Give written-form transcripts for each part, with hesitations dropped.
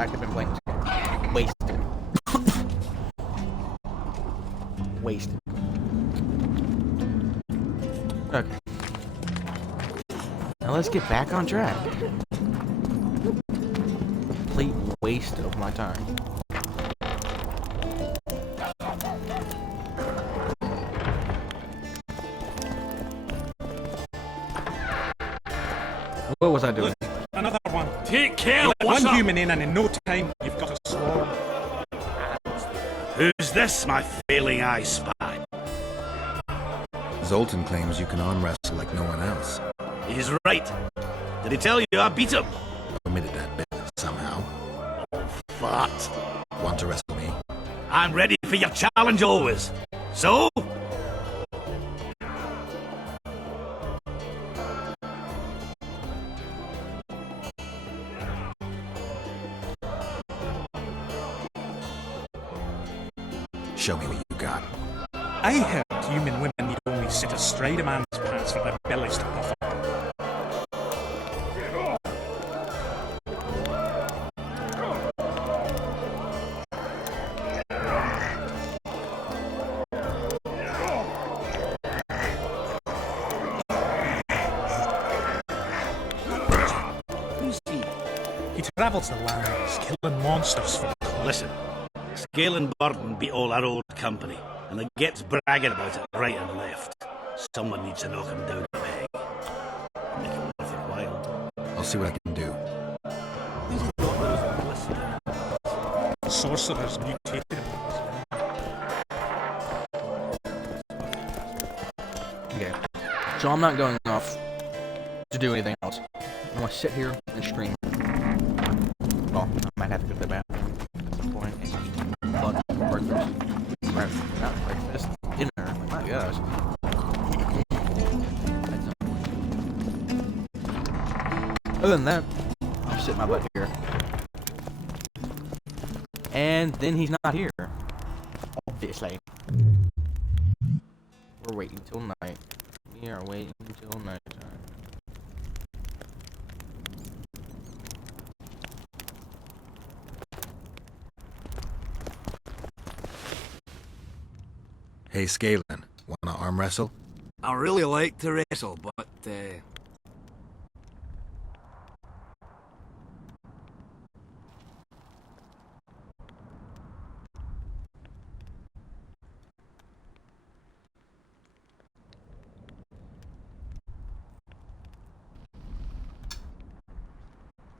Active and blank. Wasted. Wasted. Okay. Now let's get back on track. Complete waste of my time. What was I doing? Another one. Take care. One human in, and in no time, you've got a swarm. Who's this, my failing eye spy? Zoltan claims you can arm wrestle like no one else. He's right. Did he tell you I beat him? Omitted that bit somehow. Fart. Want to wrestle me? I'm ready for your challenge always. So? Show me what you got. I heard human women need only sit astride a man's pants for their bellies to puff up. Who's he? He travels the lands, killing monsters for Listen, Scale and Burton beat all our old company, and the gets bragging about it right and left. Someone needs to knock him down a peg. Make it worth your while. I'll see what I can do. sorcerers mutated him. Okay. So I'm not going off to do anything else. I'm gonna sit here and stream. Well, I might have to go to the bathroom at some point and breakfast. Not breakfast, dinner. My gosh. Other than that, I'll sit my butt here. And then he's not here. Obviously. We're waiting till night. We are waiting until night time. Hey, Scalen, wanna arm wrestle? I really like to wrestle, but,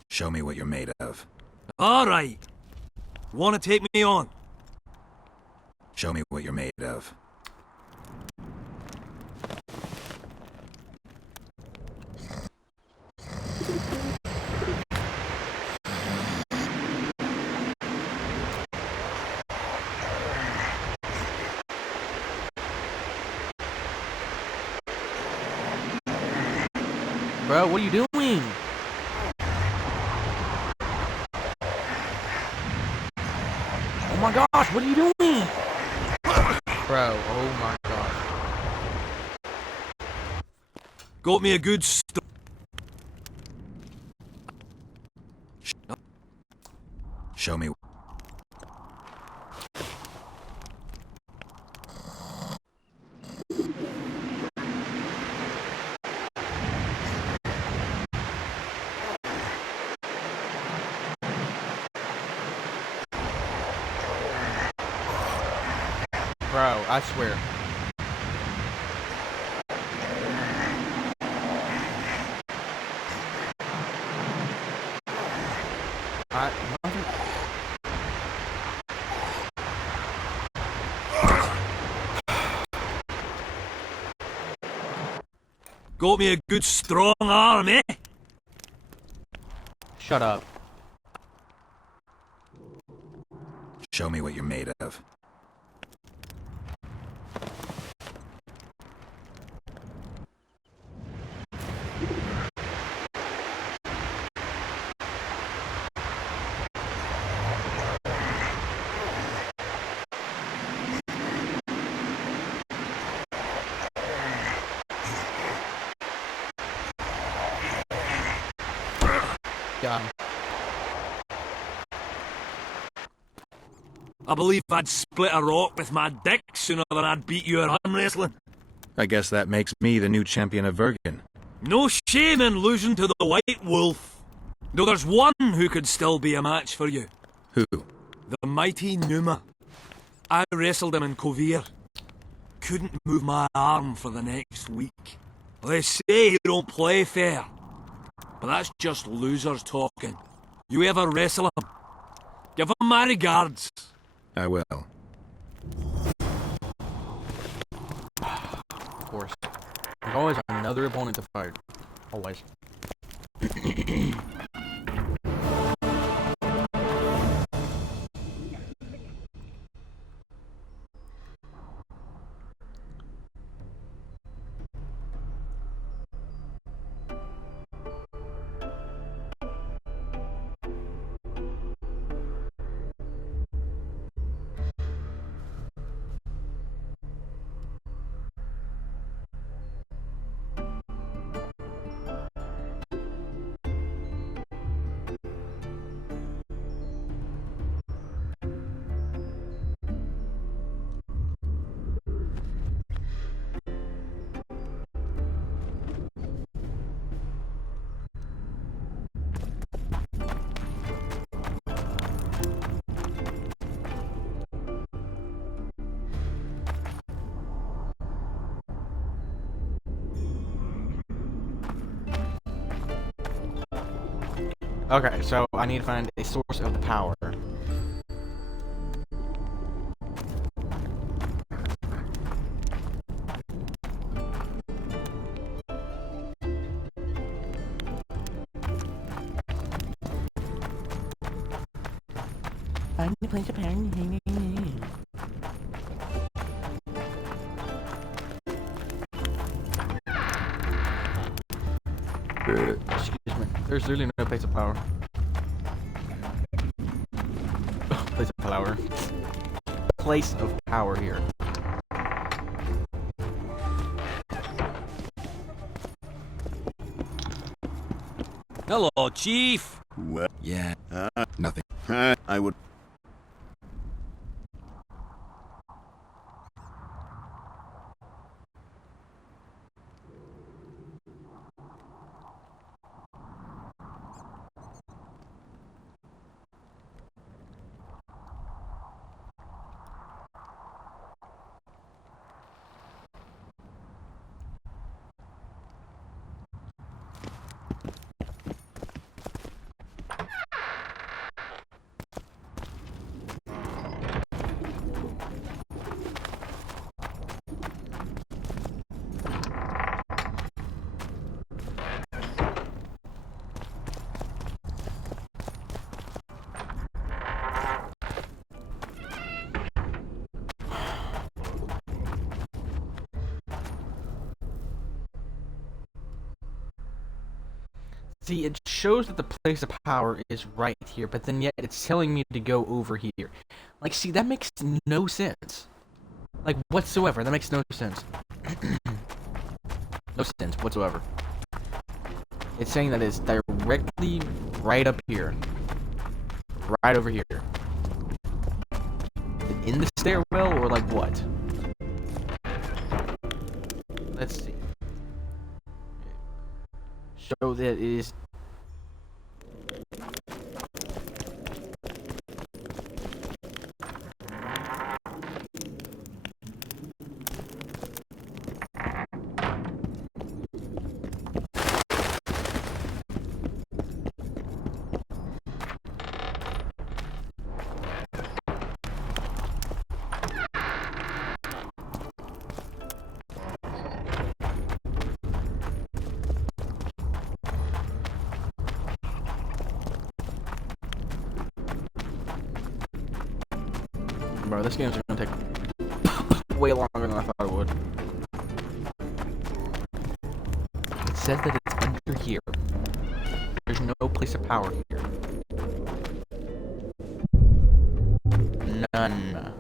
Show me what you're made of. Alright. Wanna take me on? Show me what you're made of. Bro, what are you doing? Oh my gosh, what are you doing? Bro, oh my gosh. Got me a good Show me. Bro, I swear. Got me a good strong arm, eh? Shut up. Show me what you're made of. God. I believe I'd split a rock with my dick sooner than I'd beat you at arm wrestling. I guess that makes me the new champion of Vergen. No shame in losing to the White Wolf. Though there's one who could still be a match for you. Who? The mighty Numa. I wrestled him in Kovir. Couldn't move my arm for the next week. They say he don't play fair. But that's just losers talking. You ever wrestle him? Give him my regards. I will. Of course. There's always another opponent to fight. Always. Okay, so I need to find a source of the power. Find the place of power. Excuse me. There's literally no place of power. Place of power. Place of power here. Hello, Chief. Well, yeah, nothing. I would. See, it shows that the place of power is right here, but then yet it's telling me to go over here. Like, see, that makes no sense. Like, whatsoever. That makes no sense. No sense whatsoever. It's saying that it's directly right up here. Right over here. In the stairwell, or like what? Let's see. Show that it is. Bro, this game's gonna take way longer than I thought it would. It says that it's under here. There's no place of power here. None.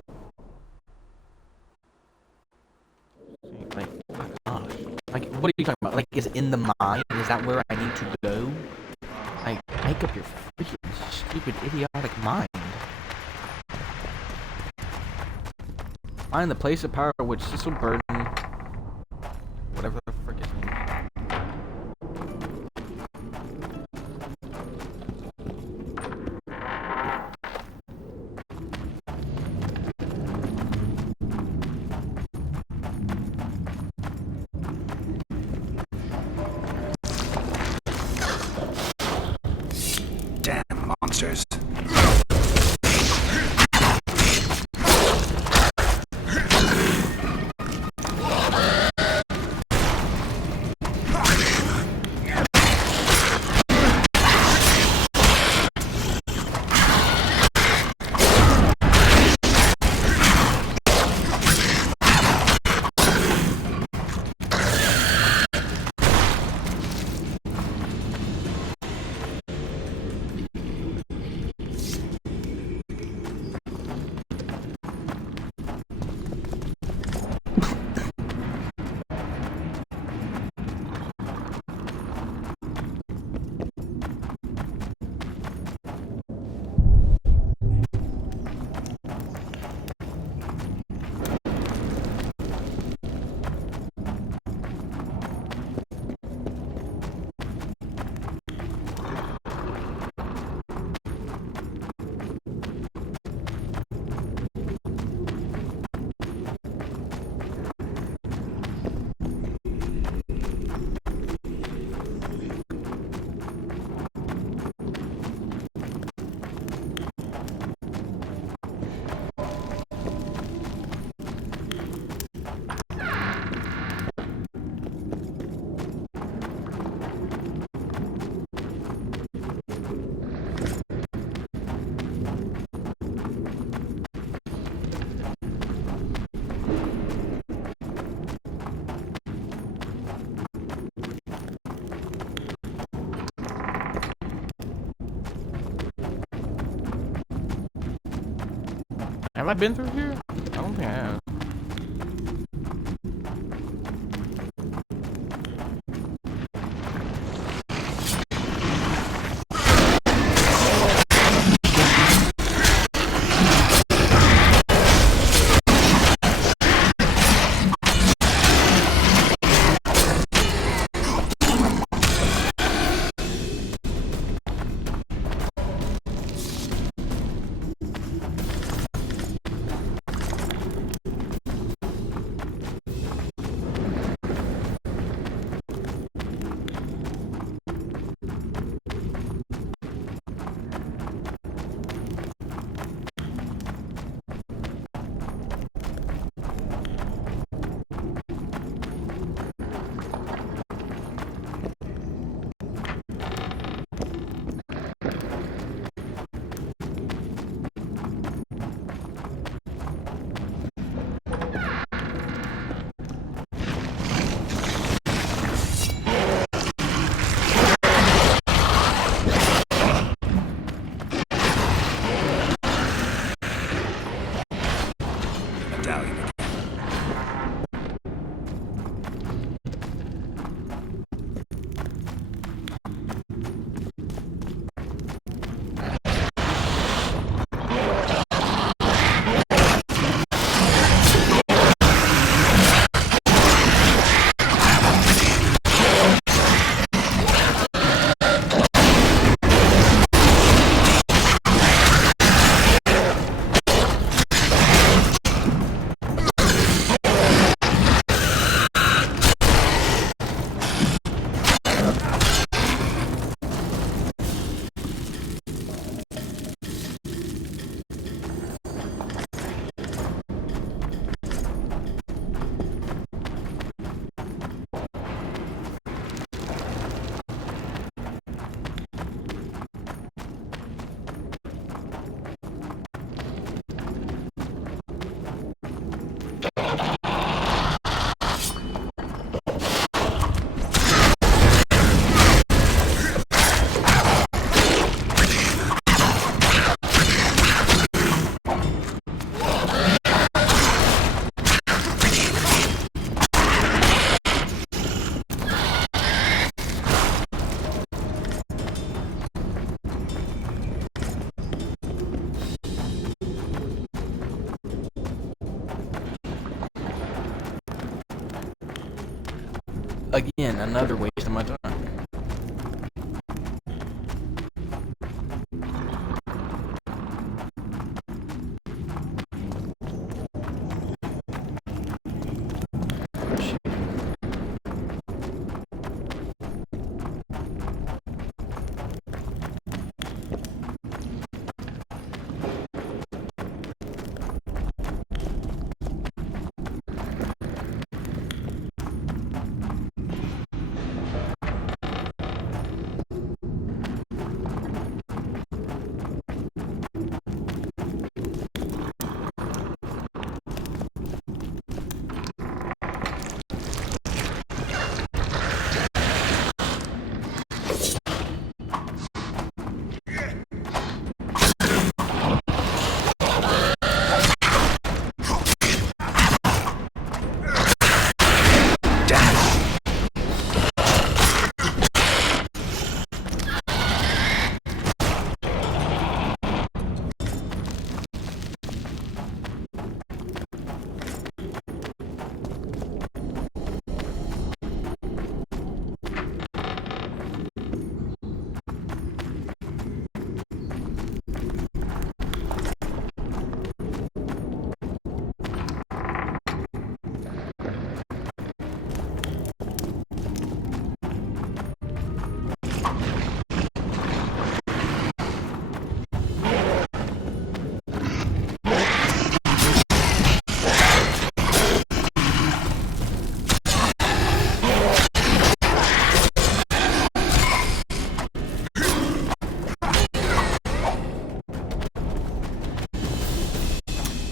Like, oh gosh. Like, what are you talking about? Like, is it in the mine? Is that where I need to go? Like, make up your freaking stupid, idiotic mind. Find the place of power which Cecil Burden, whatever the frick his name is. Damn monsters. I been through here? I don't think I have. Medallion. Again, another waste of my time.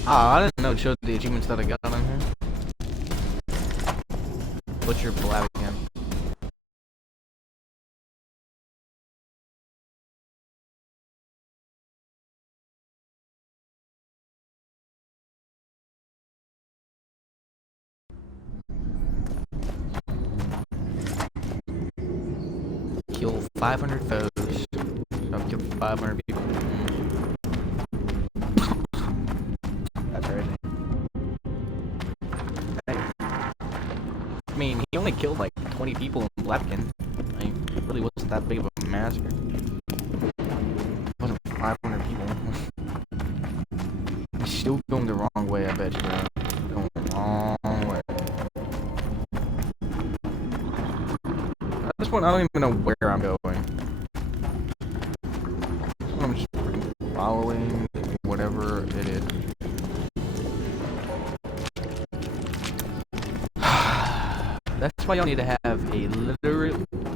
Oh, I didn't know it showed the achievements that I got on here. Butcher Blaviken. kill 500 foes. I've killed 500 people. That's crazy. I mean, he only killed like 20 people in Lepkin. I mean, it really wasn't that big of a massacre. It wasn't 500 people. He's still going the wrong way, I bet you, bro. Going the wrong way. At this point, I don't even know where I'm going. I'm just freaking following whatever it is. That's why y'all need to have a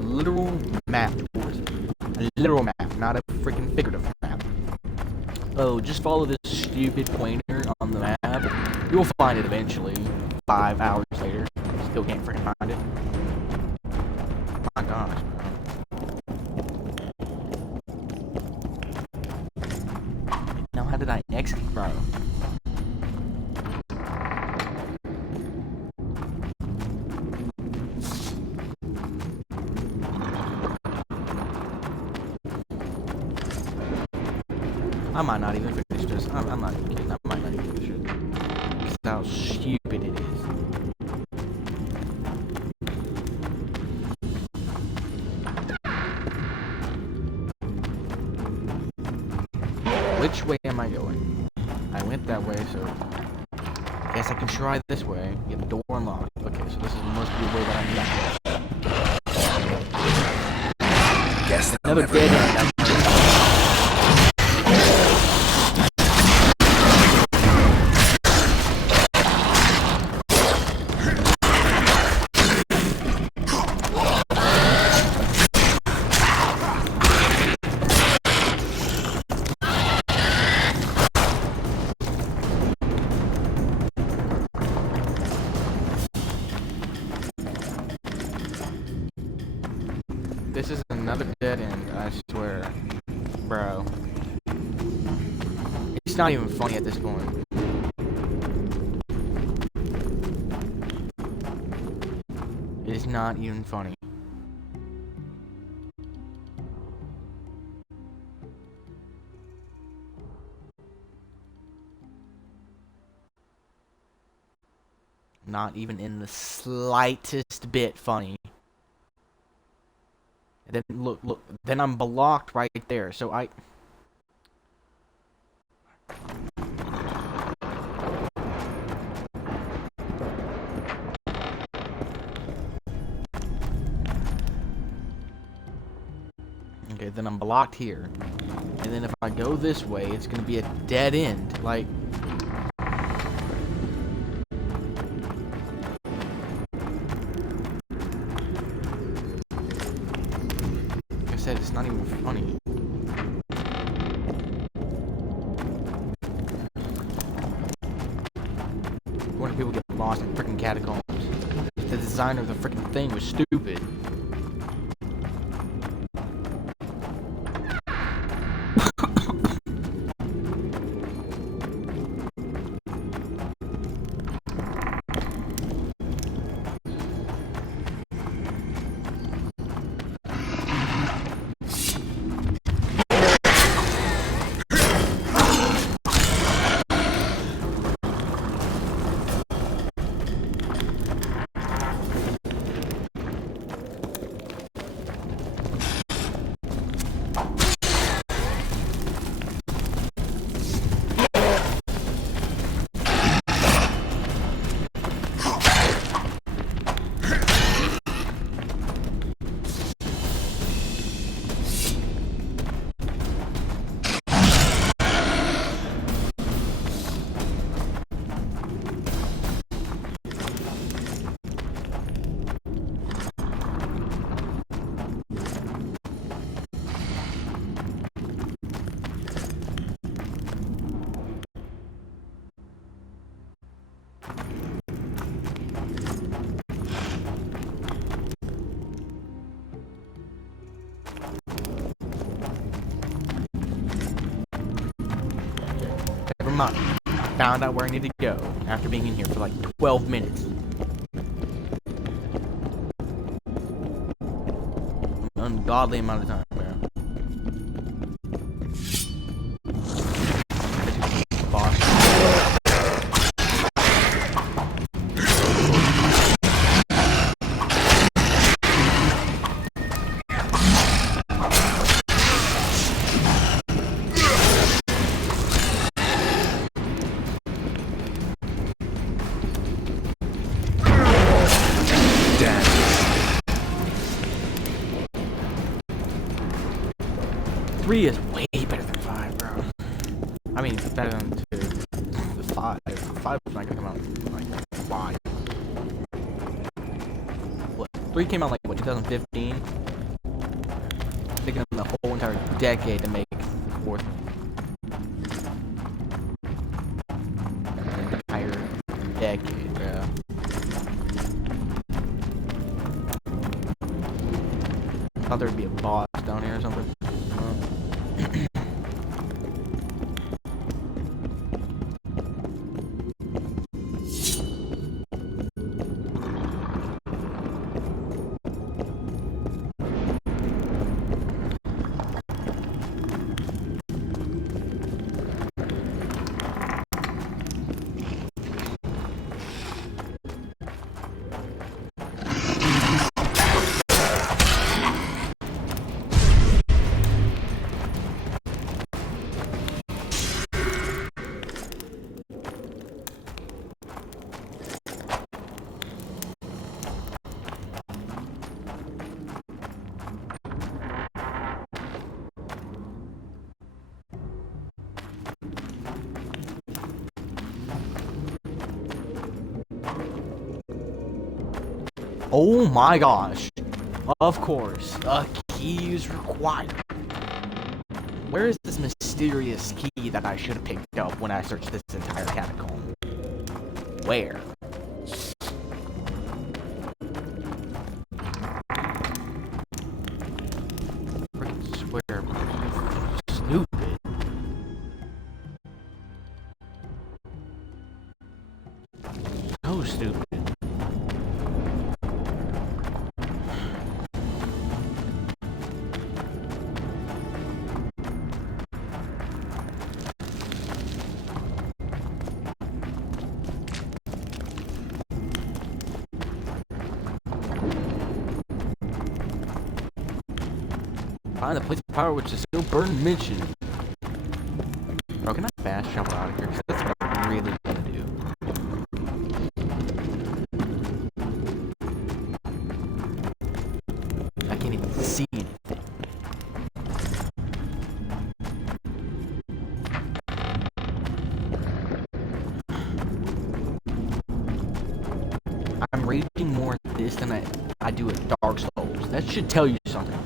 literal map towards it. A literal map, not a freaking figurative map. Oh, just follow this stupid pointer on the map. You'll find it eventually. 5 hours later. Still can't freaking find it. My gosh, bro. Now how did I exit, bro? I might not even finish this. I'm not even kidding. I might not even finish it. Because how stupid it is. Which way am I going? I went that way, so I guess I can try this way. Get the door unlocked. Okay, so this must be the way that I'm not. Guess they'll Another never dead learn. end. This is another dead end, I swear. Bro. It's not even funny at this point. It is not even funny. Not even in the slightest bit funny. And then look, then I'm blocked right there, so I... Okay, then I'm blocked here. And then if I go this way, it's gonna be a dead end, like... Said it's not even funny. When people get lost in freaking catacombs, the designer of the freaking thing was stupid. Never mind. I found out where I need to go after being in here for like 12 minutes. ungodly amount of time, bro. Boss. Three is way better than 5, bro. I mean, it's better than 2. The 5 is not gonna come out like why? What? 3 came out like what, 2015? Taking them the whole entire decade to make the 4th. An entire decade, bro. I thought there'd be a boss down here or something. Oh my gosh. Of course. A key is required. Where is this mysterious key that I should have picked up when I searched this entire catacomb? Where? Freaking swear. Stupid. So stupid. Find the place of power which is still burning mentioned. Bro, can I fast travel out of here? 'Cause that's what I'm really gonna do. I can't even see anything. I'm raging more at this than I do at Dark Souls. That should tell you something.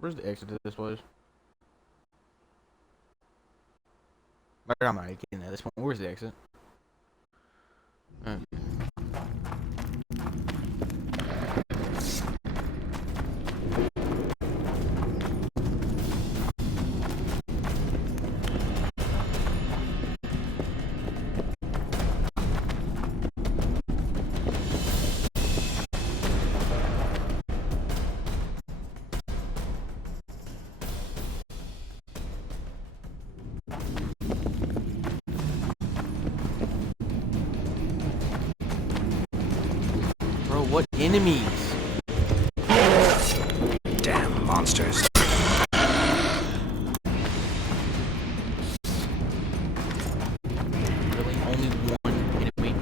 Where's the exit to this place? Like, I'm not getting at this point. Where's the exit? Bro, what enemies? Damn monsters. Really? Only one enemy?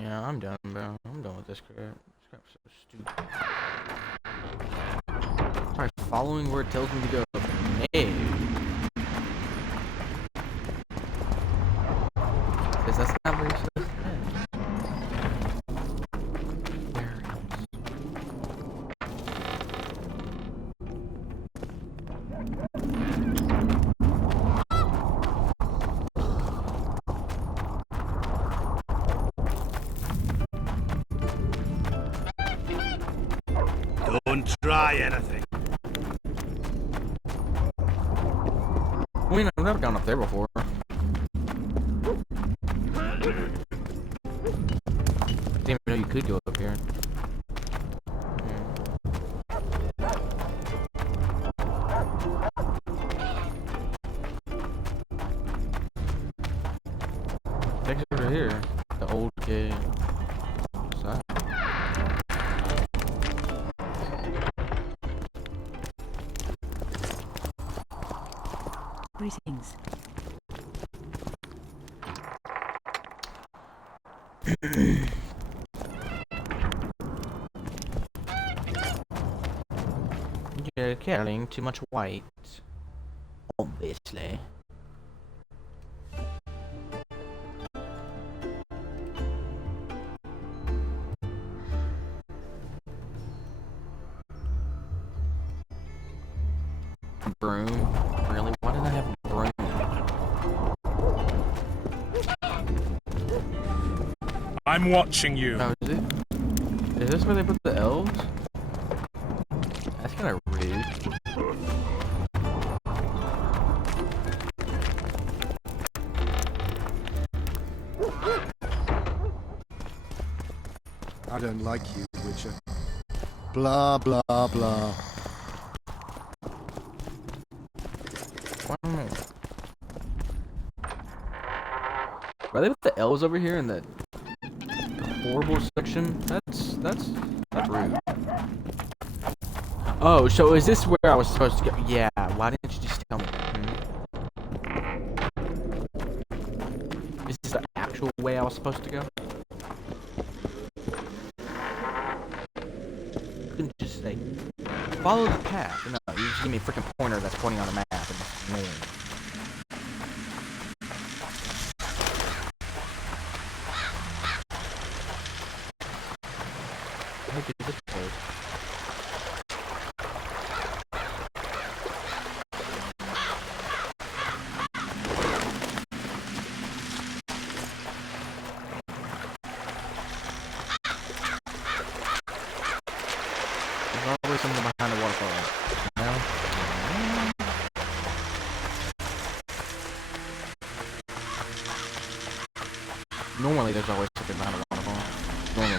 Yeah, I'm done, bro. I'm done with this crap. This crap's so stupid. Try following where it tells me to go. Hey. Because that's not where you're supposed to head. Where else? Don't try anything. I mean, I've never gone up there before. Didn't even know you could go up here. Next over here, the old cave. What's that? Greetings. you're carrying too much weight. Obviously. Broom? Really? Why did I have a broom? I'm watching you. Oh, is it? Is this where they put the elves? That's kinda rude. I don't like you, Witcher. Blah, blah, blah. Wow. Why they put the elves over here in the horrible section? That's rude. Oh, so is this where I was supposed to go? Yeah, why didn't you just tell me? Is this the actual way I was supposed to go? Couldn't just say, follow the path. No, you just give me a freaking pointer that's pointing on a map and it's annoying. Look at this place. There's always something behind the waterfall. No? Normally there's always something behind the waterfall. Normally.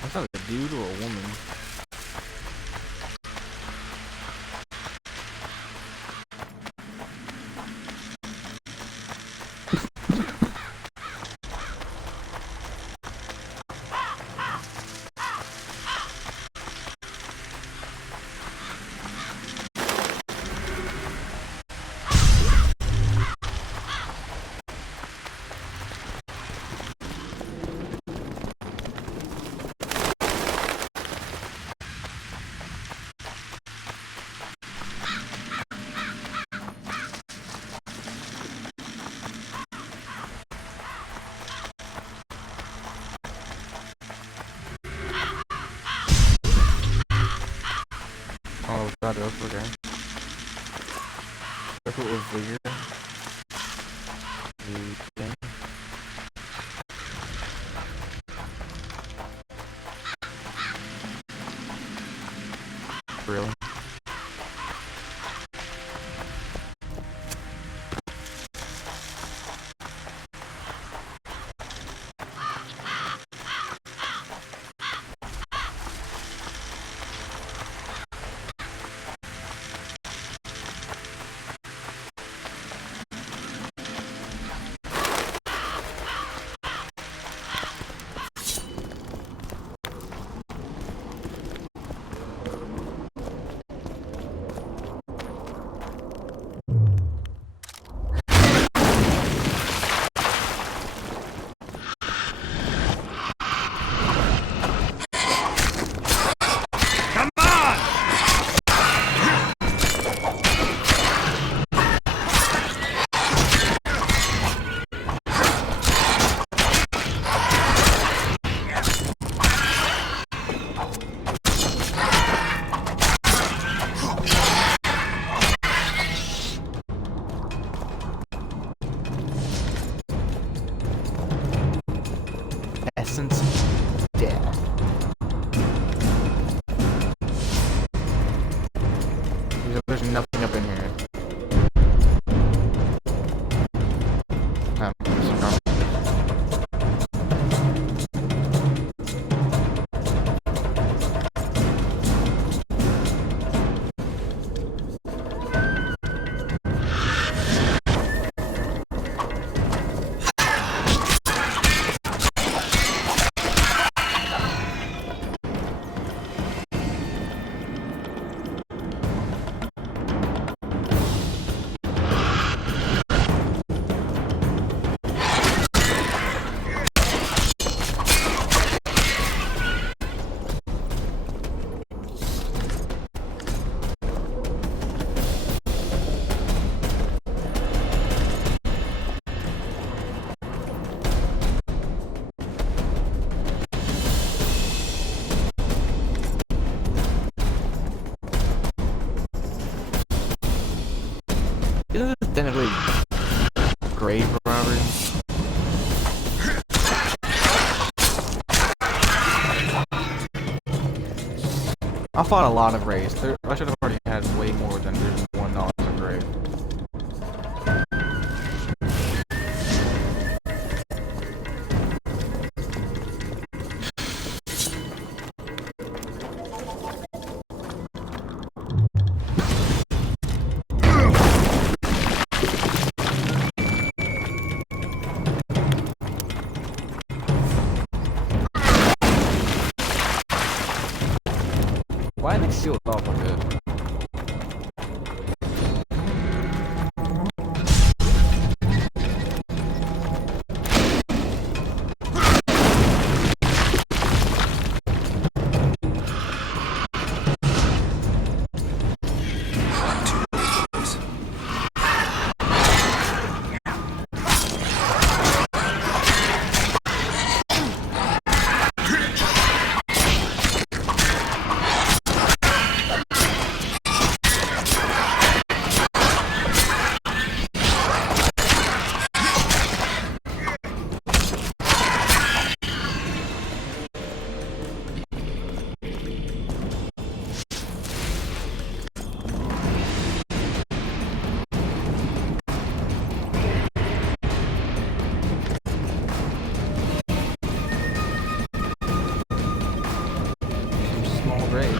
That's not a dude or a woman. Oh, God, that's okay. That's what was weird. Okay. really. Essence death. There's nothing up in here. Isn't this technically grave robbery? I fought a lot of raids. I should have already had way more than just one knowledge of raid. Why are they sealed off like this? Great.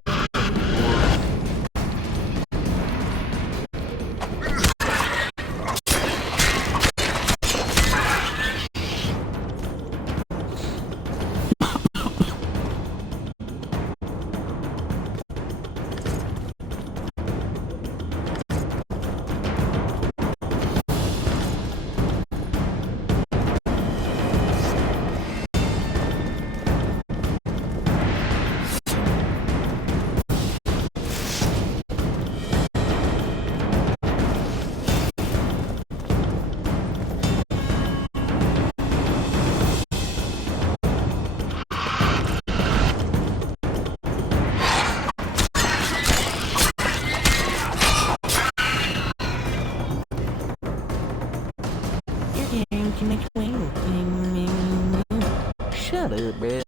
Shut up, man.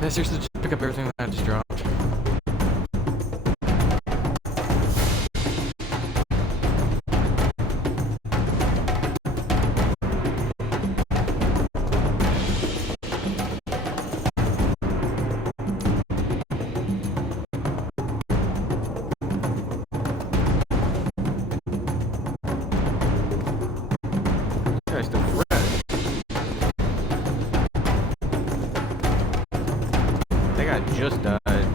I seriously just pick up everything that I just dropped. Guy's still fresh. That guy just died.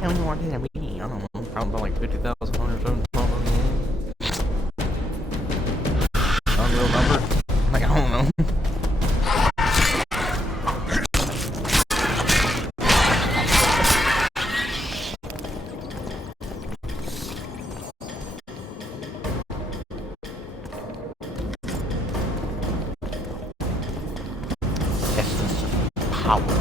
How many more can we need? I don't know. Probably like 50,000 or something. Unreal number? Like, I don't know. Essence of power.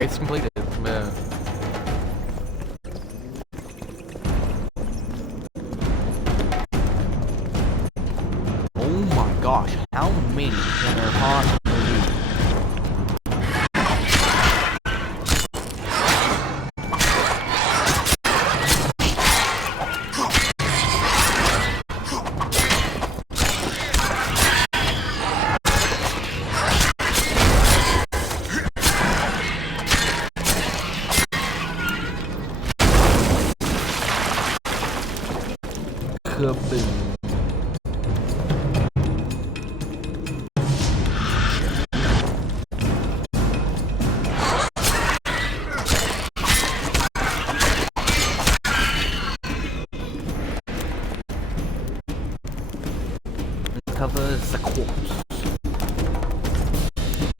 Race completed. Oh my gosh, how many can there possibly be? Kaboom. Covers the corpse.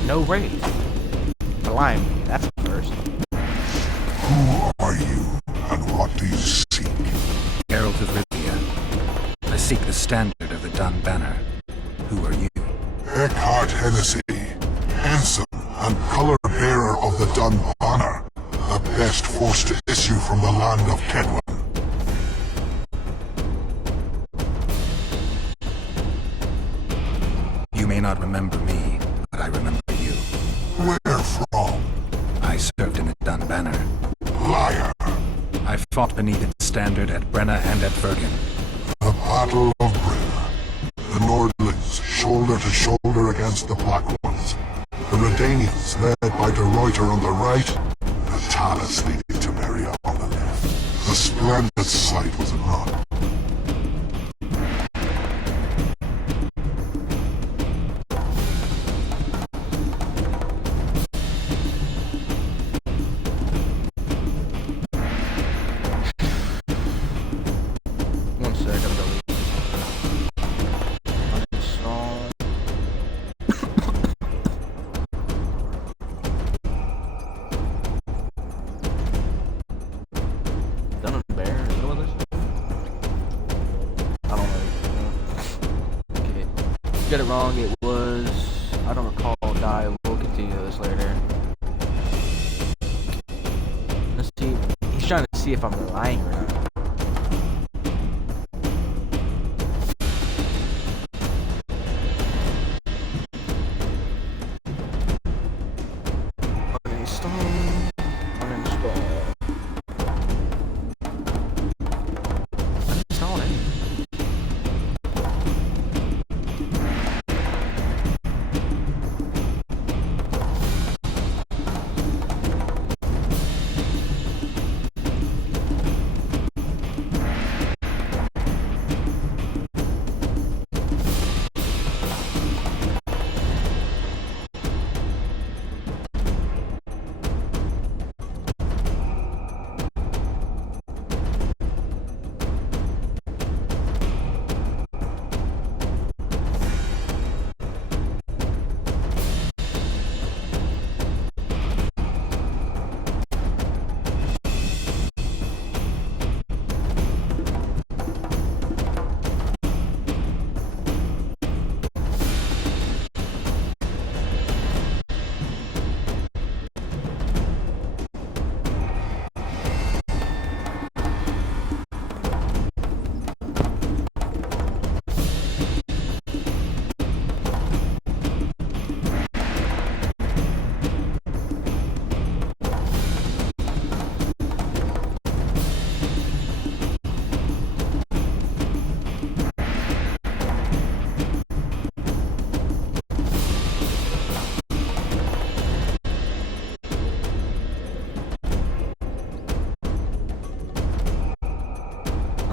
No raise. Relying me, that's the first. Who are you, and what do you seek? Herald of Rivia. I seek the standard of the Dun Banner. Who are you? Eckhart Hennessy, handsome and color-bearer of the Dun Banner, the best force to issue from the land of Kedwen. You may not remember me, but I remember you. Where from? I served in the Dun Banner. Liar. I fought beneath its standard at Brenna and at Vergen. The Battle of Brenna. The Nordlings, shoulder to shoulder against the Black Ones. The Redanians led by De Ruyter on the right, and Talus leading Temeria on the left. A splendid sight, was it not? One sec, I'm gonna leave. Uninstall. Dun and Bear? Is that what this is? I don't know. Okay. Get it wrong, it was... I don't recall, die. We'll continue this later. Let's see. He's trying to see if I'm lying or not.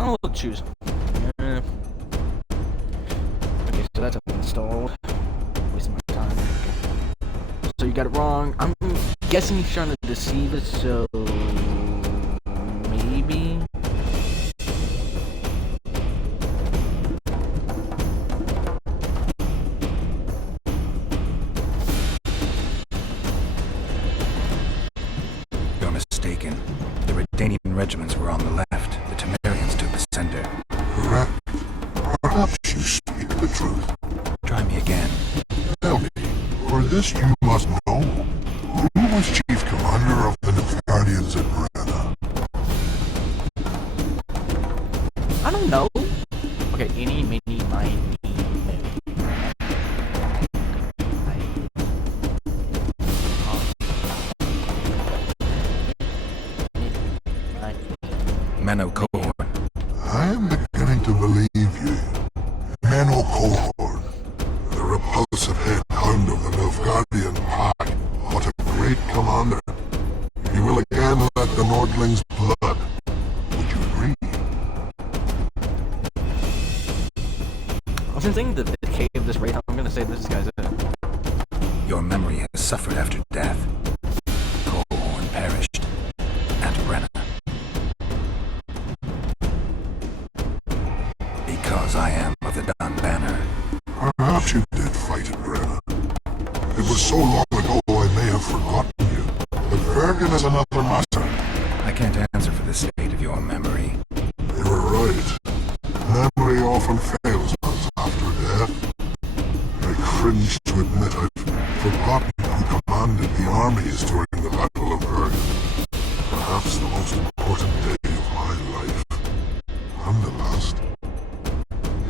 I'll choose. Okay, so that's installed. Wasting my time. Okay. So you got it wrong. I'm guessing he's trying to deceive us, so maybe. You're mistaken. The Redanian regiments were on the left. The Temerians took the center. Correct. Perhaps you speak the truth. Try me again. Tell me, for this you must know. Who was chief commander of the Nilfgaardians at Brenna? I don't know. Okay, any, mini, mine, me, Menno Cohorn. I am beginning to believe you. Menno Cohorn, the repulsive head hound of the Nilfgaardian pack. What a great commander. He will again let the Nordlings' blood. Would you agree? Well, since saying the decay of this raid, I'm gonna say this guy's it. Your memory has suffered after death. Cohorn perished at Brenna. Because I am of the Dun Banner. Perhaps you did fight at Brenna. It was so long ago I may have forgotten you. But Bergen is another matter. I can't answer for the state of your memory. You were right. Memory often fails us after death. I cringe to admit I've forgotten who commanded the armies during the Battle of Bergen. Perhaps the most important day of my life. And the last.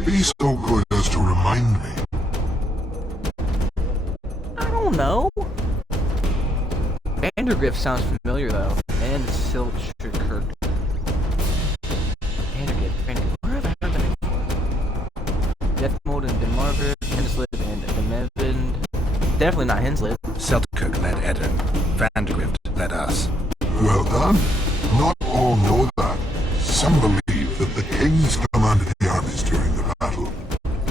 Be so good as to remind me. I don't know. Vandergrift sounds familiar though. And Silcherkirk. Vandergrift. Where have I heard the name before? Death Mode and Demarver, Hennislip and Demevin. definitely not Hensley. Selkirk led Eddard. Vandegrift led us. Well done. Not all know that. Some believe that the kings commanded the armies during the battle,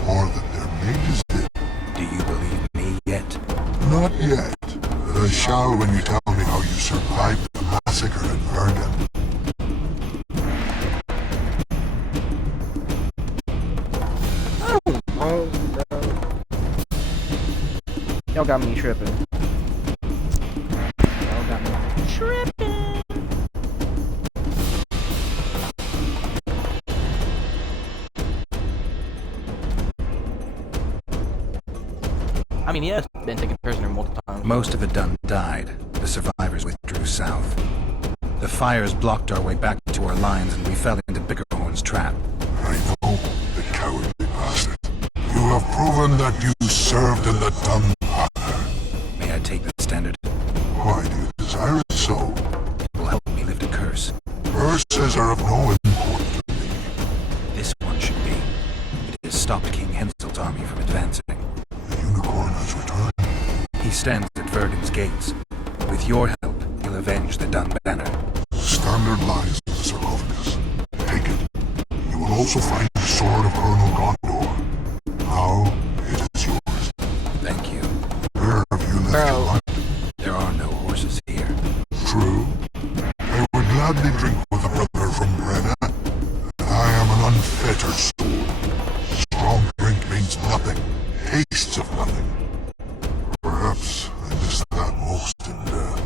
or that their mages did. Do you believe me yet? Not yet. But I shall when you tell me how you survived the massacre at Verdun. Oh, no. Y'all got me tripping. Y'all got me tripping. I mean, he has been taken prisoner multiple times. Most of the Dun died. The survivors withdrew south. The fires blocked our way back to our lines and we fell into Biggerhorn's trap. I know, the cowardly bastard. You have proven that you served in the Dun Banner. May I take the standard? Why do you desire it so? It will help me lift a curse. Curses are of no import to me. This one should be. It has stopped King Hensel's army from advancing. The unicorn has returned. He stands at Verdun's gates. With your help, he'll avenge the Dun Banner. Standard lies in the sarcophagus. Take it. You will also find the sword of Colonel Gondor. Now, it is yours. Thank you. Where have you left your life? There are no horses here. True. I would gladly drink with a brother from Brenna. I am an unfettered soul. Strong drink means nothing. Tastes of nothing. Perhaps I missed that most in death.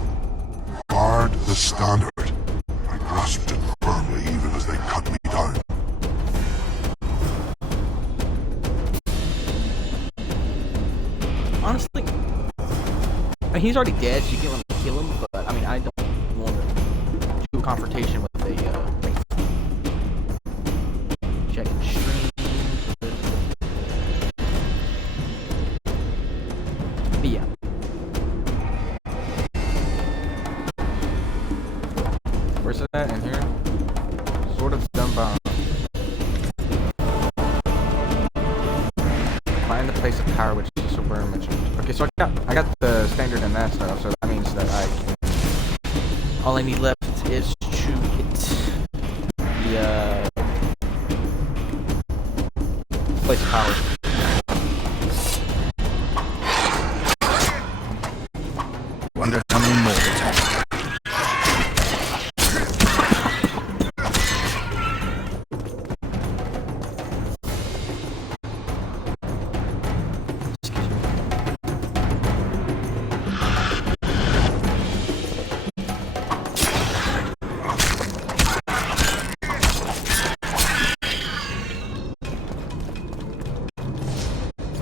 Guard the standard. I grasped it firmly even as they cut me down. Honestly, I mean, he's already dead, so you can't really kill him, but I mean, I don't want to do a confrontation with a wraith. Checking stream. But yeah. Where's it at? In here? Sort of done by. Find the place of power, which is also where mentioned. Okay, so I got the standard and that stuff, so that means that I can. All I need left is to get the place of power. Wonder how many more will take. Excuse me.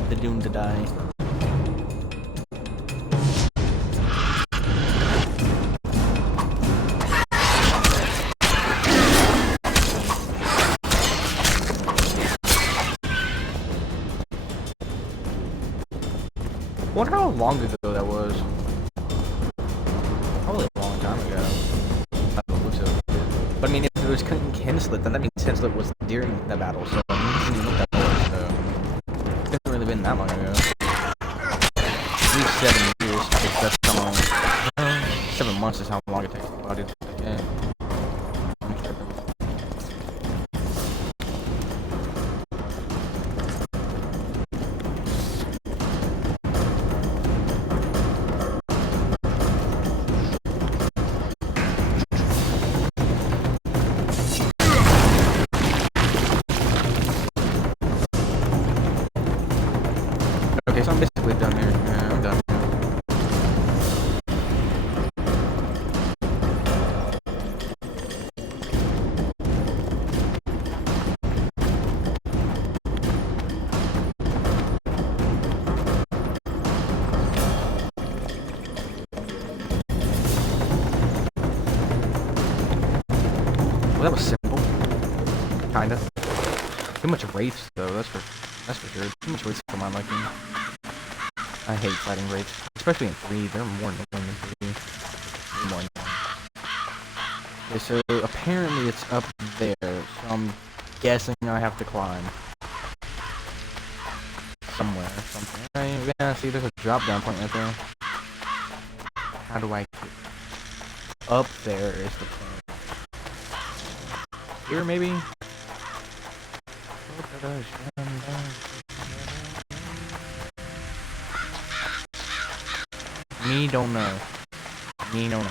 The doomed to die. I wonder how long ago that was. Probably a long time ago. By the looks of it. But I mean, if it was King Henslet, then that means Henslet was during the battle, so I mean, it didn't look that long, so it hasn't really been that long ago. At least 7 years, I think that's how long. 7 months is how long it takes. Oh, dude. Yeah. I'm tripping. Okay, so I'm basically done here. Yeah, I'm done. Well, that was simple. Kinda. Too much wraiths, though. That's for sure. Too much wraiths for my liking. I hate fighting wraiths, especially in 3. They're more annoying in 3. More annoying. Okay, so apparently it's up there. So I'm guessing I have to climb. somewhere or something. Yeah, see, there's a drop down point right there. How do I get up there is the point. Here, maybe? Me don't know. Me don't know.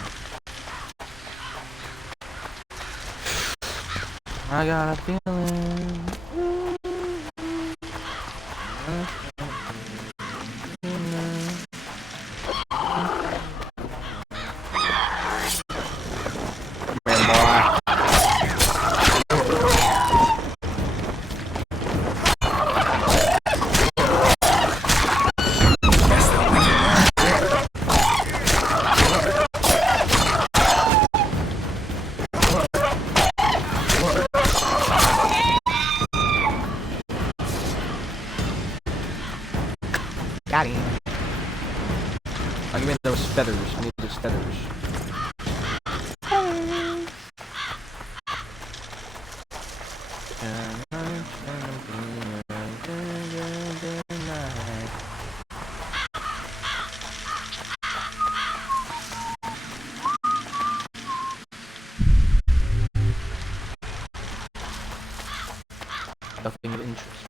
I got a feeling. Got him. I'll give me those feathers. I need those feathers. Nothing of interest.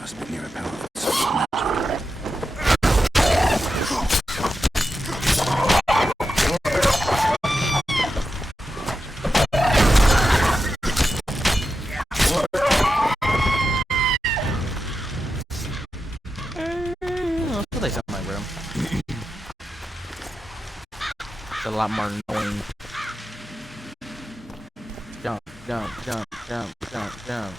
Must be near a powerful source of magic. Let's put this in my room. It's a lot more annoying. Jump, jump, jump, jump, jump, jump.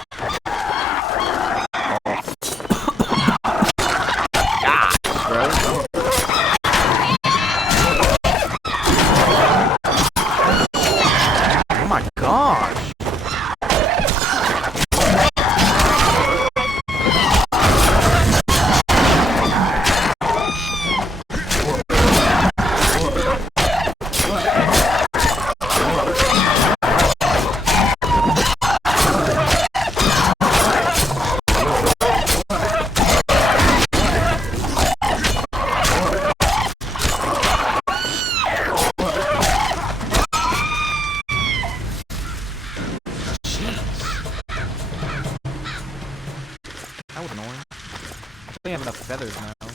Oh my gosh! That was annoying. I think I have enough feathers now. To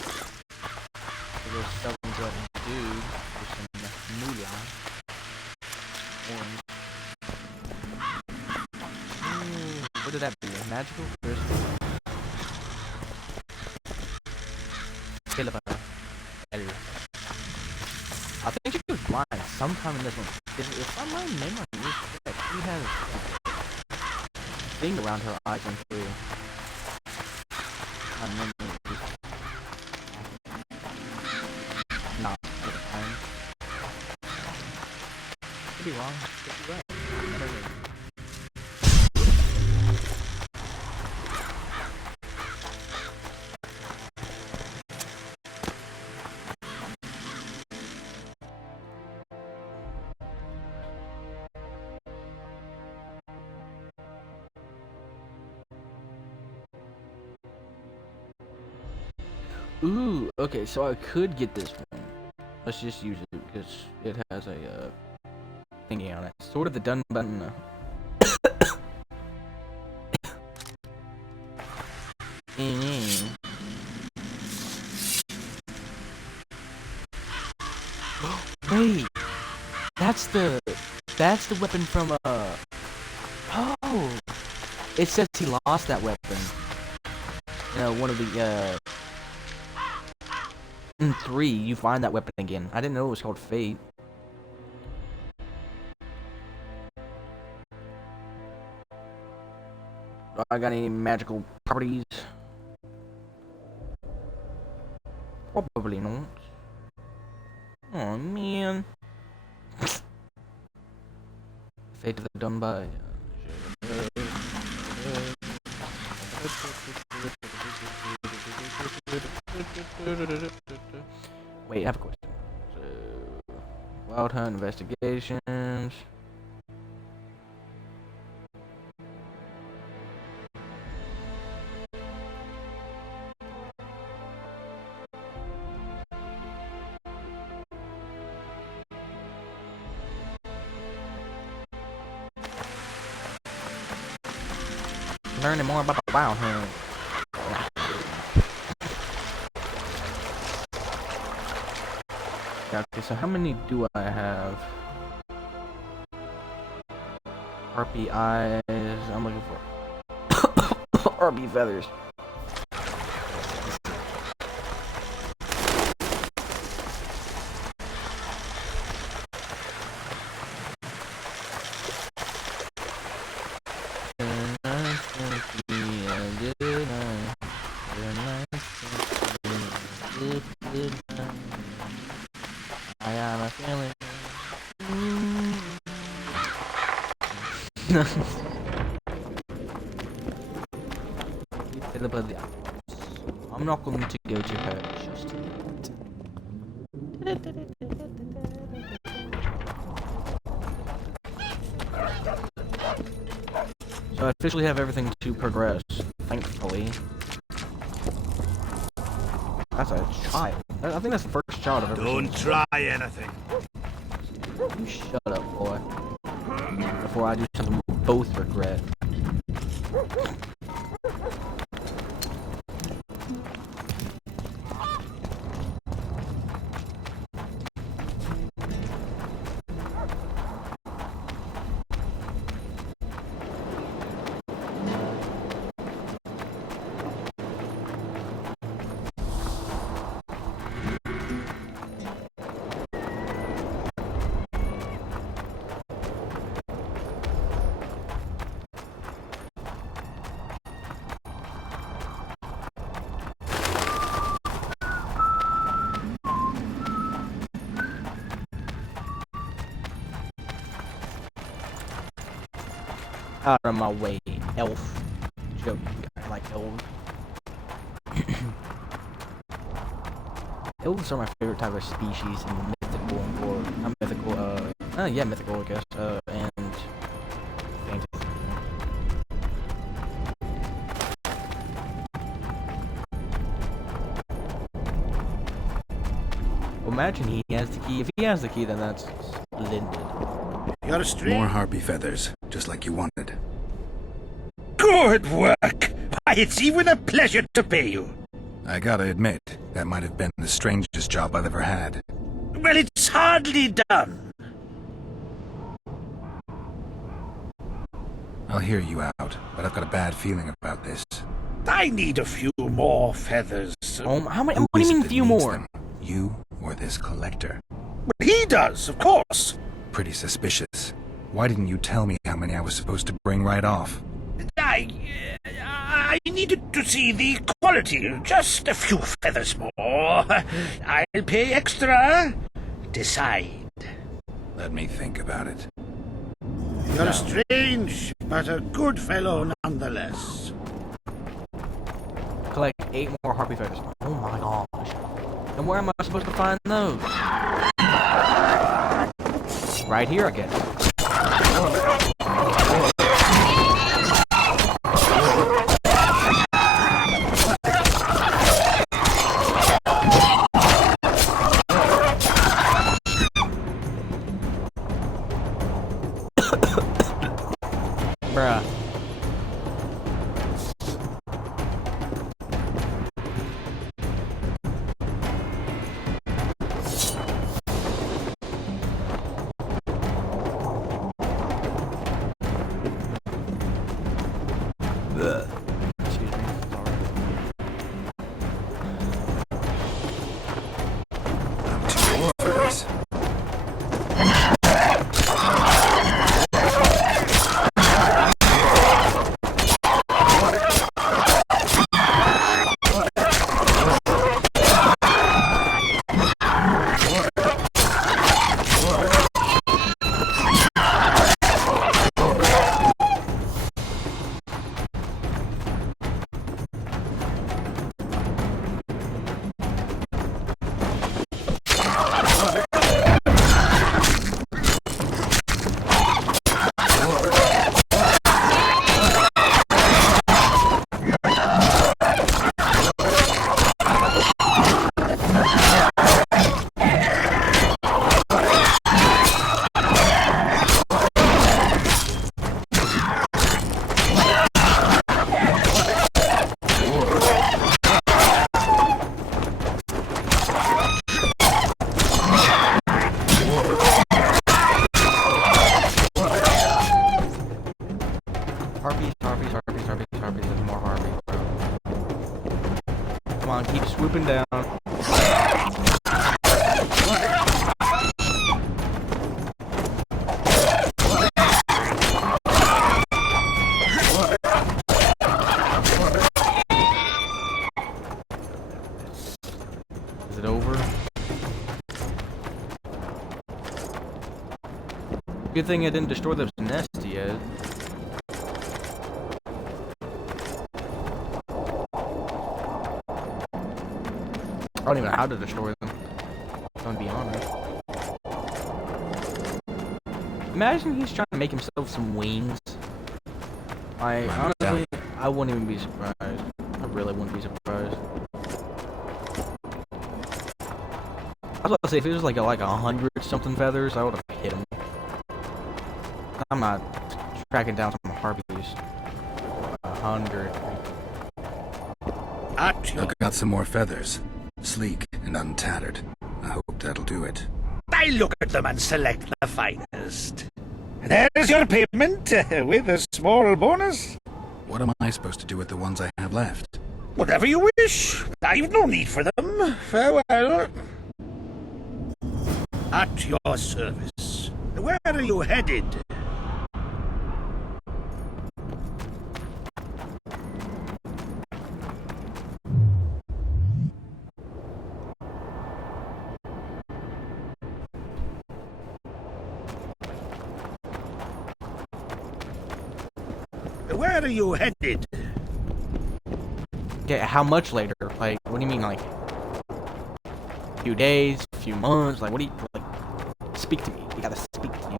go sell them to that dude for some moolah. Orange. Ooh, what did that be? A magical crystal? Philippa. I think she was blind sometime in this one. If my memory is correct, she has a thing around her eyes and through. I remember not at the time. Could be wrong. Could be right. I don't know. Ooh, okay, so I could get this one. Let's just use it because it has a thingy on it. Sort of the done button. Wait, that's the weapon from oh, it says he lost that weapon. One of the in 3, you find that weapon again. I didn't know it was called Fate. Do I got any magical properties? Probably not. Oh man. Fate of the done by. Wait, I have a question. So, Wild Hunt investigations. Learning more about the Wild Hunt. Okay, so how many do I have? Harpy eyes. I'm looking for Harpy feathers. I got a feeling. I'm not going to go to her just yet. So I officially have everything to progress, thankfully. That's a child. I think that's the first child I've ever seen. Don't try anything. You shut up, boy. Before I do something we'll both regret. Out of my way, elf. Joke, I like elves. Elves are my favorite type of species in mythical or not mythical, yeah, mythical, I guess, and fantasy. Well, imagine he has the key. If he has the key, then that's splendid. You're a string. More harpy feathers, just like you wanted. Good work. Why, it's even a pleasure to pay you. I gotta admit, that might have been the strangest job I've ever had. Well, it's hardly done. I'll hear you out, but I've got a bad feeling about this. I need a few more feathers. How many? Who What do is you it mean, that few needs more? them? You or this collector? Well, he does, of course. Pretty suspicious. Why didn't you tell me how many I was supposed to bring right off? I needed to see the quality. Just a few feathers more. I'll pay extra. Decide. Let me think about it. You're strange, but a good fellow nonetheless. Collect 8 more harpy feathers. Oh my gosh. And where am I supposed to find those? Right here, I guess. Bruh. Excuse me. Sorry. I'm too old for this. swooping down. Is it over? Good thing I didn't destroy those nests yet. I don't even know how to destroy them, if I'm gonna be honest. Imagine he's trying to make himself some wings. Honestly, I wouldn't even be surprised. I really wouldn't be surprised. I was about to say, if it was like 100 something feathers, I would have hit him. I'm not tracking down some harpies. 100. I've got some more feathers. Sleek and untattered. I hope that'll do it. I look at them and select the finest. There's your payment, with a small bonus. What am I supposed to do with the ones I have left? Whatever you wish. I've no need for them. Farewell. At your service. Where are you headed? Where are you headed? Okay, how much later? Like, what do you mean, like, a few days, a few months? Like, what do you, like, speak to me. You gotta speak to me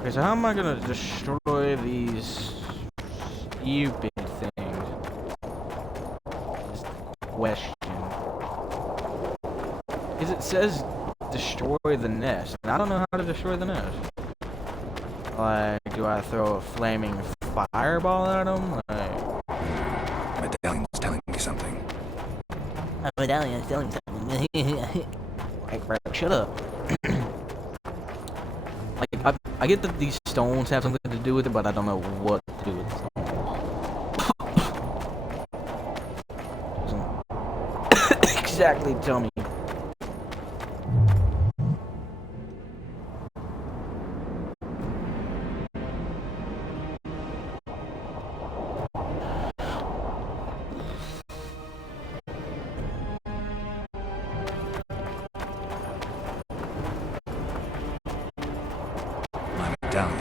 Okay, so how am I gonna destroy these stupid things? Is the question. Because it says destroy the nest, and I don't know how to destroy the nest. Like, do I throw a flaming fireball at them? Like, Medallion's telling me something. Medallion's telling me something. Like, bro, shut up. Like, I get that these stones have something to do with it, but I don't know what to do with the stones. Doesn't exactly tell me. Medallion.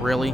Really?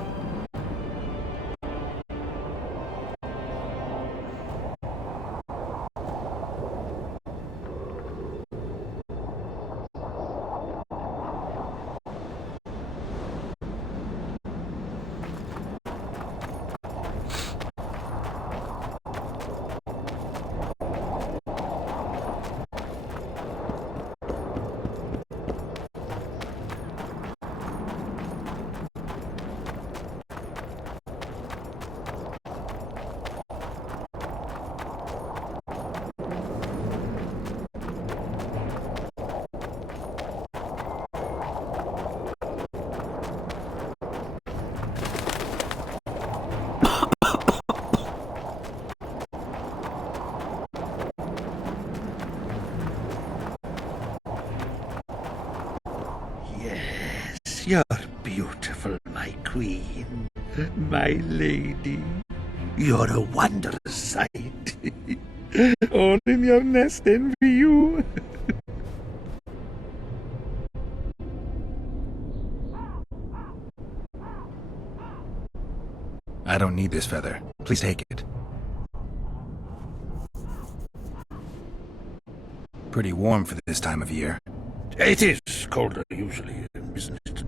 You're beautiful, my queen, my lady. You're a wondrous sight. All in your nest envy you. I don't need this feather. Please take it. Pretty warm for this time of year. It is colder usually, isn't it?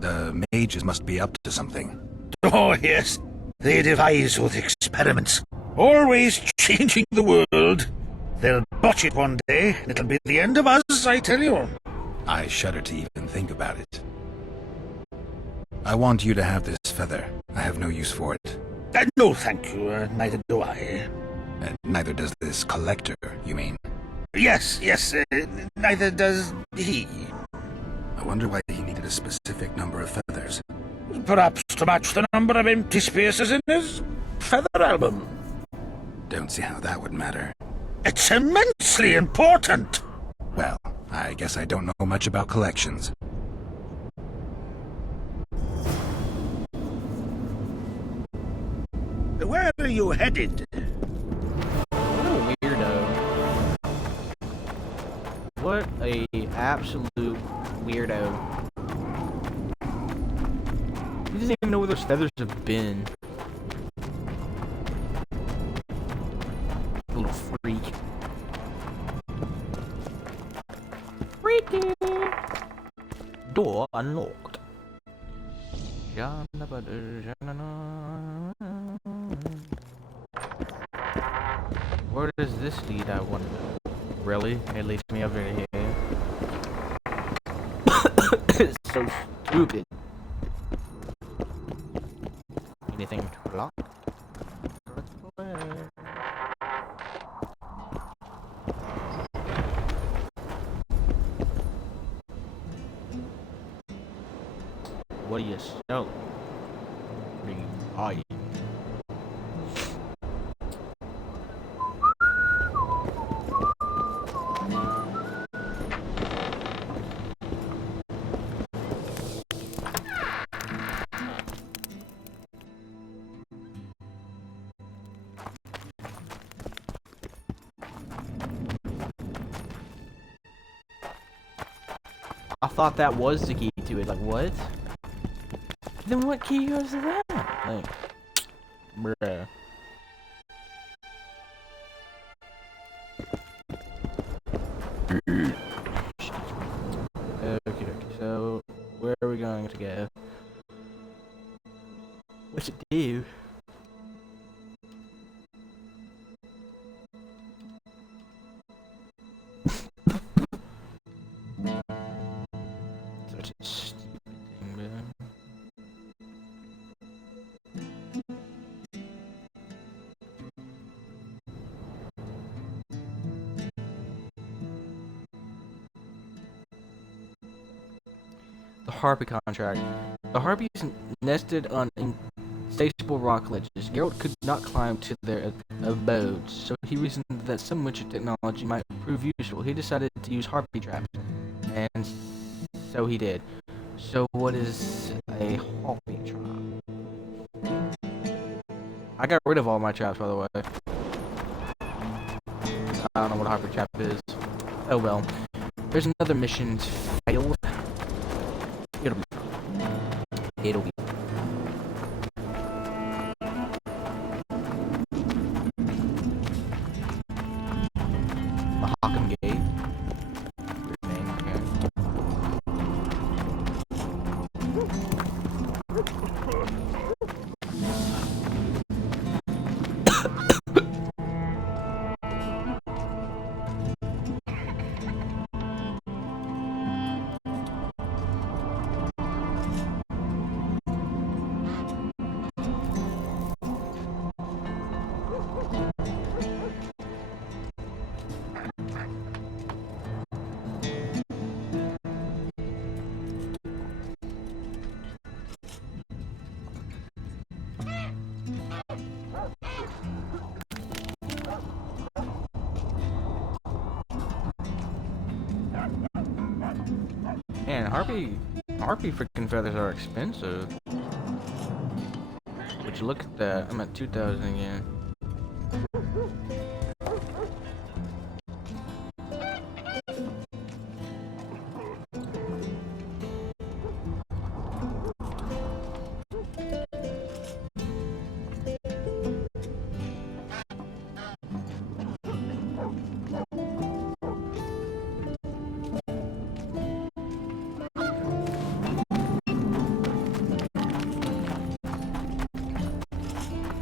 The mages must be up to something. Oh, yes. They devise with experiments. Always changing the world. They'll botch it one day, and it'll be the end of us, I tell you. I shudder to even think about it. I want you to have this feather. I have no use for it. No, thank you. Neither do I. Neither does this collector, you mean? Yes, neither does he. I wonder why he needed a specific number of feathers. Perhaps to match the number of empty spaces in his feather album. Don't see how that would matter. It's immensely important. Well, I guess I don't know much about collections. Where are you headed? What a weirdo. What a absolute weirdo. He doesn't even know where those feathers have been. Little freak. Freaky! Door unlocked. Where does this lead, I wonder? Really? It leads me over here. It's so stupid. Anything to block? What do you sell? Are you? I thought that was the key to it. Like, what? Then what key goes to that? Like, bruh. Okay, so where are we going to go? What's it do? Such a stupid thing, man. The Harpy contract. The Harpies nested on insatiable rock ledges. Geralt could not climb to their abodes, so he reasoned that some witcher technology might prove useful. He decided to use Harpy traps, and so he did. So what is a Harpy trap? I got rid of all my traps, by the way. I don't know what a Harpy trap is. Oh well. There's another mission failed. It'll be fine. It'll be fine. Mahakam Gate. Weird name, okay. Man, Harpy freaking feathers are expensive. Would you look at that? I'm at 2,000 again.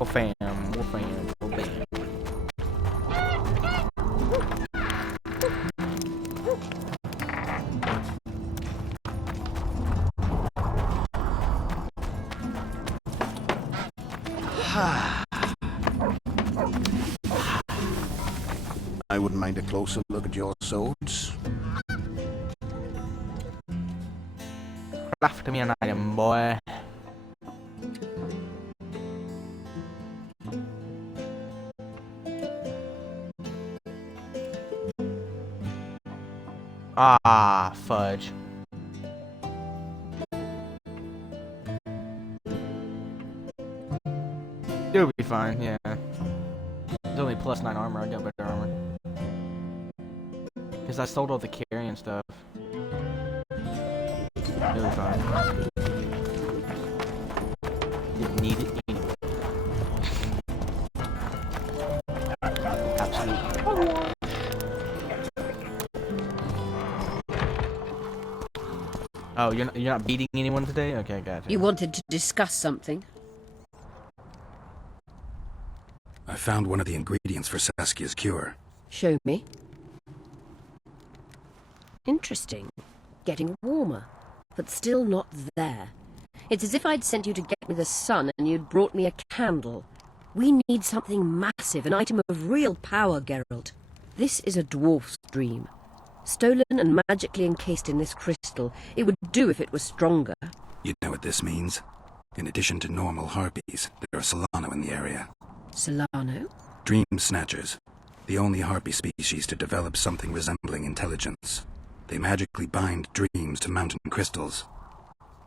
Wolfam. I wouldn't mind a closer look at your swords. Craft me an item, boy. Ah, fudge. It'll be fine, yeah. It's only +9 armor, I got better armor. Because I sold all the carrying stuff. It'll be fine. Didn't need it anyway. Absolutely. Oh, you're not beating anyone today? Okay, gotcha. You wanted to discuss something? I found one of the ingredients for Saskia's cure. Show me. Interesting. Getting warmer, but still not there. It's as if I'd sent you to get me the sun and you'd brought me a candle. We need something massive, an item of real power, Geralt. This is a dwarf's dream. Stolen and magically encased in this crystal. It would do if it was stronger. You know what this means? In addition to normal harpies, there are Solano in the area. Solano? Dream Snatchers. The only harpy species to develop something resembling intelligence. They magically bind dreams to mountain crystals.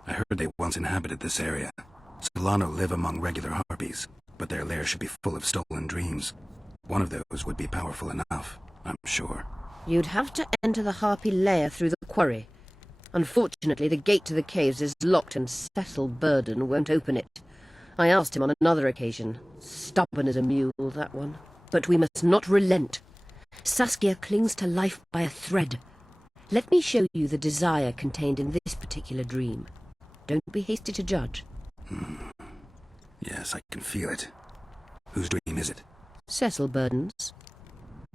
I heard they once inhabited this area. Solano live among regular harpies, but their lair should be full of stolen dreams. One of those would be powerful enough, I'm sure. You'd have to enter the harpy lair through the quarry. Unfortunately, the gate to the caves is locked and Cecil Burden won't open it. I asked him on another occasion. Stubborn as a mule, that one. But we must not relent. Saskia clings to life by a thread. Let me show you the desire contained in this particular dream. Don't be hasty to judge. Yes, I can feel it. Whose dream is it? Cecil Burden's.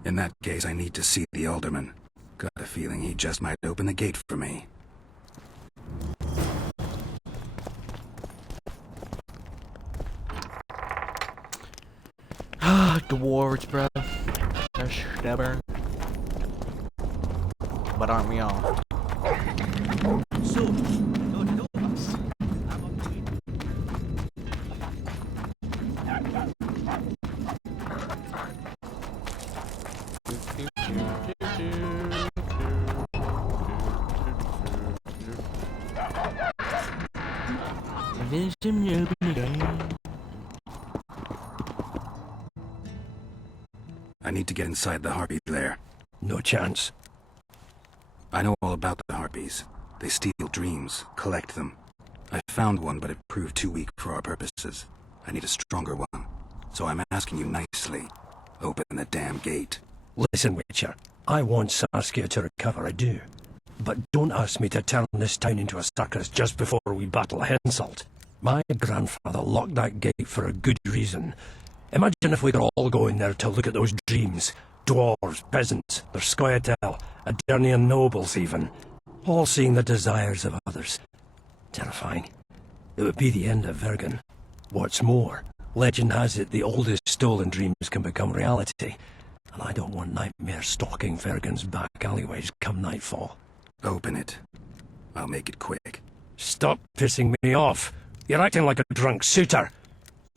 In that case, I need to see the alderman. Got a feeling he just might open the gate for me. Dwarves, bro. They're stubborn. But aren't we all? So, no, no, I'm on the way. I need to get inside the harpy lair. No chance. I know all about the harpies. They steal dreams, collect them. I found one, but it proved too weak for our purposes. I need a stronger one. So I'm asking you nicely. Open the damn gate. Listen, Witcher. I want Saskia to recover, I do. But don't ask me to turn this town into a circus just before we battle Henselt. My grandfather locked that gate for a good reason. Imagine if we could all go in there to look at those dreams. Dwarves, peasants, their scoia'tael, Adernian nobles even. All seeing the desires of others. Terrifying. It would be the end of Vergen. What's more, legend has it the oldest stolen dreams can become reality. And I don't want nightmares stalking Vergen's back alleyways come nightfall. Open it. I'll make it quick. Stop pissing me off. You're acting like a drunk suitor.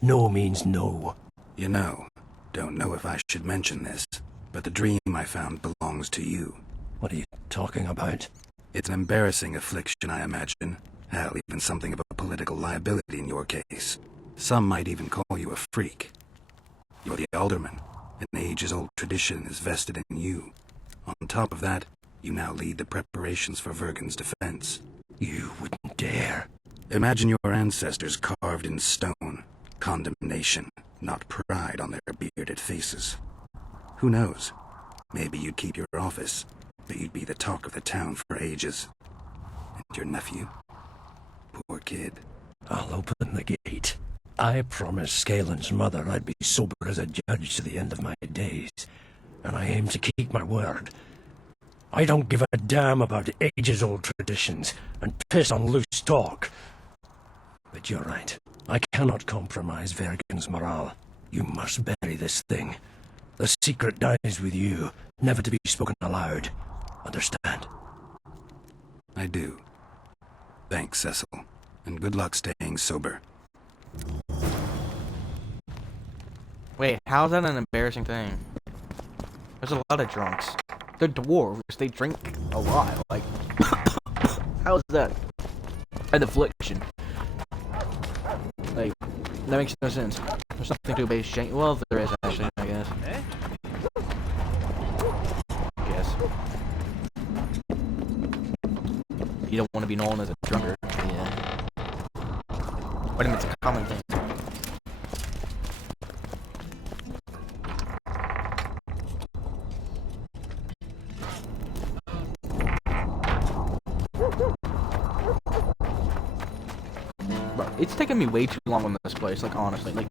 No means no. You know, don't know if I should mention this, but the dream I found belongs to you. What are you talking about? It's an embarrassing affliction, I imagine. Hell, even something of a political liability in your case. Some might even call you a freak. You're the alderman. An ages-old tradition is vested in you. On top of that, you now lead the preparations for Vergen's defense. You wouldn't dare. Imagine your ancestors carved in stone. Condemnation, not pride on their bearded faces. Who knows? Maybe you'd keep your office, but you'd be the talk of the town for ages. And your nephew? Poor kid. I'll open the gate. I promised Scalen's mother I'd be sober as a judge to the end of my days, and I aim to keep my word. I don't give a damn about ages-old traditions and piss on loose talk. But you're right. I cannot compromise Vergen's morale. You must bury this thing. The secret dies with you, never to be spoken aloud. Understand? I do. Thanks, Cecil. And good luck staying sober. Wait, how's that an embarrassing thing? There's a lot of drunks. They're dwarves. They drink a lot. Like, how's that an affliction? Like, that makes no sense. There's nothing to base shame. Well, there is actually, I guess. You don't want to be known as a drunkard. Yeah. But it's a common thing. Bro, it's taken me way too long on this place, like, honestly. Like,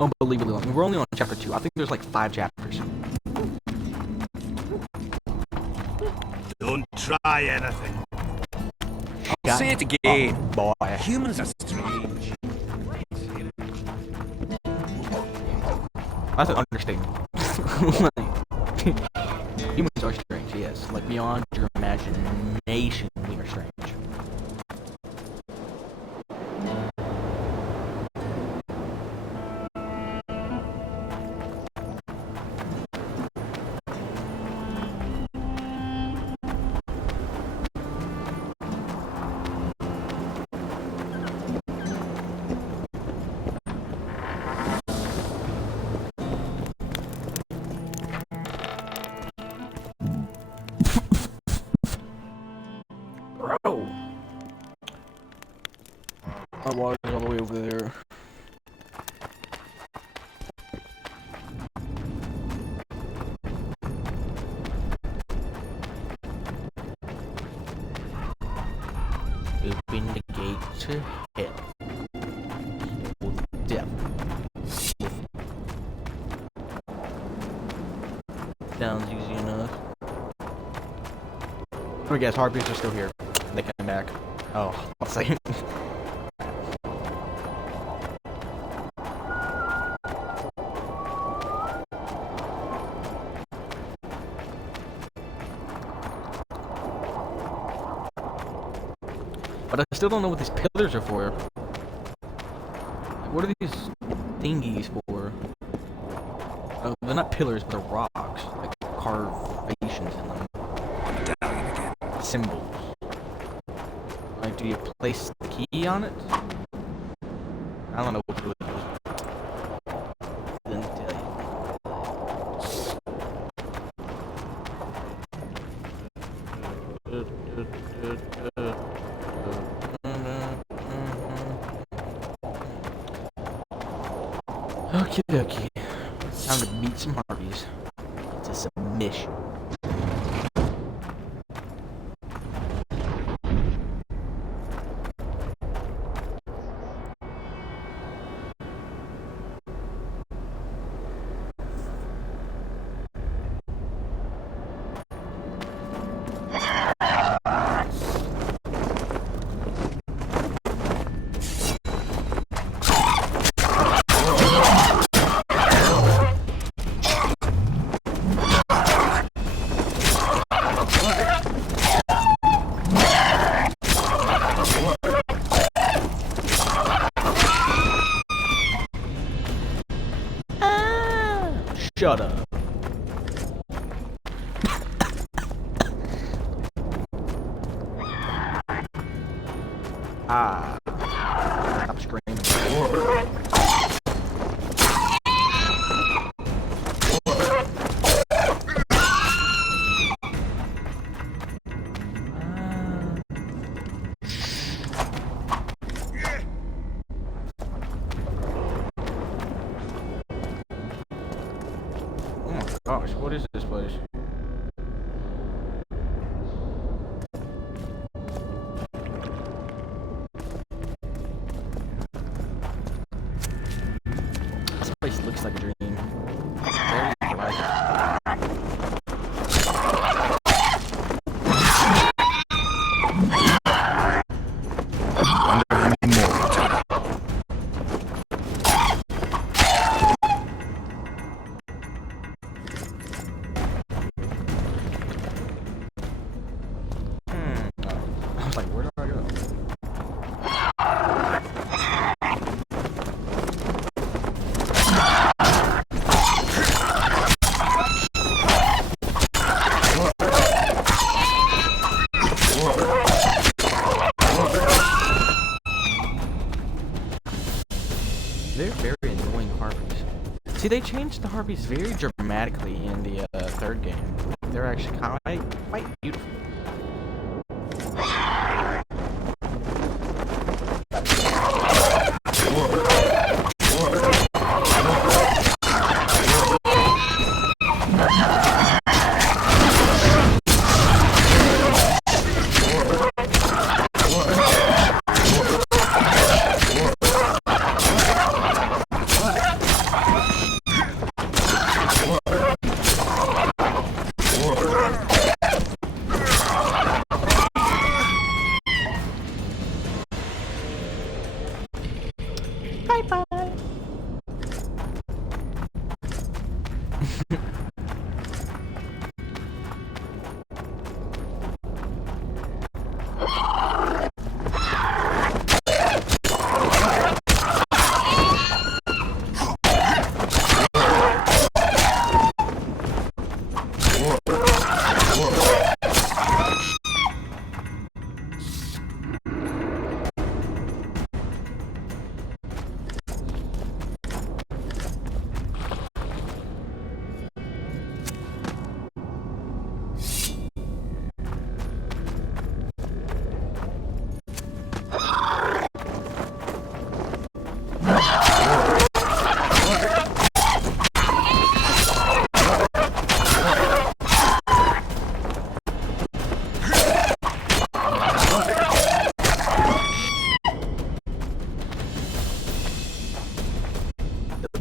unbelievably long. We're only on chapter 2. I think there's like 5 chapters. Don't try anything. I'll say it again. Oh, boy. Humans are strange. That's an understatement. Humans are strange, yes. Like, beyond your imagination, we are strange. Bro! My water's all the way over there. Open the gate to hell. With death. Sounds easy enough. I guess harpies are still here. They came back. Oh, I'll say. But I still don't know what these pillars are for. Like, what are these thingies for? Oh, they're not pillars, but they're rocks. Like carvations in them. Medallion again. Symbols. Like, do you place the key on it? I don't know what to do. Let me tell you. Okie dokie. Time to beat some harpies to submission. Shut up. Stop screaming. Oh my gosh, what is this place? This place looks like a dream. Very bright. Wonder how many more will turn up. See, they changed the harpies very dramatically in the third game. They're actually quite beautiful.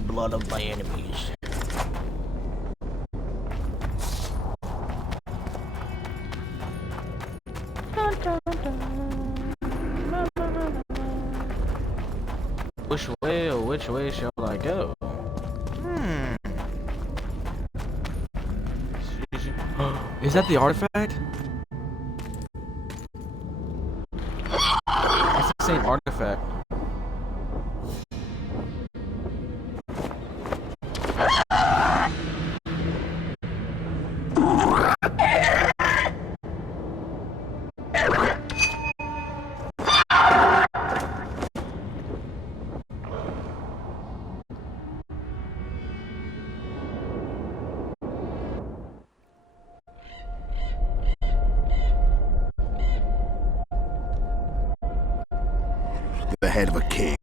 Blood of my enemies. Which way shall I go? Is that the artifact? It's the same artifact. The head of a king.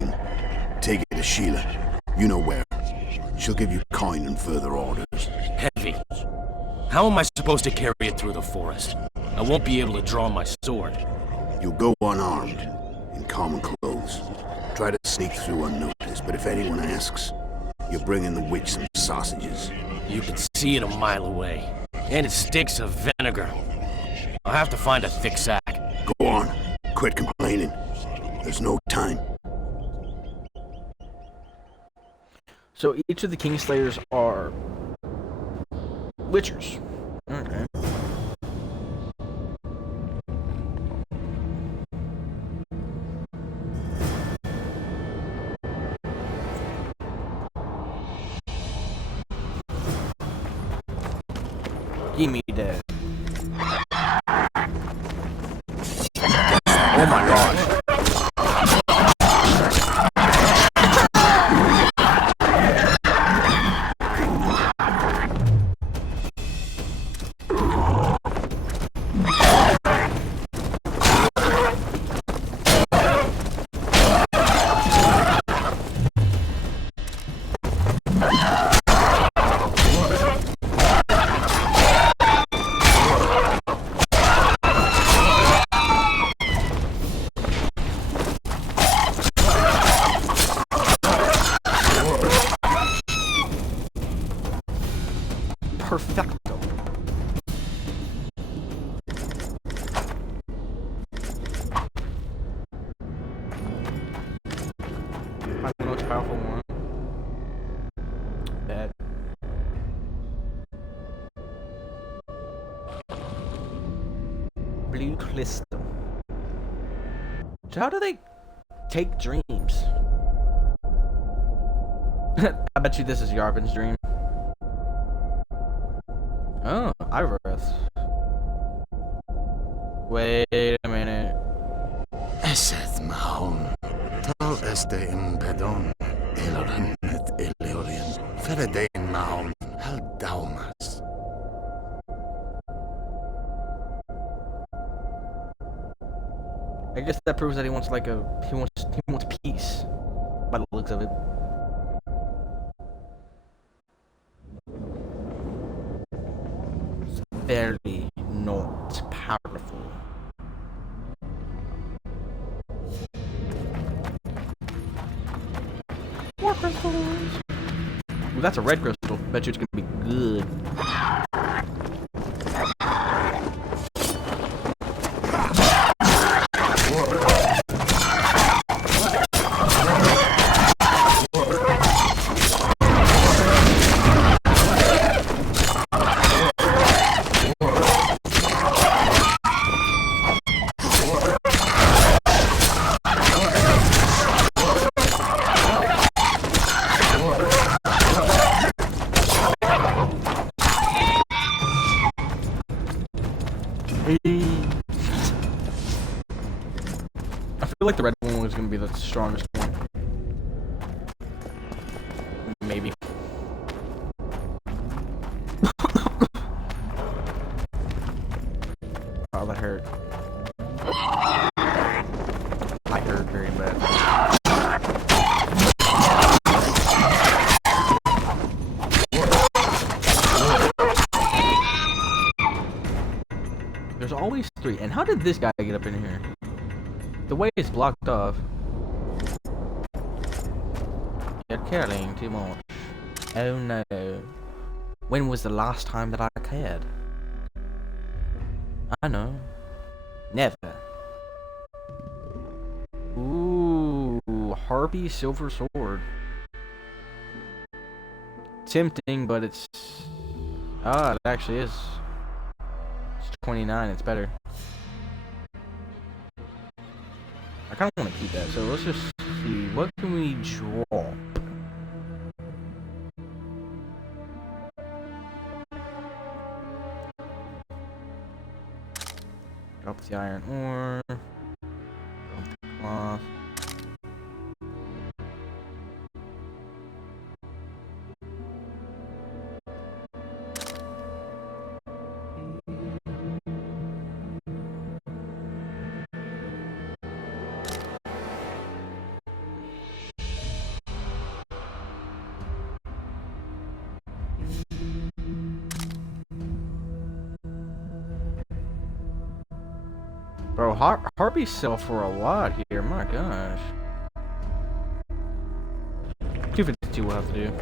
Take it to Sheila. You know where. She'll give you coin and further orders. Heavy. How am I supposed to carry it through the forest? I won't be able to draw my sword. You'll go unarmed, in common clothes. Try to sneak through unnoticed, but if anyone asks, you bring in the witch some sausages. You can see it a mile away, and it stinks of vinegar. I'll have to find a thick sack. Go on. Quit complaining. There's no time. So each of the Kingslayers are Witchers. Okay. Give me that. Oh my gosh. Perfecto. Find the most powerful one. Bad. Blue crystal. So how do they take dreams? I bet you this is Yarvin's dream. Oh, Ivareth. Wait a minute. Eseth Mahon, tal este impedon, Eloran et Eleorian, Ferede I guess that proves that he wants like he wants peace by the looks of it. It's fairly not powerful. More crystals. Well, that's a red crystal. Bet you it's gonna be good. I feel like the red one was gonna be the strongest one. Maybe. Oh, that hurt. I hurt very bad. There's always 3. And how did this guy get up in here? The way is blocked off. You're caring too much. Oh no. When was the last time that I cared? I know. Never. Ooh, Harpy Silver Sword. Tempting, but it's... Ah, it actually is. It's 29, it's better. I kind of want to keep that, so let's just see. What can we drop? Drop the iron ore. Drop the cloth. Bro, Harpies sell for a lot here, my gosh. 252 we'll have to do.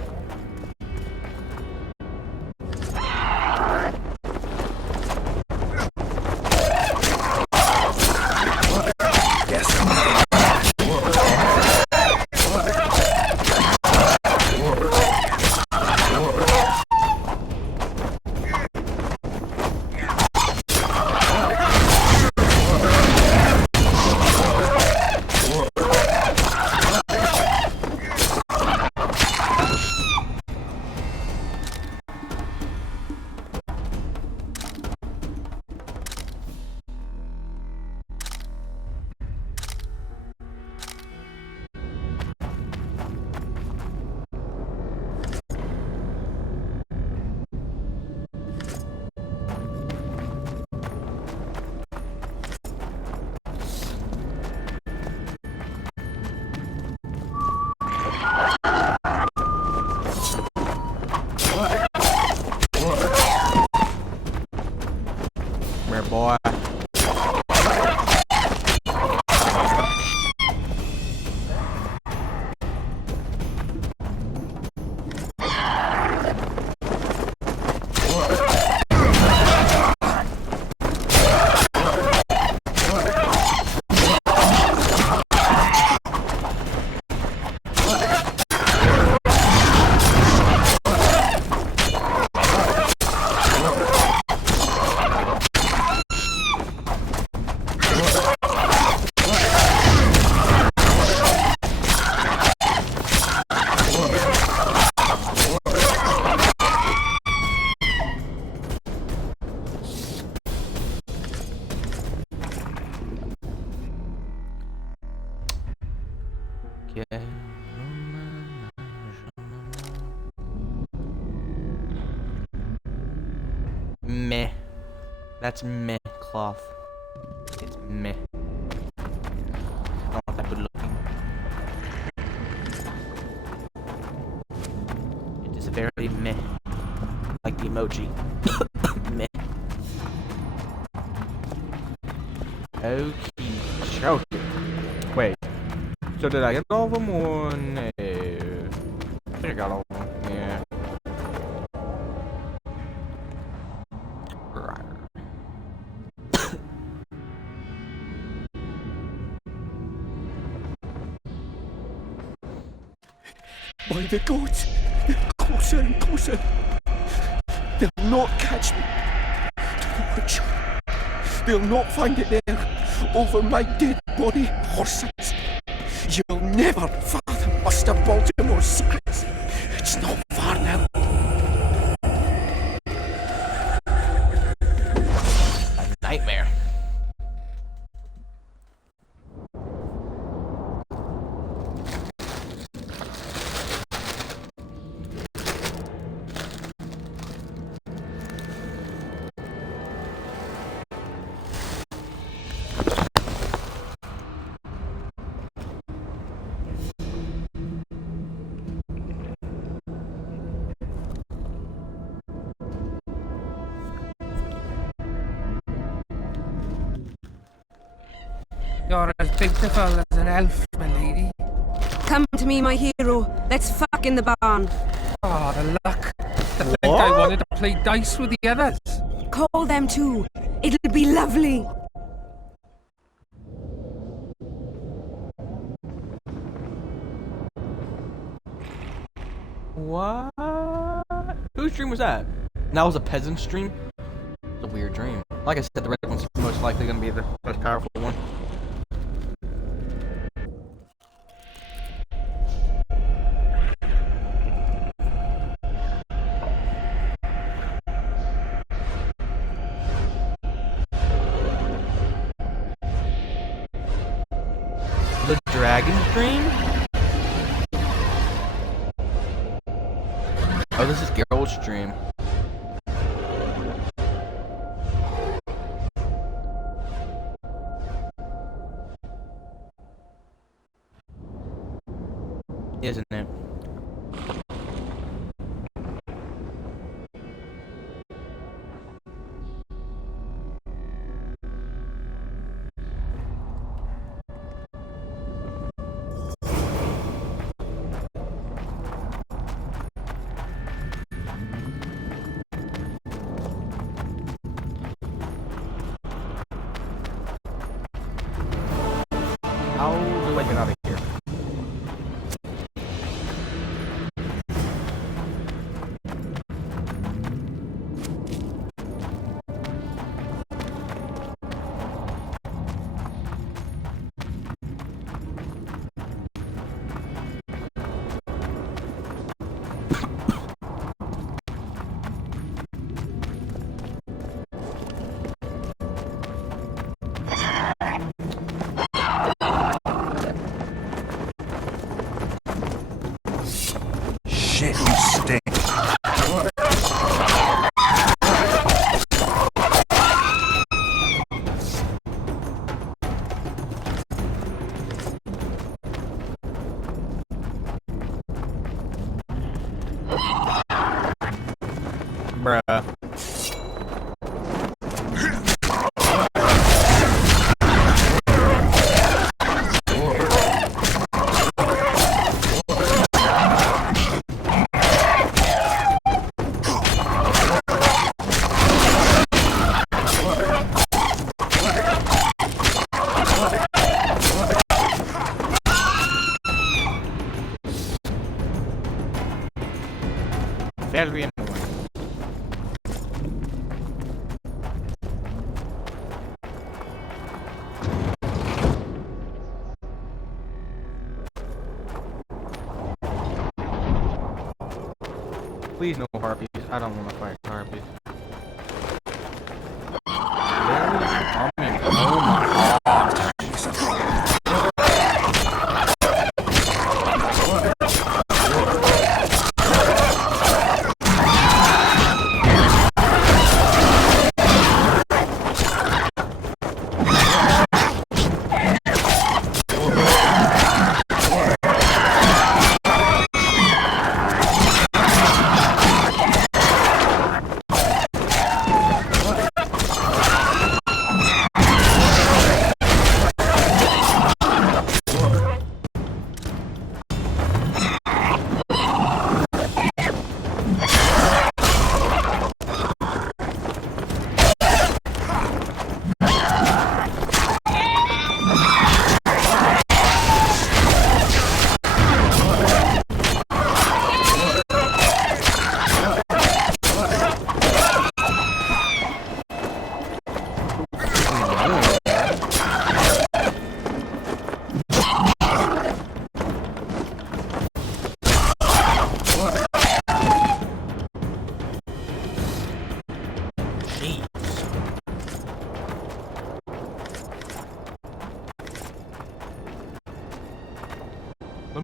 Boy. Meh. That's meh cloth. It's meh. emoji. Meh. Okay. Wait. So did I get all of them or no? I think I got all of them. Yeah. Right. By the gods, they're closer and closer. They'll not catch me. To the witch. They'll not find it there, over my dead body, Horsens. You'll never fathom Master Baltimore's secrets. It's not far now. A nightmare. You're as beautiful as an elf, my lady. Come to me, my hero. Let's fuck in the barn. Oh, the luck. To think I wanted to play dice with the others. Call them too. It'll be lovely. What? Whose dream was that? That was a peasant's dream? It's a weird dream. Like I said, the red one's most likely going to be the most powerful one. The dragon's dream? Oh, this is Geralt's dream. Isn't it? How do I get out of here? Shit, you stink. Bruh. Very annoying. Please no harpies. I don't want to fight harpies. Oh my god.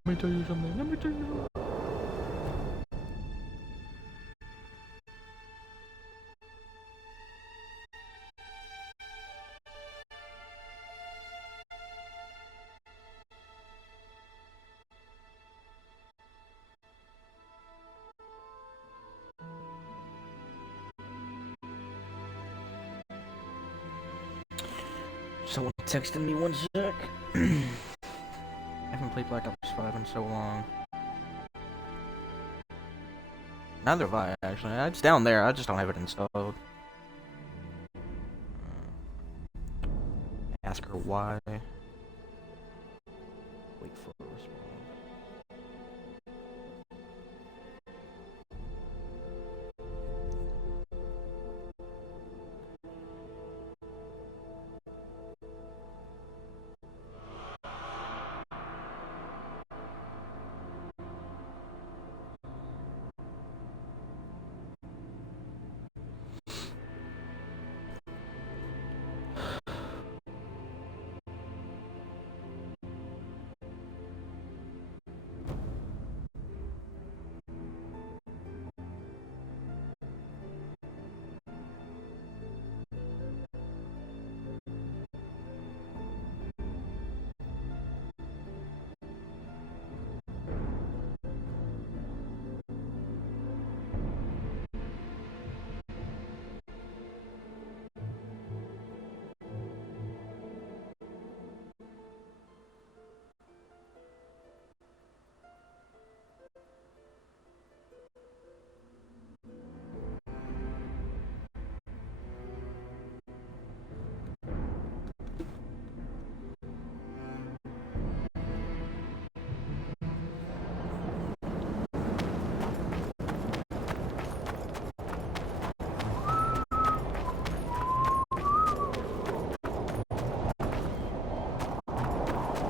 Let me tell you something. Let me tell you. Someone texted me 1 sec. I haven't played Black Ops 5 in so long. Neither have I, actually. It's down there, I just don't have it installed. Ask her why. Wait for a response.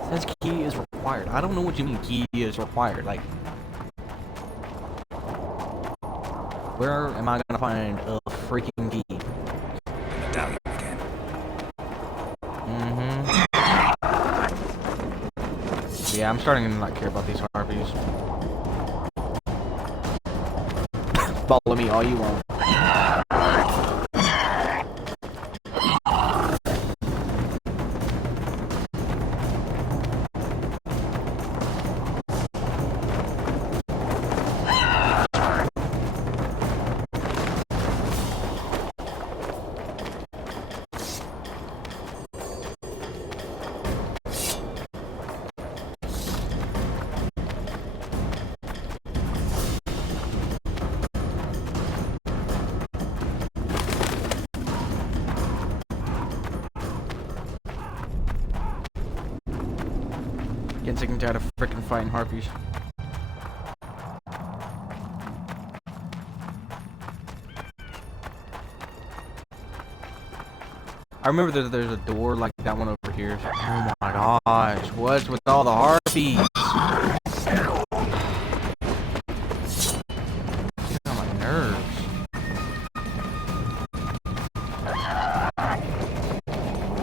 Says key is required. I don't know what you mean key is required. Like, where am I gonna find a freaking key? Medallion again. Yeah, I'm starting to not care about these harpies. Follow me all you want. Getting sick and tired of frickin' fighting harpies. I remember there's a door like that one over here. Oh my gosh, what's with all the harpies? Get on my nerves.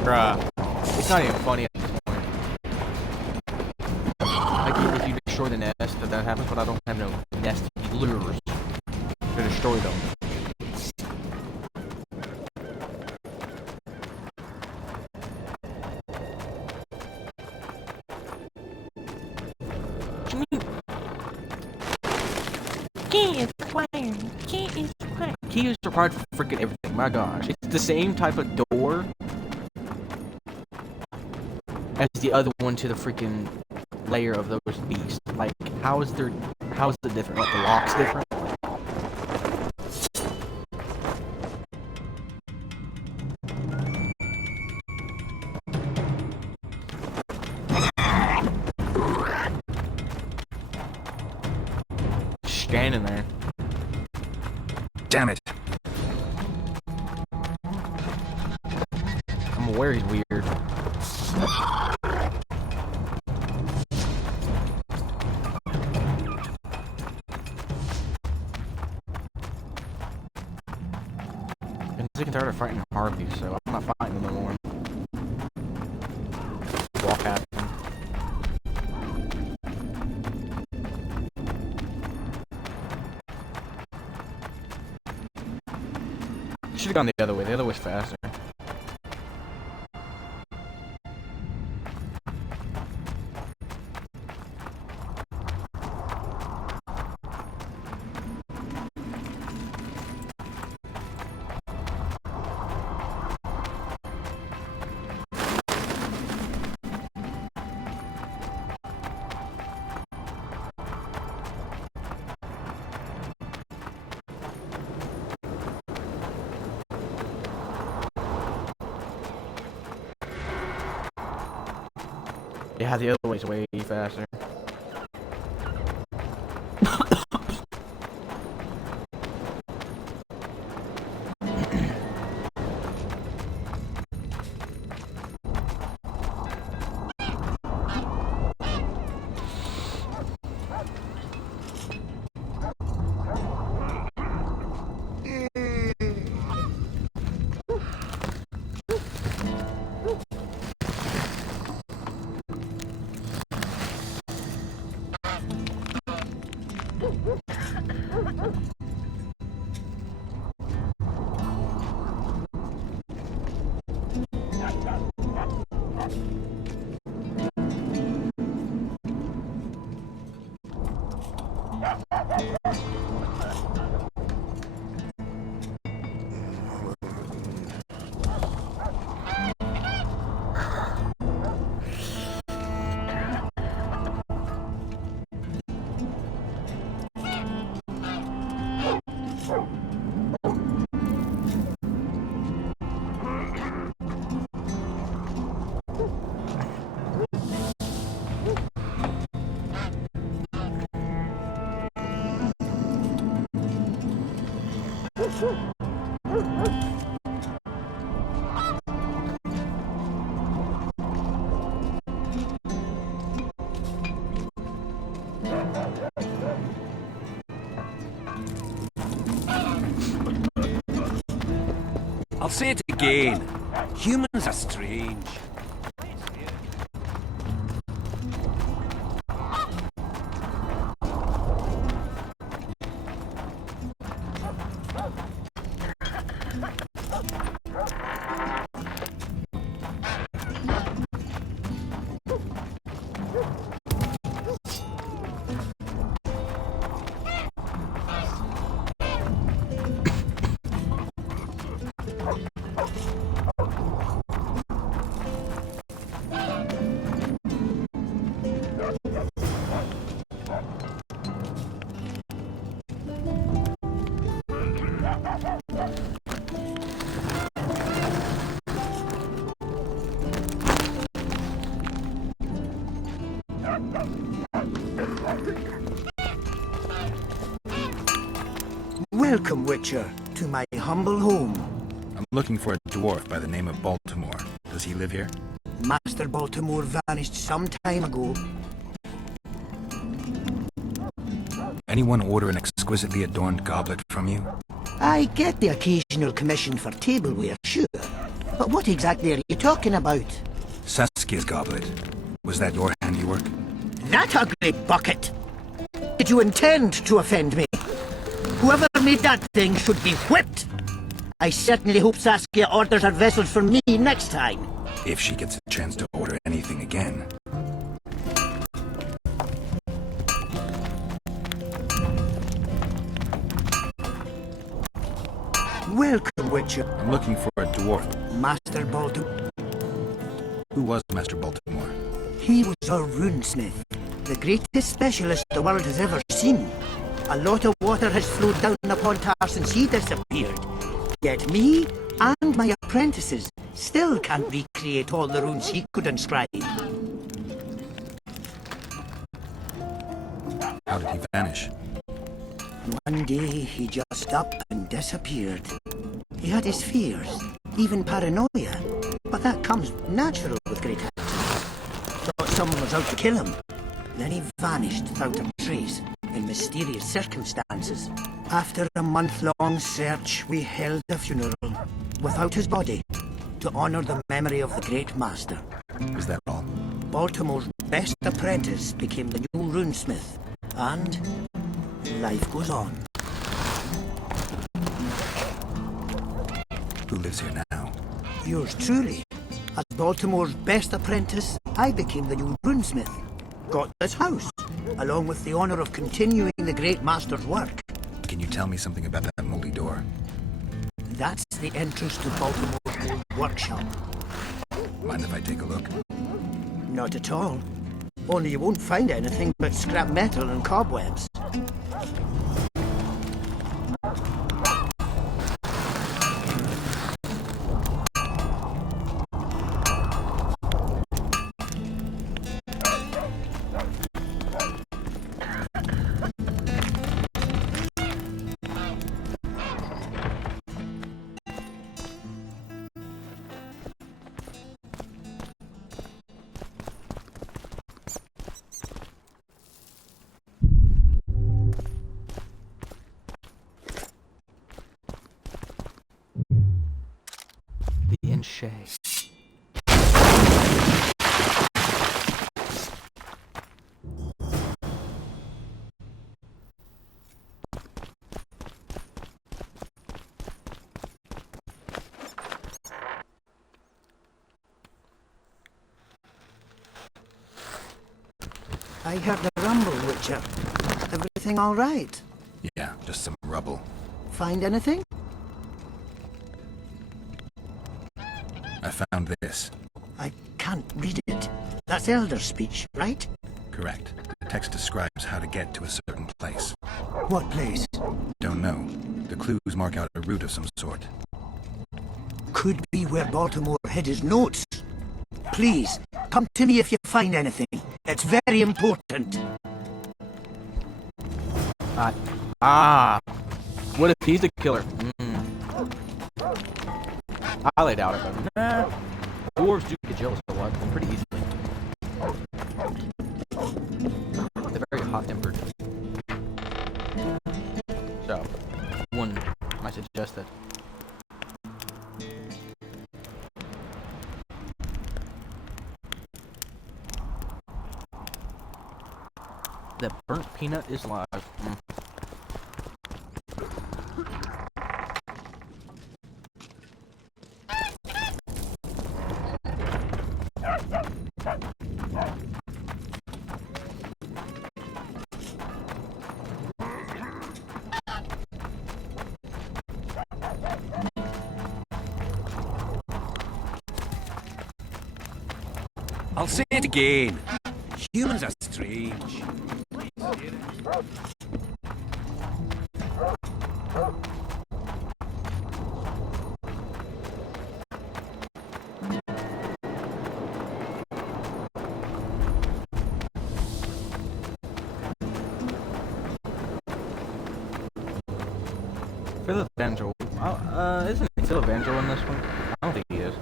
Bruh, it's not even funny. If you destroy the nest, that happens, but I don't have no nest lures to destroy them. What you mean? Key is required. Key is required. Key is required for freaking everything. My gosh, it's the same type of door as the other one to the freaking layer of those beasts. Like, how is it different? Like, the lock's different? Scanning there. Damn it. I'm aware he's weird. I'm sick and tired of fighting harpies, so I'm not fighting them no more. Walk at them. should have gone the other way. The other way's faster. Yeah, the other way's way faster. I'll say it again. Humans are strange. Welcome, Witcher, to my humble home. I'm looking for a dwarf by the name of Baltimore. Does he live here? Master Baltimore vanished some time ago. Anyone order an exquisitely adorned goblet from you? I get the occasional commission for tableware, sure. But what exactly are you talking about? Saskia's goblet. Was that your handiwork? That ugly bucket! Did you intend to offend me? Whoever made that thing should be whipped! I certainly hope Saskia orders her vessels for me next time. If she gets a chance to order anything again. Welcome, Witcher. I'm looking for a dwarf. Master Baltimore. Who was Master Baltimore? He was a runesmith, the greatest specialist the world has ever seen. A lot of water has flowed down upon Tar since he disappeared. Yet me and my apprentices still can't recreate all the runes he could inscribe. How did he vanish? One day he just up and disappeared. He had his fears, even paranoia, but that comes natural with great actors. Thought someone was out to kill him. Then he vanished without a trace, in mysterious circumstances. After a month-long search, we held a funeral, without his body, to honor the memory of the great master. Was that all? Baltimore's best apprentice became the new runesmith, and life goes on. Who lives here now? Yours truly. As Baltimore's best apprentice, I became the new runesmith. Got this house, along with the honor of continuing the great master's work. Can you tell me something about that moldy door? That's the entrance to Baltimore's old workshop. Mind if I take a look? Not at all. Only you won't find anything but scrap metal and cobwebs. The Inshay. I heard the rumble, Witcher. Everything all right? Yeah, just some rubble. Find anything? I found this. I can't read it. That's Elder speech, right? Correct. The text describes how to get to a certain place. What place? Don't know. The clues mark out a route of some sort. Could be where Baltimore hid his notes. Please, come to me if you find anything. It's very important. What if he's the killer? I highly doubt it, but nah. Dwarves do get jealous a lot, pretty easily. They're very hot-tempered. So, one might suggest that. That burnt peanut is live. I'll say it again. Humans are strange. Philip Evangel. Isn't Philip Evangel in this one? I don't think he is.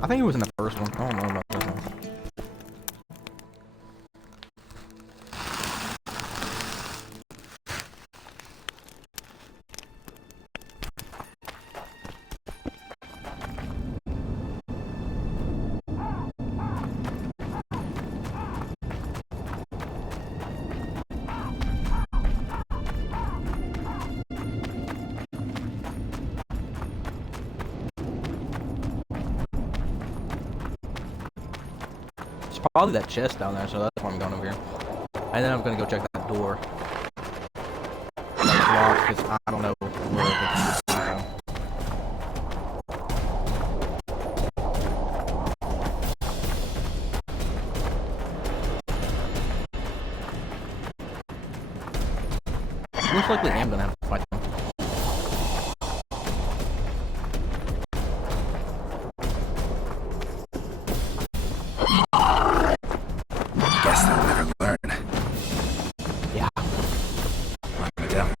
I think he was in the first one. I don't know about this one. It's probably that chest down there, so that's why I'm going over here. And then I'm gonna go check that door. That's locked, because I don't know where it's going. Most likely I am gonna have to fight them. Guess they'll never learn. Yeah. Run me down.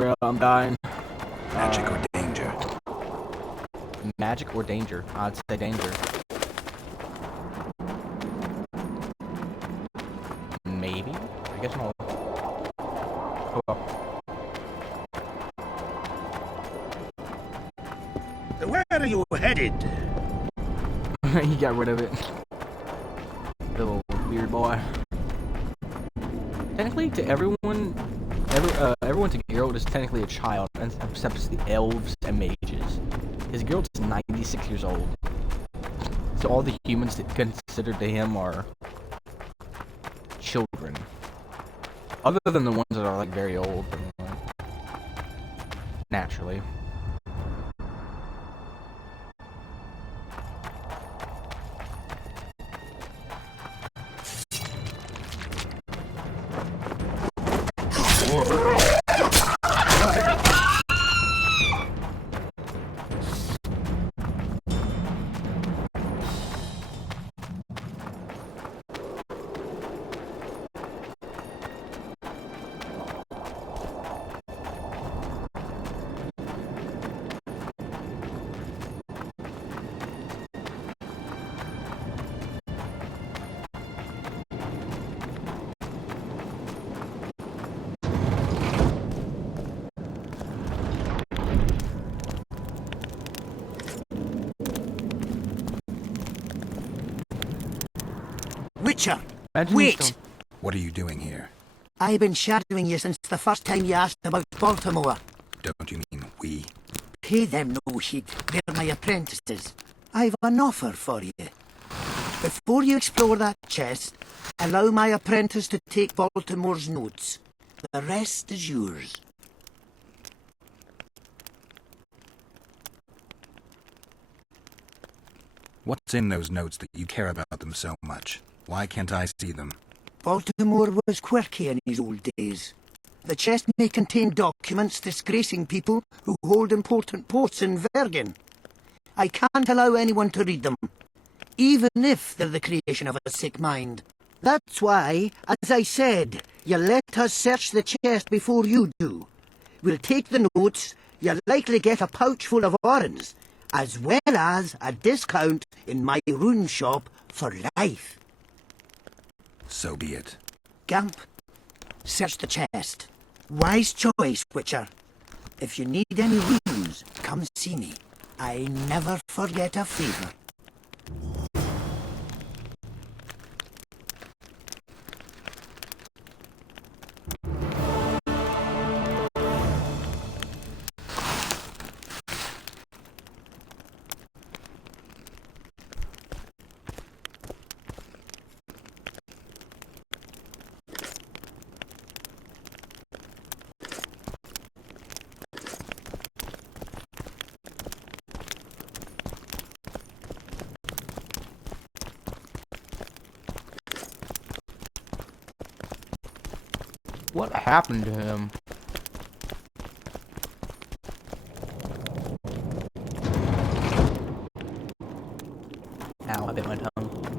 bro, I'm dying. Magic or danger? Magic or danger? I'd say danger. Maybe? I guess not. Oh well. Where are you headed? He got rid of it. Little weird boy. Technically, to everyone to Geralt is technically a child, except the elves and mages. His Geralt's 96 years old. So all the humans that considered to him are children. Other than the ones that are like very old, naturally. Witcher! Imagine Wait! What are you doing here? I've been shadowing you since the first time you asked about Baltimore. Don't you mean we? Pay them no heed. They're my apprentices. I've an offer for you. Before you explore that chest, allow my apprentice to take Baltimore's notes. The rest is yours. What's in those notes that you care about them so much? Why can't I see them? Baltimore was quirky in his old days. The chest may contain documents disgracing people who hold important posts in Vergen. I can't allow anyone to read them, even if they're the creation of a sick mind. That's why, as I said, you let us search the chest before you do. We'll take the notes, you'll likely get a pouch full of orange, as well as a discount in my rune shop for life. So be it. Gamp, search the chest. Wise choice, Witcher. If you need any runes, come see me. I never forget a favour. What happened to him? Ow, I bit my tongue.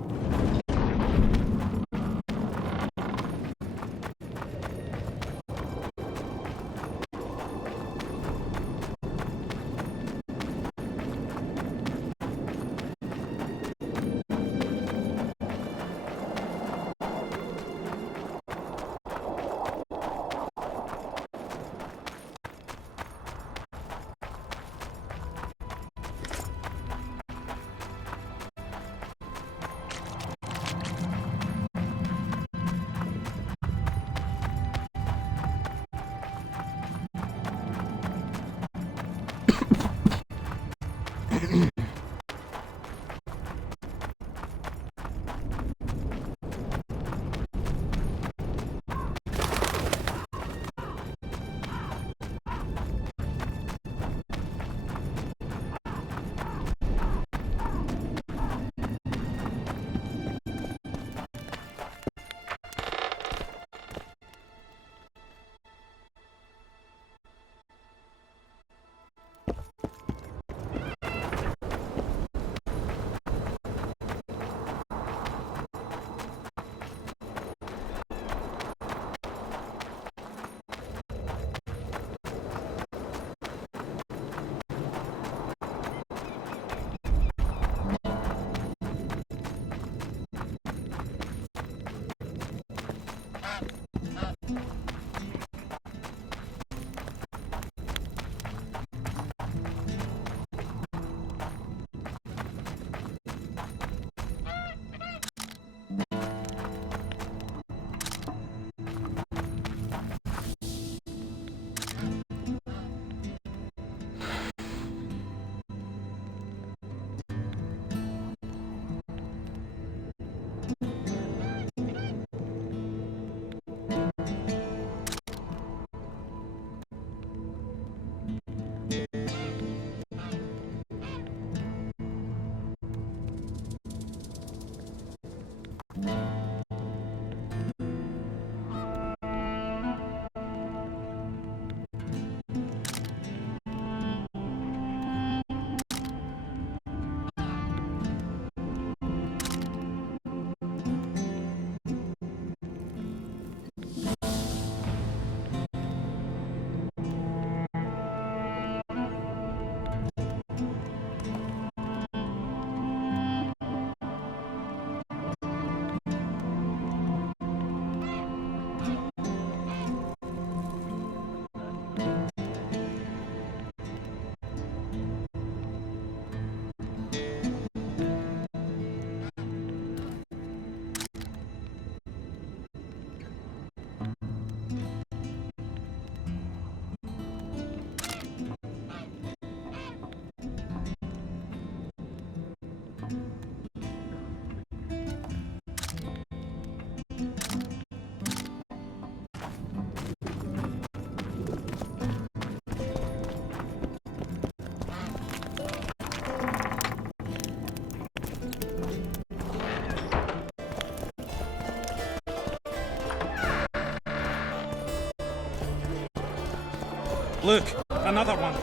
Look, another one.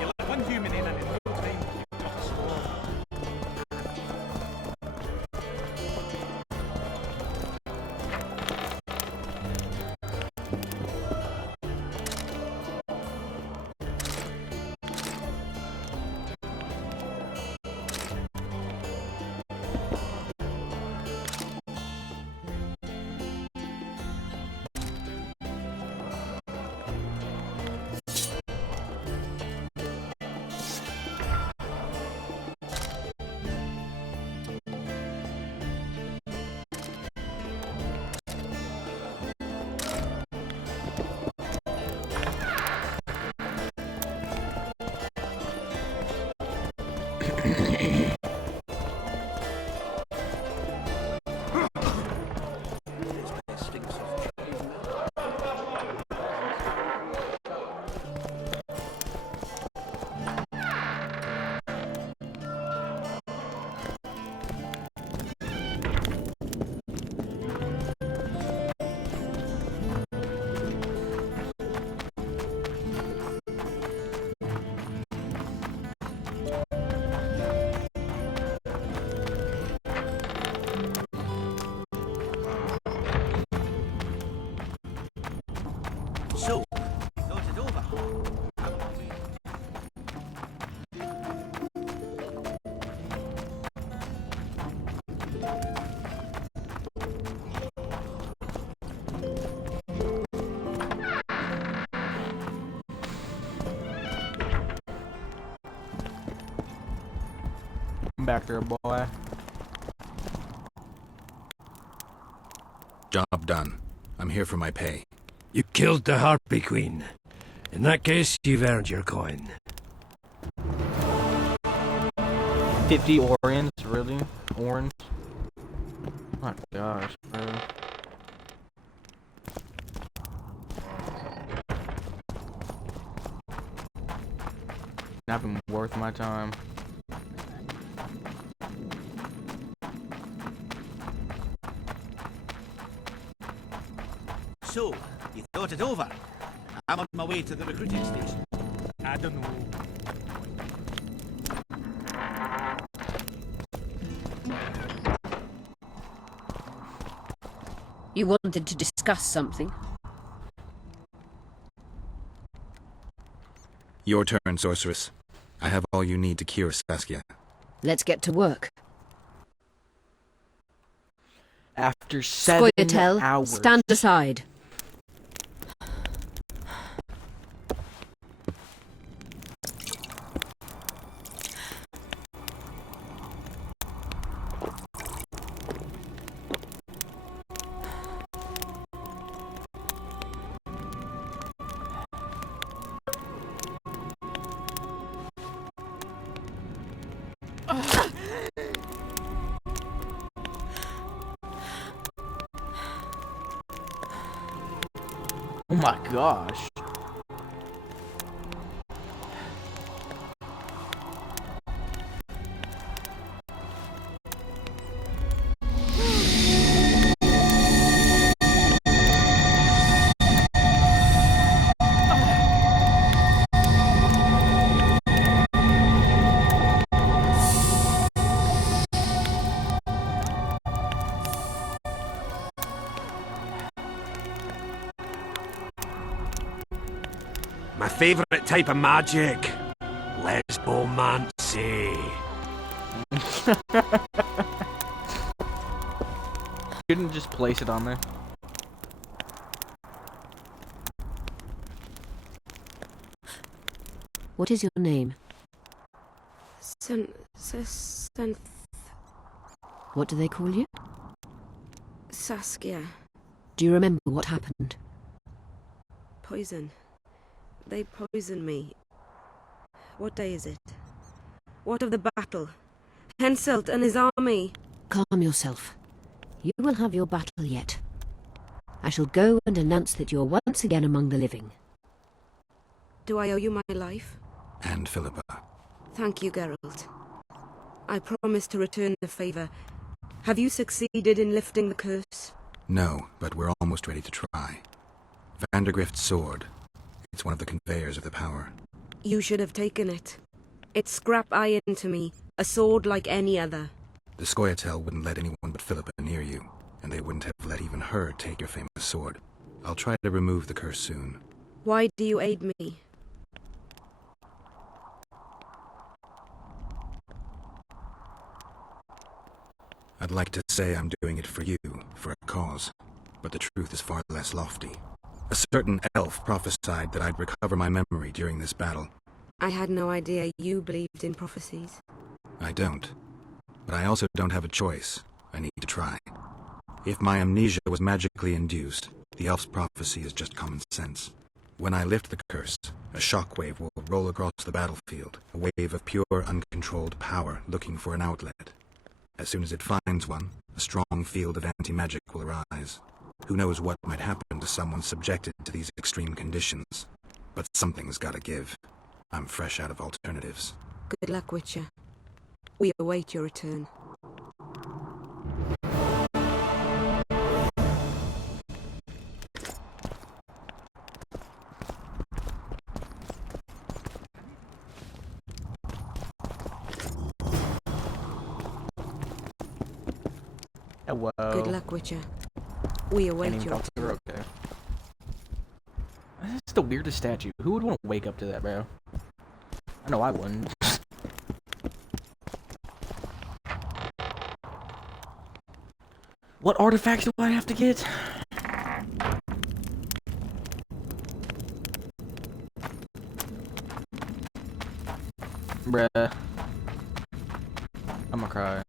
You let one human in and in no time you've got a score. So, you thought it over? I'm back there, boy. Job done. I'm here for my pay. You killed the Harpy Queen. In that case, you've earned your coin. 50 Orions, really? Orange? My gosh, bro. Not been worth my time. So, you thought it over? I'm on my way to the recruiting station. I don't know. You wanted to discuss something? Your turn, sorceress. I have all you need to cure Saskia. Let's get to work. After 7 Scoia'tael, hours. stand aside. Oh my gosh. My favourite type of magic. Lesbomancy. Couldn't just place it on there. What is your name? What do they call you? Saskia. Do you remember what happened? Poison. They poisoned me. What day is it? What of the battle? Henselt and his army. Calm yourself. You will have your battle yet. I shall go and announce that you are once again among the living. Do I owe you my life? And Philippa. Thank you, Geralt. I promise to return the favor. Have you succeeded in lifting the curse? No, but we're almost ready to try. Vandergrift's sword. It's one of the conveyors of the power. You should have taken it. It's scrap iron to me, a sword like any other. The Scoia'tael wouldn't let anyone but Philippa near you, and they wouldn't have let even her take your famous sword. I'll try to remove the curse soon. Why do you aid me? I'd like to say I'm doing it for you, for a cause, but the truth is far less lofty. A certain elf prophesied that I'd recover my memory during this battle. I had no idea you believed in prophecies. I don't. But I also don't have a choice. I need to try. If my amnesia was magically induced, the elf's prophecy is just common sense. When I lift the curse, a shockwave will roll across the battlefield, a wave of pure, uncontrolled power looking for an outlet. As soon as it finds one, a strong field of anti-magic will arise. Who knows what might happen to someone subjected to these extreme conditions? But something's gotta give. I'm fresh out of alternatives. Good luck, Witcher. We await your return. Hello. Good luck, Witcher. We await your return. Okay. This is the weirdest statue. Who would want to wake up to that, bro? I know I wouldn't. What artifacts do I have to get? Bruh. I'ma cry.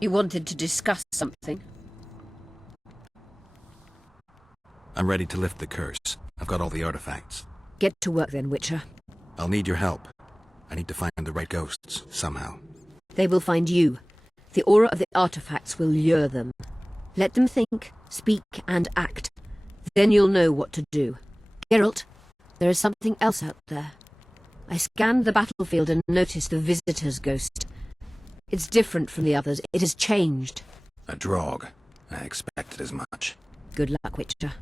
You wanted to discuss something? I'm ready to lift the curse. I've got all the artifacts. Get to work then, Witcher. I'll need your help. I need to find the right ghosts, somehow. They will find you. The aura of the artifacts will lure them. Let them think, speak, and act. Then you'll know what to do. Geralt, there is something else out there. I scanned the battlefield and noticed the Visitor's ghost. It's different from the others. It has changed. A Draug. I expected as much. Good luck, Witcher.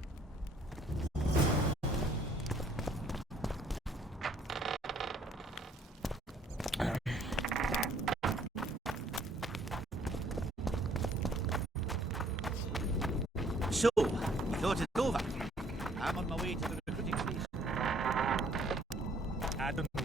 So, you thought it's over? I'm on my way to the recruiting station. I don't know.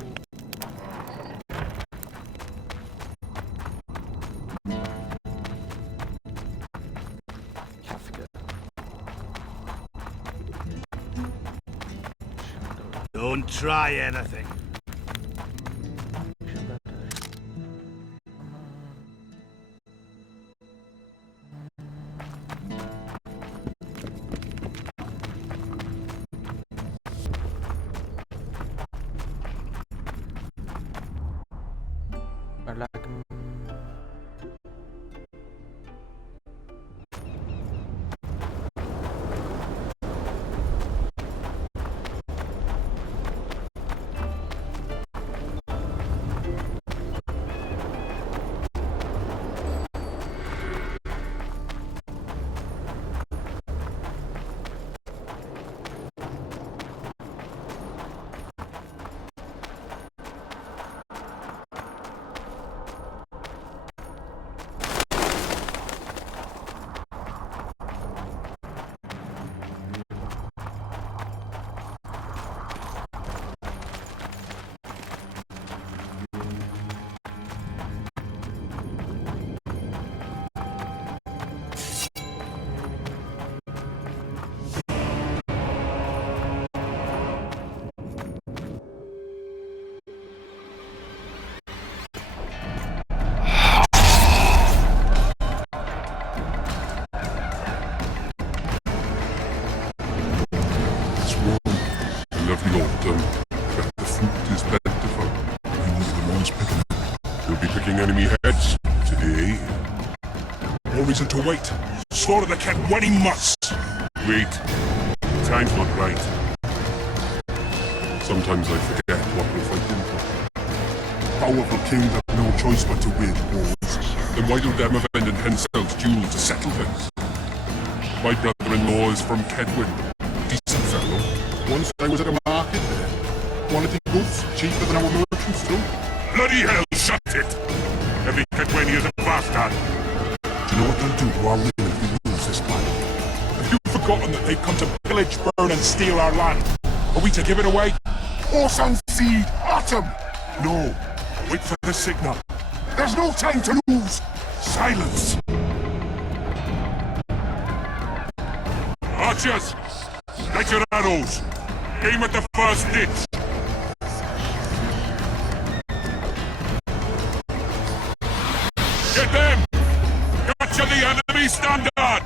Don't try anything. reason to wait. Slaughter the cat when he must. Wait. Time's not right. Sometimes I forget what we're fighting for. Powerful kings have no choice but to wage wars. Then why do Demavend and Henselt duel to settle things? My brother-in-law is from Kedwin. Decent fellow. Once I was at a market there. Quality goods, cheaper than our merchants too. Bloody hell, shut it! Every Kedwini is a bastard. Do you know what they'll do to our women if we lose this battle? Have you forgotten that they've come to pillage, burn and steal our land? Are we to give it away? Horse and seed, autumn! No. Wait for the signal. There's no time to lose! Silence! Archers! Light your arrows! Aim at the first ditch! Get them! Capture the enemy standard!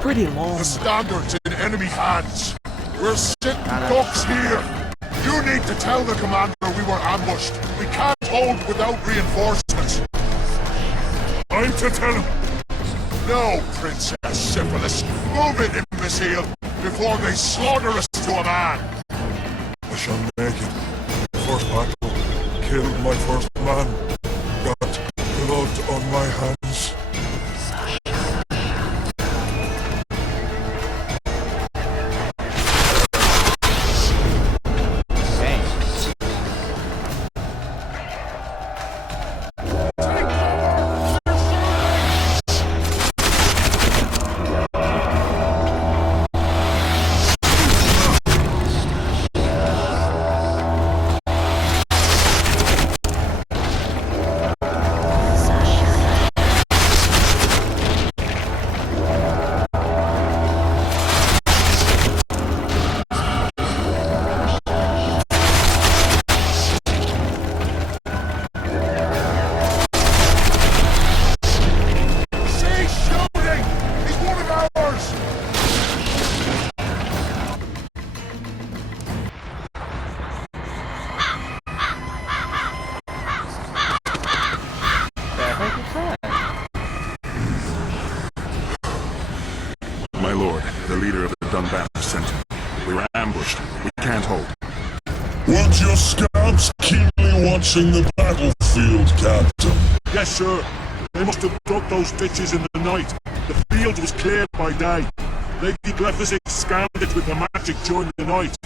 Pretty long. The standard's in enemy hands. We're sitting ducks here. You need to tell the commander we were ambushed. We can't hold without reinforcements. I'm to tell him. No, Princess Syphilis. Move it, imbecile, before they slaughter us to a man. I shall make it. The first battle killed my first man. Got blood on my hands. My lord, the leader of the Dunbat Center. We were ambushed. We can't hold. Weren't your scouts keenly watching the battlefield, Captain? Yes, sir. They must have dug those ditches in the night. The field was cleared by day. Lady Glephisic scanned it with the magic during the night.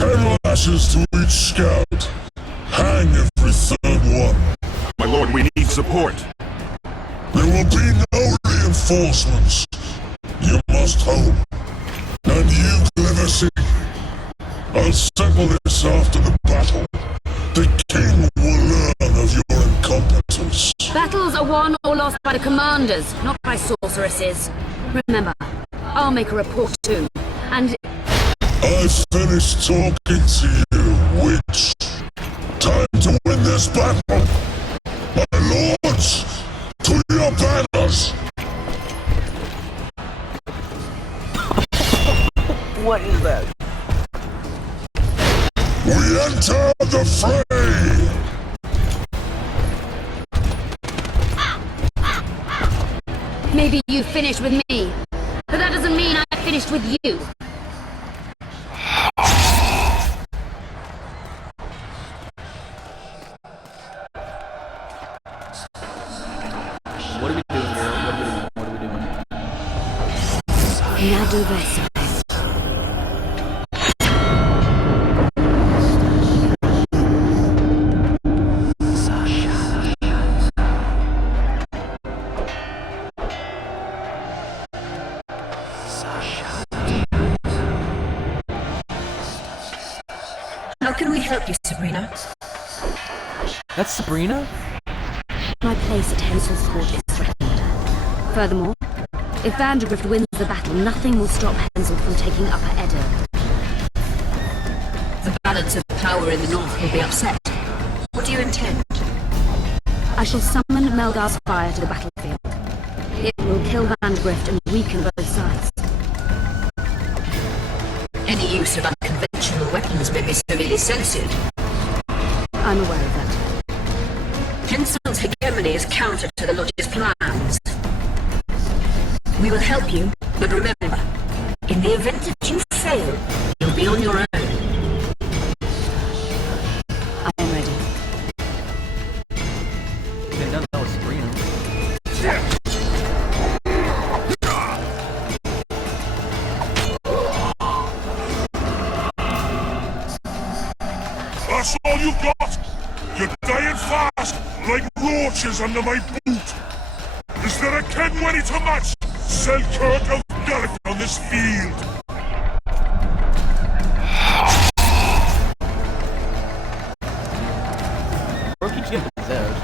10 lashes to each scout. Hang every third one. My lord, we need support. There will be no reinforcements. You must hope. And you, Glephisic, I'll settle this after the battle. The king will learn of your incompetence. Battles are won or lost by the commanders, not by sorceresses. Remember, I'll make a report too, and... I've finished talking to you, witch. Time to win this battle. My lords, to your banners! What is that? We enter the fray! Maybe you finished with me, but that doesn't mean I finished with you. Nado Versailles. How can we help you, Sabrina? That's Sabrina? My place at Hensel's court is threatened. Furthermore, if Vandergrift wins the battle, nothing will stop Hensel from taking Upper Edda. The balance of power in the north will be upset. What do you intend? I shall summon Melgar's fire to the battlefield. It will kill Vandergrift and weaken both sides. Any use of unconventional weapons may be severely censored. I'm aware of that. Hensel's hegemony is counter to the Lodge's plans. We will help you, but remember, in the event that you fail, you'll be on your own. I am ready. Didn't know that was Sabrina. That's all you got? You're dying fast, like roaches under my boot. Is there a king ready to match Selkirk of Gareth on this field? Bro keeps getting possessed.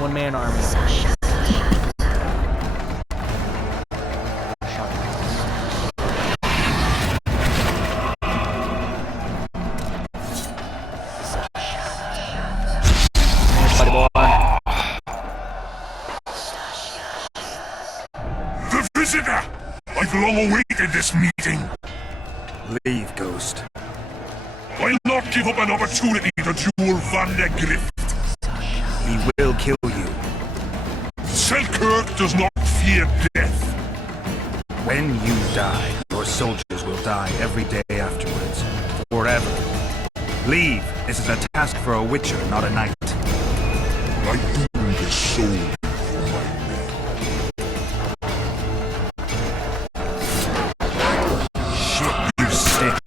One-man army. Buddy boy. The visitor! I've long awaited this meeting. Leave, Ghost. I'll not give up an opportunity to duel Vandergrift. He will kill you. Selkirk does not fear death. When you die, your soldiers will die every day afterwards. Forever. Leave. This is a task for a witcher, not a knight. I own the soul for my men. Shit, you stink.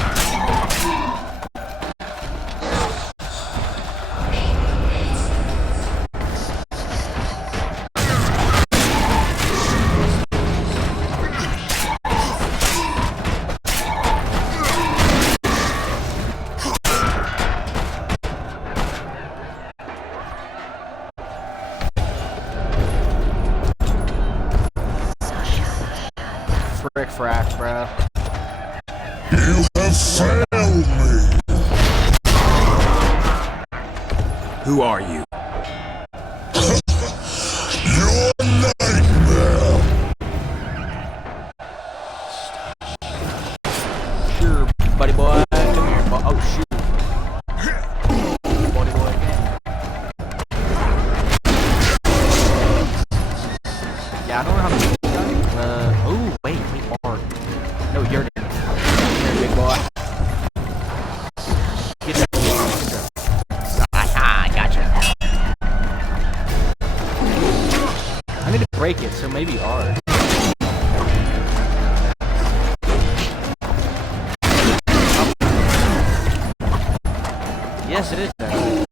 Frick frack, bruh. You have failed me! Who are you? Your nightmare! Sure, buddy boy. Come here, boy. Oh, shoot. Buddy boy again. Yeah, I don't know how to do this guy. Oh, wait, we are. No, you're there. Come here, big boy. Get that. I gotcha. I need to break it, so maybe R. Yes, it is that.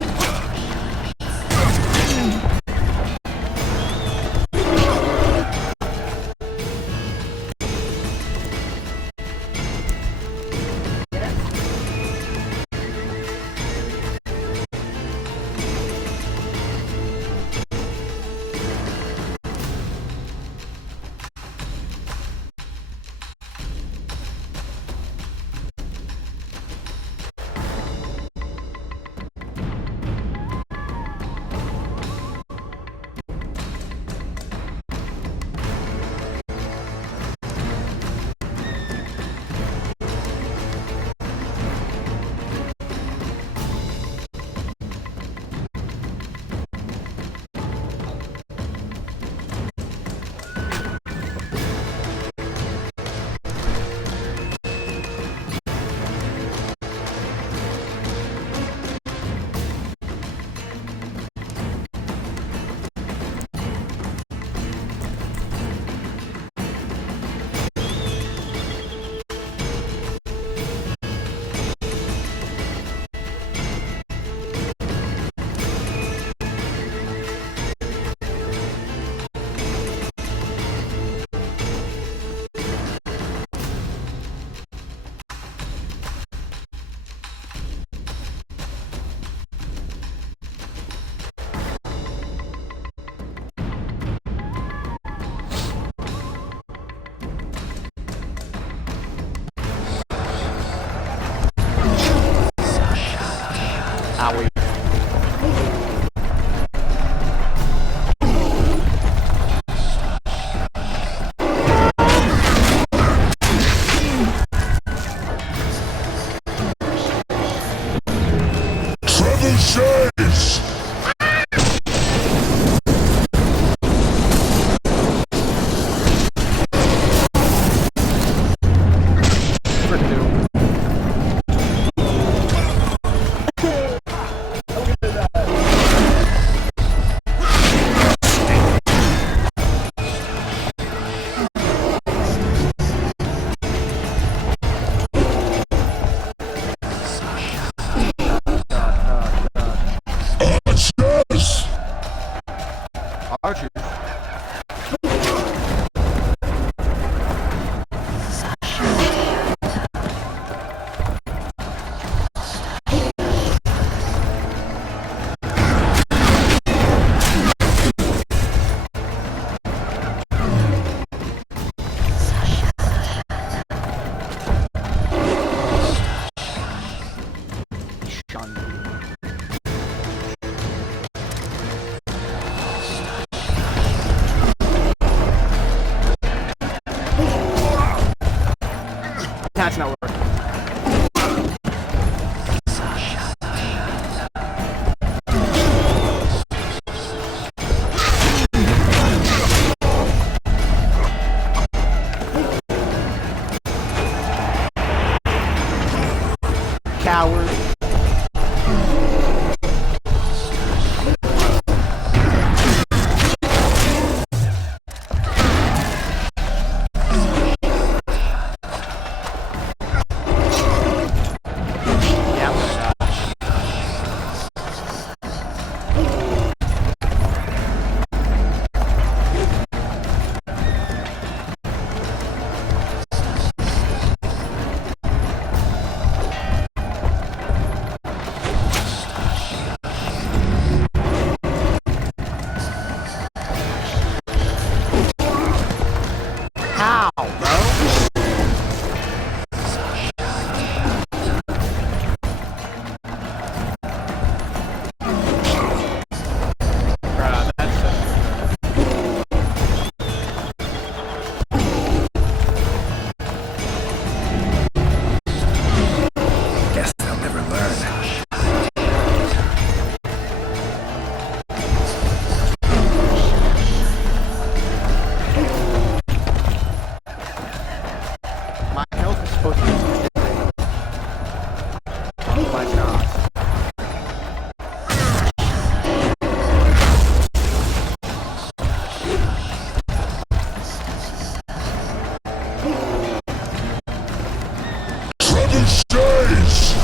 That's not working. Coward. How, bro? Bruh, that's Guess they'll never learn. my health is supposed to be oh my god. Trouble stays!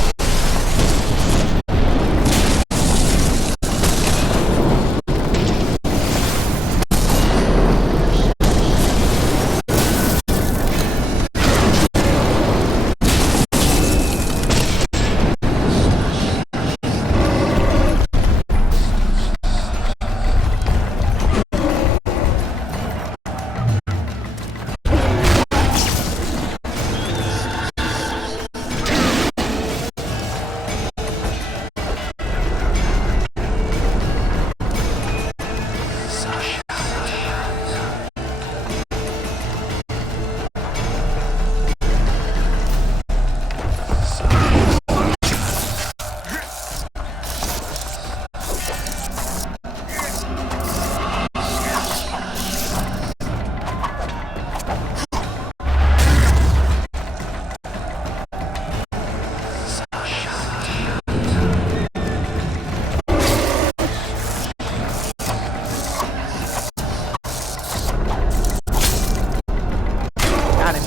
Got him.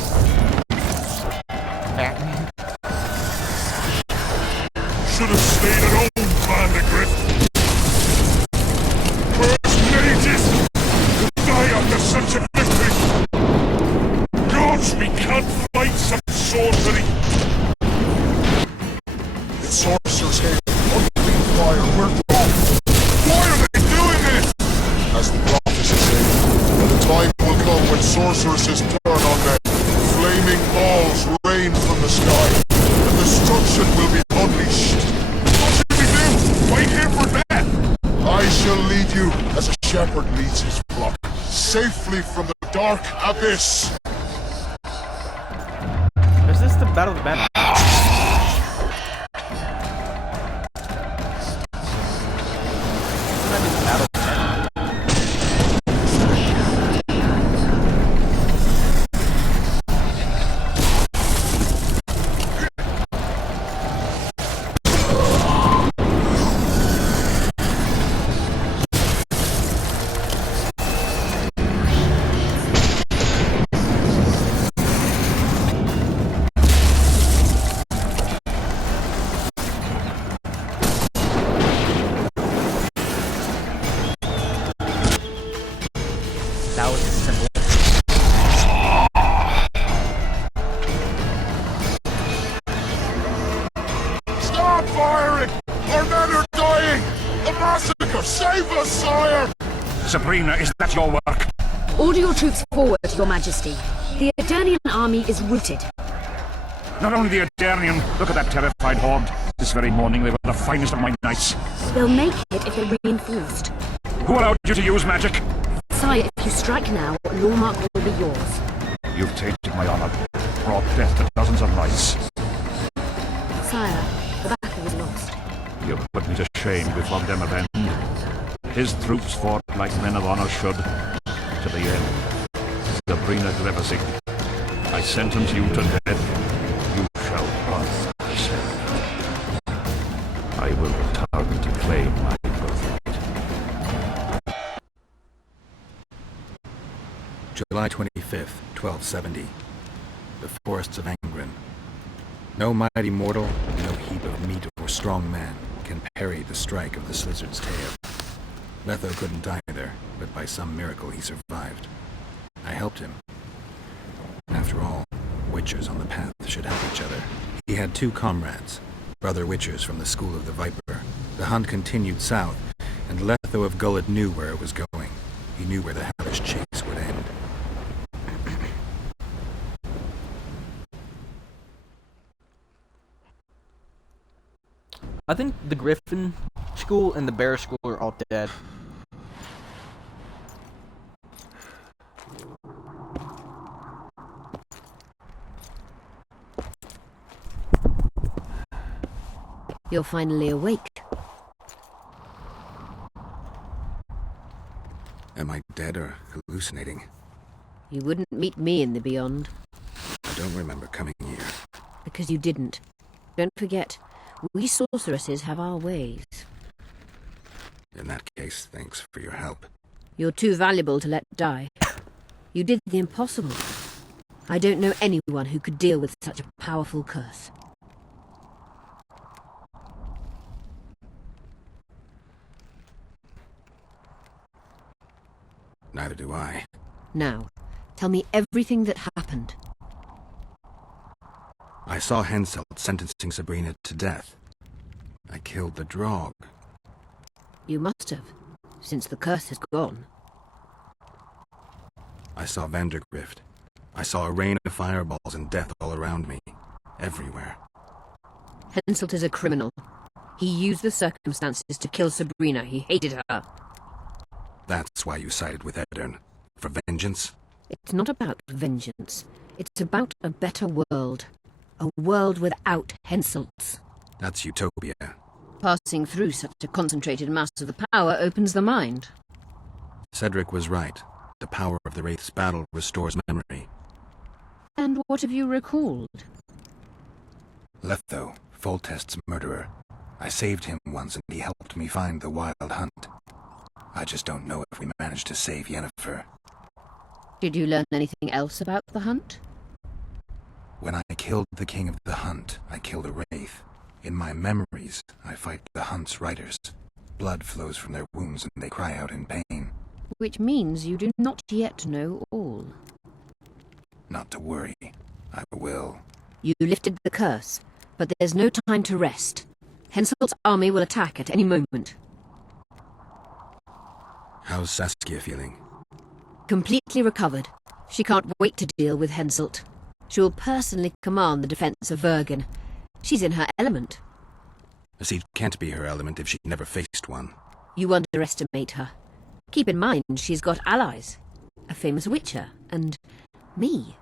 Batman. Should have stayed at home, Vandegrift. First mages who die after such a victory. Gods, we can't fight such sorcery. It's Sorcerer's Head. Unclean fire, we're wrong. Why are they doing this? As the prophecy says, the time will come when sorceresses turn on them. Flaming balls rain from the sky, and destruction will be unleashed. What should we do? Wait here for death? I shall lead you as a shepherd leads his flock, safely from the dark abyss. Is this the Battle of the Band? That was simple. Stop firing! Our men are dying! A massacre! Save us, sire! Sabrina, is that your work? Order your troops forward, Your Majesty. The Aedirnian army is routed. Not only the Aedirnian, look at that terrified horde. This very morning they were the finest of my knights. They'll make it if they're reinforced. Who allowed you to use magic? Sire, if you strike now, Lormark will be yours. You've tainted my honor. brought death to dozens of lives. Sire, the battle was lost. You put me to shame before Demavend. His troops fought like men of honor should, to the end. Sabrina Grevesing, I sentence you to death. You shall pass. I will return to claim my birthright. July 25th, 1270. The forests of Angren. No mighty mortal, no heap of meat or strong man can parry the strike of the Slizzard's tail. Letho couldn't either, but by some miracle he survived. I helped him. After all, Witchers on the path should help each other. He had two comrades, brother Witchers from the School of the Viper. The hunt continued south, and Letho of Gullet knew where it was going. He knew where the hellish chase would end. I think the Griffin School and the Bear School are all dead. You're finally awake. Am I dead or hallucinating? You wouldn't meet me in the Beyond. I don't remember coming here. Because you didn't. Don't forget, we sorceresses have our ways. In that case, thanks for your help. You're too valuable to let die. You did the impossible. I don't know anyone who could deal with such a powerful curse. Neither do I. Now, tell me everything that happened. I saw Henselt sentencing Sabrina to death. I killed the Draug. You must have, since the curse has gone. I saw Vandergrift. I saw a rain of fireballs and death all around me. Everywhere. Henselt is a criminal. He used the circumstances to kill Sabrina. He hated her. That's why you sided with Edern. For vengeance? It's not about vengeance. It's about a better world. A world without Henselts. That's utopia. Passing through such a concentrated mass of the power opens the mind. Cedric was right. The power of the Wraith's battle restores memory. And what have you recalled? Letho, Foltest's murderer. I saved him once and he helped me find the Wild Hunt. I just don't know if we managed to save Yennefer. Did you learn anything else about the hunt? When I killed the King of the Hunt, I killed a Wraith. In my memories, I fight the Hunt's riders. Blood flows from their wounds and they cry out in pain. Which means you do not yet know all. Not to worry. I will. You lifted the curse, but there's no time to rest. Henselt's army will attack at any moment. How's Saskia feeling? Completely recovered. She can't wait to deal with Henselt. She will personally command the defense of Vergen. She's in her element. A siege can't be her element if she never faced one. You underestimate her. Keep in mind she's got allies. A famous witcher, and me.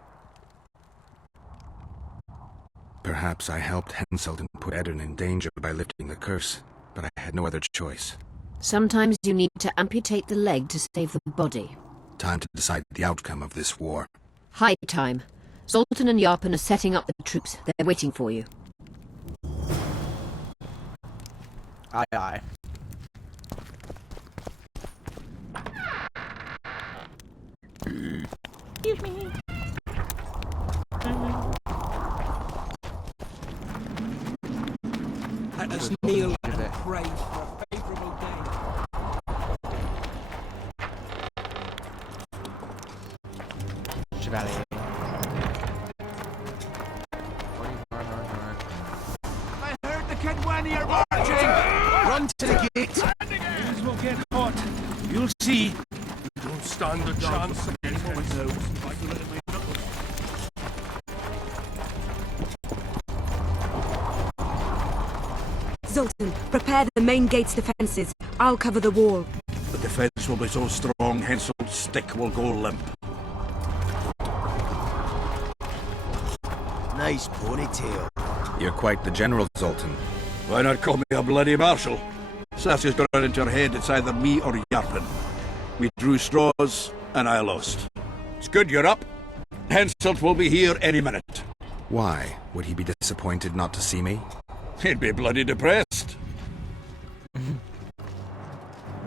Perhaps I helped Henselt and put Edern in danger by lifting the curse, but I had no other choice. Sometimes you need to amputate the leg to save the body. Time to decide the outcome of this war. High time. Zoltan and Yarpen are setting up the troops. They're waiting for you. Aye, aye. Excuse me. Let us kneel and pray for a favourable day. Chevalier. I heard the Kedwani are marching! Run to the gate! Things will get hot. You'll see. You don't stand a chance of any moment now. Zoltan, prepare the main gate's defences. I'll cover the wall. The defense will be so strong, Henselt's stick will go limp. nice ponytail. You're quite the general, Zoltan. Why not call me a bloody marshal? Sassy's got it into her head it's either me or Yarpen. We drew straws, and I lost. It's good you're up. Henselt will be here any minute. Why? Would he be disappointed not to see me? He'd be bloody depressed.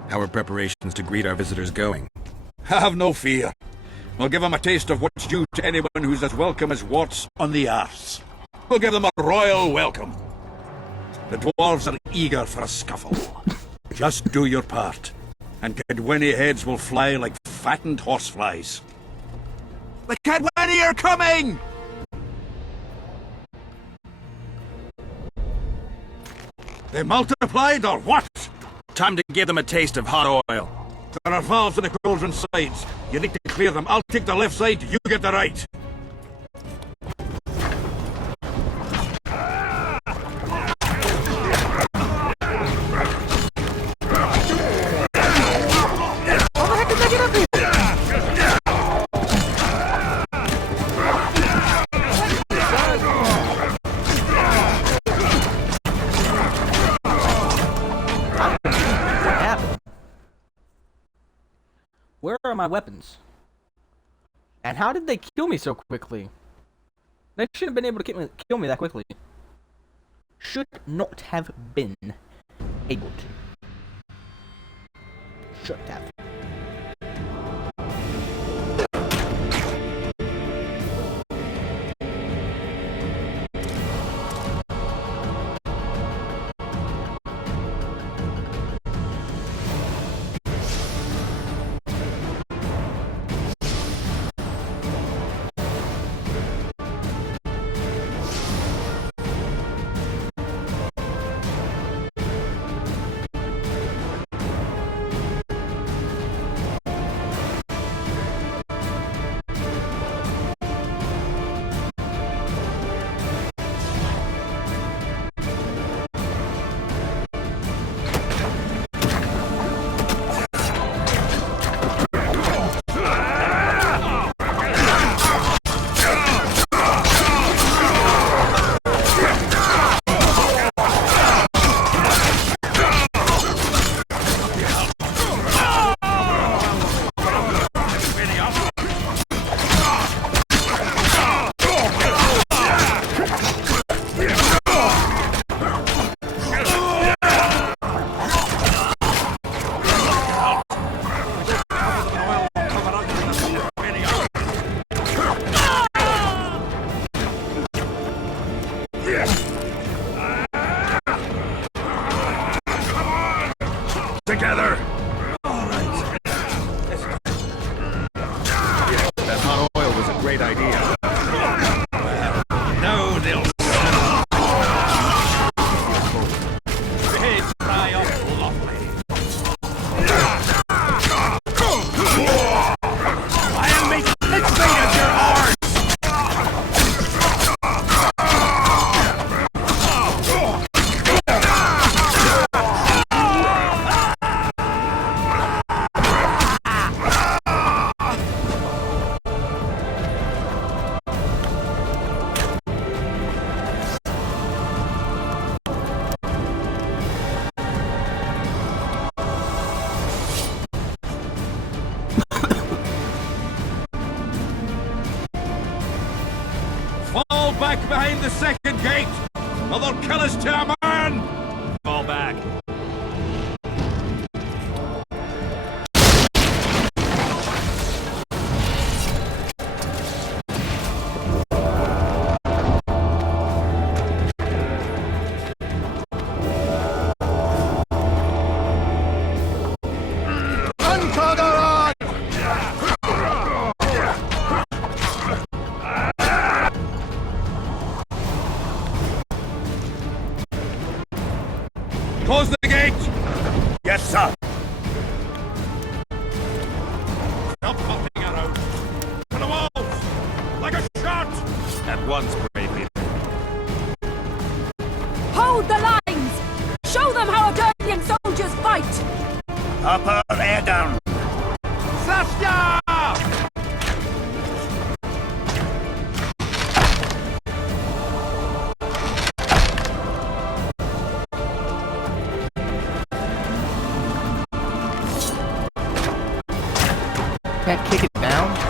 How are preparations to greet our visitors going? Have no fear. We'll give them a taste of what's due to anyone who's as welcome as warts on the arse. We'll give them a royal welcome. The dwarves are eager for a scuffle. Just do your part, and Cadwenny heads will fly like fattened horseflies. The Cadwenny are coming! They multiplied or what? Time to give them a taste of hot oil. There are valves in the cauldron sides. You need to clear them. I'll take the left side, you get the right. Where are my weapons? And how did they kill me so quickly? They shouldn't have been able to kill me that quickly. Should not have been able to. Should have. Together! That hot oil was a great idea. Now they'll behave dry up lovely. I'll make its made of your arms! Fall back behind the second gate, or they'll kill us to a man! Fall back. Close the gate! Yes, sir. Stop popping around. To the walls! Like a shot! At once, brave leader. Hold the lines! Show them how Agernian soldiers fight! Upper air down! Saskia! can't kick it down?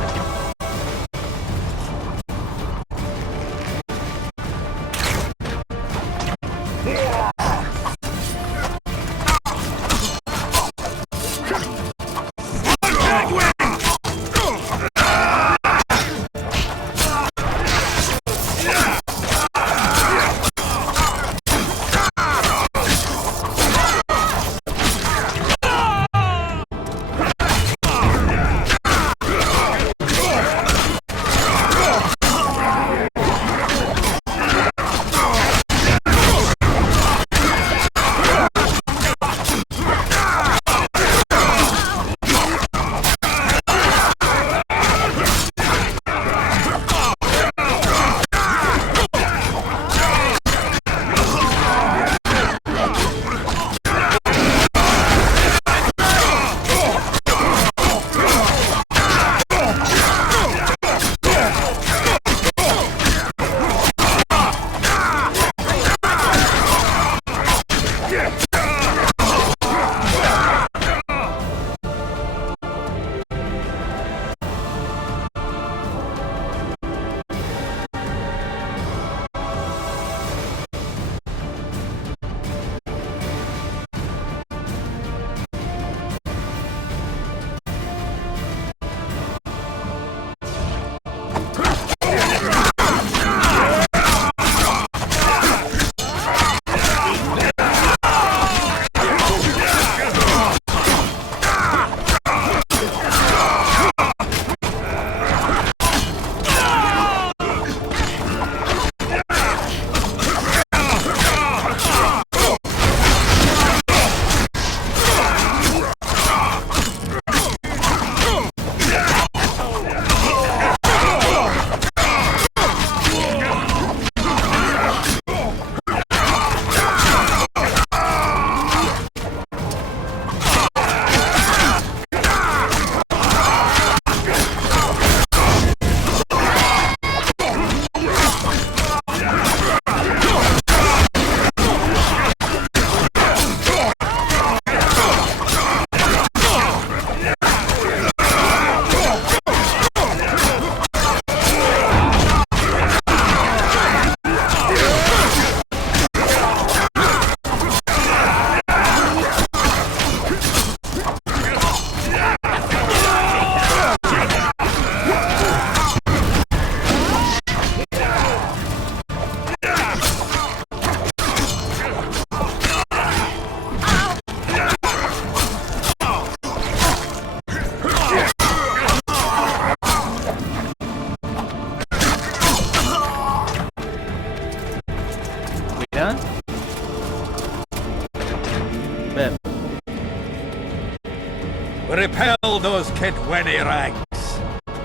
Repel those Kedweni ranks.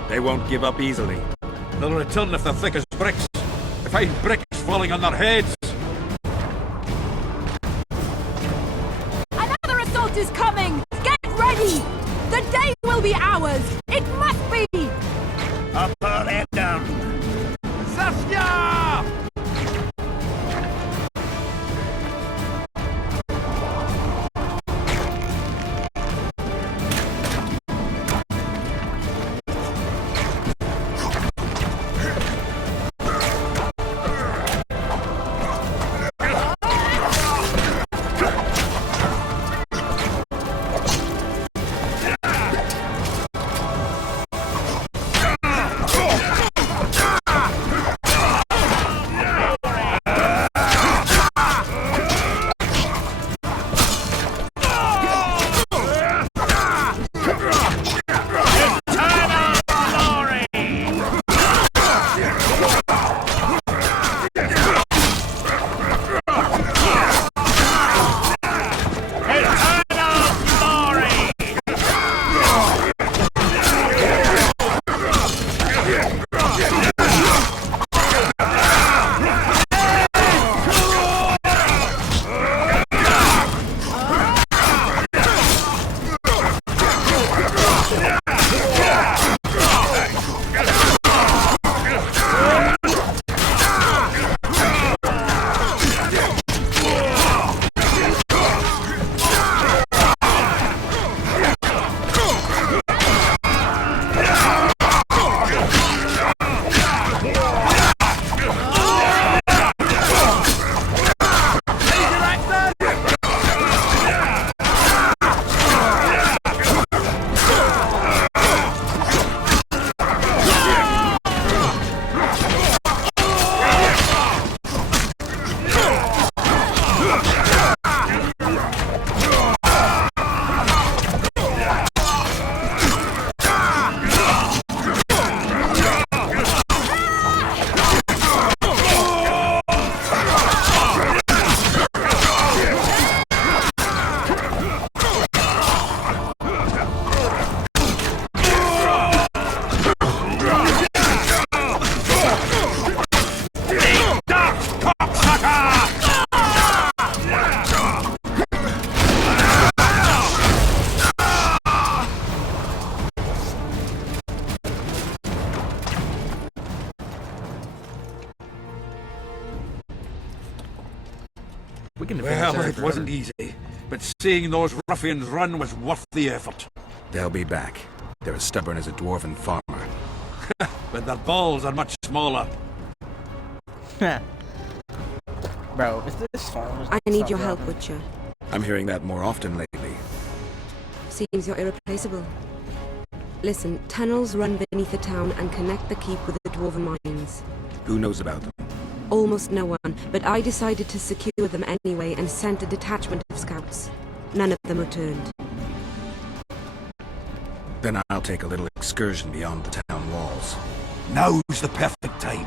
They won't give up easily. They'll return if they're thick as bricks. They find bricks falling on their heads. Another assault is coming! Get ready! The day will be ours! It must be! Upper Edam! Saskia! We can defend Well, this area it wasn't forever. easy, but seeing those ruffians run was worth the effort. They'll be back. They're as stubborn as a dwarven farmer. But their balls are much smaller. Bro, is this phone? I need your help, Witcher. I'm hearing that more often lately. Seems you're irreplaceable. Listen, tunnels run beneath the town and connect the keep with the dwarven mines. Who knows about them? Almost no one, but I decided to secure them anyway and sent a detachment of scouts. None of them returned. Then I'll take a little excursion beyond the town walls. Now's the perfect time.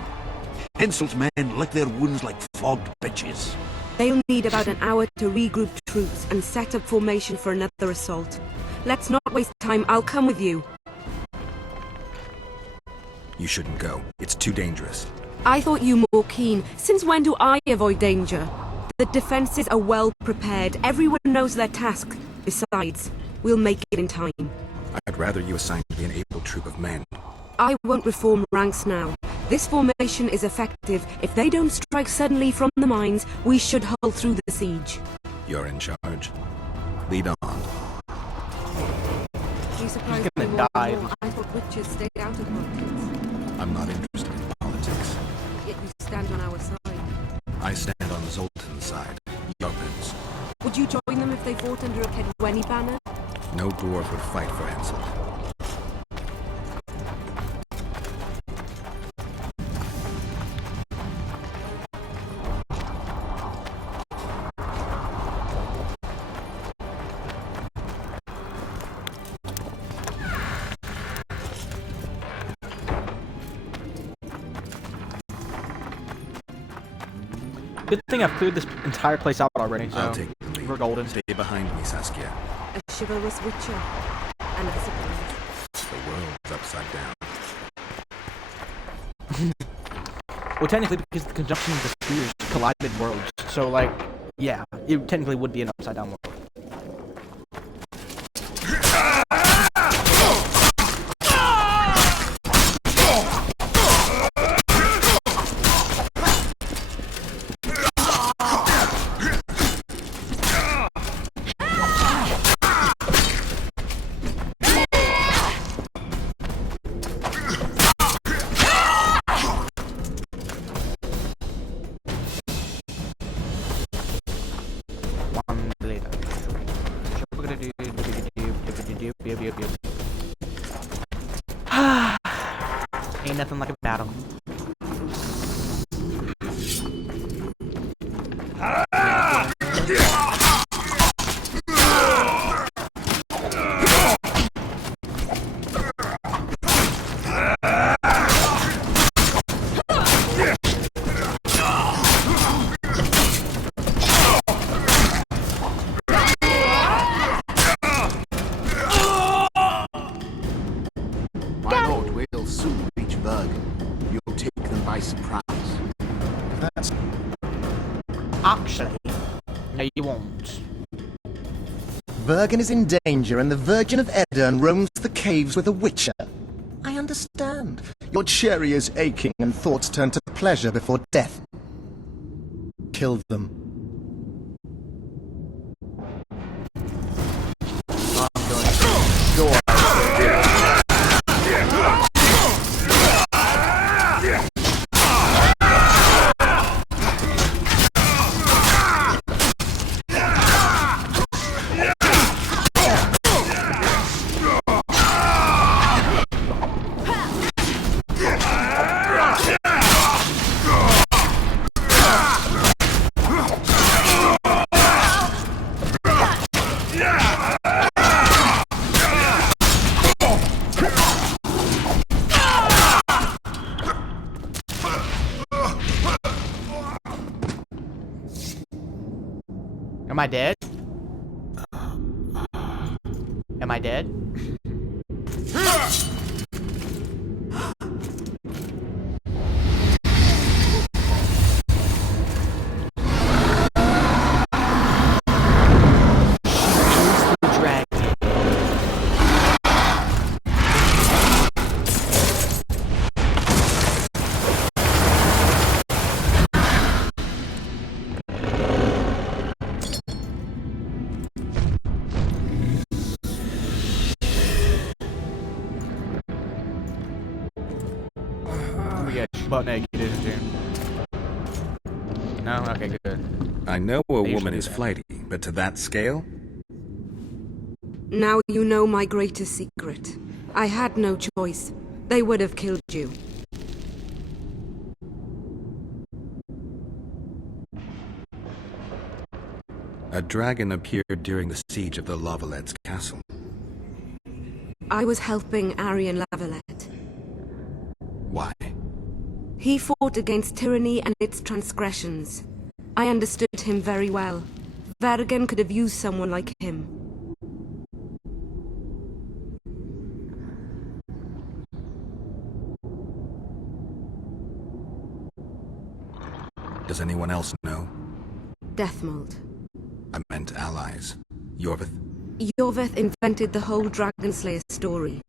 Hensel's men lick their wounds like flogged bitches. They'll need about an hour to regroup troops and set up formation for another assault. Let's not waste time. I'll come with you. You shouldn't go. It's too dangerous. I thought you more keen. Since when do I avoid danger? The defenses are well prepared. Everyone knows their task. Besides, we'll make it in time. I'd rather you assign me an able troop of men. I won't reform ranks now. This formation is effective. If they don't strike suddenly from the mines, we should hold through the siege. You're in charge. Lead on. You surprised me gonna more die. and more. I thought witches stayed out of politics. I'm not interested in politics. Yet you stand on our side. I stand on Zoltan's side. Jorpin's. Would you join them if they fought under a Kedweni banner? No dwarf would fight for Hansel. Good thing I've cleared this entire place out already, so I'll take the lead. we're golden. Stay behind me, Saskia. A chivalrous witcher. And a surprise. The world's upside down. Well, technically, because the conjunction of the spheres collided worlds, so like, yeah, it technically would be an upside down world. One later. Ain't nothing like a battle. My lord, we'll soon reach Berg. You'll take them by surprise. That's Actually, no, you won't. Bergen is in danger, and the Virgin of Edirn roams the caves with a witcher. I understand. Your cherry is aching, and thoughts turn to pleasure before death. Kill them. I'm going to destroy. Am I dead? Am I dead? Yeah, she's butt naked, isn't she? No? Okay, good. I know a They woman usually is do that. flighty, but to that scale? Now you know my greatest secret. I had no choice. They would have killed you. A dragon appeared during the siege of the Lavalettes castle. I was helping Arian Lavalette. Why? He fought against tyranny and its transgressions. I understood him very well. Vergen could have used someone like him. Does anyone else know? Deathmold. I meant allies. Yorvith? Yorvith invented the whole Dragon Slayer story.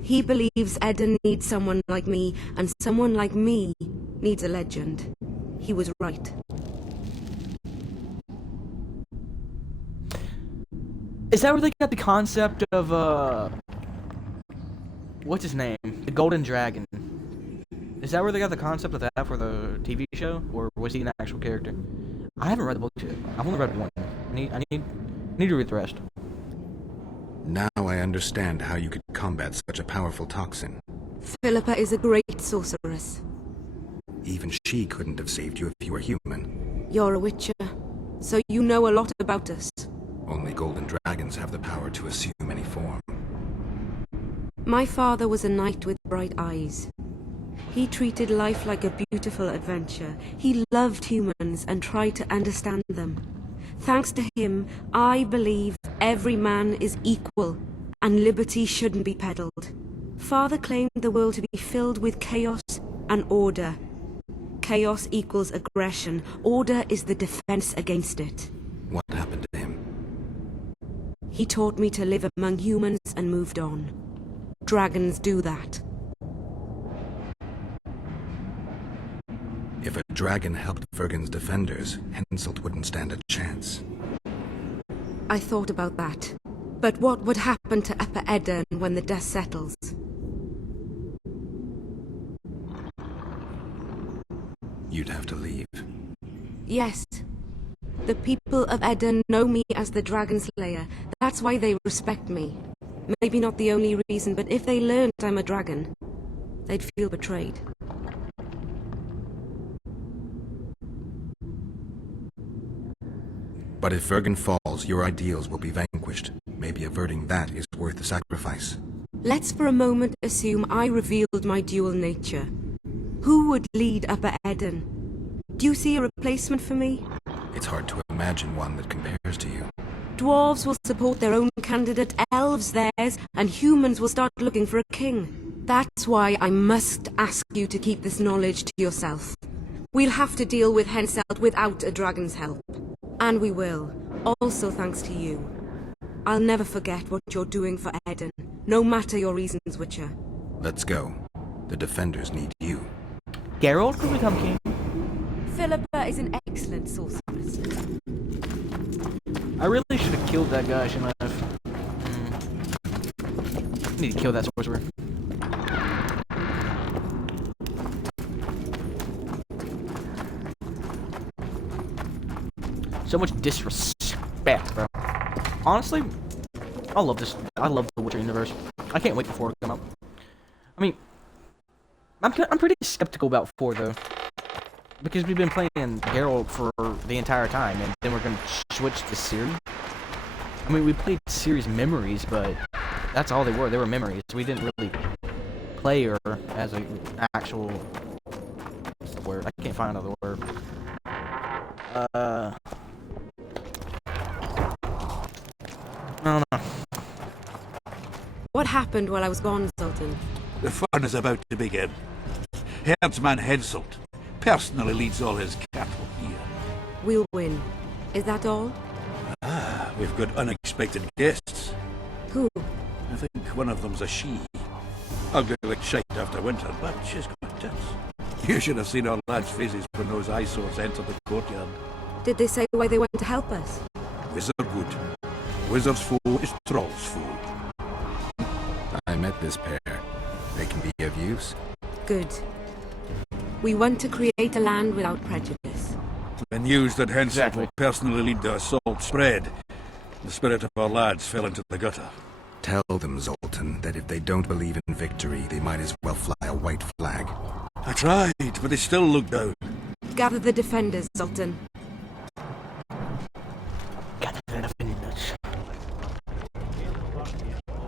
He believes Eden needs someone like me, and someone like me needs a legend. He was right. Is that where they got the concept of, what's his name? The Golden Dragon. Is that where they got the concept of that for the TV show? Or was he an actual character? I haven't read the book yet. I've only read one. I need to read the rest. Now I understand how you could combat such a powerful toxin. Philippa is a great sorceress. Even she couldn't have saved you if you were human. You're a witcher, so you know a lot about us. Only golden dragons have the power to assume any form. My father was a knight with bright eyes. He treated life like a beautiful adventure. He loved humans and tried to understand them. Thanks to him, I believe every man is equal and liberty shouldn't be peddled. Father claimed the world to be filled with chaos and order. Chaos equals aggression. Order is the defense against it. What happened to him? He taught me to live among humans and moved on. Dragons do that. If a dragon helped Vergen's defenders, Henselt wouldn't stand a chance. I thought about that. But what would happen to Upper Eden when the dust settles? You'd have to leave. Yes. The people of Eden know me as the Dragon Slayer. That's why they respect me. Maybe not the only reason, but if they learned I'm a dragon, they'd feel betrayed. But if Vergen falls, your ideals will be vanquished. Maybe averting that is worth the sacrifice. Let's for a moment assume I revealed my dual nature. Who would lead Upper Eden? Do you see a replacement for me? It's hard to imagine one that compares to you. Dwarves will support their own candidate, elves theirs, and humans will start looking for a king. That's why I must ask you to keep this knowledge to yourself. We'll have to deal with Henselt without a dragon's help. And we will, also thanks to you. I'll never forget what you're doing for Eden, no matter your reasons, Witcher. Let's go. The defenders need you. Geralt could become king. Philippa is an excellent sorceress. I really should have killed that guy, shouldn't I have? I need to kill that sorcerer. So much disrespect, bro. Honestly, I love this. I love the Witcher universe. I can't wait for 4 to come out. I mean, I'm pretty skeptical about 4 though, because we've been playing Geralt for the entire time, and then we're gonna switch to Ciri. I mean, we played Ciri's memories, but that's all they were. They were memories. We didn't really play her as an actual. What's the word? I can't find another word. I don't know. What happened while I was gone, Sultan? The fun is about to begin. Herdsman Henselt personally leads all his cattle here. We'll win. Is that all? Ah, we've got unexpected guests. Who? I think one of them's a she. Ugly like shite after winter, but she's got tits. You should have seen our lads' faces when those eyesores entered the courtyard. Did they say why they went to help us? Wizard wood. Wizard's foe is Troll's foe. I met this pair. They can be of use. Good. We want to create a land without prejudice. The news that Henselt will personally lead the assault spread. The spirit of our lads fell into the gutter. Tell them, Zoltan, that if they don't believe in victory, they might as well fly a white flag. I tried, but they still look down. Gather the defenders, Zoltan. Gather the defenders.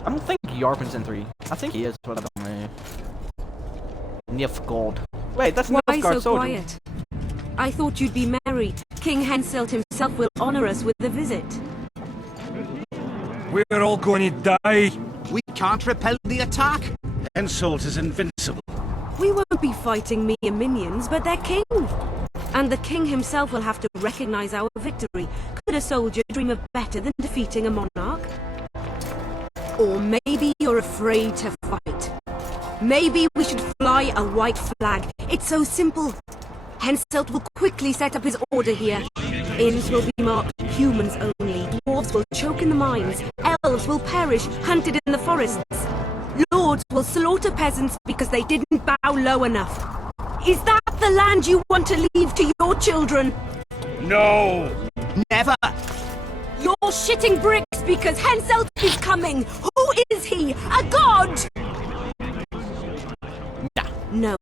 I don't think Yarpen's in 3. I think he is, but I don't know. Nilfgaard. Wait, that's Why Nilfgaard so soldier. quiet? I thought you'd be merry. King Henselt himself will honor us with a visit. We're all going to die. We can't repel the attack. Henselt is invincible. We won't be fighting mere minions, but their king. And the king himself will have to recognize our victory. Could a soldier dream of better than defeating a monarch? Or maybe you're afraid to fight. Maybe we should fly a white flag. It's so simple. Henselt will quickly set up his order here. Inns will be marked humans only. Dwarves will choke in the mines. Elves will perish, hunted in the forests. Lords will slaughter peasants because they didn't bow low enough. Is that the land you want to leave to your children? No! Never! You're shitting bricks because Henselt is coming! Who is he? A god? No.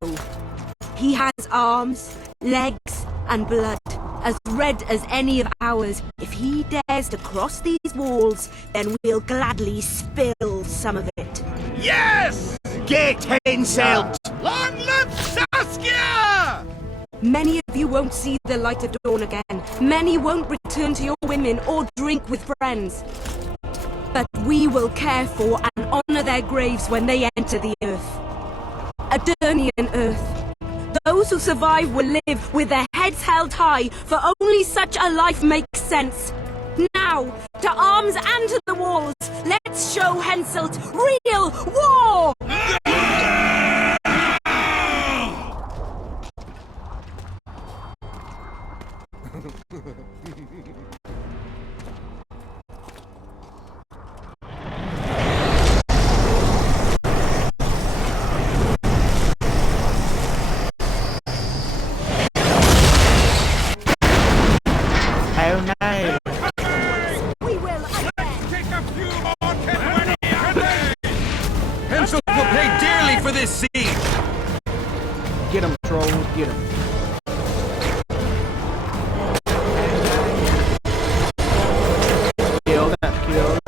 He has arms, legs, and blood, as red as any of ours. If he dares to cross these walls, then we'll gladly spill some of it. Yes! Get Henselt! Long live Saskia! Many of you won't see the light of dawn again. Many won't return to your women or drink with friends. But we will care for and honor their graves when they enter the earth. Aedirnian earth. Those who survive will live with their heads held high, for only such a life makes sense. Now, to arms and to the walls, let's show Henselt real war! Oh no! We will Take a few more Kenwani! Henselt will pay dearly for this siege. Get him, trolls, get him. Kill that, kill.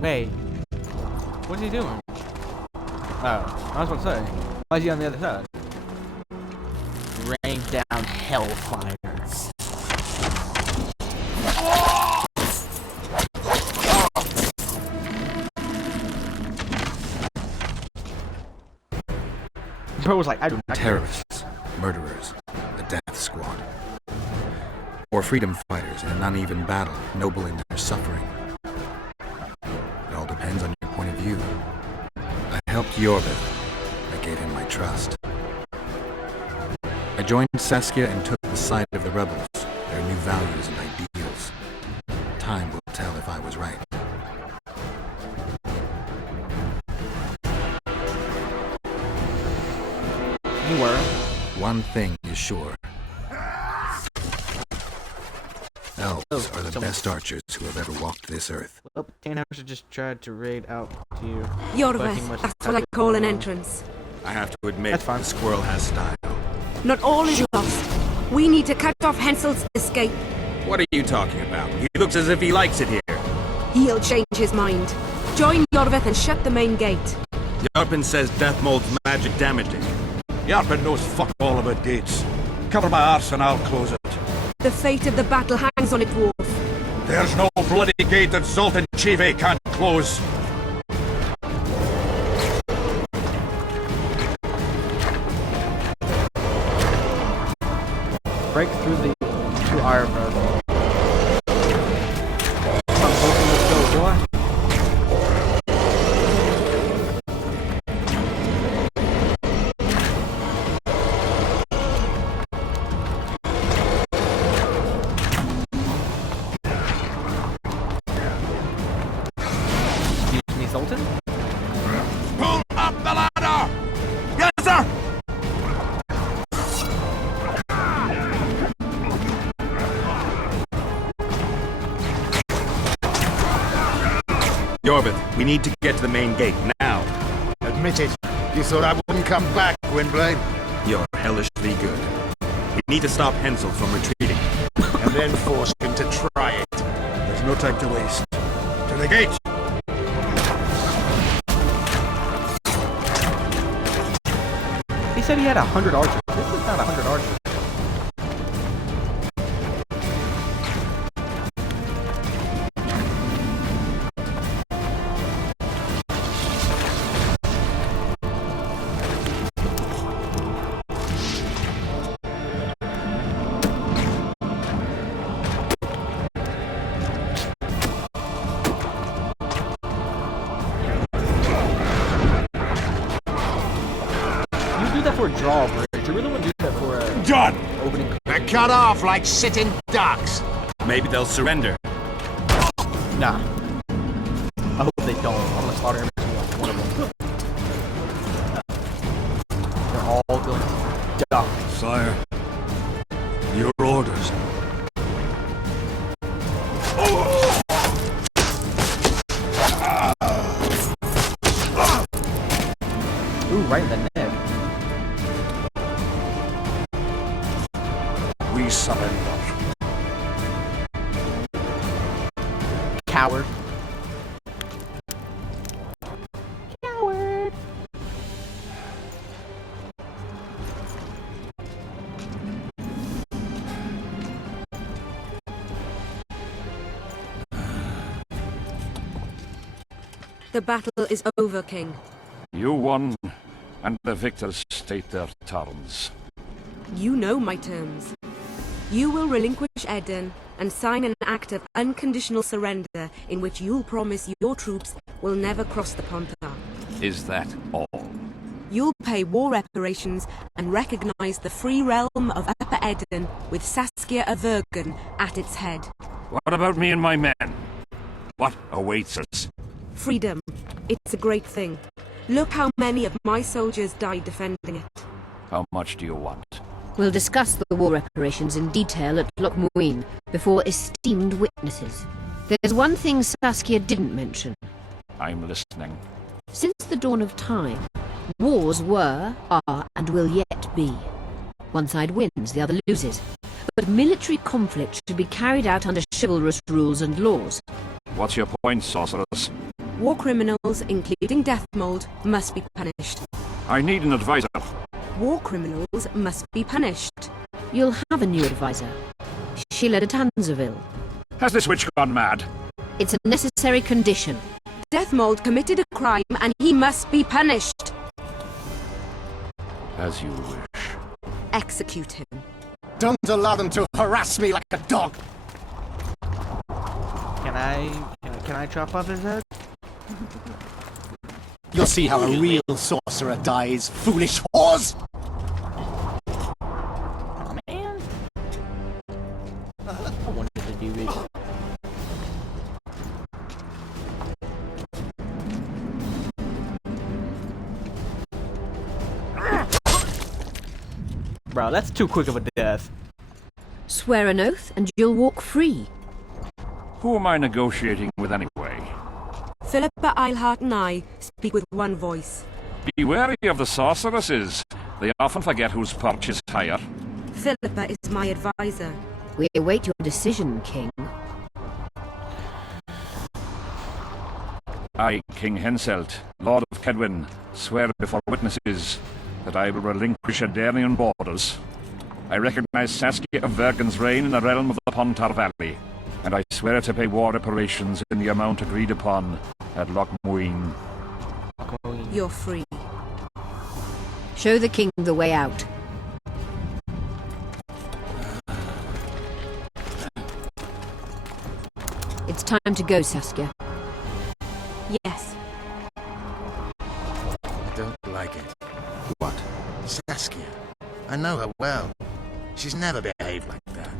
Wait. What's he doing? Oh, I was about to say. Why is he on the other side? Rain down hellfire. Bro was like, I do not care. Terrorists, murderers, the death squad. Or freedom fighters in an uneven battle, noble in their suffering. It all depends on your point of view. I helped Jorvik. I gave him my trust. I joined Saskia and took the side of the rebels, their new values and ideals. Time will tell if I was right. You were. One thing is sure. Elves are the best archers who have ever walked this earth. Oh, Tannhauser just tried to raid out to you. Yorveth, that's what I call an entrance. I have to admit, the squirrel has style. Not all is lost. We need to cut off Hensel's escape. What are you talking about? He looks as if he likes it here. He'll change his mind. Join Yorveth and shut the main gate. Yarpen says Deathmold's magic damaged it. Yarpen knows fuck all about gates. Cover my arse and I'll close it. The fate of the battle hangs on it, dwarf. There's no bloody gate that Zoltan Chive can't close. Break through Ironburg. Let's go, boy. Excuse me, Zoltan? Pull up the ladder! Yes, sir! Yorveth, we need to get to the main gate now. Admit it. You thought I wouldn't come back, Gwynbleidd? You're hellishly good. We need to stop Hensel from retreating. And then force him to try it. There's no time to waste. To the gate! He said he had 100 archers. This is not 100 archers. For a drawbridge, you really want to do that for a Done! Opening. They're cut off like sitting ducks. Maybe they'll surrender. Nah. I hope they don't. I'm gonna slaughter every one of them. They're all going to die. Sire, your orders. Ooh, right in the neck. We surrender. Coward. The battle is over, King. You won, and the victors state their terms. You know my terms. You will relinquish Eden and sign an act of unconditional surrender in which you'll promise your troops will never cross the Pontar. Is that all? You'll pay war reparations and recognize the free realm of Upper Eden with Saskia of Vergen at its head. What about me and my men? What awaits us? Freedom. It's a great thing. Look how many of my soldiers died defending it. How much do you want? We'll discuss the war reparations in detail at Loch Muin before esteemed witnesses. There's one thing Saskia didn't mention. I'm listening. Since the dawn of time, wars were, are, and will yet be. One side wins, the other loses. But military conflict should be carried out under chivalrous rules and laws. What's your point, sorceress? War criminals, including Deathmold, must be punished. I need an advisor. War criminals must be punished. You'll have a new advisor. Sheila de Tanzaville. Has this witch gone mad? It's a necessary condition. Deathmold committed a crime and he must be punished. As you wish. Execute him. Don't allow them to harass me like a dog. Can I chop off his head? You'll see how a real sorcerer dies, foolish whores! Aw, man. I wanted to do it. Bro, that's too quick of a death. Swear an oath and you'll walk free. Who am I negotiating with anyway? Philippa Eilhart and I speak with one voice. Be wary of the sorceresses. They often forget whose perch is higher. Philippa is my advisor. We await your decision, King. I, King Henselt, Lord of Kedwin, swear before witnesses that I will relinquish Aedirnian borders. I recognize Saskia of Vergen's reign in the realm of the Pontar Valley, and I swear to pay war reparations in the amount agreed upon at Loch Muin. You're free. Show the king the way out. It's time to go, Saskia. Yes. I don't like it. What? Saskia. I know her well. She's never behaved like that.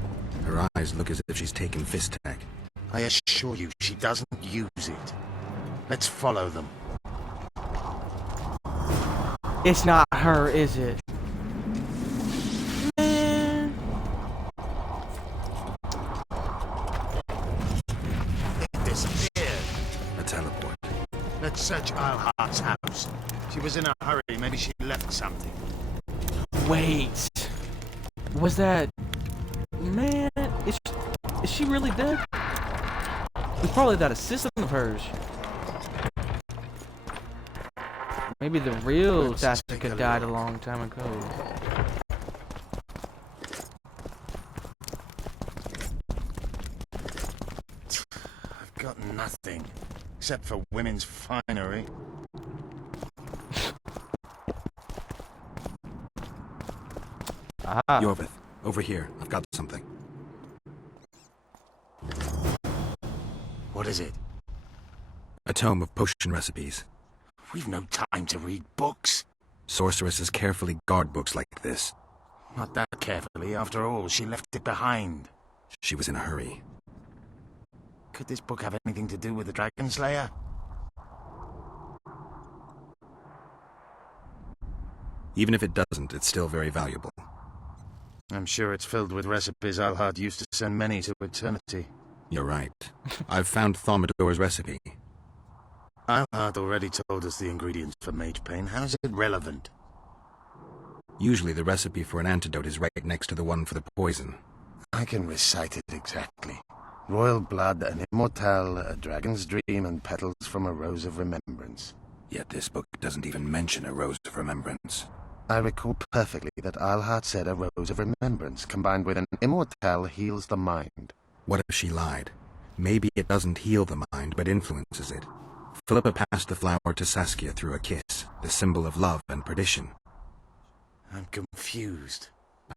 Her eyes look as if she's taken Fistak. I assure you, she doesn't use it. Let's follow them. It's not her, is it? Man. It disappeared. A teleport. Let's search Eilhart's house. She was in a hurry. Maybe she left something. Wait. Was that... Man, is she really dead? It's probably that assistant of hers. Maybe the real Saskia died a long time ago. I've got nothing. Except for women's finery. Aha. Yorvith, over here. I've got something. What is it? A tome of potion recipes. We've no time to read books. Sorceresses carefully guard books like this. Not that carefully. After all, she left it behind. She was in a hurry. Could this book have anything to do with the Dragon Slayer? Even if it doesn't, it's still very valuable. I'm sure it's filled with recipes Eilhart used to send many to eternity. You're right. I've found Thaumatur's recipe. Eilhart already told us the ingredients for Mage Pain. How is it relevant? Usually the recipe for an antidote is right next to the one for the poison. I can recite it exactly. Royal blood, an immortal, a dragon's dream, and petals from a rose of remembrance. Yet this book doesn't even mention a rose of remembrance. I recall perfectly that Eilhart said a rose of remembrance combined with an immortal heals the mind. What if she lied? Maybe it doesn't heal the mind, but influences it. Philippa passed the flower to Saskia through a kiss, the symbol of love and perdition. I'm confused.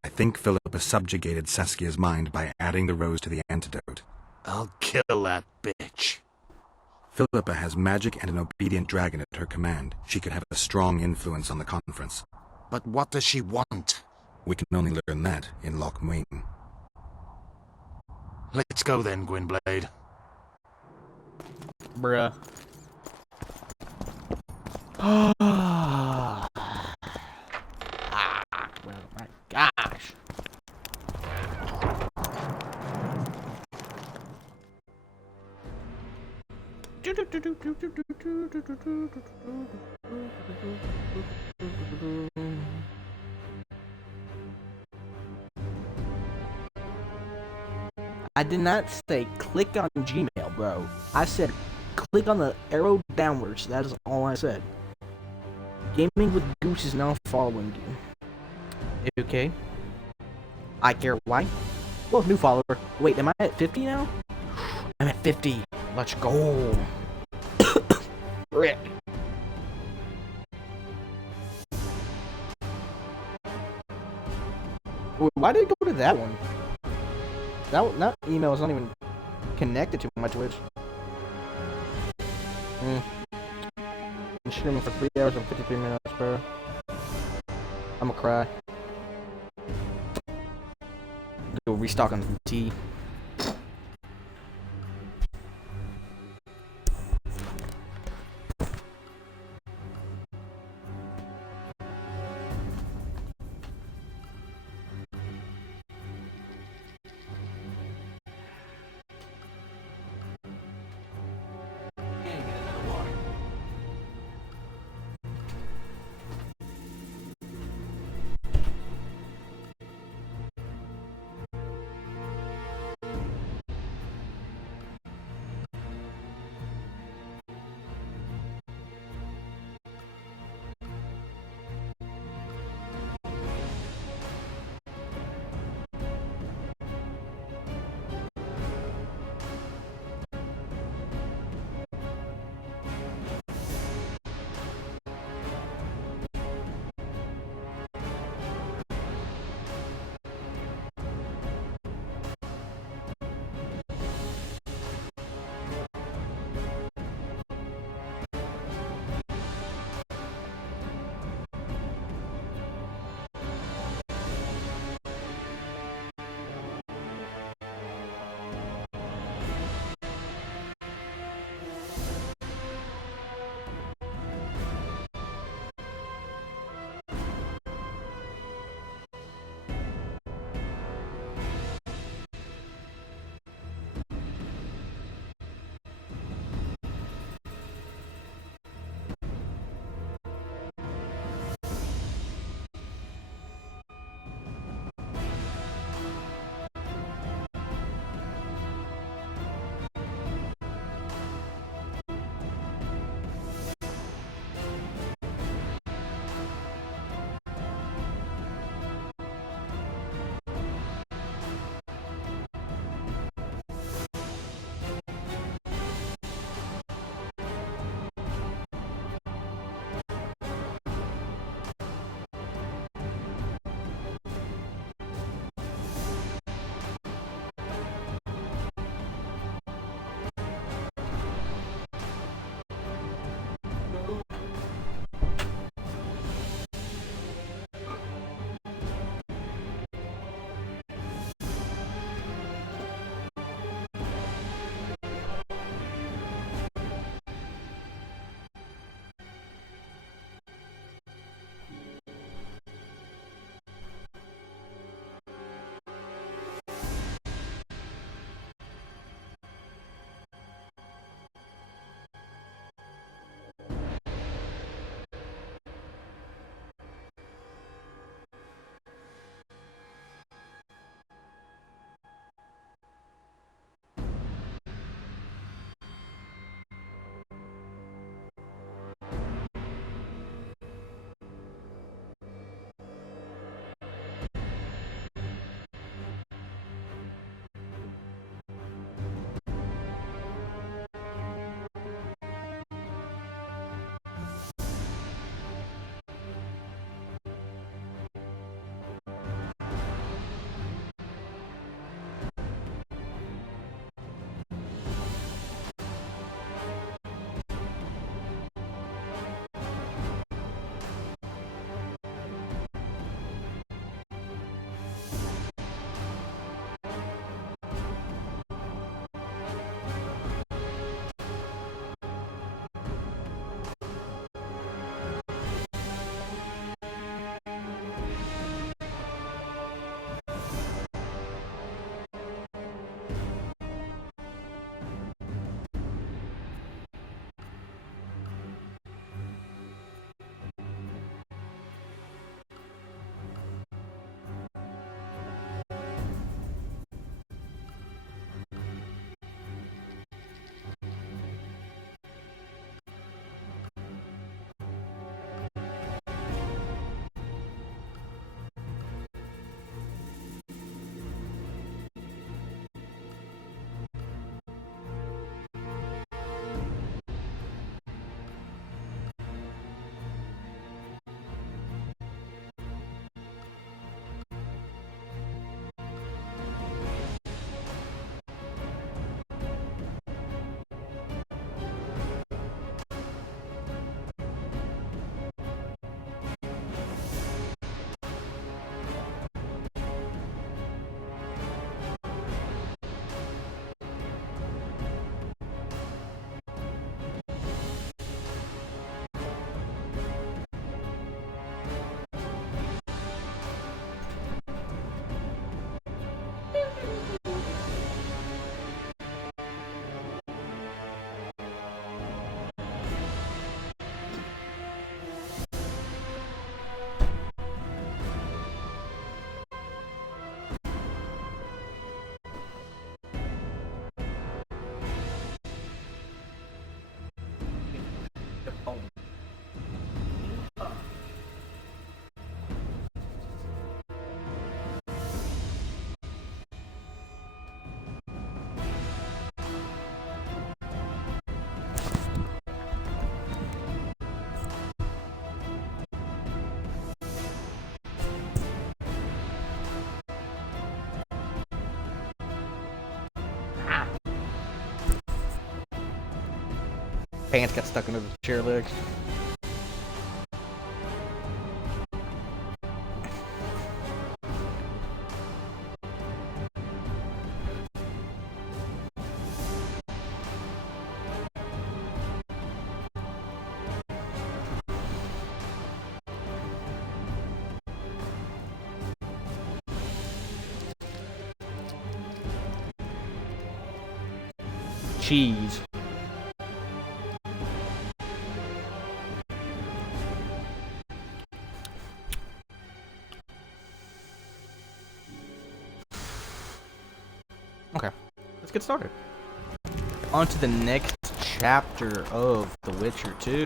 I think Philippa subjugated Saskia's mind by adding the rose to the antidote. I'll kill that bitch. Philippa has magic and an obedient dragon at her command. She could have a strong influence on the conference. But what does she want? We can only learn that in Loch Muin. Let's go then, Gwynblade. Bruh. Oh my gosh. I did not say click on Gmail, bro. I said click on the arrow downwards. That is all I said. Gaming with Goose is now following you. Okay. I care why. Oh, new follower. Wait, am I at 50 now? I'm at 50. Let's go. Rick. Why did it go to that one? That email is not even connected to my Twitch. I'm streaming for 3 hours and 53 minutes, bro. I'ma cry. Go restock on some tea. Pants got stuck into the chair legs. Cheese. Okay, let's get started. On to the next chapter of The Witcher 2.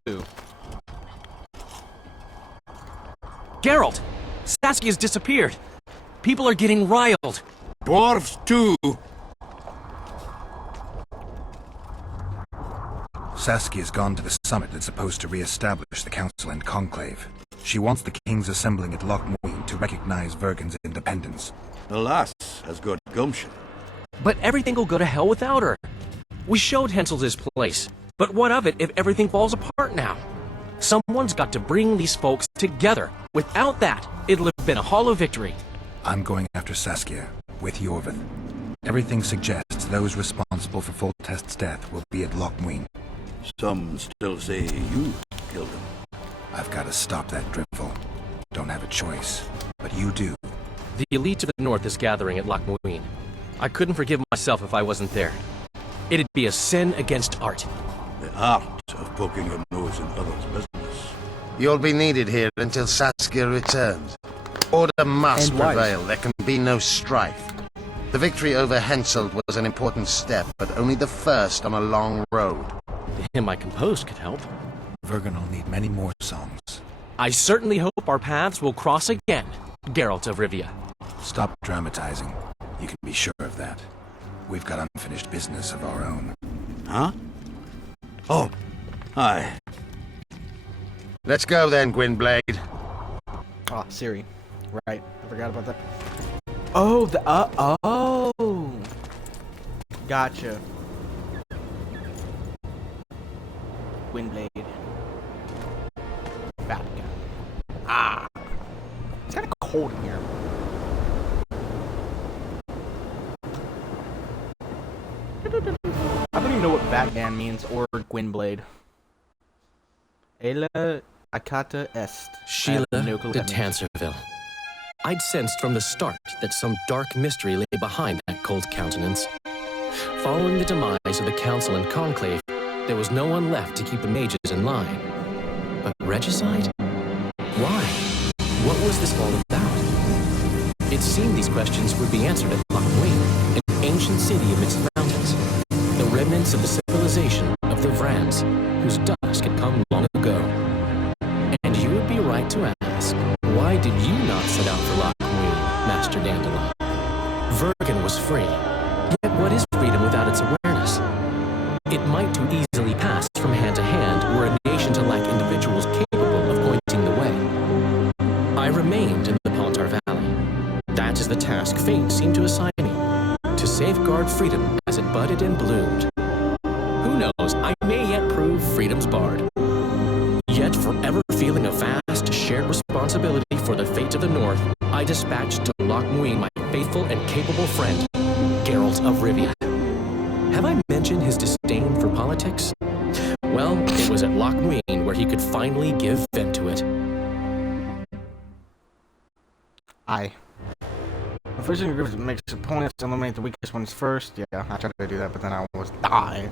Geralt! Saskia's disappeared. People are getting riled. Dwarves too. Saskia's gone to the summit that's supposed to re-establish the Council and Conclave. She wants the kings assembling at Loch Muin to recognize Vergen's independence. The lass has got gumption. But everything will go to hell without her. We showed Hensel his place, but what of it if everything falls apart now? Someone's got to bring these folks together. Without that, it'll have been a hollow victory. I'm going after Saskia, with Yorvith. Everything suggests those responsible for Foltest's death will be at Loch Muin. Some still say you killed him. I've got to stop that drivel. Don't have a choice, but you do. The elite to the north is gathering at Loch Muin. I couldn't forgive myself if I wasn't there. It'd be a sin against art. The art of poking your nose in others' business. You'll be needed here until Saskia returns. Order must prevail. There can be no strife. The victory over Henselt was an important step, but only the first on a long road. The hymn I composed could help. Vergen will need many more songs. I certainly hope our paths will cross again, Geralt of Rivia. Stop dramatizing. You can be sure of that. We've got unfinished business of our own. Huh? Oh, aye. Let's go then, Gwynblade. Oh, Ciri. Right, I forgot about that. Oh, oh! Gotcha. Gwynblade. Bad guy. Ah! It's kinda cold in here. I don't even know what Batman means or Gwynblade. Ela Akata Est. Sheila de Tanserville. I'd sensed from the start that some dark mystery lay behind that cold countenance. Following the demise of the Council and Conclave, there was no one left to keep the mages in line. But regicide? Why? What was this all about? It seemed these questions would be answered at Loch Muin, an ancient city amidst mountains. The remnants of the civilization of the Vrans, whose dusk had come long ago. And you would be right to ask, why did you not set out for Loch Muin, Master Dandelion? Vergen was free. Yet what is freedom without its awareness? It might too easily pass from hand to hand were a nation to lack individuals capable of pointing the way. I remained in the Pontar Valley. That is the task fate seemed to assign me, to safeguard freedom as it budded and bloomed. Who knows, I may yet prove freedom's bard. Yet forever feeling a vast shared responsibility for the fate of the North, I dispatched to Loch Muin my faithful and capable friend, Geralt of Rivia. Have I mentioned his disdain for politics? Well, it was at Loch Muin where he could finally give vent to it. Aye. The first thing that makes opponents eliminate the weakest ones first. Yeah, I tried to do that, but then I almost died.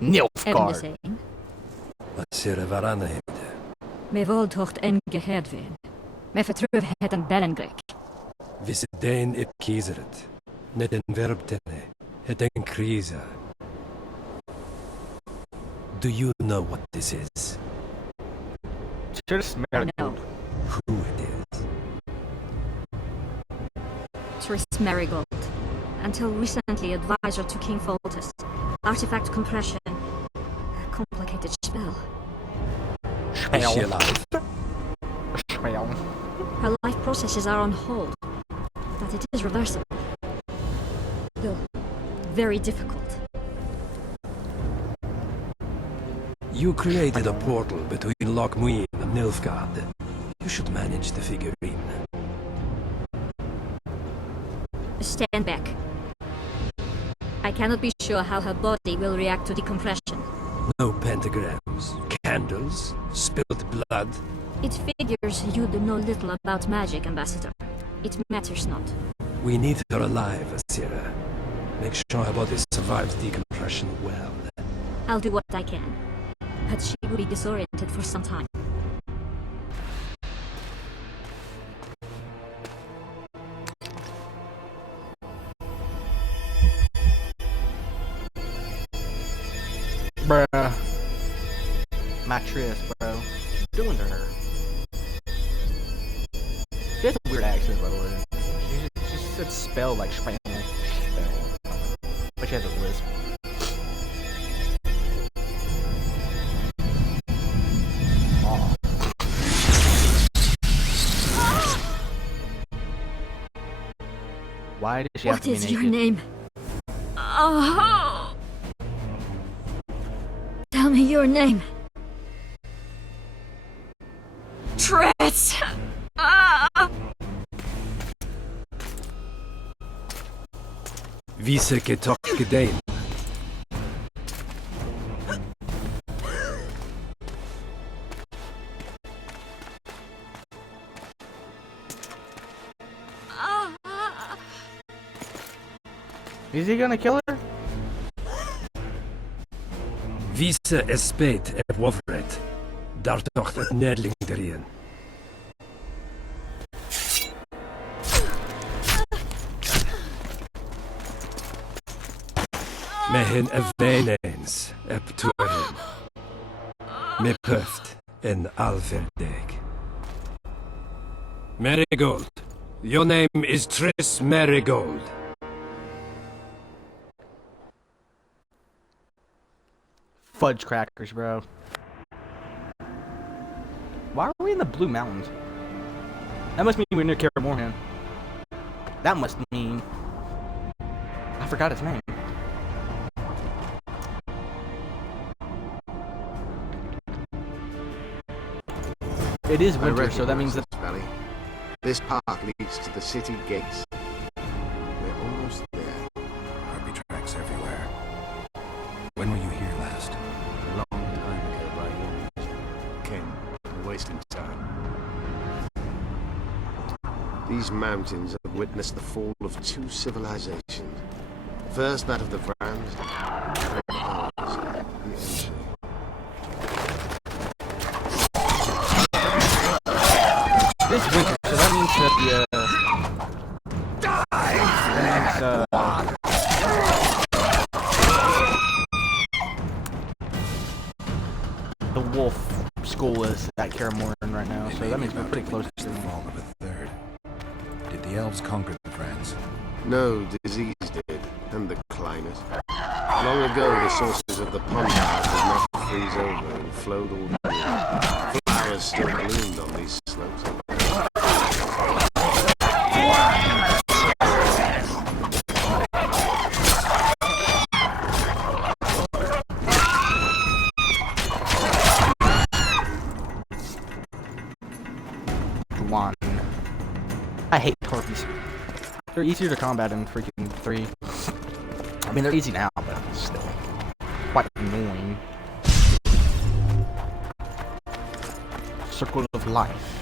Nilfgaard. Wat sir varanne Me voltocht en gehedvin. Me vertruv het en Belengrek. Vis den ip kiezeret. Net en verbtene. Het en kriza. Do you know what this is? Just Marigold. Who it is? Tris Marigold. Until recently advisor to King Foltest. Artifact compression. A complicated spell. Is she alive? Her life processes are on hold, but it is reversible. Though very difficult. You created a portal between Loch Muir and Nilfgaard. You should manage the figurine. Stand back. I cannot be sure how her body will react to decompression. No pentagrams, candles, spilled blood. It figures you do know little about magic, Ambassador. It matters not. We need her alive, Asira. Make sure her body survives decompression well. I'll do what I can. But she will be disoriented for some time. Bruh. Matris, bro. What you doing to her? She has a weird accent, by the way. She said spell like Spanish. Spell. But she has a lisp. Oh. Why does she have to be naked? What is your name? Oh! Tell me your name. Triss! Vise getok gedein. Is he gonna kill her? Vise espeit wovret. Daar tocht het nedling erin. Me hin eveneens turen. Me puft en alverdeg. Marigold. Your name is Triss Marigold. Fudge crackers, bro. Why are we in the Blue Mountains? That must mean we're near Kaer Morhen. That must mean... I forgot his name. It is winter, so that means that... Valley. This path leads to the city gates. We're almost there. Harpy tracks everywhere. When were you here last? A long time ago by your measure. Ken, we're wasting time. These mountains have witnessed the fall of two civilizations. First that of the Vrans, then ours, the Ancient. This winter, so that means that the wolf school is at Kaer Morhen right now, so that means we're pretty close to the fall of a third. Did the elves conquer the Vrans? No, disease did, and the climate. Long ago, the sources of the Pondar did not freeze over and flowed all year. Flowers still bloomed on these slopes. One. I hate harpies. They're easier to combat in freaking 3. I mean, they're easy now, but still quite annoying. Circle of life.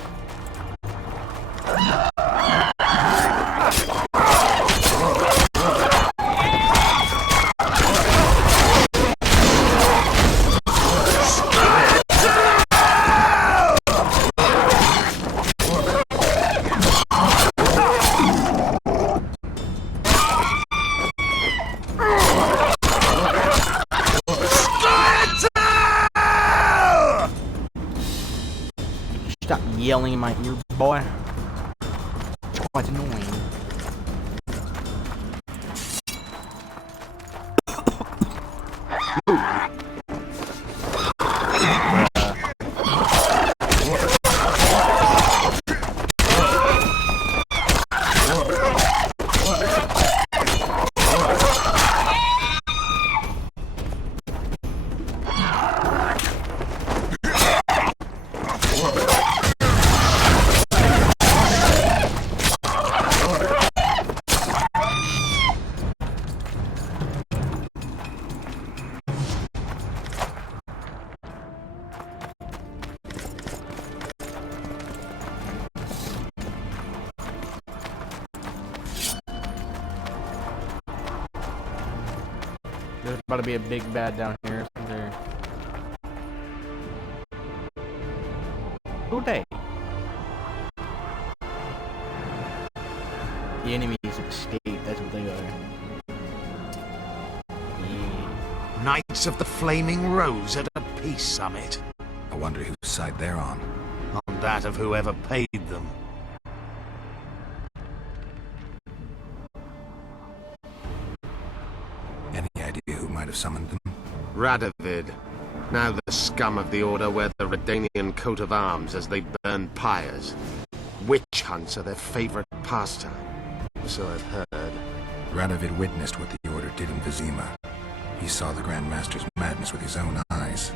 Stop yelling in my ear, boy. It's quite annoying. There's about to be a big bad down here. There. Who they? The enemies of the state, that's what they are. Yeah. Knights of the Flaming Rose at a peace summit. I wonder whose side they're on. On that of whoever paid them. Any idea who might have summoned them? Radovid. Now the scum of the Order wear the Redanian coat of arms as they burn pyres. Witch hunts are their favorite pastime. So I've heard. Radovid witnessed what the Order did in Vizima. He saw the Grand Master's madness with his own eyes.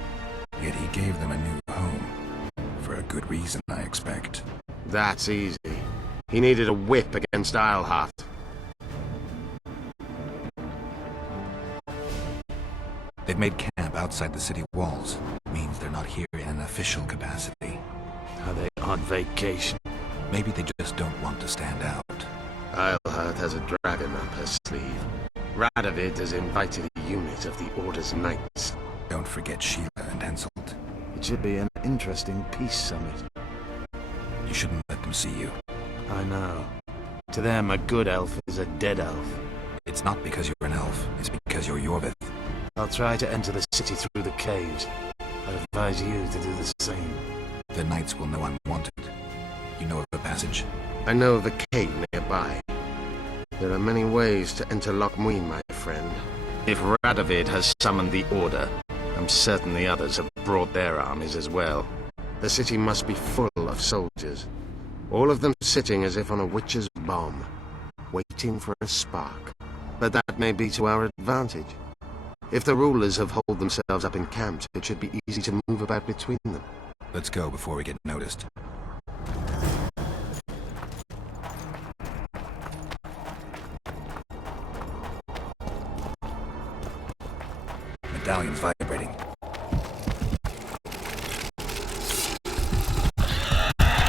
Yet he gave them a new home. For a good reason, I expect. That's easy. He needed a whip against Eilhart. They've made camp outside the city walls. Means they're not here in an official capacity. Are they on vacation? Maybe they just don't want to stand out. Eilhart has a dragon up her sleeve. Radovid has invited a unit of the Order's knights. Don't forget Sheila and Henselt. It should be an interesting peace summit. You shouldn't let them see you. I know. To them, a good elf is a dead elf. It's not because you're an elf. It's because you're Yorvith. I'll try to enter the city through the caves. I'd advise you to do the same. The knights will know I'm wanted. You know of a passage? I know of a cave nearby. There are many ways to enter Loch Muin, my friend. If Radovid has summoned the Order, I'm certain the others have brought their armies as well. The city must be full of soldiers. All of them sitting as if on a witch's bomb, waiting for a spark. But that may be to our advantage. If the rulers have holed themselves up in camps, it should be easy to move about between them. Let's go before we get noticed. Medallion's vibrating.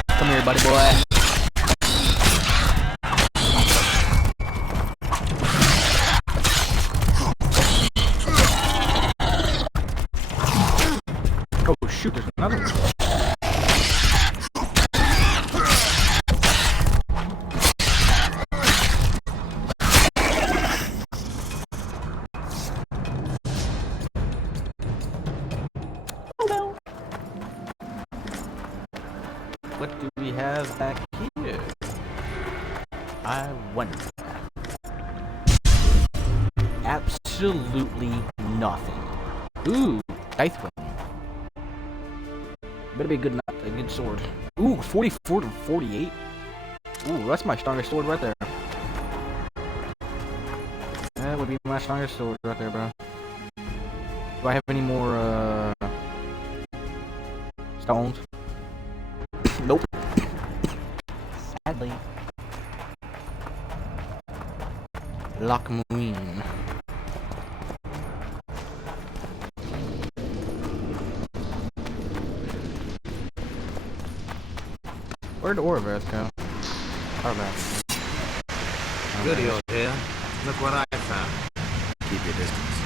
Come here, buddy boy. Oh shoot, there's another one. What do we have back here? I wonder. Absolutely nothing. Ooh, Deathwing. Better be a good sword. Ooh, 44 to 48. Ooh, that's my strongest sword right there. That would be my strongest sword right there, bro. Do I have any more stones? Nope. Sadly. Loch Muin. Where'd Orveth go? Orveth. Goody old here. Look what I found. Keep your distance.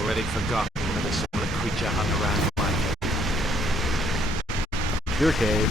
Already forgotten that a similar creature hung around my cave. Your cave.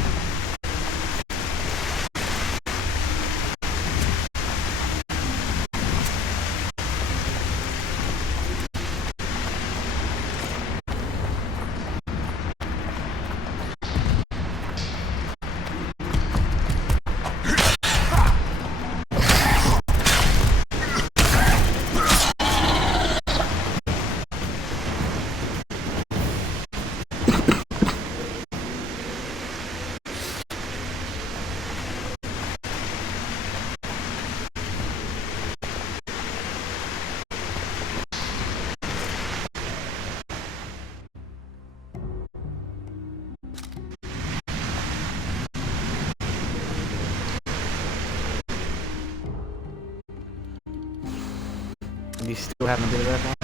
You still haven't been to that one?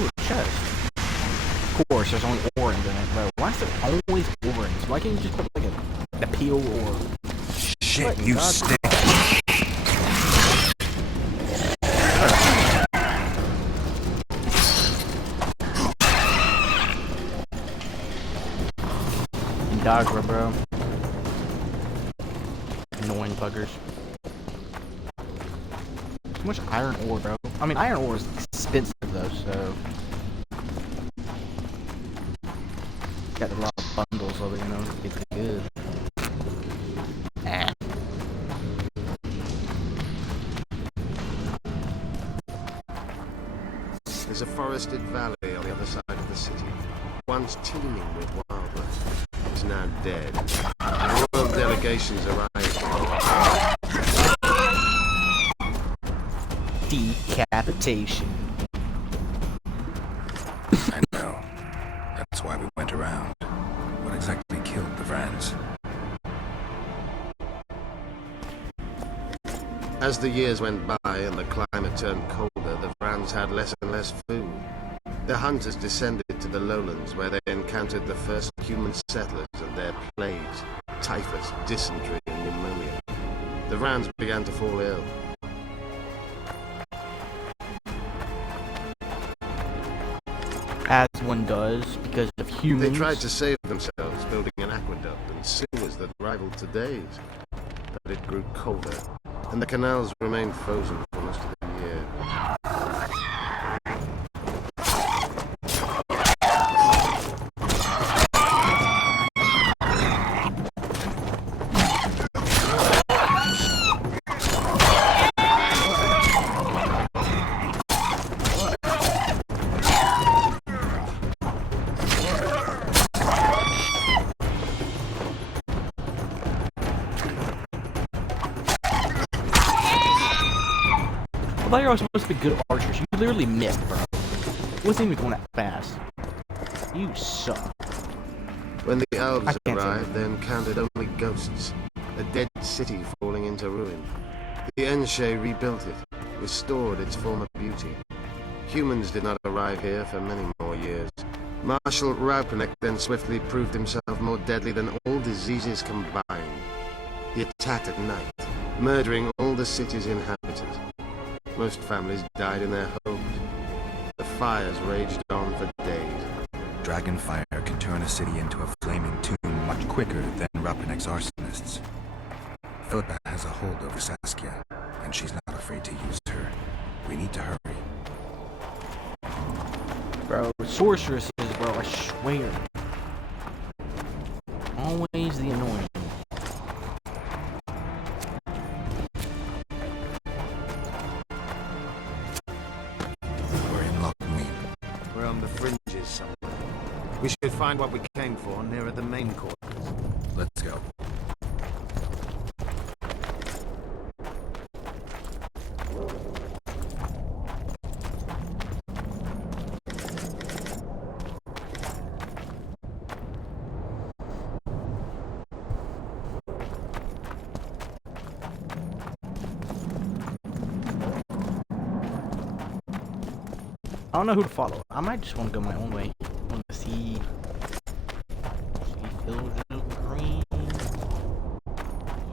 Ooh, a chest. Of course, there's only orange in it, bro. Why is there always orange? Why can't you just put like a peel or... Shit, you stink. Niagara, bro. Annoying buggers. Too much iron ore, bro. I mean, iron ore is expensive, though, so... Got a lot of bundles of it, you know? It's good. Ah. There's a forested valley on the other side of the city, once teeming with wildlife. It's now dead. Royal delegations arrived. Decapitation. I know. That's why we went around. What exactly killed the Vrans? As the years went by and the climate turned colder, the Vrans had less and less food. The hunters descended to the lowlands where they encountered the first human settlers and their plagues, typhus, dysentery, and pneumonia. The Vrans began to fall ill. As one does, because of humans. They tried to save themselves, building an aqueduct and sewers that rivaled today's. But it grew colder, and the canals remained frozen for most of the year. I thought you were supposed to be good archers. You literally missed, bro. It wasn't even going that fast. You suck. When the elves arrived, they encountered only ghosts. A dead city falling into ruin. The Enshe rebuilt it, restored its former beauty. Humans did not arrive here for many more years. Marshal Raupenek then swiftly proved himself more deadly than all diseases combined. He attacked at night, murdering all the city's inhabitants. Most families died in their homes. The fires raged on for days. Dragonfire can turn a city into a flaming tomb much quicker than Raupenek's arsonists. Philippa has a hold over Saskia, and she's not afraid to use her. We need to hurry. Bro, sorceresses, bro, I swear. Always the annoying. We're in Lochmuir. We're on the fringes somewhere. We should find what we came for nearer the main quarters. Let's go. I don't know who to follow. I might just want to go my own way. I want to see fields of green.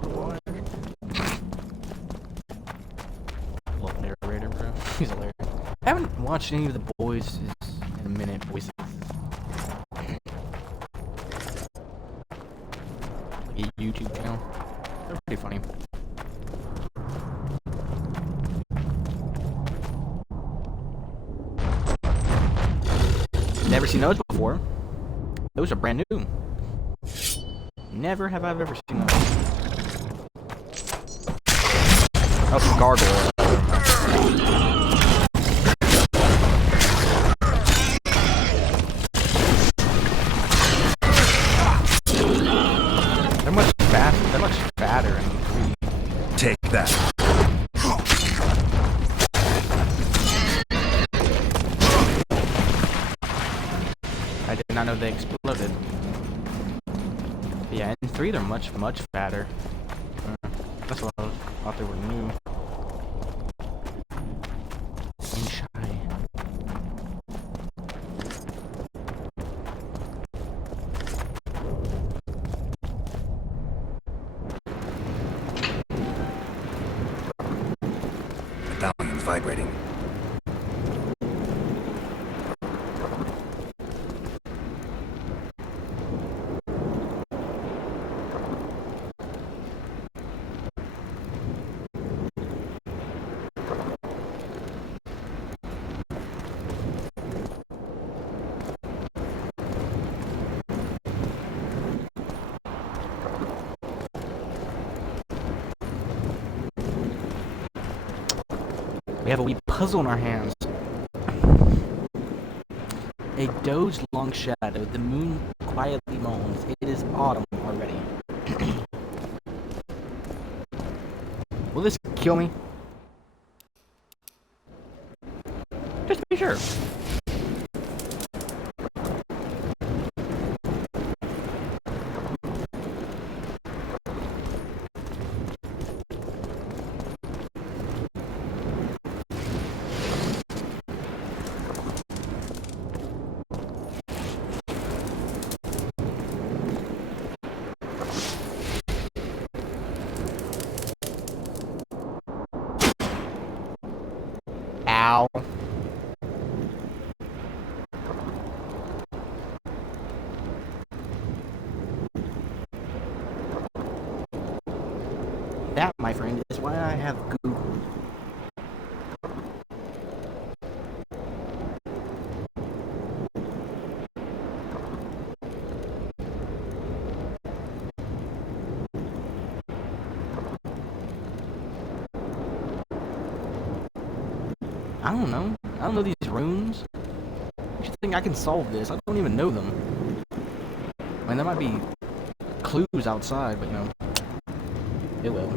What? Love narrator, bro. He's hilarious. I haven't watched any of the boys in a minute. Voices. Like a YouTube channel. They're pretty funny. Never seen those before. Those are brand new. Never have I ever seen those. That was some gargoyle. They're much faster. They're much fatter and green. Take that. I did not know they exploded. But yeah, in 3 they're much fatter. That's what I thought they were new. And shy. Medallion's vibrating. We have a wee puzzle in our hands. A doge's long shadow. The moon quietly moans. It is autumn already. Will this kill me? Just to be sure. Ow. That, my friend, is why I have Google. I don't know. I don't know these runes. I should think I can solve this. I don't even know them. I mean, there might be clues outside, but you know, it will.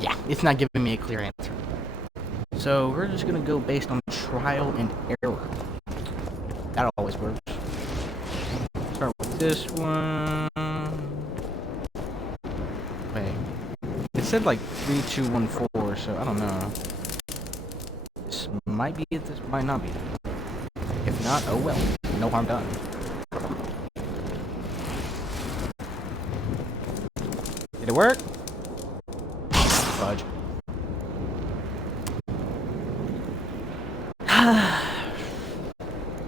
Yeah, it's not giving me a clear answer. So we're just gonna go based on trial and error. That always works. Start with this one. Wait. It said like 3, 2, 1, 4, so I don't know. This might be it, this might not be it. If not, oh well. No harm done. Did it work? Fudge.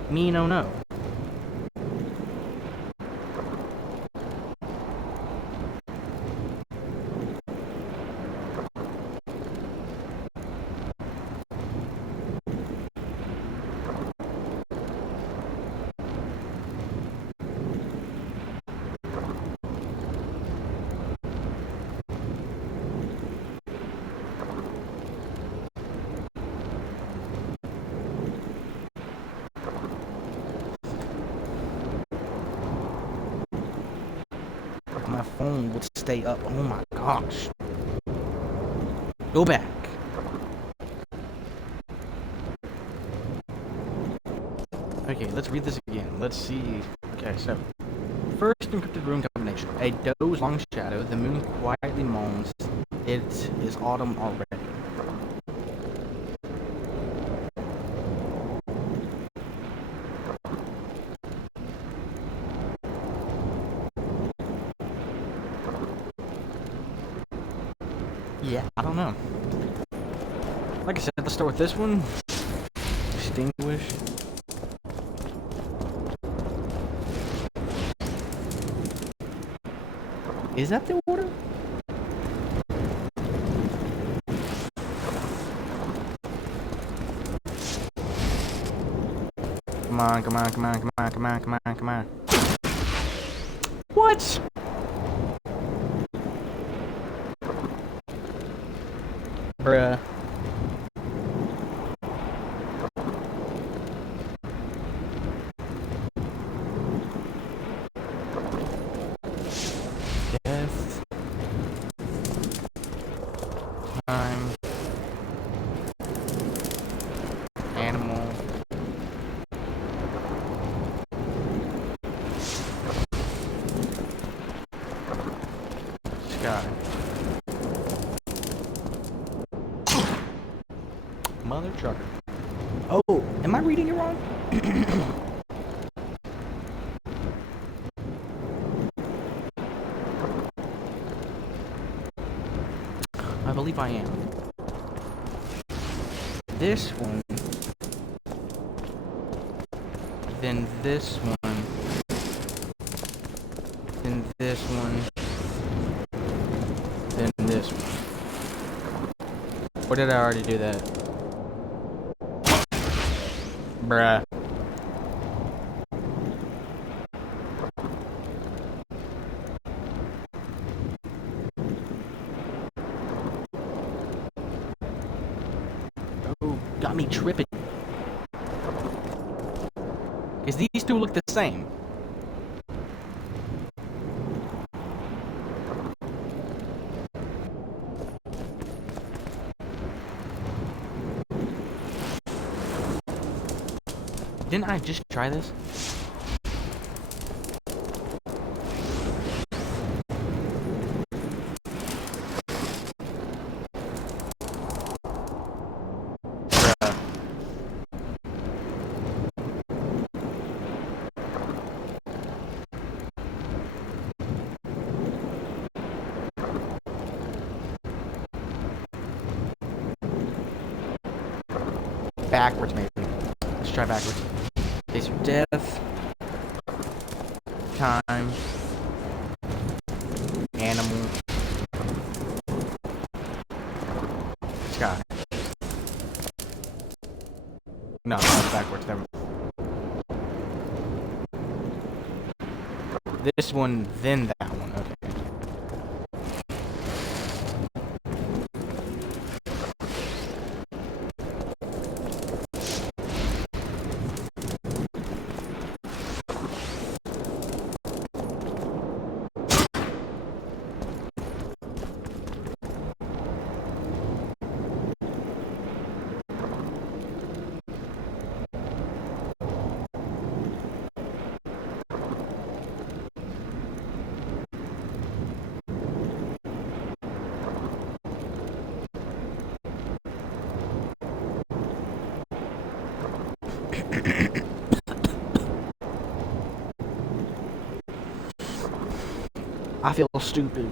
Me no no. phone would stay up. Oh my gosh. Go back. Okay, let's read this again. Let's see. Okay, so first encrypted rune combination. A doe's long shadow. The moon quietly moans. It is autumn already. Yeah, I don't know. Like I said, let's start with this one. Extinguish. Is that the order? Come on, come on, come on, come on, come on, come on, come on. What? Bruh. Death. Time. Animal. Sky. Mother trucker. Oh, am I reading it wrong? I believe I am. This one. Then this one. Then this one. Then this one. Or did I already do that? Bruh. Oh, got me tripping. Because these two look the same. Didn't I just try this? Bruh. Backwards, maybe. Let's try backwards. Face of death. Time. Animal. Sky. No, that's backwards. Never. This one, then that one. Okay. I feel stupid.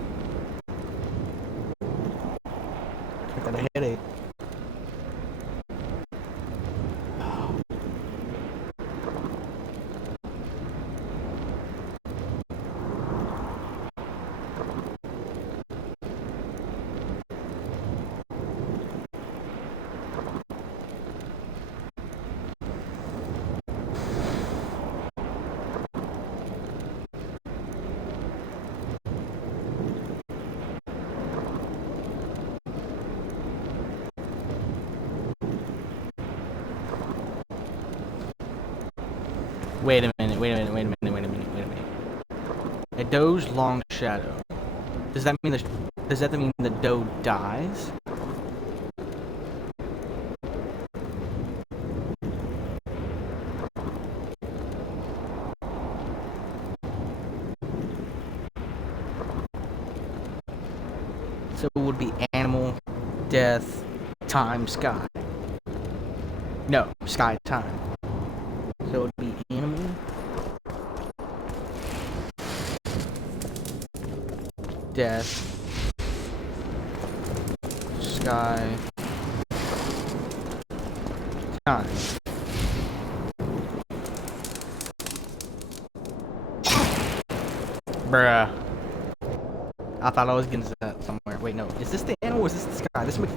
I got a headache. Wait a minute. A doe's long shadow. Does that mean the doe dies? So it would be animal, death, time, sky. No, sky, time. So it would be animal, death, sky, time. Bruh. I thought I was getting that somewhere. Wait, no. Is this the animal or is this the sky? This makes...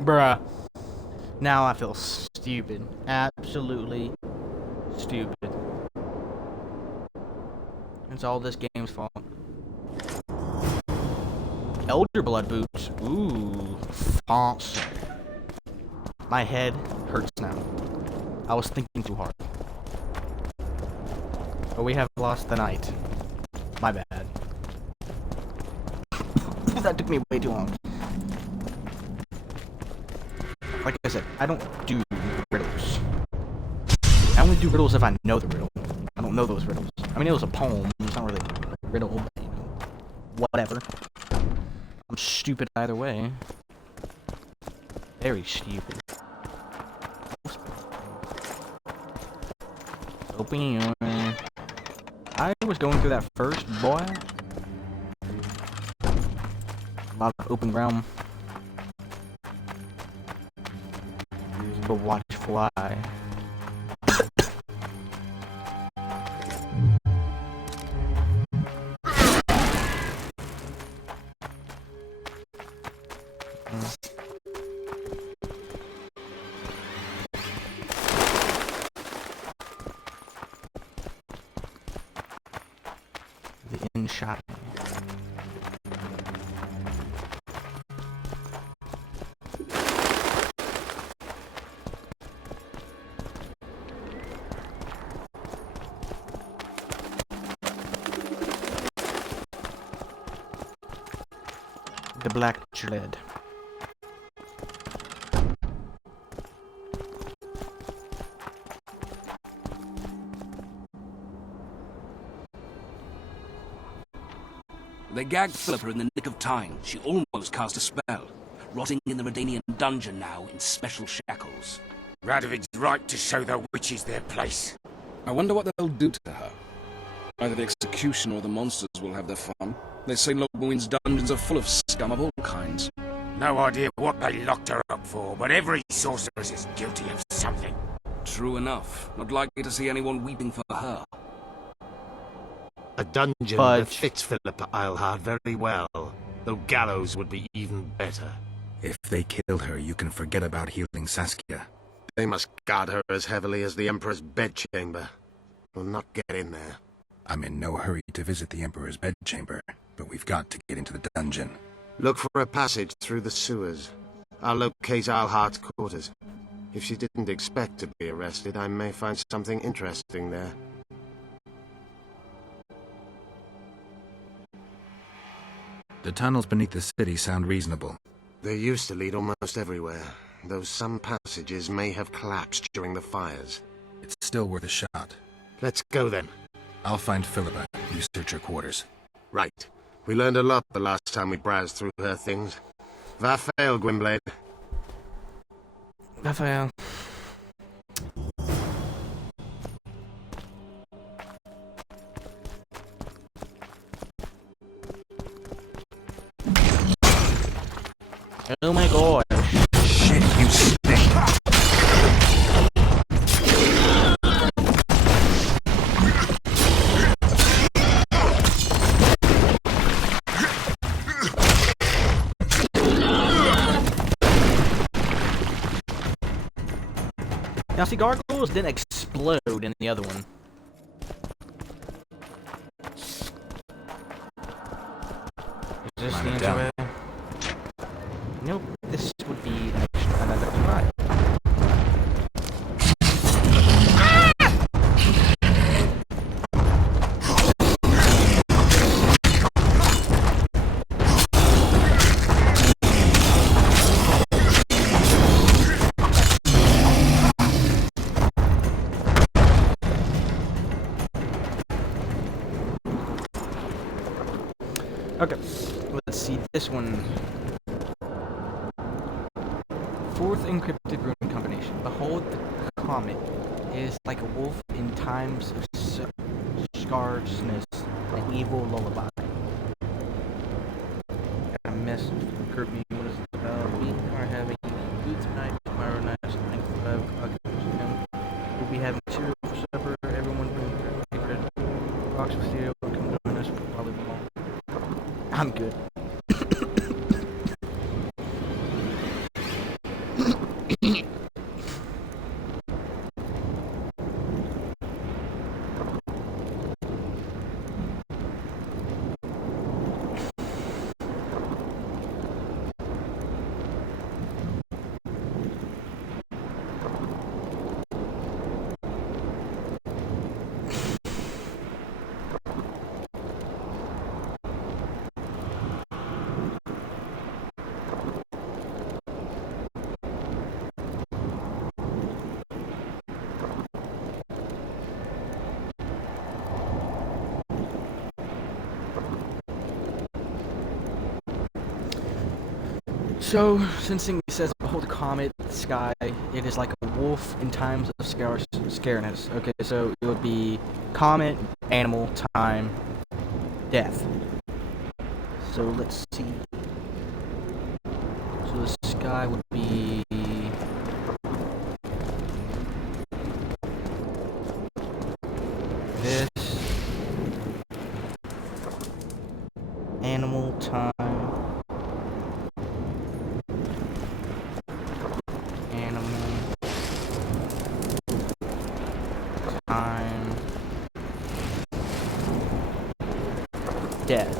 Bruh. Now I feel stupid. Absolutely stupid. It's all this game's fault. Elder Blood boots. Ooh. Fancy. My head hurts now. I was thinking too hard. But we have lost the night. My bad. That took me way too long. Like I said, I don't do riddles. I only do riddles if I know the riddle. I don't know those riddles. I mean, it was a poem. It's not really a riddle, but, you know, whatever. I'm stupid either way. Very stupid. Opening. I was going through that first, boy. A lot of open ground. But watch fly. The inn shot me. The Black Dread. They gagged Philippa in the nick of time. She almost cast a spell. Rotting in the Redanian dungeon now in special shackles. Radovid's right to show the witches their place. I wonder what they'll do to her. Either the execution or the monsters will have their fun. They say Logbuin's dungeons are full of scum of all kinds. No idea what they locked her up for, but every sorceress is guilty of something. True enough. Not likely to see anyone weeping for her. A dungeon that fits Philippa Eilhart very well, though gallows would be even better. If they kill her, you can forget about healing Saskia. They must guard her as heavily as the Emperor's bedchamber. We'll not get in there. I'm in no hurry to visit the Emperor's bedchamber, but we've got to get into the dungeon. Look for a passage through the sewers. I'll locate Eilhart's quarters. If she didn't expect to be arrested, I may find something interesting there. The tunnels beneath the city sound reasonable. They used to lead almost everywhere, though some passages may have collapsed during the fires. It's still worth a shot. Let's go then. I'll find Philippa. You search her quarters. Right. We learned a lot the last time we browsed through her things. Vafael, Gwynblade. Vafael. Oh my god. Shit, you stink. Now see, gargoyles didn't explode in the other one. Is this the answer? Nope, this would be another try. Okay, let's see this one. Fourth encrypted rune combination. Behold, the comet is like a wolf in times of scarceness, an evil lullaby. Got a message from Kurt me. What is it about? We are having food tonight. Tomorrow night, something for 5 o'clock. We'll be having cereal for supper. Everyone bring their favorite box of cereal. Come join us while we belong. I'm good. So, since he says, behold the comet, the sky, it is like a wolf in times of scareness. Okay, so it would be comet, animal, time, death. So let's see. So the sky would be... this. Animal, time. Death.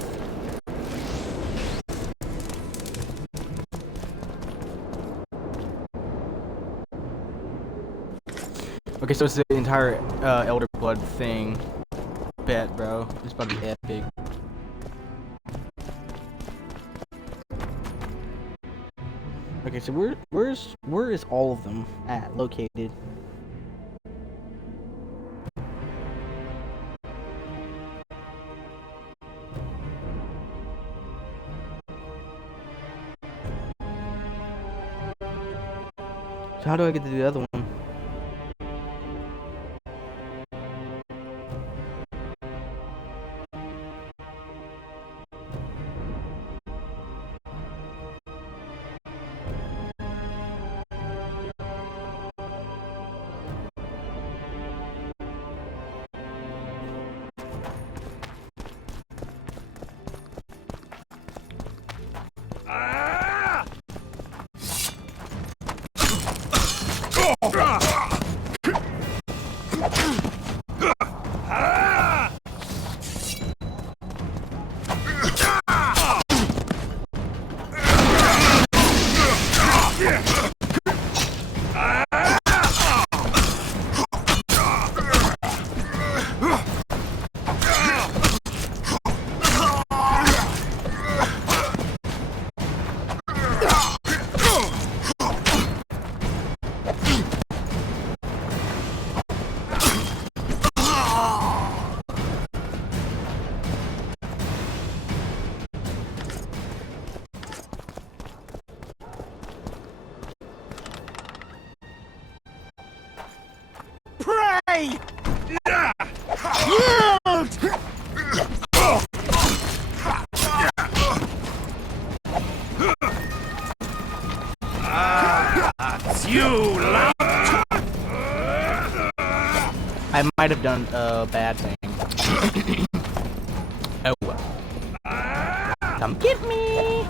Okay, so it's the entire Elder Blood thing. Bet, bro. It's about to be epic. Okay, so where is all of them located? So how do I get to the other one? you lout! I might have done a bad thing. Oh well. Come get me!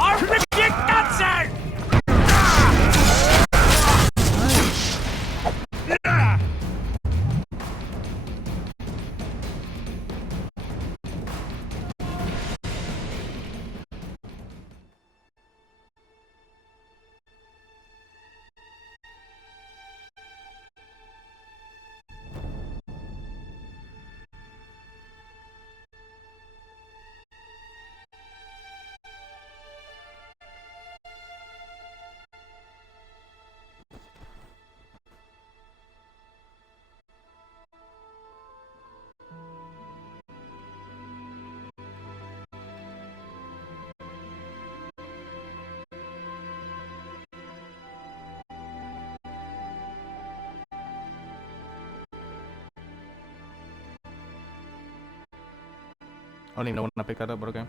I'll rip your guts out! I don't even know when I picked that up, but okay.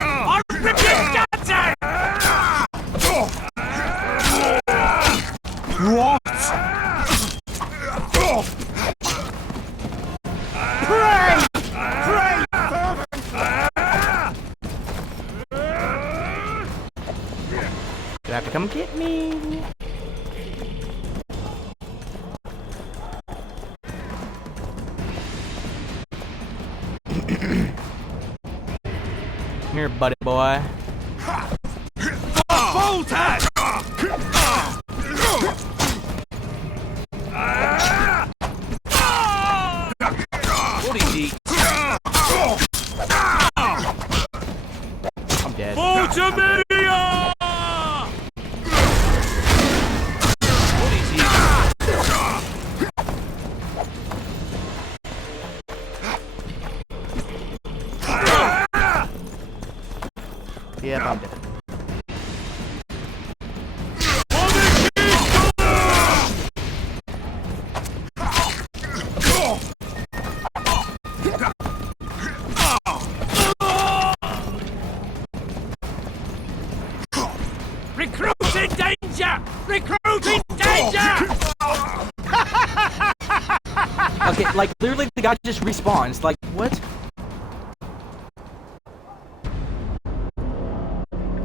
I'll rip your guts out! What? Pray! Pray! You have to come get me. Come here, buddy boy. Voltage! What is he? I'm dead. Ultimedia! What is he? Yep, I'm dead. Recruiting danger! Recruiting danger! Okay, like literally the guy just respawns. Like what?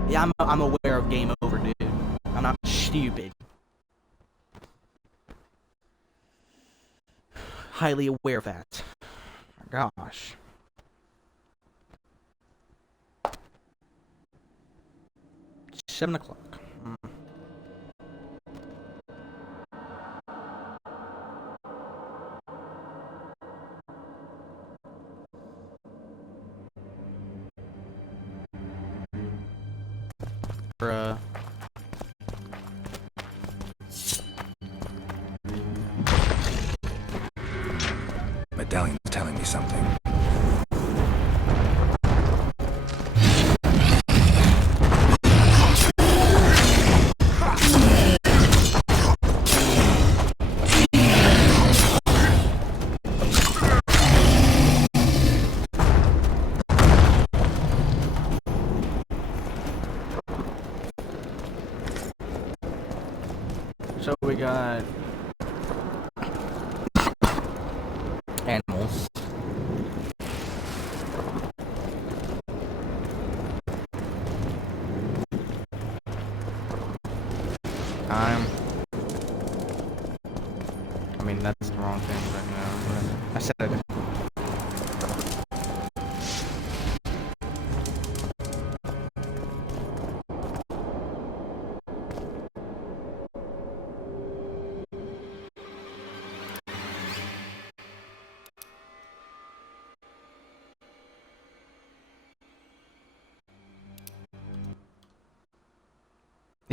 Yeah, I'm aware of game over, dude. I'm not stupid. Highly aware of that. My gosh. It's 7 o'clock. Bruh. Medallion's telling me something. So we got animals. Time. I mean that's the wrong thing, but no. I said it.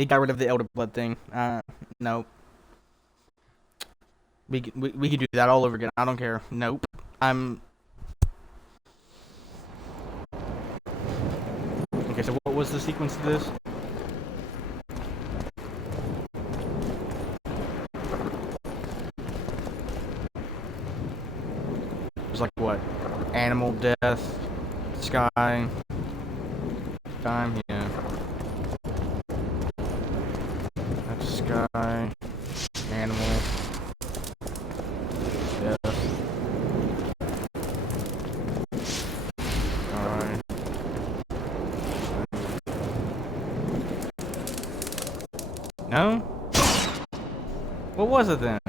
He got rid of the Elder Blood thing. Nope. We could do that all over again. I don't care. Nope. Okay, so what was the sequence of this? It was like what? Animal death, sky, time, yeah. That's sky, animal, death, sky. No? What was it then?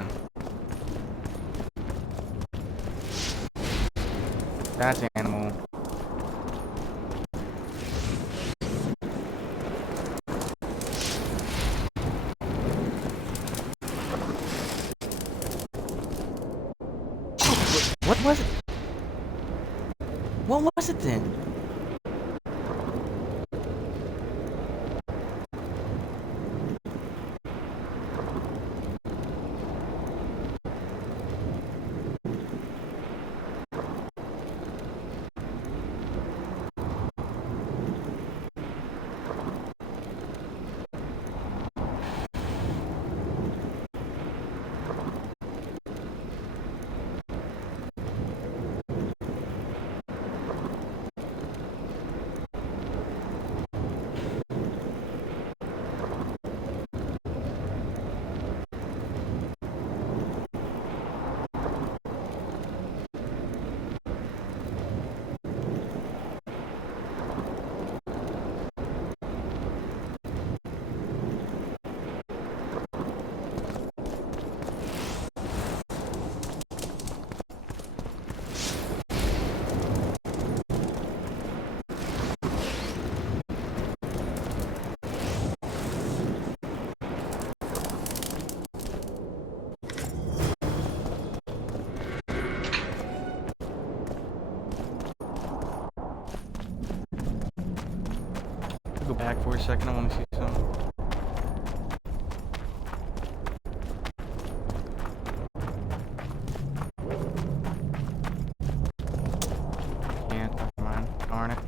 That's animal. What was it? What was it then? Go back for a second, I want to see something. Can't, never mind, darn it.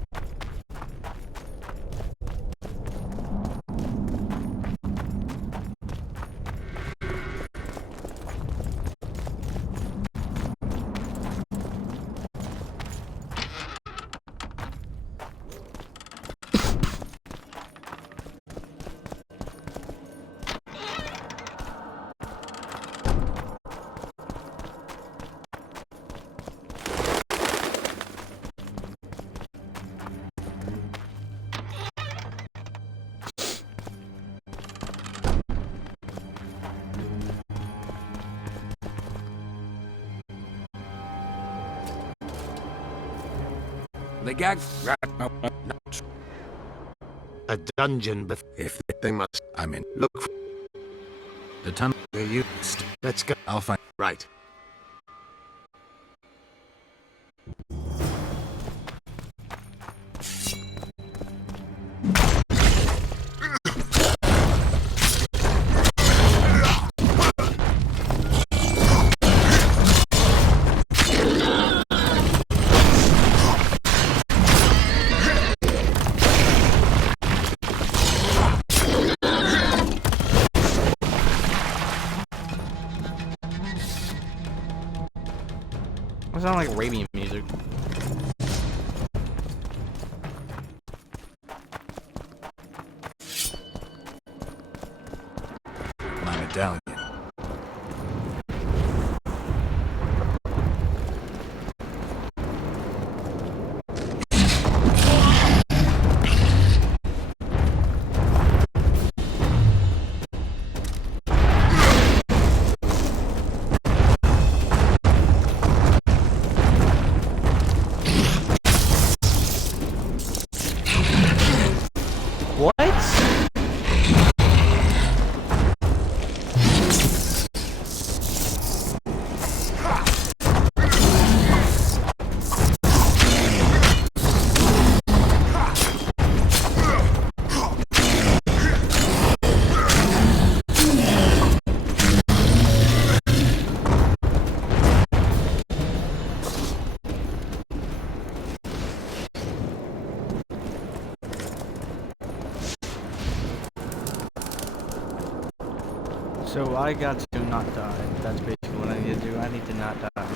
The gag. A dungeon. If they must, I'm in. Look. The tunnel. Let's go. I'll find. Right. It sounds like Arabian music. My medallion. So I got to not die. That's basically what I need to do. I need to not die.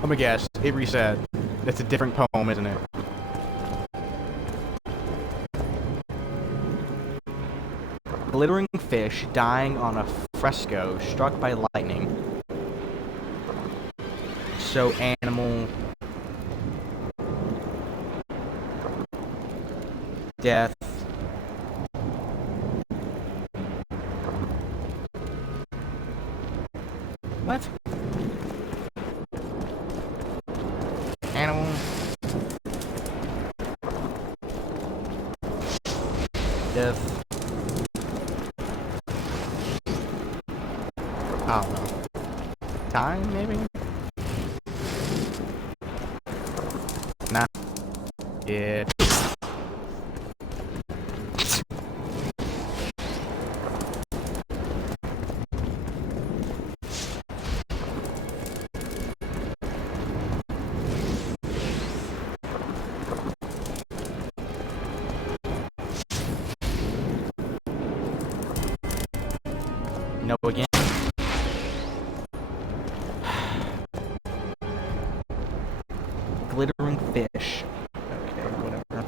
Let me guess. It reset. It's a different poem, isn't it? Glittering fish dying on a fresco struck by lightning. So animal death. What? Animal death. I don't know. Time, maybe? Nah. Yeah. No again. Glittering fish. Okay, whatever.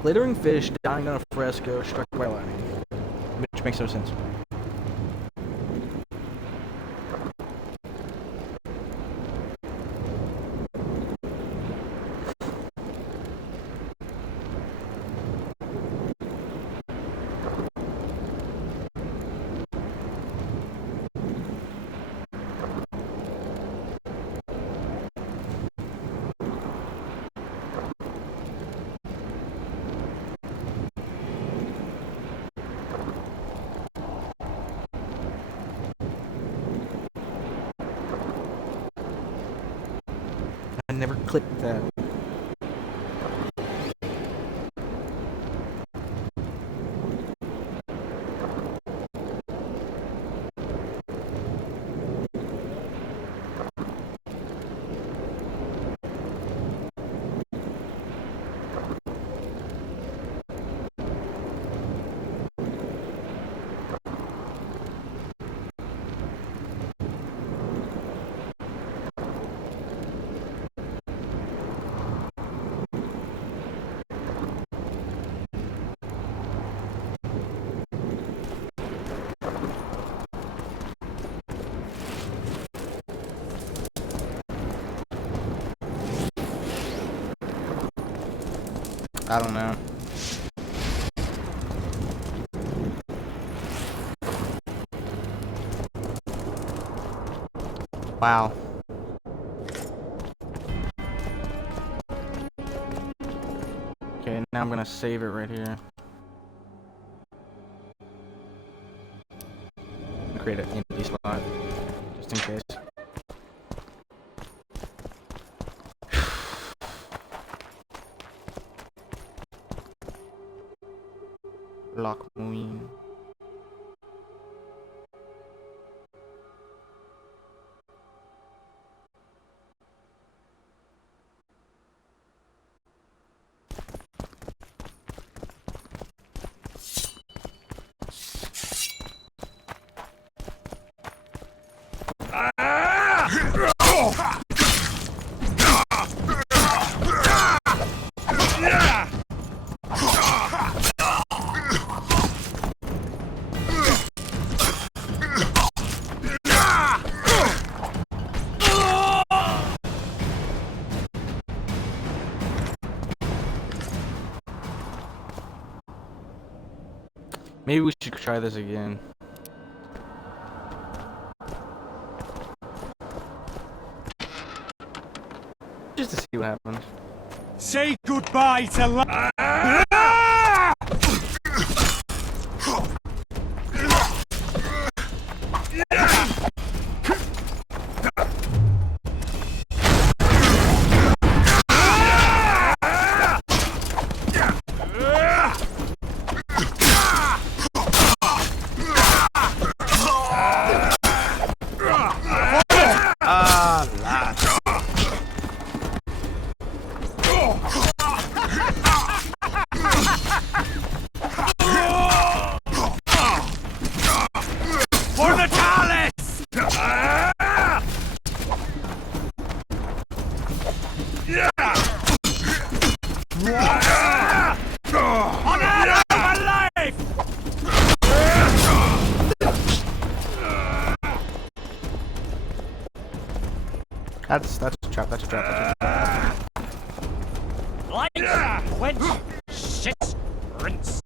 Glittering fish dying on a fresco struck by lightning. Which makes no sense. I never clicked that. I don't know. Wow. Okay, now I'm gonna save it right here. Create an empty slot, just in case. Lock moving. Maybe we should try this again. Just to see what happens. Say goodbye to life. That's a trap. That's a trap. That's a trap. Light, quench, shit, rinse.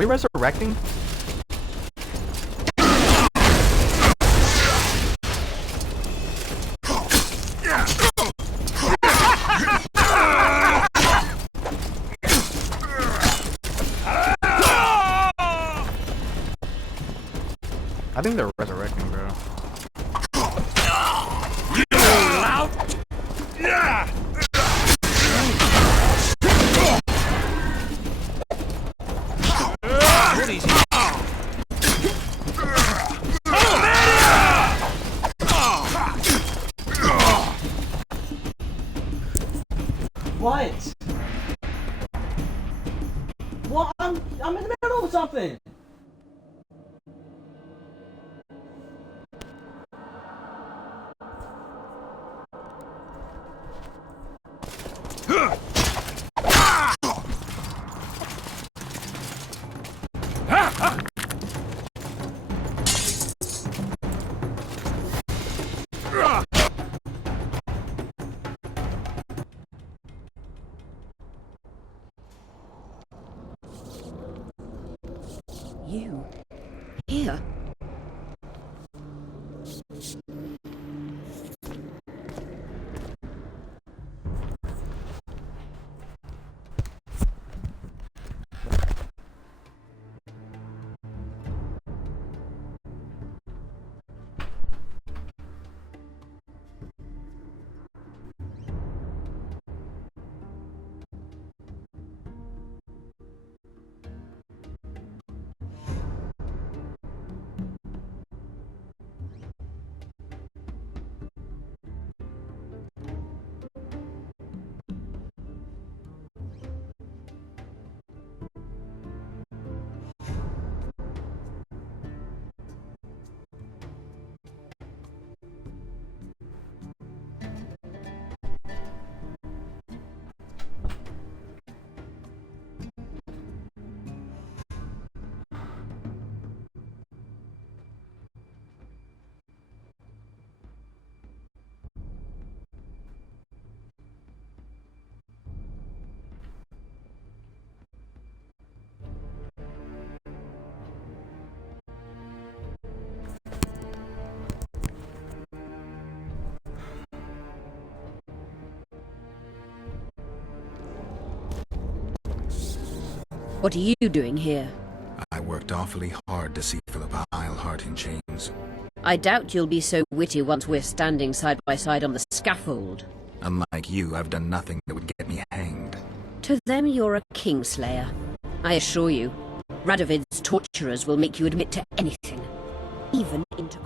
we resurrecting? I think they're resurrecting, bro. What? What? I'm in the middle of something. You? Here? What are you doing here? I worked awfully hard to see Philip Eilhart in chains. I doubt you'll be so witty once we're standing side by side on the scaffold. Unlike you, I've done nothing that would get me hanged. To them you're a kingslayer. I assure you, Radovid's torturers will make you admit to anything, even into...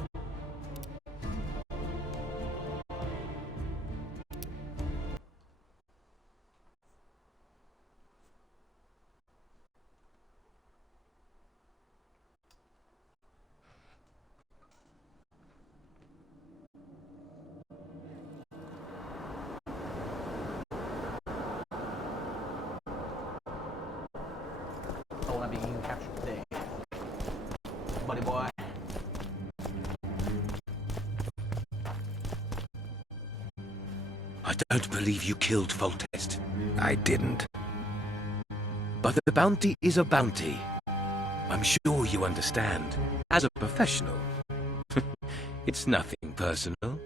Oh, I'm being captured today. Buddy boy. I don't believe you killed Foltest. I didn't. But the bounty is a bounty. I'm sure you understand. As a professional. It's nothing personal.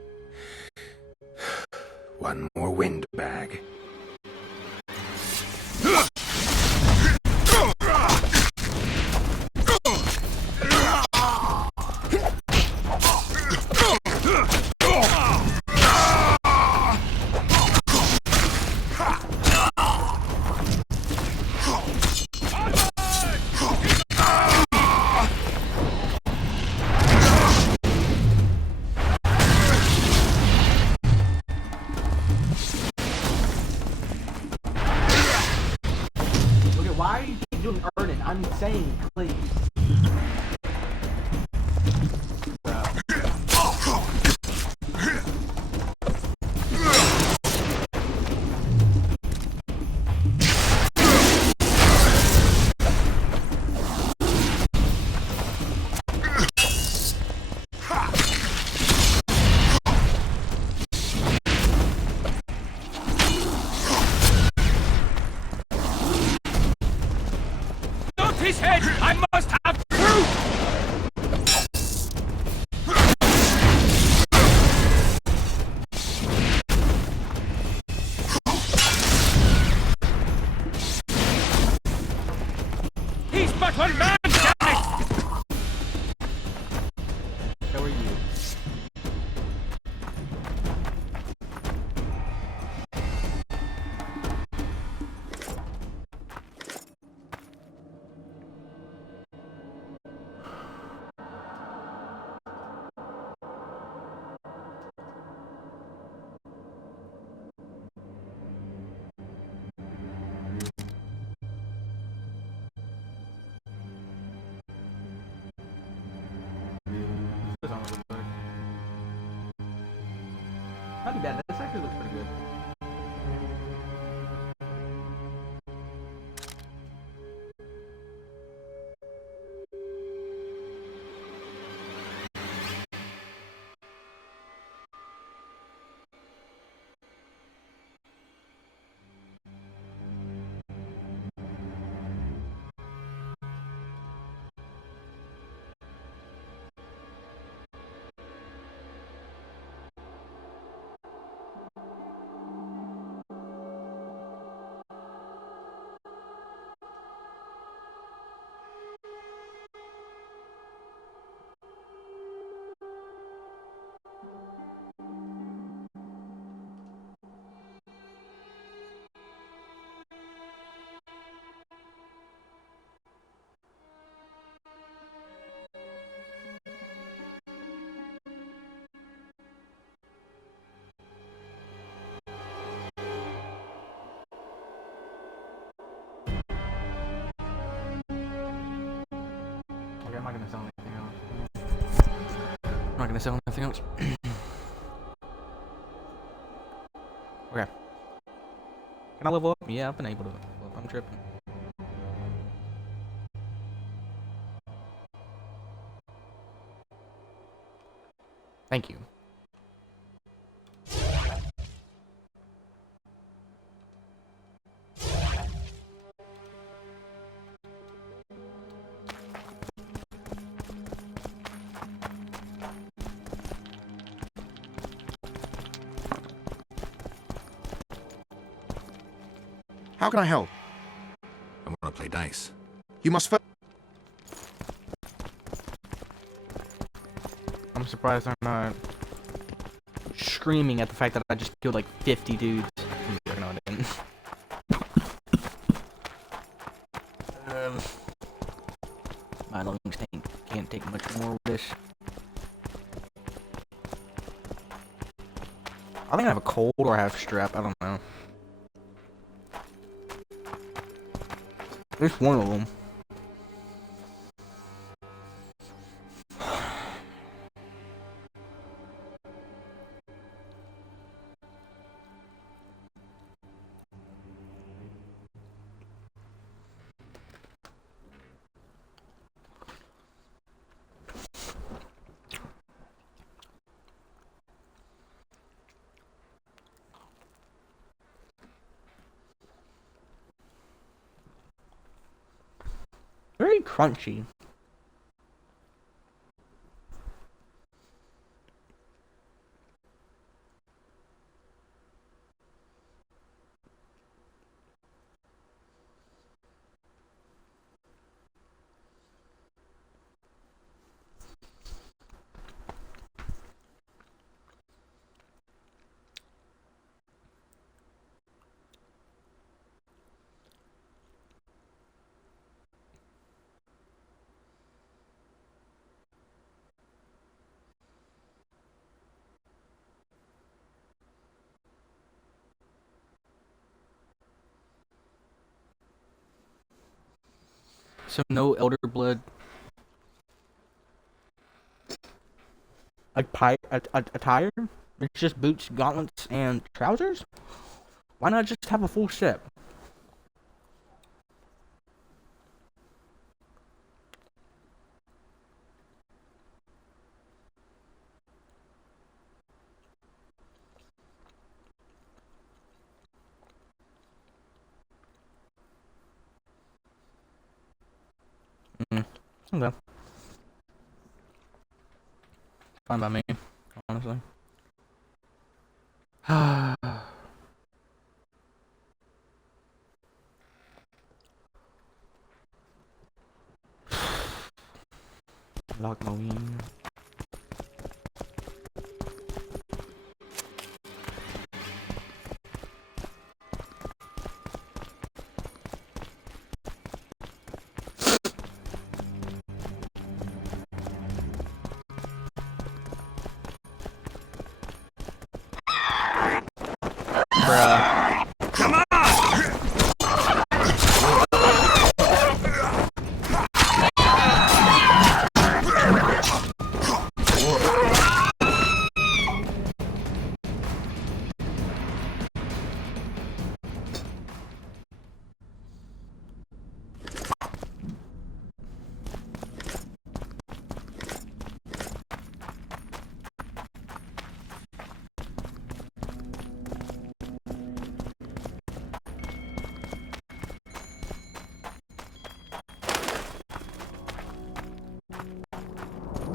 One more windbag. Why are you keep doing Erden? I'm saying, please. His head! I must have proof! He's but one man, damn it! How are you? Not too bad. This actually looks pretty good. I'm not gonna sell anything else. I'm not gonna sell anything else. Okay. Can I level up? Yeah, I've been able to level up. I'm tripping. Thank you. How can I help? I want to play dice. You must first... I'm surprised they're not screaming at the fact that I just killed like 50 dudes. No, I didn't. My lungs can't take much more of this. I think I have a cold or I have strep. I don't know. There's one of them. Very crunchy. So no elder blood. Attire? It's just boots, gauntlets, and trousers? Why not just have a full set? Okay. Fine by me, honestly. Lock my wing. Come on!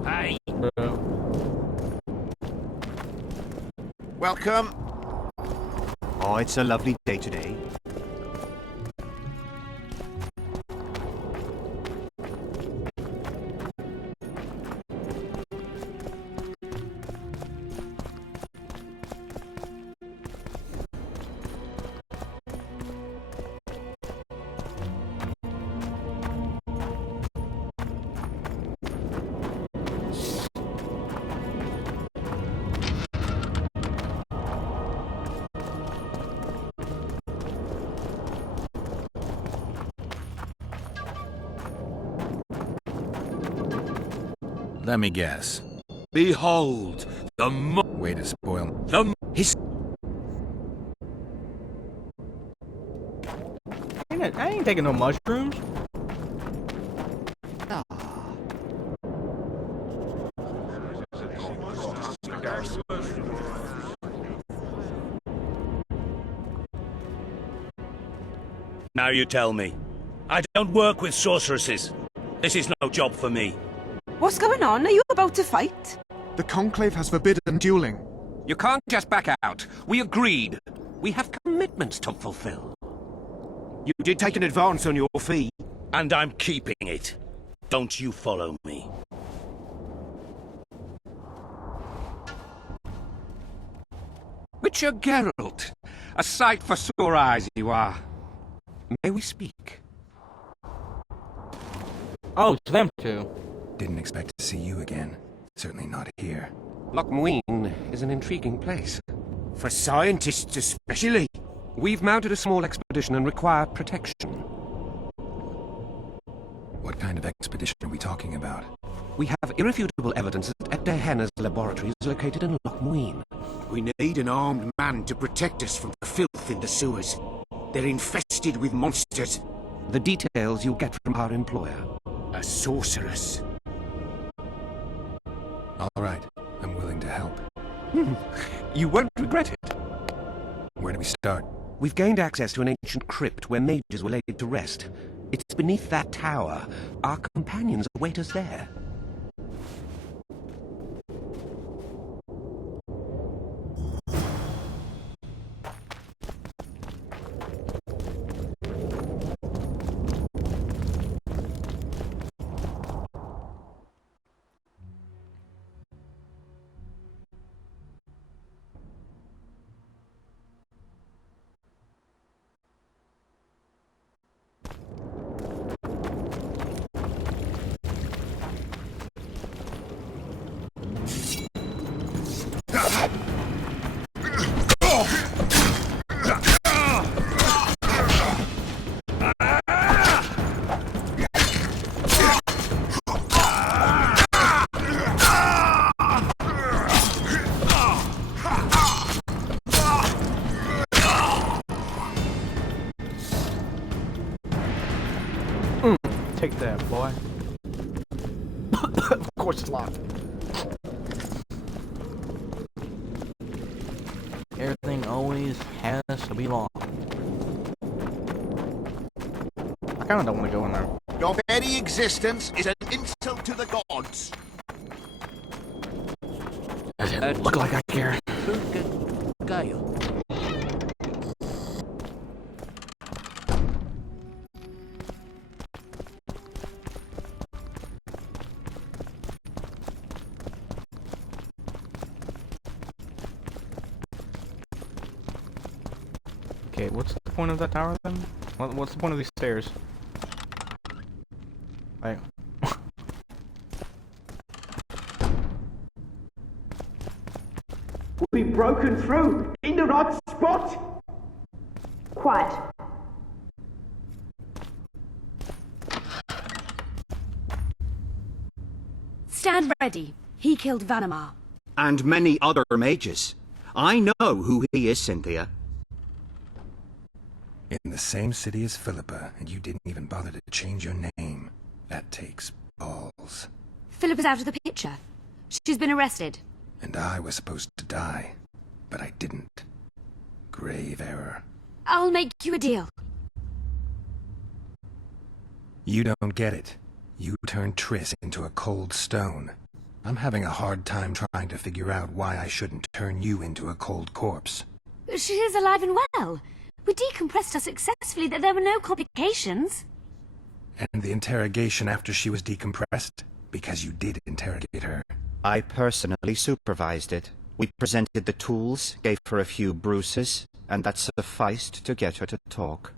Hey. Welcome. Oh, it's a lovely day today. Let me guess. Behold, the way to spoil his. I ain't taking no mushrooms. Now you tell me. I don't work with sorceresses. This is no job for me. What's going on? Are you about to fight? The Conclave has forbidden dueling. You can't just back out. We agreed. We have commitments to fulfill. You did take an advance on your fee. And I'm keeping it. Don't you follow me. Witcher Geralt, a sight for sore eyes you are. May we speak? Oh, it's them two. Didn't expect to see you again. Certainly not here. Loch Muin is an intriguing place. For scientists especially. We've mounted a small expedition and require protection. What kind of expedition are we talking about? We have irrefutable evidence that Gehenna's laboratory is located in Loch Muin. We need an armed man to protect us from the filth in the sewers. They're infested with monsters. The details you'll get from our employer. A sorceress. All right, I'm willing to help. You won't regret it. Where do we start? We've gained access to an ancient crypt where mages were laid to rest. It's beneath that tower. Our companions await us there. Take that, boy. Of course it's locked. Everything always has to be locked. I kinda don't want to go in there. Your very existence is an insult to the gods. Does it look like I care? Gale. Okay, what's the point of that tower then? What's the point of these stairs? Like, We've broken through in the right spot. Quiet. Stand ready. He killed Vanamar. And many other mages. I know who he is, Cynthia. In the same city as Philippa, and you didn't even bother to change your name. That takes balls. Philippa's out of the picture. She's been arrested. And I was supposed to die, but I didn't. Grave error. I'll make you a deal. You don't get it. You turned Triss into a cold stone. I'm having a hard time trying to figure out why I shouldn't turn you into a cold corpse. She is alive and well. We decompressed her successfully. There were no complications. And the interrogation after she was decompressed? Because you did interrogate her. I personally supervised it. We presented the tools, gave her a few bruises, and that sufficed to get her to talk.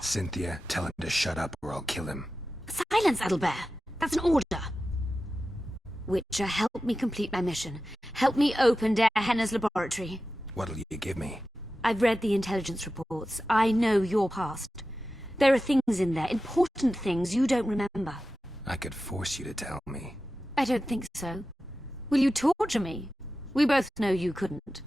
Cynthia, tell him to shut up or I'll kill him. Silence, Adelbert. That's an order. Witcher, help me complete my mission. Help me open Gehenna's laboratory. What'll you give me? I've read the intelligence reports. I know your past. There are things in there, important things you don't remember. I could force you to tell me. I don't think so. Will you torture me? We both know you couldn't.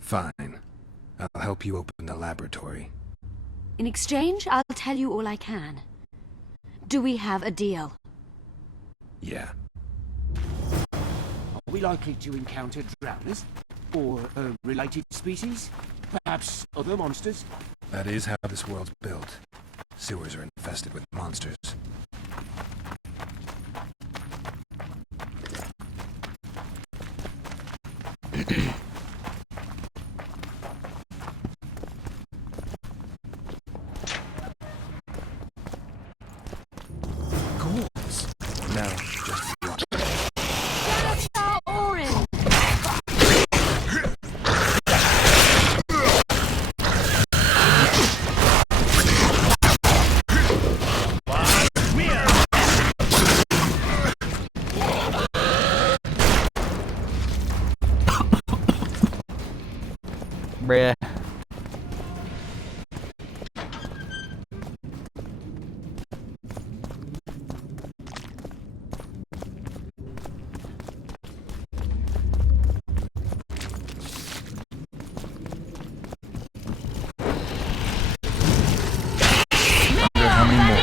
Fine. I'll help you open the laboratory. In exchange, I'll tell you all I can. Do we have a deal? Yeah. Are we likely to encounter drowners? Or a related species? Perhaps other monsters? That is how this world's built. Sewers are infested with monsters. know. Just watch. Star Orin! Bruh. How many more?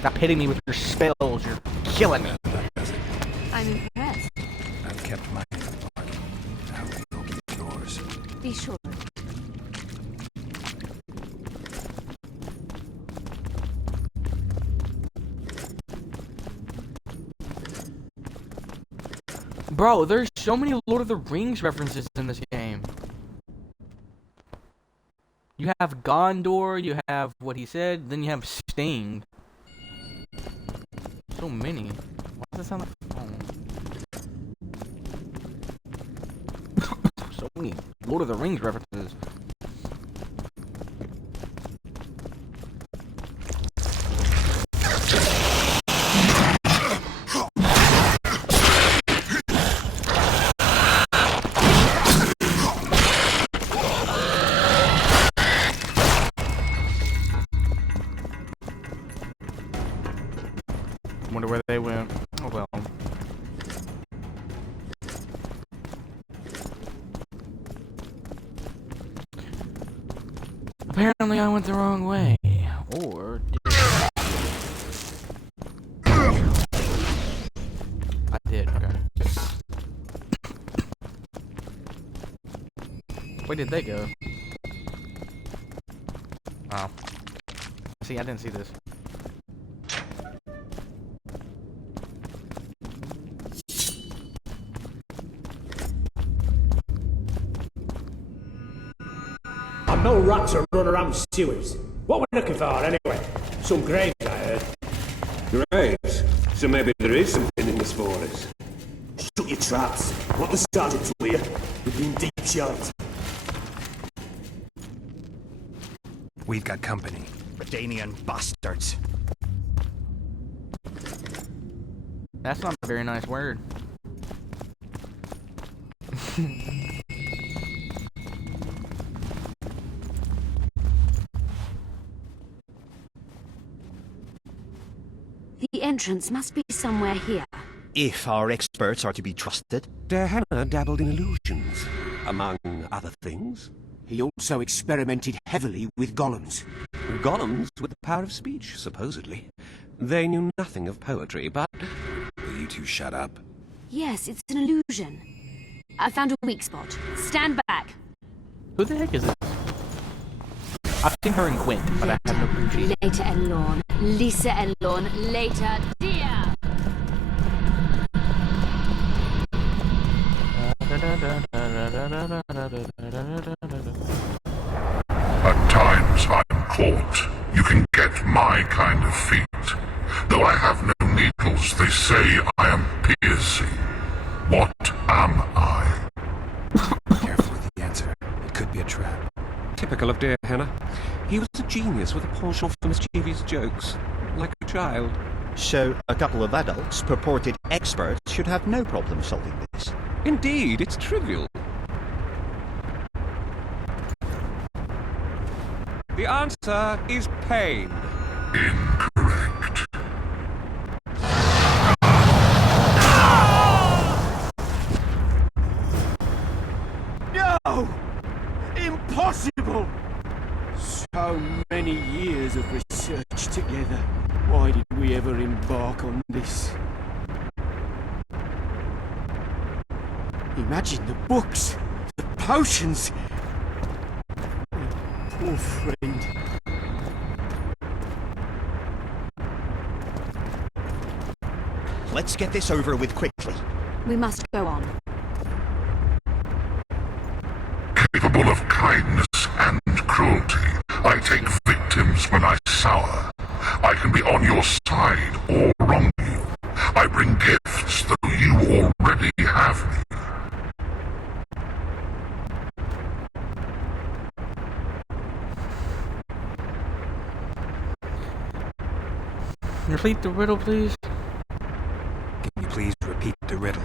Stop hitting me with your spells, you're killing me. I'm impressed. I've kept mine in the pocket. Now you'll keep yours. Be sure. Bro, there's so many Lord of the Rings references in this game. You have Gondor, you have what he said, then you have Sting. So many. Why does that sound like so many Lord of the Rings references. Wonder where they went. Oh well. Apparently I went the wrong way. Or I did, okay. Where did they go? Oh. See, I didn't see this. No rats are running around sewers. What we're looking for, anyway? Some graves, I heard. Graves? So maybe there is something in the spores. Shut your traps. Want the sergeant to hear? We've been deep shot. We've got company. Redanian bastards. That's not a very nice word. The entrance must be somewhere here. If our experts are to be trusted. Dehanna dabbled in illusions, among other things. He also experimented heavily with golems. Golems with the power of speech, supposedly. They knew nothing of poetry, but... Will you two shut up? Yes, it's an illusion. I found a weak spot. Stand back. Who the heck is this? I've seen her in Gwent, but I have no clue who she is. Later, Elorn. Lisa Elorn. Later, dear. At times I'm caught. You can get my kind of feat. Though I have no needles, they say I am piercing. What am I? Careful with the answer. It could be a trap. Typical of dear Hannah. He was a genius with a penchant for mischievous jokes, like a child. So, a couple of adults, purported experts, should have no problem solving this. Indeed, it's trivial. The answer is pain. Incorrect. No! Impossible! So many years of research together. Why did we ever never embark on this. Imagine the books, the potions. My poor friend. Let's get this over with quickly. We must go on. Capable of kindness and cruelty, I take victims when I sour. I can be on your side or wrong you. I bring gifts though you already have me. Repeat the riddle, please. Can you please repeat the riddle?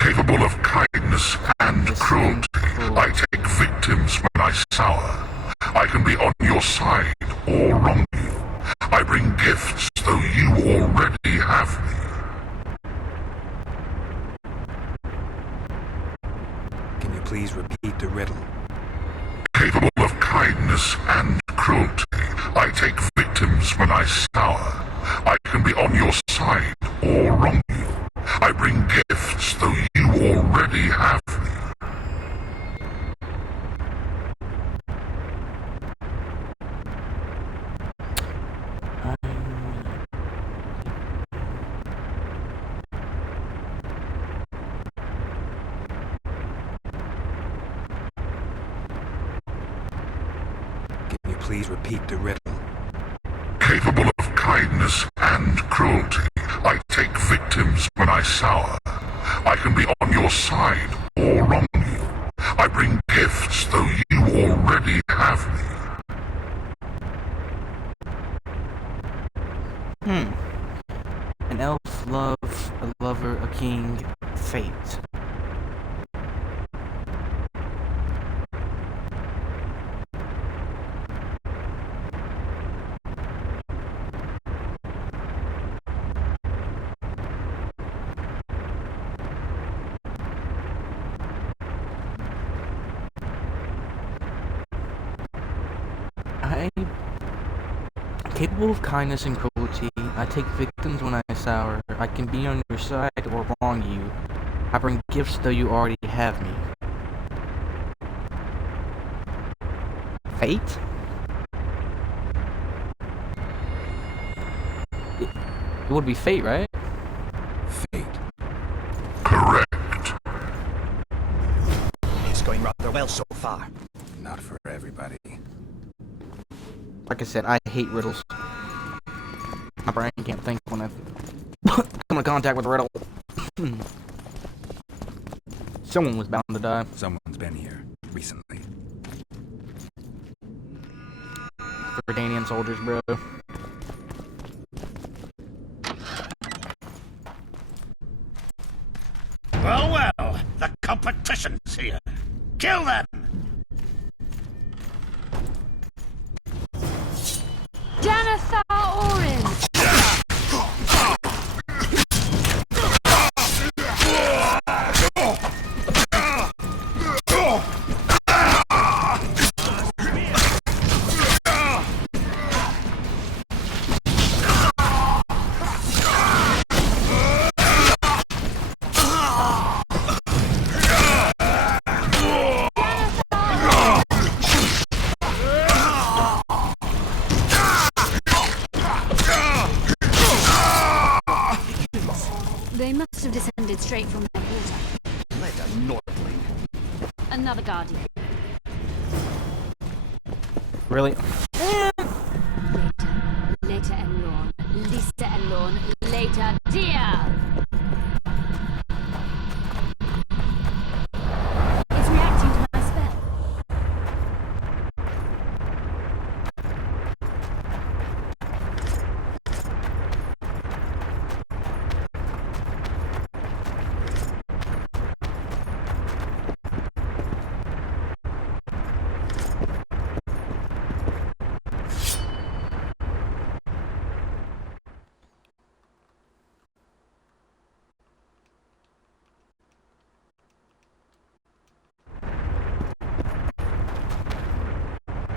Capable of kindness and cruelty, I take victims when I sour. I can be on your side or wrong you. I bring gifts though you already have me. Can you please repeat the riddle? Capable of kindness and cruelty, I take victims when I sour. I can be on your side or wrong you. I bring gifts though you already have me. Can you please repeat the riddle? Capable of kindness and cruelty, I take victims when I sour. I can be on your side or wrong you. I bring gifts though you already have me. An elf, love, a lover, a king, fate. Capable of kindness and cruelty, I take victims when I sour. I can be on your side or wrong you. I bring gifts though you already have me. Fate? It would be fate, right? Fate. Correct. It's going rather well so far. Not for everybody. Like I said, I hate riddles. My brain can't think when I come into contact with a riddle. Someone was bound to die. Someone's been here recently. Redanian soldiers, bro. Well, well, the competition's here. Kill them! Janithar Orin! They must have descended straight from their water. Let a Nordling. Another guardian. Really? Later Elorn. Lisa Elorn. Later dear! It's reacting to my spell.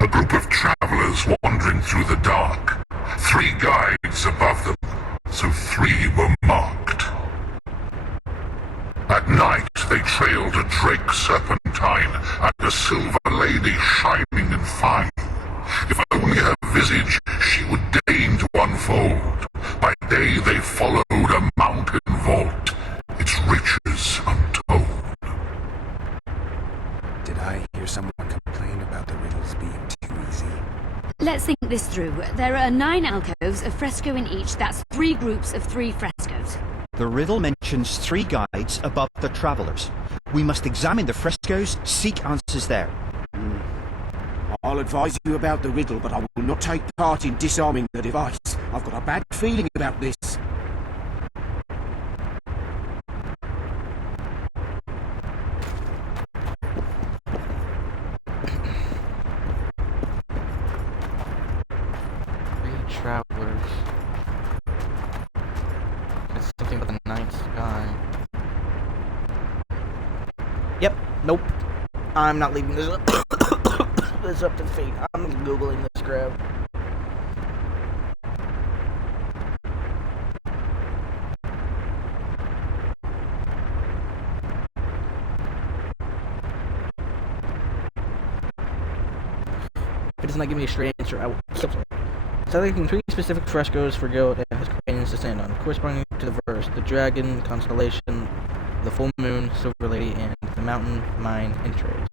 A group of travelers wandering through the dark. 3 guides above them trailed a drake serpentine and a silver lady shining and fine. If only her visage she would deign to unfold. By day they followed a mountain vault, its riches untold. Did I hear someone complain about the riddles being too easy? Let's think this through. There are 9 alcoves, a fresco in each. That's 3 groups of 3 frescoes. The riddle mentions 3 guides above the travelers. We must examine the frescoes, seek answers there. I'll advise you about the riddle, but I will not take part in disarming the device. I've got a bad feeling about this. Travelers. It's something about the night sky. Yep. Nope. I'm not leaving this up. This up to fate. I'm googling this crap. If it does not give me a straight answer, I will kill it. Selecting 3 specific frescoes for Goat and his companions to stand on, corresponding to the verse: the dragon, constellation, the full moon, silver lady, and the mountain, mine, and trails.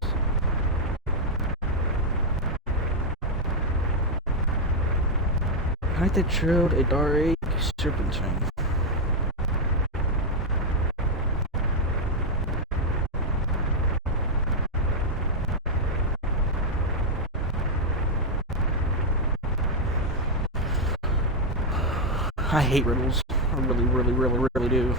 Height that trailed a dark serpentine. I hate riddles. I really, really, really, really do.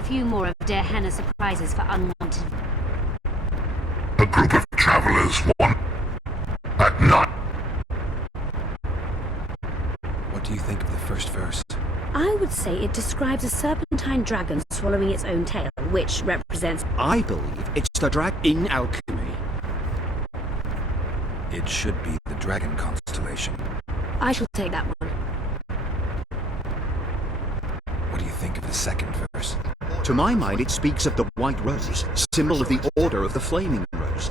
a few more of Der Henna's surprises for unwanted. A group of travelers want at night. What do you think of the first verse? I would say it describes a serpentine dragon swallowing its own tail, which represents... I believe it's the dragon in alchemy. It should be the dragon constellation. I shall take that one. What do you think of the second verse? To my mind, it speaks of the White Rose, symbol of the Order of the Flaming Rose.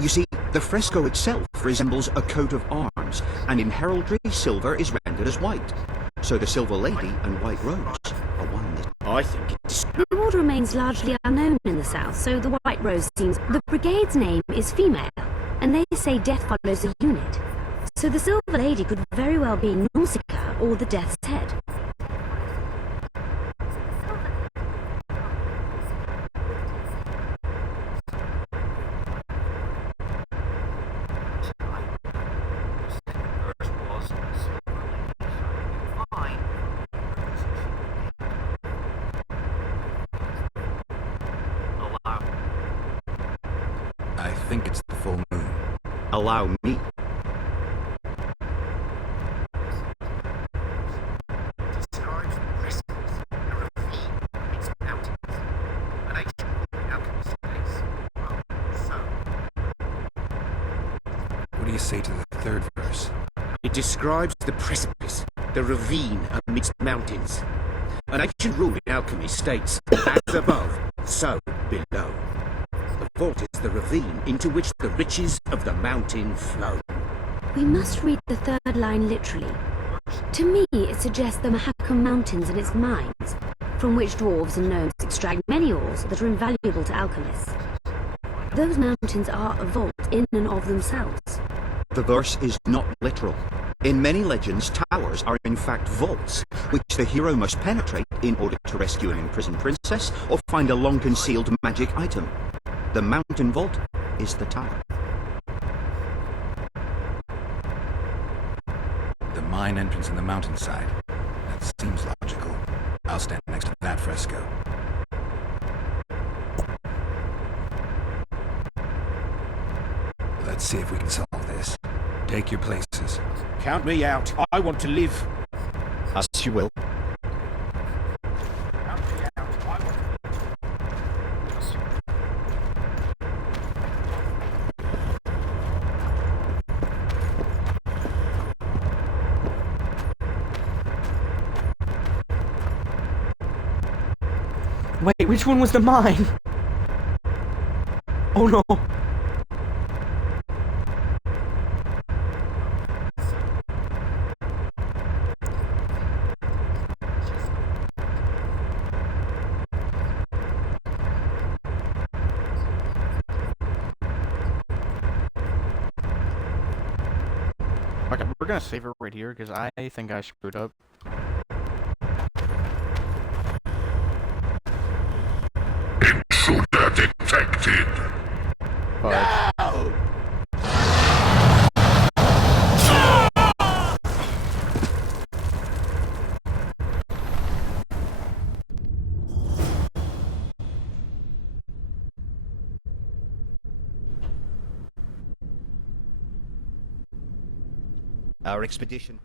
You see, the fresco itself resembles a coat of arms, and in heraldry, silver is rendered as white. So the Silver Lady and White Rose are one and the... I think it's... The Order remains largely unknown in the south, so the White Rose seems... The brigade's name is female, and they say death follows a unit. So the Silver Lady could very well be Nausicaa or the Death's Head. I think it's the full moon. Allow me. What do you say to the third verse? It describes the precipice, the ravine amidst mountains. An ancient rule in alchemy states, as above, so below. The vault is the ravine into which the riches of the mountain flow. We must read the third line literally. To me, it suggests the Mahakam Mountains and its mines, from which dwarves and gnomes extract many ores that are invaluable to alchemists. Those mountains are a vault in and of themselves. The verse is not literal. In many legends, towers are in fact vaults, which the hero must penetrate in order to rescue an imprisoned princess or find a long-concealed magic item. The mountain vault is the tower. The mine entrance in the mountainside. That seems logical. I'll stand next to that fresco. Let's see if we can solve this. Take your places. Count me out. I want to live. As you will. Wait, which one was the mine? Oh no. Okay, we're gonna save it right here because I think I screwed up. Intruder detected. But... No! Our expedition.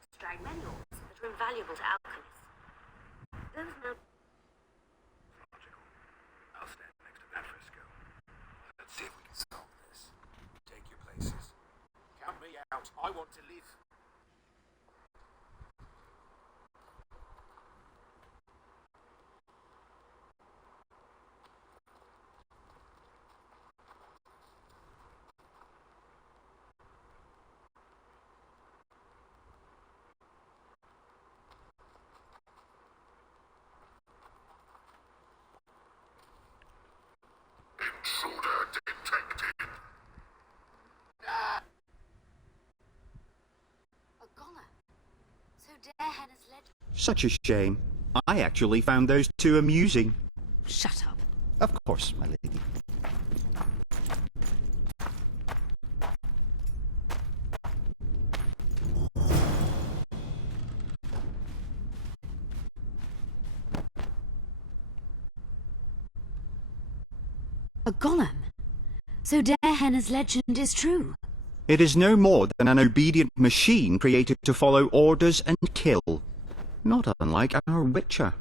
Extract many ores that are invaluable to alchemists. Those mountains... I'll stand next to that fresco. Let's see if we can solve this. Take your places. Count me out. I want to live. Intruder detected. A goner. So Der Henna's legend... Such a shame. I actually found those two amusing. Shut up. Of course, my lady. A golem? So Dehenna's legend is true? It is no more than an obedient machine created to follow orders and kill. Not unlike our Witcher.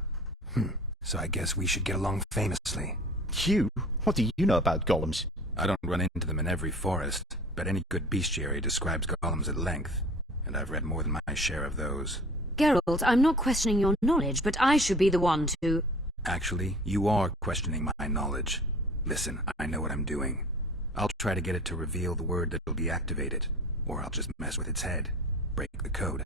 So I guess we should get along famously. You? What do you know about golems? I don't run into them in every forest, but any good bestiary describes golems at length, and I've read more than my share of those. Geralt, I'm not questioning your knowledge, but I should be the one to... Actually, you are questioning my knowledge. Listen, I know what I'm doing. I'll try to get it to reveal the word that'll be activated, or I'll just mess with its head. Break the code.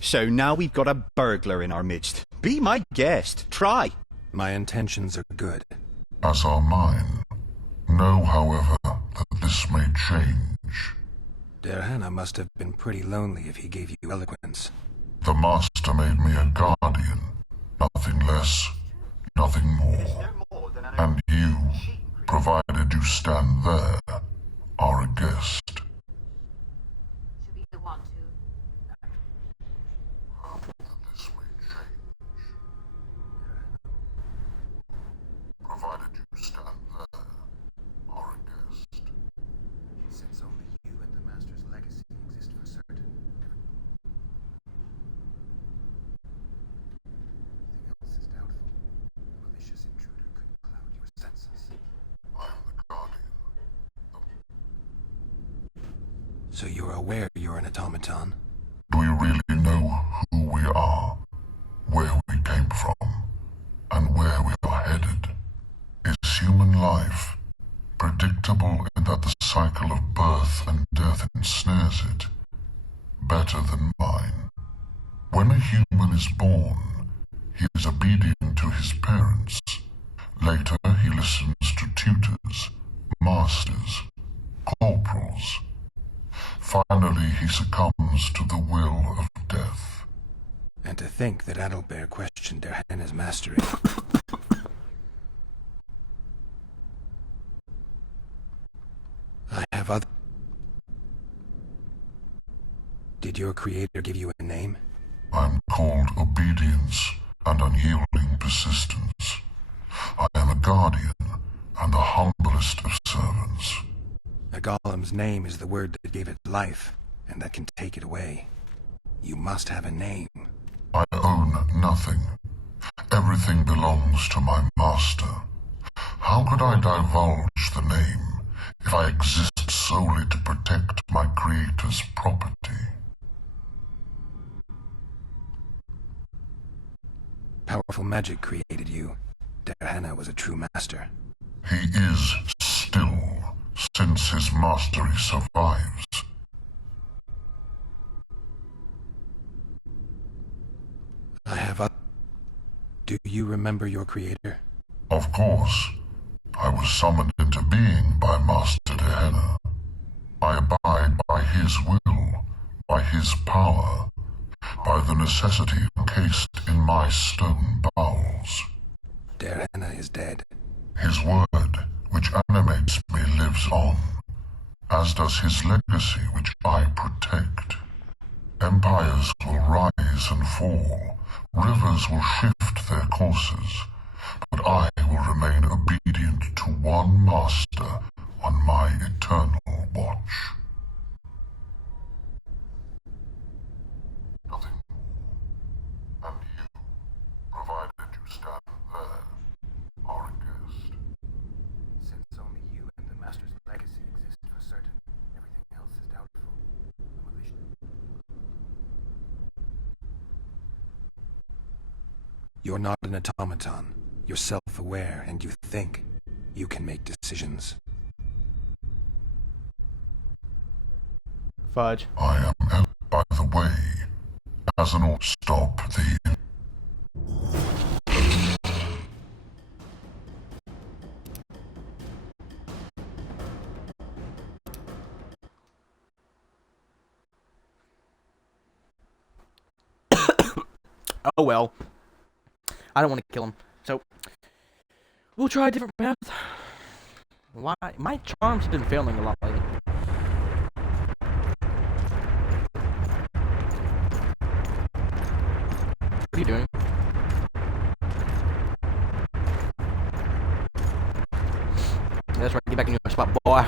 So now we've got a burglar in our midst. Be my guest. Try. My intentions are good. As are mine. Know, however, that this may change. Derhana must have been pretty lonely if he gave you eloquence. The Master made me a guardian. Nothing less, nothing more. And you, provided you stand there, are a guest. Provided you stand there, are a guest. Since only you and the Master's legacy exist for certain, everything else is doubtful. A malicious intruder could cloud your senses. I am the guardian. So you're aware you're an automaton? Do we really know who we are, where we came from, and where we are headed? Is human life predictable in that the cycle of birth and death ensnares it? Better than mine. When a human is born, he is obedient to his parents. Later he listens to tutors, masters, corporals. Finally he succumbs to the will of death. And to think that Adalbert questioned Derhana's mastery. I have other... Did your creator give you a name? I'm called obedience and unyielding persistence. I am a guardian and the humblest of servants. A golem's name is the word that gave it life, and that can take it away. You must have a name. I own nothing. Everything belongs to my master. How could I divulge the name if I exist solely to protect my creator's property? Powerful magic created you. Derhana was a true master. He is still, since his mastery survives. I have other... Do you remember your creator? Of course. I was summoned into being by Master Dehenna. I abide by his will, by his power, by the necessity encased in my stone bowels. Derhana is dead. His word, which animates me, lives on, as does his legacy, which I protect. Empires will rise and fall, rivers will shift their courses, but I will remain obedient to one master on my eternal watch. Nothing more. And you, provided you stand there, are a guest. Since only you and the Master's legacy exist for certain, everything else is doubtful. You're not an automaton. You're self-aware, and you think. You can make decisions. Fudge. I am, by the way, as an stop the... Oh well. I don't want to kill him, so we'll try a different path. Why? My charms have been failing a lot lately. What are you doing? That's right, get back in your spot, boy.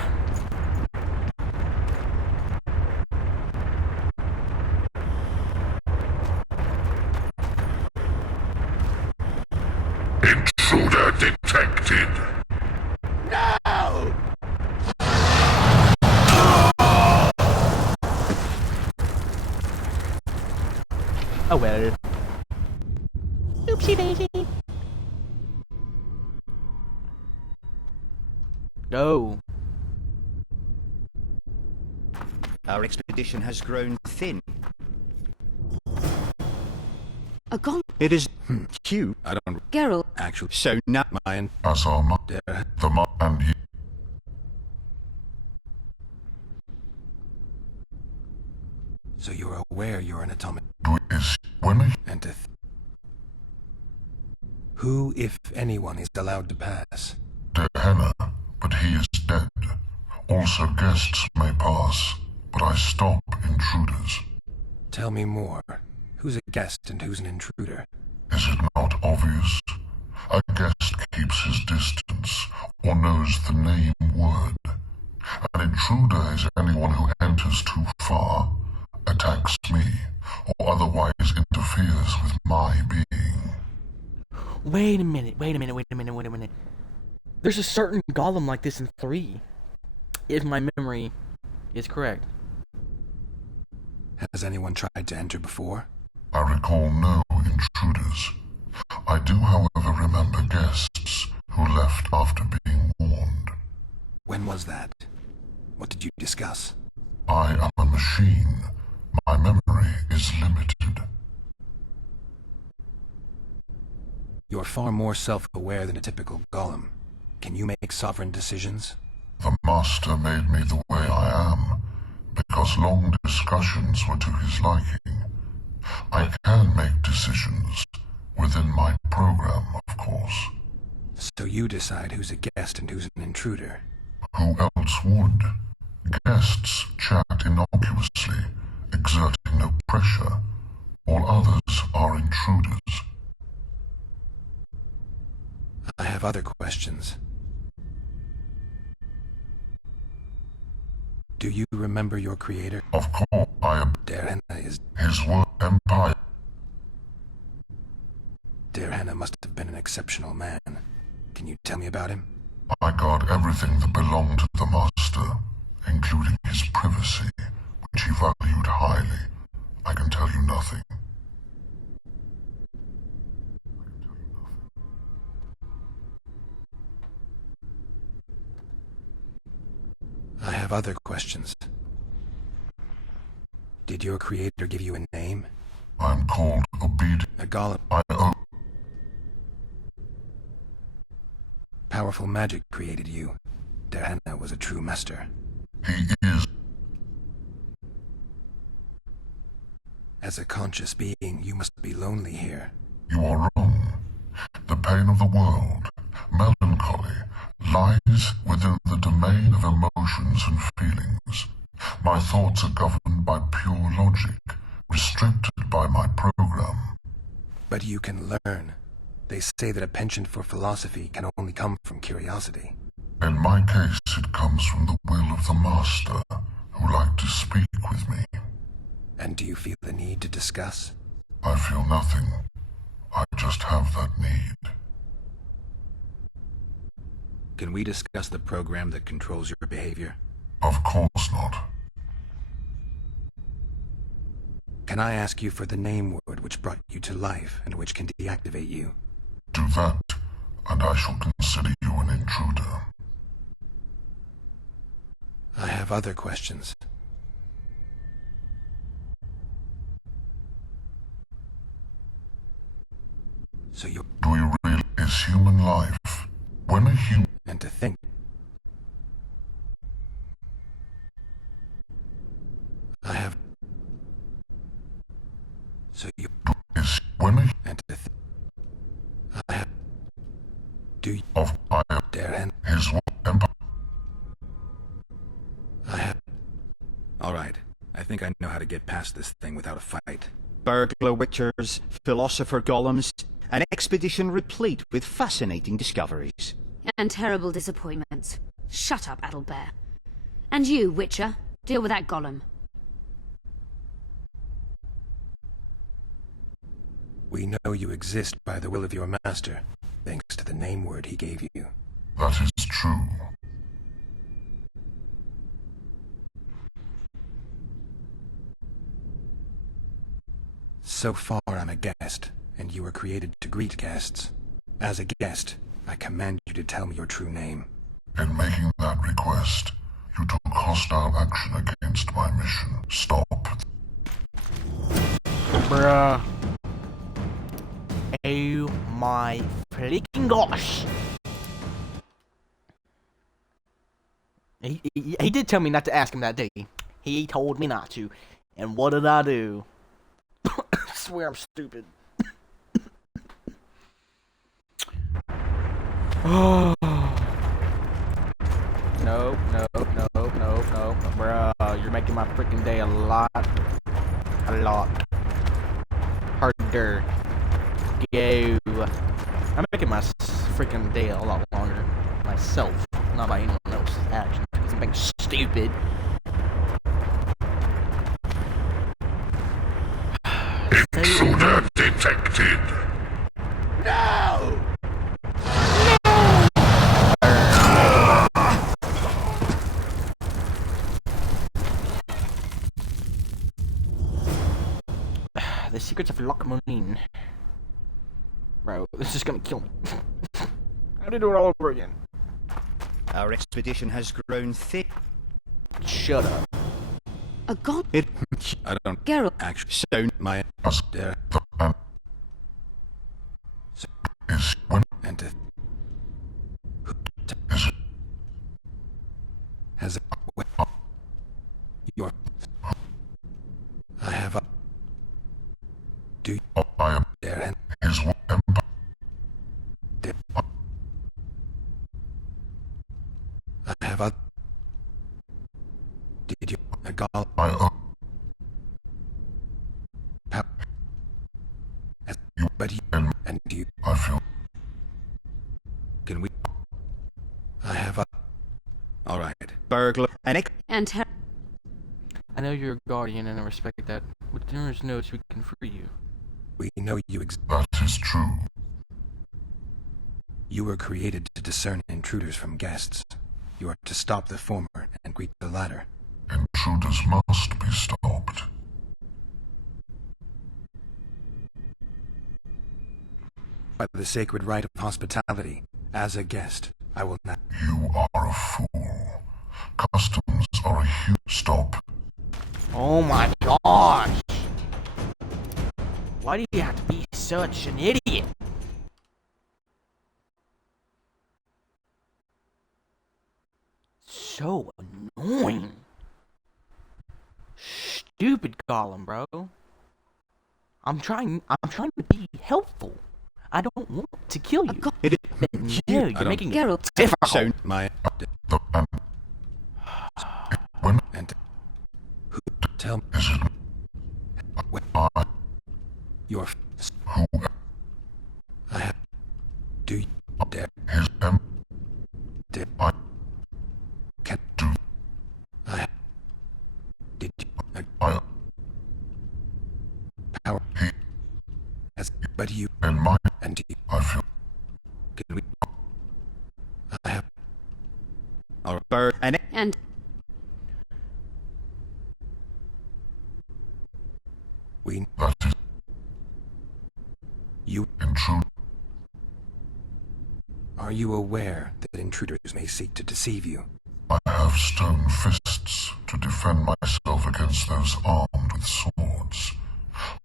Intruder detected. No! Oh well. Oopsie daisy. Go. Our expedition has grown thin. A golem. It is cute. I don't Geralt. actually. So now, mine. As are my, the ma and you. So you're aware you're an atomic. Is when And to who, if anyone, is allowed to pass? Gehenna, but he is dead. Also guests may pass, but I stop intruders. Tell me more. Who's a guest and who's an intruder? Is it not obvious? A guest keeps his distance, or knows the name word. An intruder is anyone who enters too far, attacks me, or otherwise interferes with my being. Wait a minute. There's a certain golem like this in 3. If my memory is correct. Has anyone tried to enter before? I recall no intruders. I do, however, remember guests who left after being warned. When was that? What did you discuss? I am a machine. My memory is limited. You're far more self-aware than a typical golem. Can you make sovereign decisions? The Master made me the way I am, because long discussions were to his liking. I can make decisions, within my program, of course. So you decide who's a guest and who's an intruder. Who else would? Guests chat innocuously, exerting no pressure. All others are intruders. I have other questions. Do you remember your creator? Of course, I am. Gehenna is... His word empire. Gehenna must have been an exceptional man. Can you tell me about him? I guard everything that belonged to the Master, including his privacy, which he valued highly. I can tell you nothing. I have other questions. Did your creator give you a name? I'm called Obed. A golem. I owe. Powerful magic created you. Gehenna was a true master. He is. As a conscious being, you must be lonely here. You are wrong. The pain of the world, melancholy, lies within the domain of emotions and feelings. My thoughts are governed by pure logic, restricted by my program. But you can learn. They say that a penchant for philosophy can only come from curiosity. In my case, it comes from the will of the Master, who liked to speak with me. And do you feel the need to discuss? I feel nothing. I just have that need. Can we discuss the program that controls your behavior? Of course not. Can I ask you for the name word which brought you to life and which can deactivate you? Do that, and I shall consider you an intruder. I have other questions. So you... Do we really... Is human life... When a human... And to think... I have... So you... Is... When a... And to I have... Do you... Of... I have... Gehenna... His... Empire... I have... Alright. I think I know how to get past this thing without a fight. Burglar witchers, philosopher golems, an expedition replete with fascinating discoveries. And terrible disappointments. Shut up, Adelbear. And you, Witcher, deal with that golem. We know you exist by the will of your master, thanks to the name word he gave you. That is true. So far I'm a guest, and you were created to greet guests. As a guest, I command you to tell me your true name. In making that request, you took hostile action against my mission. Stop. Bruh. Oh my freaking gosh. He did tell me not to ask him that day. He told me not to. And what did I do? I swear I'm stupid. Oh. No, bruh, you're making my freaking day a lot harder. Go. I'm making my freaking day a lot longer myself, not by anyone else's actions, because I'm being stupid. Intruder detected. No! The secrets of Loch Moline. Bro, this is gonna kill me. I have to do it all over again. Our expedition has grown thick. Shut up. A god? I don't Geralt. actually sound my there. And to has your I have a do you I am there and his I have a did you a gall but you and you I feel can we I have a alright burglar and I know you're a guardian and I respect that. With numerous notes we can free you. we know you that is true. You were created to discern intruders from guests. You are to stop the former and greet the latter. Intruders must be stopped. By the sacred right of hospitality, as a guest, I will not. You are a fool. Customs are a huge stop. Oh my gosh! Why do you have to be such an idiot? So annoying. Stupid Gollum, bro. I'm trying to be helpful. I don't want to kill you. No, you're making it difficult. My and who tell me your I have do you dare did I can do I did you I power as but you and my and you I feel can we I have our bird and we that is you intrude. Are you aware that intruders may seek to deceive you? I have stone fists to defend myself against those armed with swords.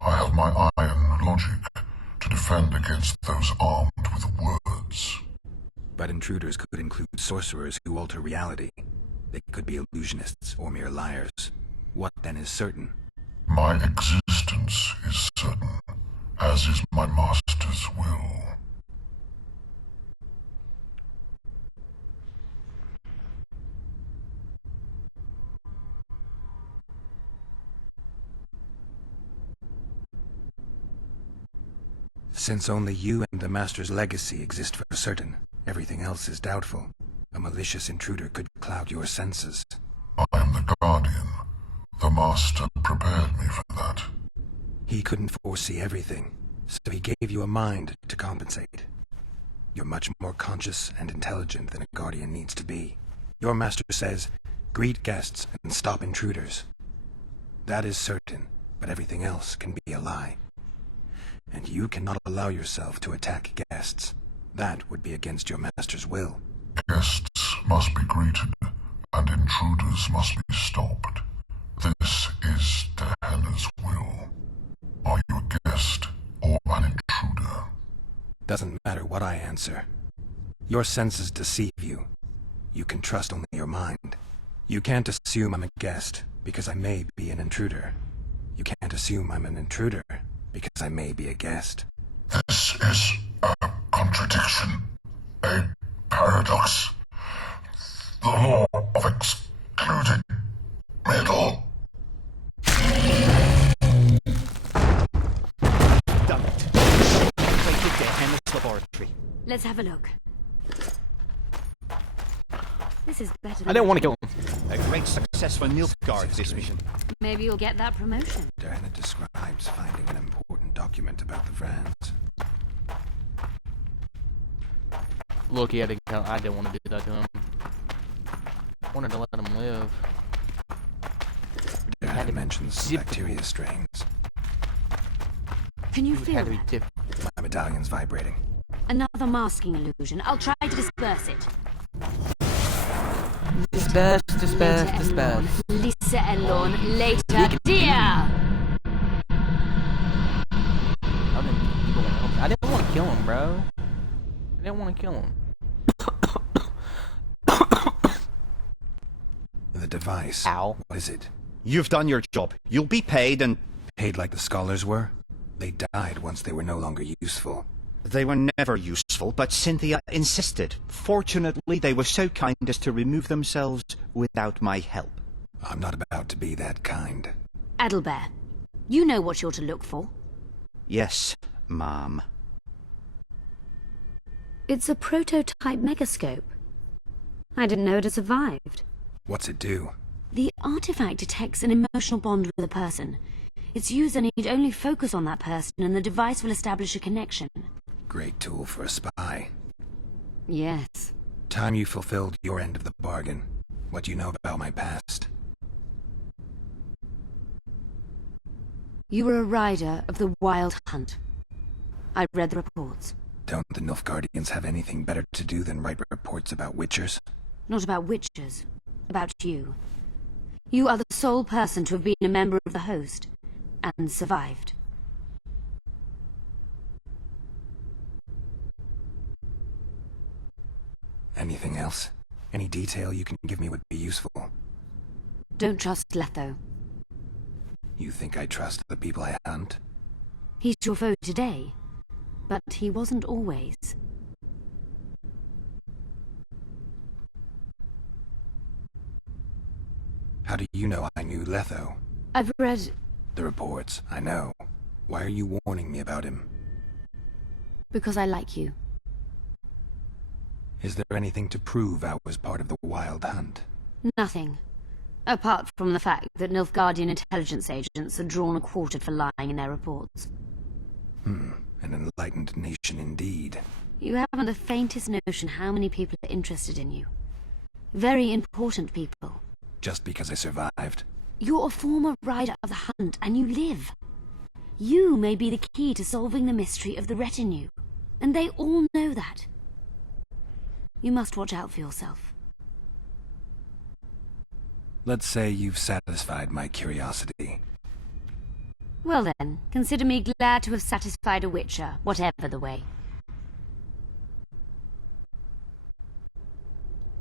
I have my iron logic to defend against those armed with words. But intruders could include sorcerers who alter reality. They could be illusionists or mere liars. What then is certain? My existence is certain, as is my master's will. Since only you and the Master's legacy exist for certain, everything else is doubtful. A malicious intruder could cloud your senses. I am the Guardian. The Master prepared me for that. He couldn't foresee everything, so he gave you a mind to compensate. You're much more conscious and intelligent than a Guardian needs to be. Your master says, greet guests and stop intruders. That is certain, but everything else can be a lie. And you cannot allow yourself to attack guests. That would be against your master's will. Guests must be greeted, and intruders must be stopped. This is Dehenna's will. Are you a guest or an intruder? Doesn't matter what I answer. Your senses deceive you. You can trust only your mind. You can't assume I'm a guest, because I may be an intruder. You can't assume I'm an intruder, because I may be a guest. This is a contradiction. A paradox. The law of excluding middle. Done it. Infiltrated Dehenna's laboratory. Let's have a look. This is better than I didn't want to kill him. A great success for Nilfgaard this mission. Maybe you'll get that promotion. Dehenna describes finding an important document about the Vrans. Look, he had to kill. I didn't want to do that to him. I wanted to let him live. Dehenna mentions bacteria strains. Can you feel that? My medallion's vibrating. Another masking illusion. I'll try to disperse it. Disperse, disperse, disperse. Lisa Elorn, later, dear! I didn't want to kill him, bro. I didn't want to kill him. The device. Ow. What is it? You've done your job. You'll be paid and... Paid like the scholars were? They died once they were no longer useful. They were never useful, but Cynthia insisted. Fortunately, they were so kind as to remove themselves without my help. I'm not about to be that kind. Adalbert, you know what you're to look for. Yes, Ma'am. It's a prototype megascope. I didn't know it had survived. What's it do? The artifact detects an emotional bond with a person. Its user need only focus on that person and the device will establish a connection. Great tool for a spy. Yes. Time you fulfilled your end of the bargain. What do you know about my past? You were a rider of the Wild Hunt. I read the reports. Don't the Nilfgaardians have anything better to do than write reports about witchers? Not about witchers. About you. You are the sole person to have been a member of the host. And survived. Anything else? Any detail you can give me would be useful. Don't trust Letho. You think I trust the people I hunt? He's your foe today, but he wasn't always. How do you know I knew Letho? I've read... The reports, I know. Why are you warning me about him? Because I like you. Is there anything to prove I was part of the Wild Hunt? Nothing. Apart from the fact that Nilfgaardian intelligence agents are drawn and quartered for lying in their reports. An enlightened nation indeed. You haven't the faintest notion how many people are interested in you. Very important people. Just because I survived? You're a former rider of the hunt, and you live. You may be the key to solving the mystery of the retinue, and they all know that. You must watch out for yourself. Let's say you've satisfied my curiosity. Well then, consider me glad to have satisfied a witcher, whatever the way.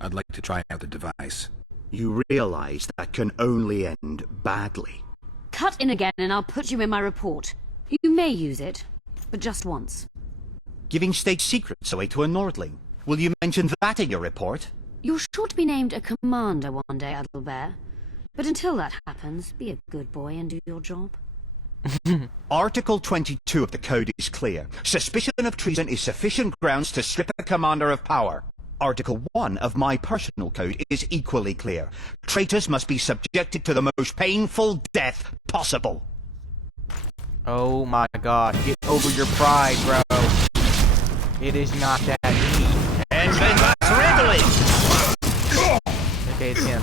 I'd like to try out the device. You realize that can only end badly. Cut in again and I'll put you in my report. You may use it, but just once. Giving state secrets away to a Nordling. Will you mention that in your report? You're sure to be named a commander one day, Adalbert. But until that happens, be a good boy and do your job. Article 22 of the Code is clear. Suspicion of treason is sufficient grounds to strip a commander of power. Article 1 of my personal code is equally clear. Traitors must be subjected to the most painful death possible. Oh my god, get over your pride, bro. It is not that deep. And then that's readily! Okay, it's him.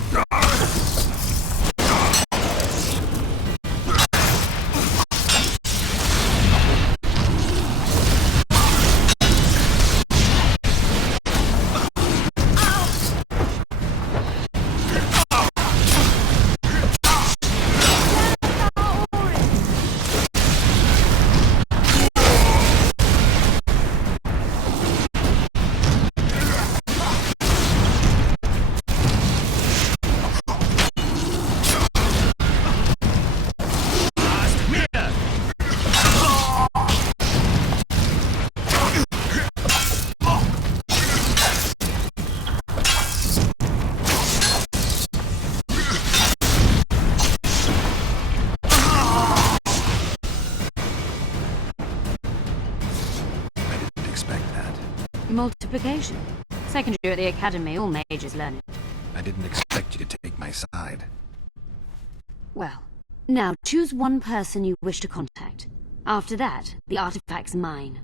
Multiplication. Second year at the academy, all mages learn it. I didn't expect you to take my side. Well, now choose one person you wish to contact. After that, the artifact's mine.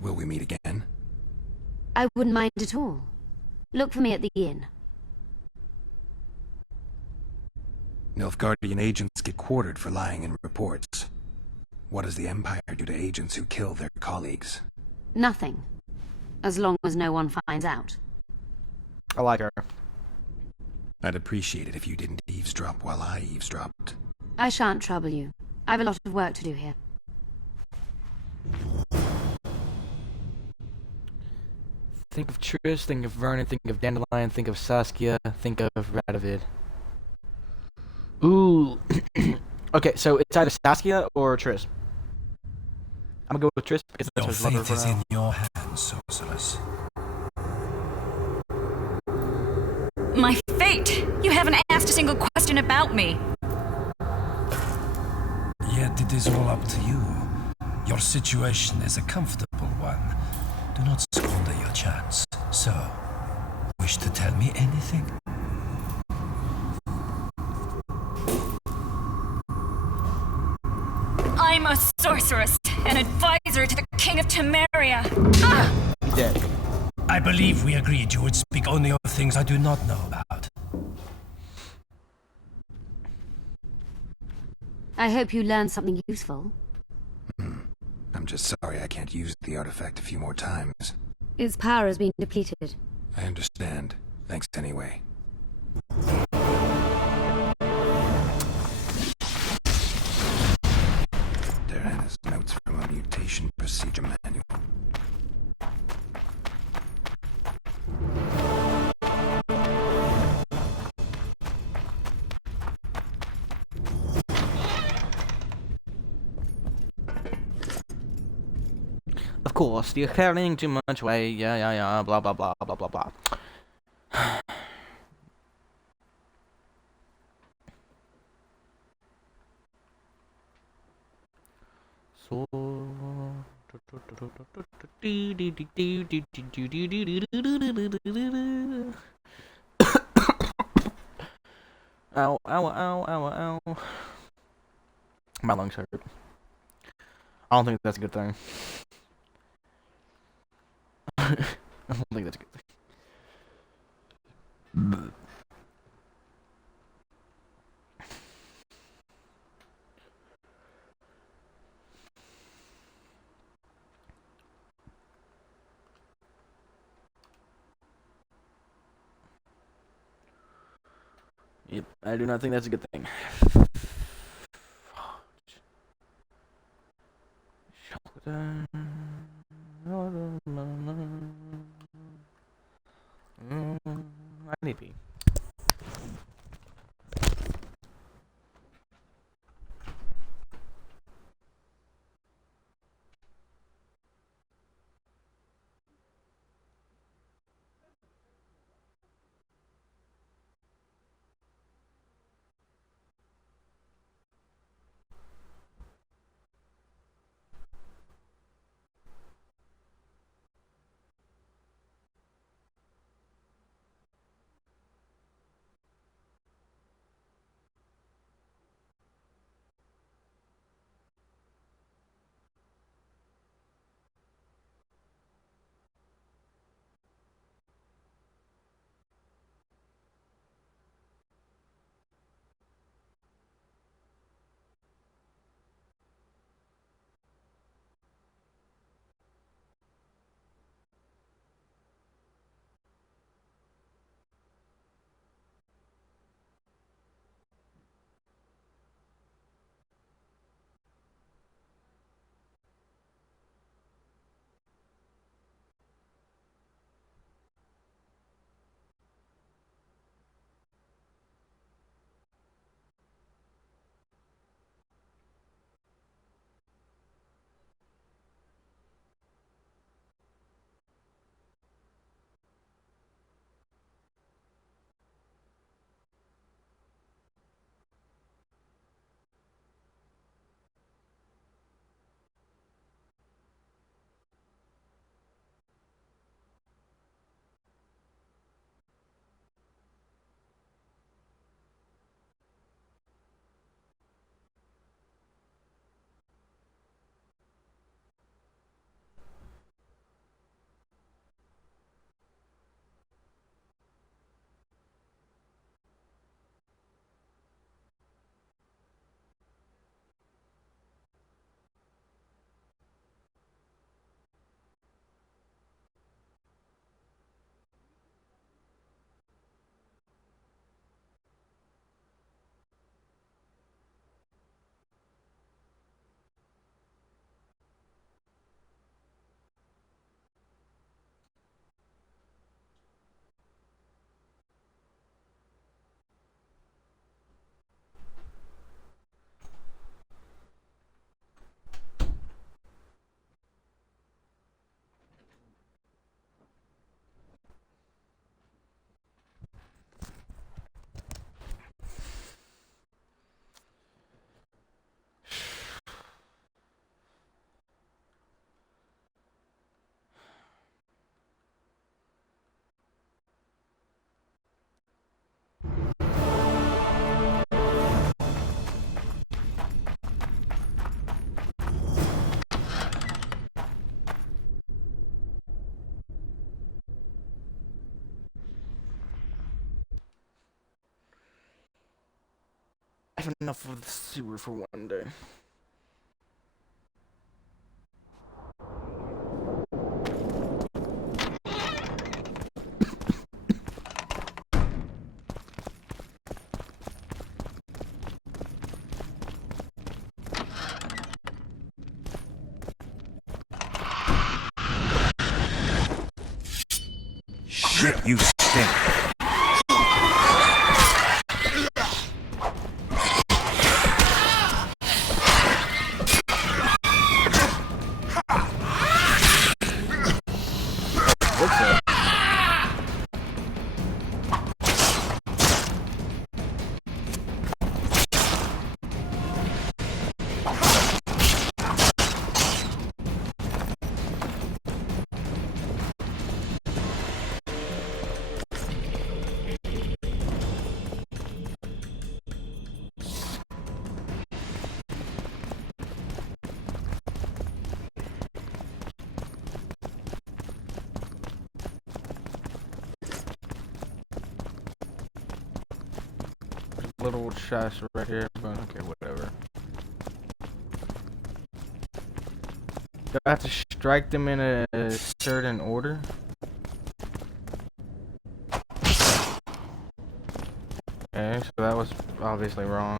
Will we meet again? I wouldn't mind at all. Look for me at the inn. Nilfgaardian agents get quartered for lying in reports. What does the Empire do to agents who kill their colleagues? Nothing. As long as no one finds out. I like her. I'd appreciate it if you didn't eavesdrop while I eavesdropped. I shan't trouble you. I have a lot of work to do here. Think of Triss, think of Vernon, think of Dandelion, think of Saskia, think of Radovid. Ooh. Okay, so it's either Saskia or Triss. I'm gonna go with Triss because that's Your his lover fate is for now. in your hands, sorceress. My fate? You haven't asked a single question about me. Yet it is all up to you. Your situation is a comfortable one. Do not squander your chance. So, wish to tell me anything? I'm a sorceress, an advisor to the King of Temeria. Ah! Dead. I believe we agreed you would speak only of things I do not know about. I hope you learned something useful. I'm just sorry I can't use the artifact a few more times. Its power has been depleted. I understand. Thanks anyway. Diana's notes from a mutation procedure manual. Of course, you're carrying too much weight, yeah, blah blah blah blah blah blah. So ow, ow, ow, ow, ow. My lungs hurt. I don't think that's a good thing. I don't think that's a good thing. Yep, I do not think that's a good thing. I need pee. I have enough of the sewer for one day. Shit, you stink. What's up? Little chest right here, but okay, whatever. Do I have to strike them in a certain order? Okay, so that was obviously wrong.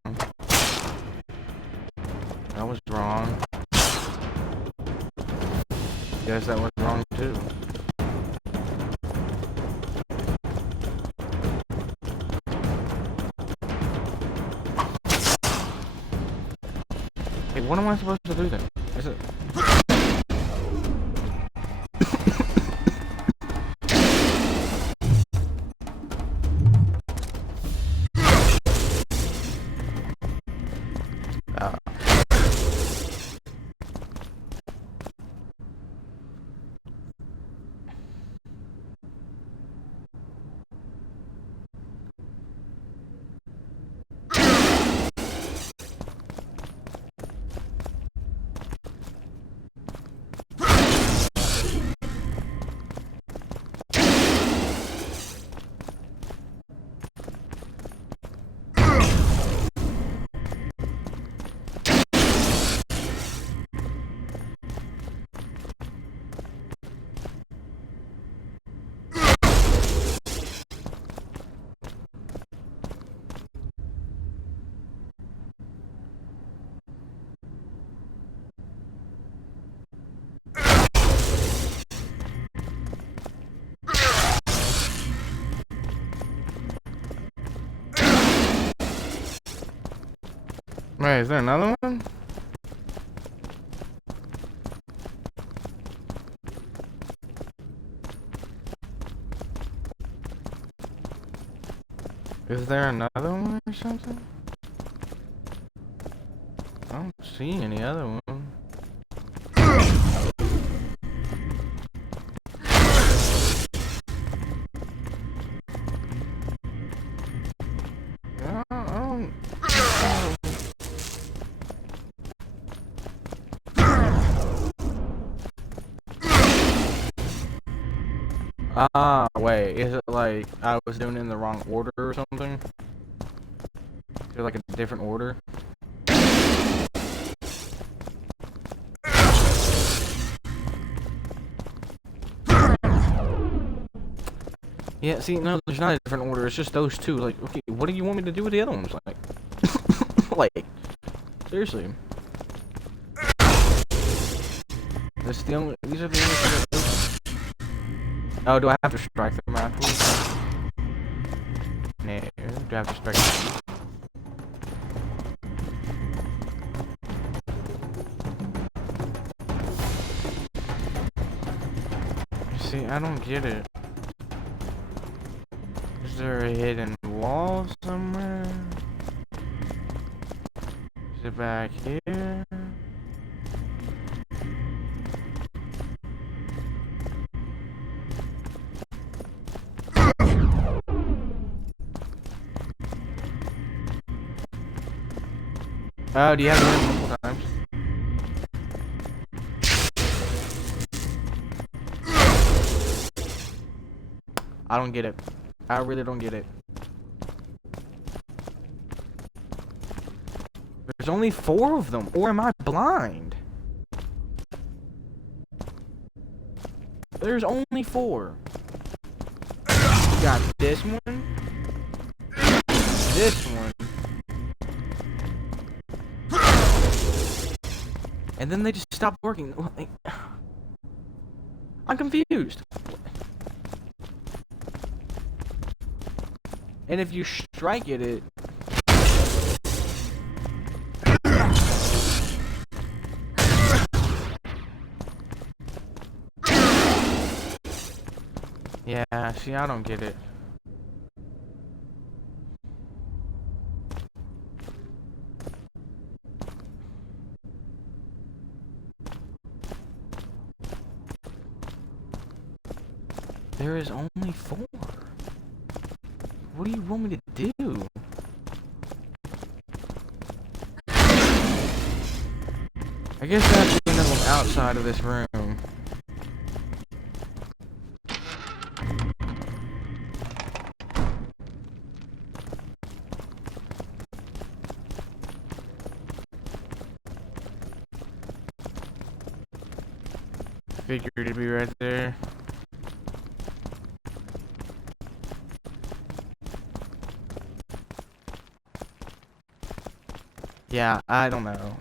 That was wrong. Guess that was wrong too. Hey, what am I supposed to do then? Is it? Wait, is there another one? Is there another one or something? I don't see any other one. Ah, wait, is it like I was doing it in the wrong order or something? Is it like a different order? Yeah, see, no, there's not a different order, it's just those two. Like, okay, what do you want me to do with the other ones? Like, like, seriously. These are the only things. Oh, do I have to strike them afterwards? No, do I have to strike them? See, I don't get it. Is there a hidden wall somewhere? Is it back here? Oh, do you have to hit multiple times? I don't get it. I really don't get it. There's only 4 of them, or am I blind? There's only 4. You got this one, this one, and then they just stopped working. I'm confused. And if you strike it, yeah, see, I don't get it. There is only 4. What do you want me to do? I guess I have to do another one outside of this room. Figured it'd be right there. Yeah, I don't know.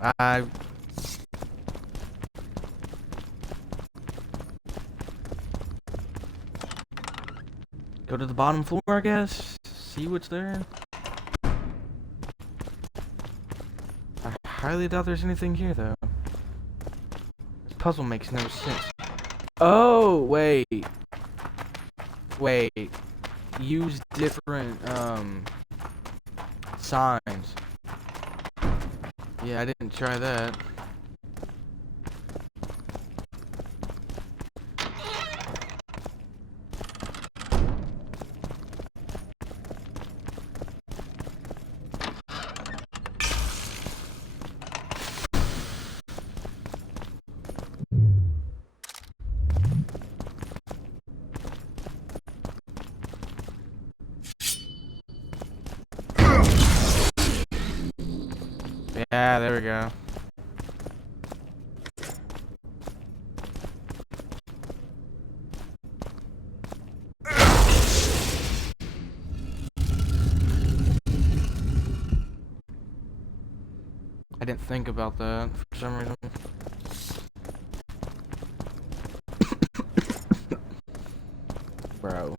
Go to the bottom floor, I guess. See what's there. I highly doubt there's anything here, though. This puzzle makes no sense. Oh, wait. Wait. Use different, signs. Yeah, I didn't try that. Yeah, there we go. I didn't think about that for some reason. Bro.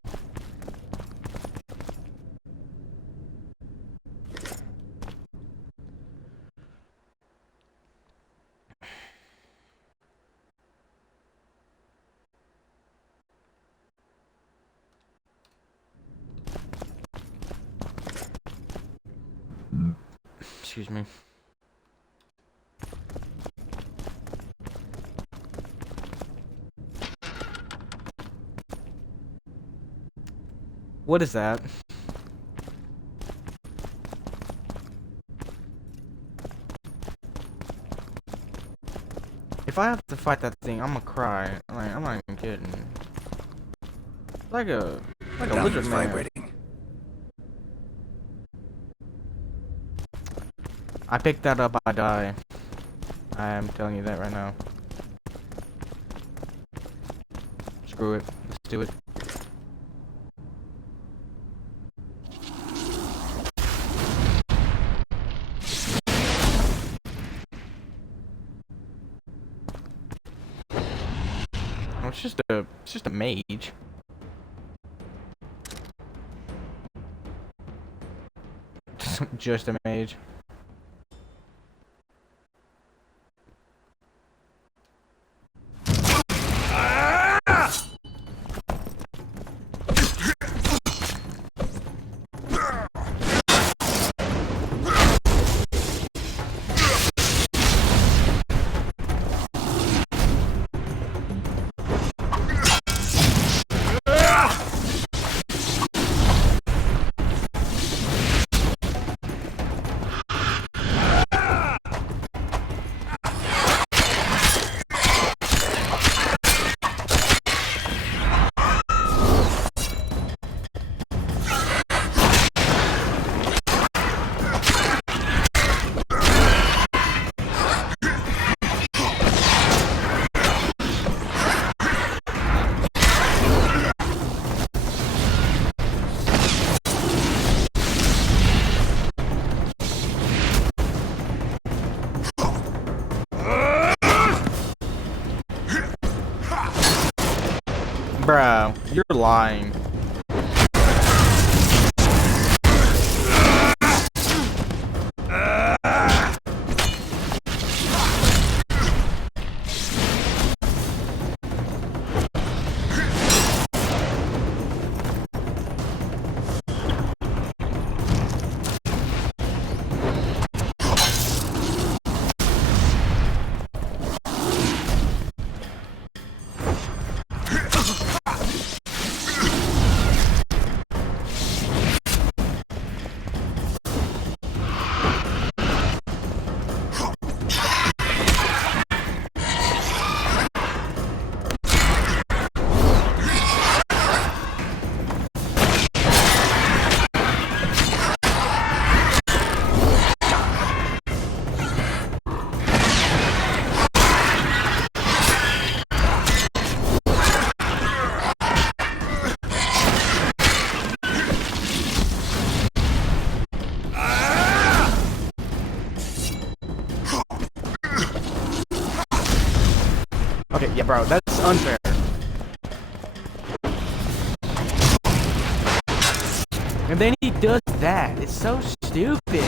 Excuse me. What is that? If I have to fight that thing, I'm gonna cry. Like, I'm not even kidding. Like a lizard man. Vibrating. I picked that up, I die. I am telling you that right now. Screw it. Let's do it. Oh, it's just a mage. Just a mage. Bro, you're lying. Okay, yeah, bro, that's unfair. And then he does that. It's so stupid.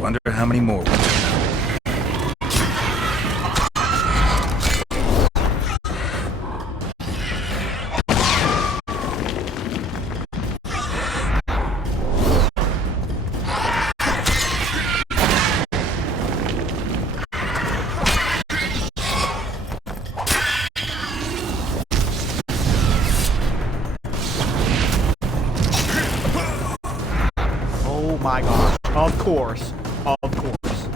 Wonder how many more will turn out. Oh my gosh. Of course. Of course.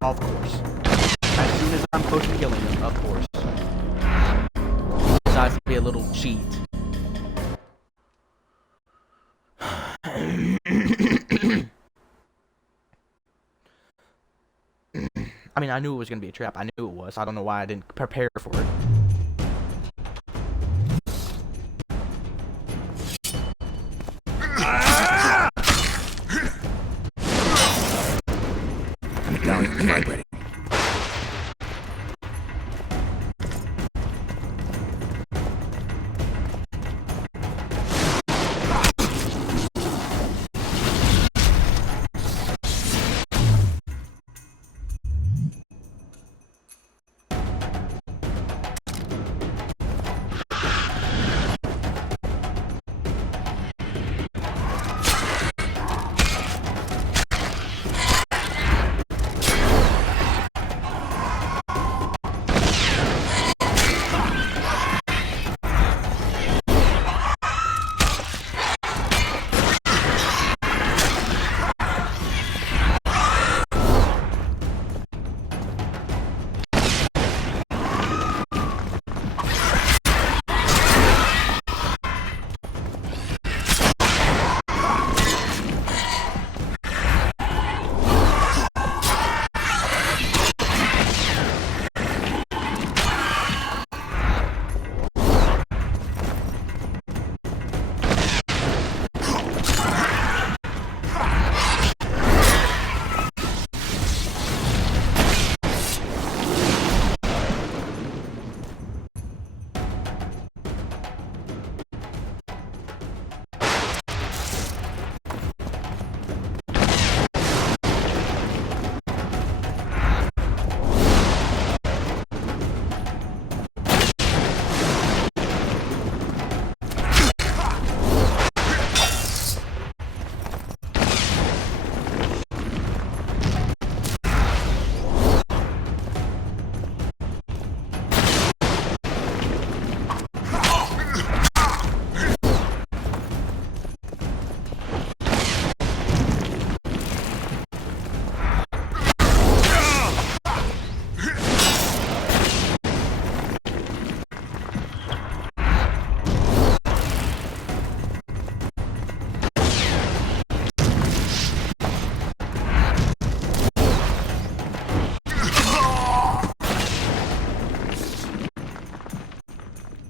Of course. As soon as I'm close to killing him, of course. Decides to be a little cheat. I mean, I knew it was going to be a trap. I knew it was. I don't know why I didn't prepare for it. Now it's vibrating.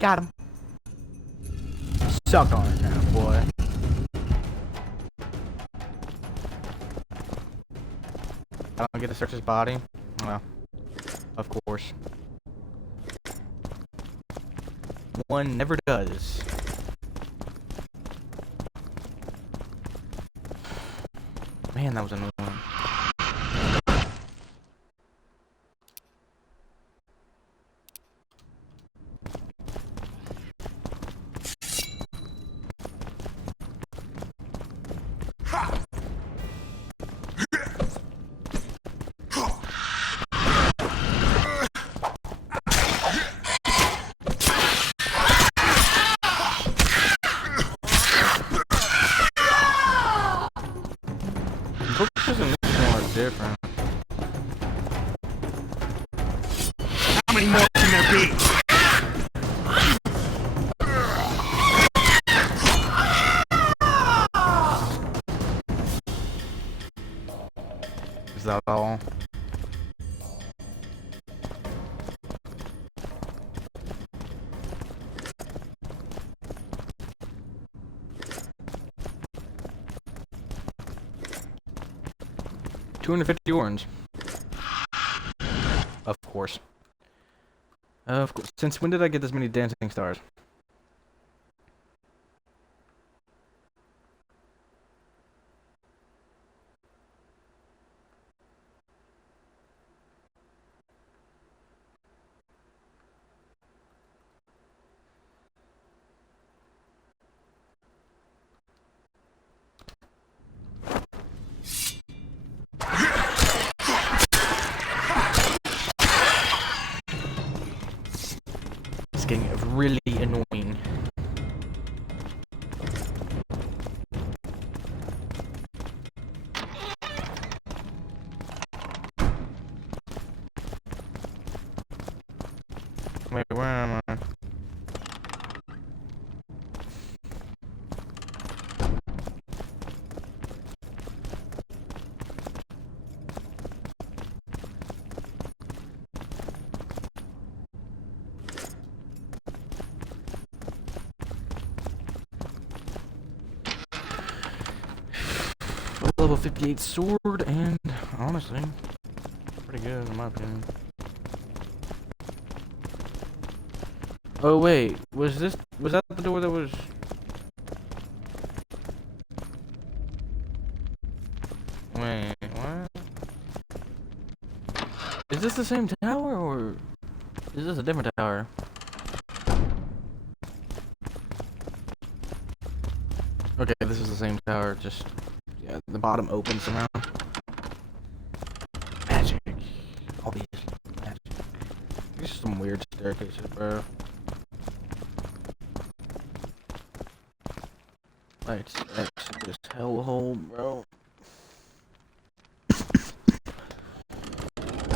Got him. Suck on it now, boy. I don't get to search his body? Well, of course. One never does. Man, that was annoying. Different. How many more can there be? Is that all? $250 orange. Of course. Of course. Since when did I get this many dancing stars? It's getting really annoying. Wait, where am I? Level 58 sword, and honestly, pretty good in my opinion. Oh wait, was that the door that was? Wait, what? Is this the same tower, or is this a different tower? Okay, this is the same tower, just... yeah, the bottom opens somehow. Magic. All these magic. These are some weird staircases, bro. Let's exit this hellhole, bro.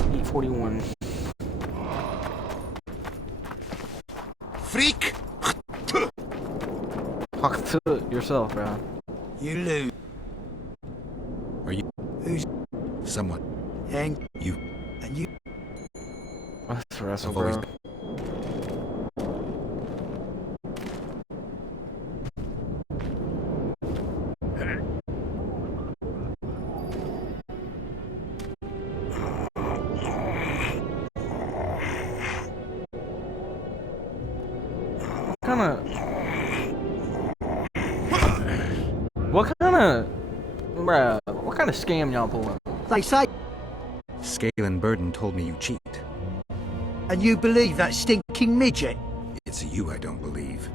841. Freak! Talk to yourself, bro. You lose. Are you? Who's? Someone. And you. And you. Let's wrestle, I've always bro. What kind of scam y'all pulling? They say. Scale and Burden told me you cheat. And you believe that stinking midget? It's you I don't believe.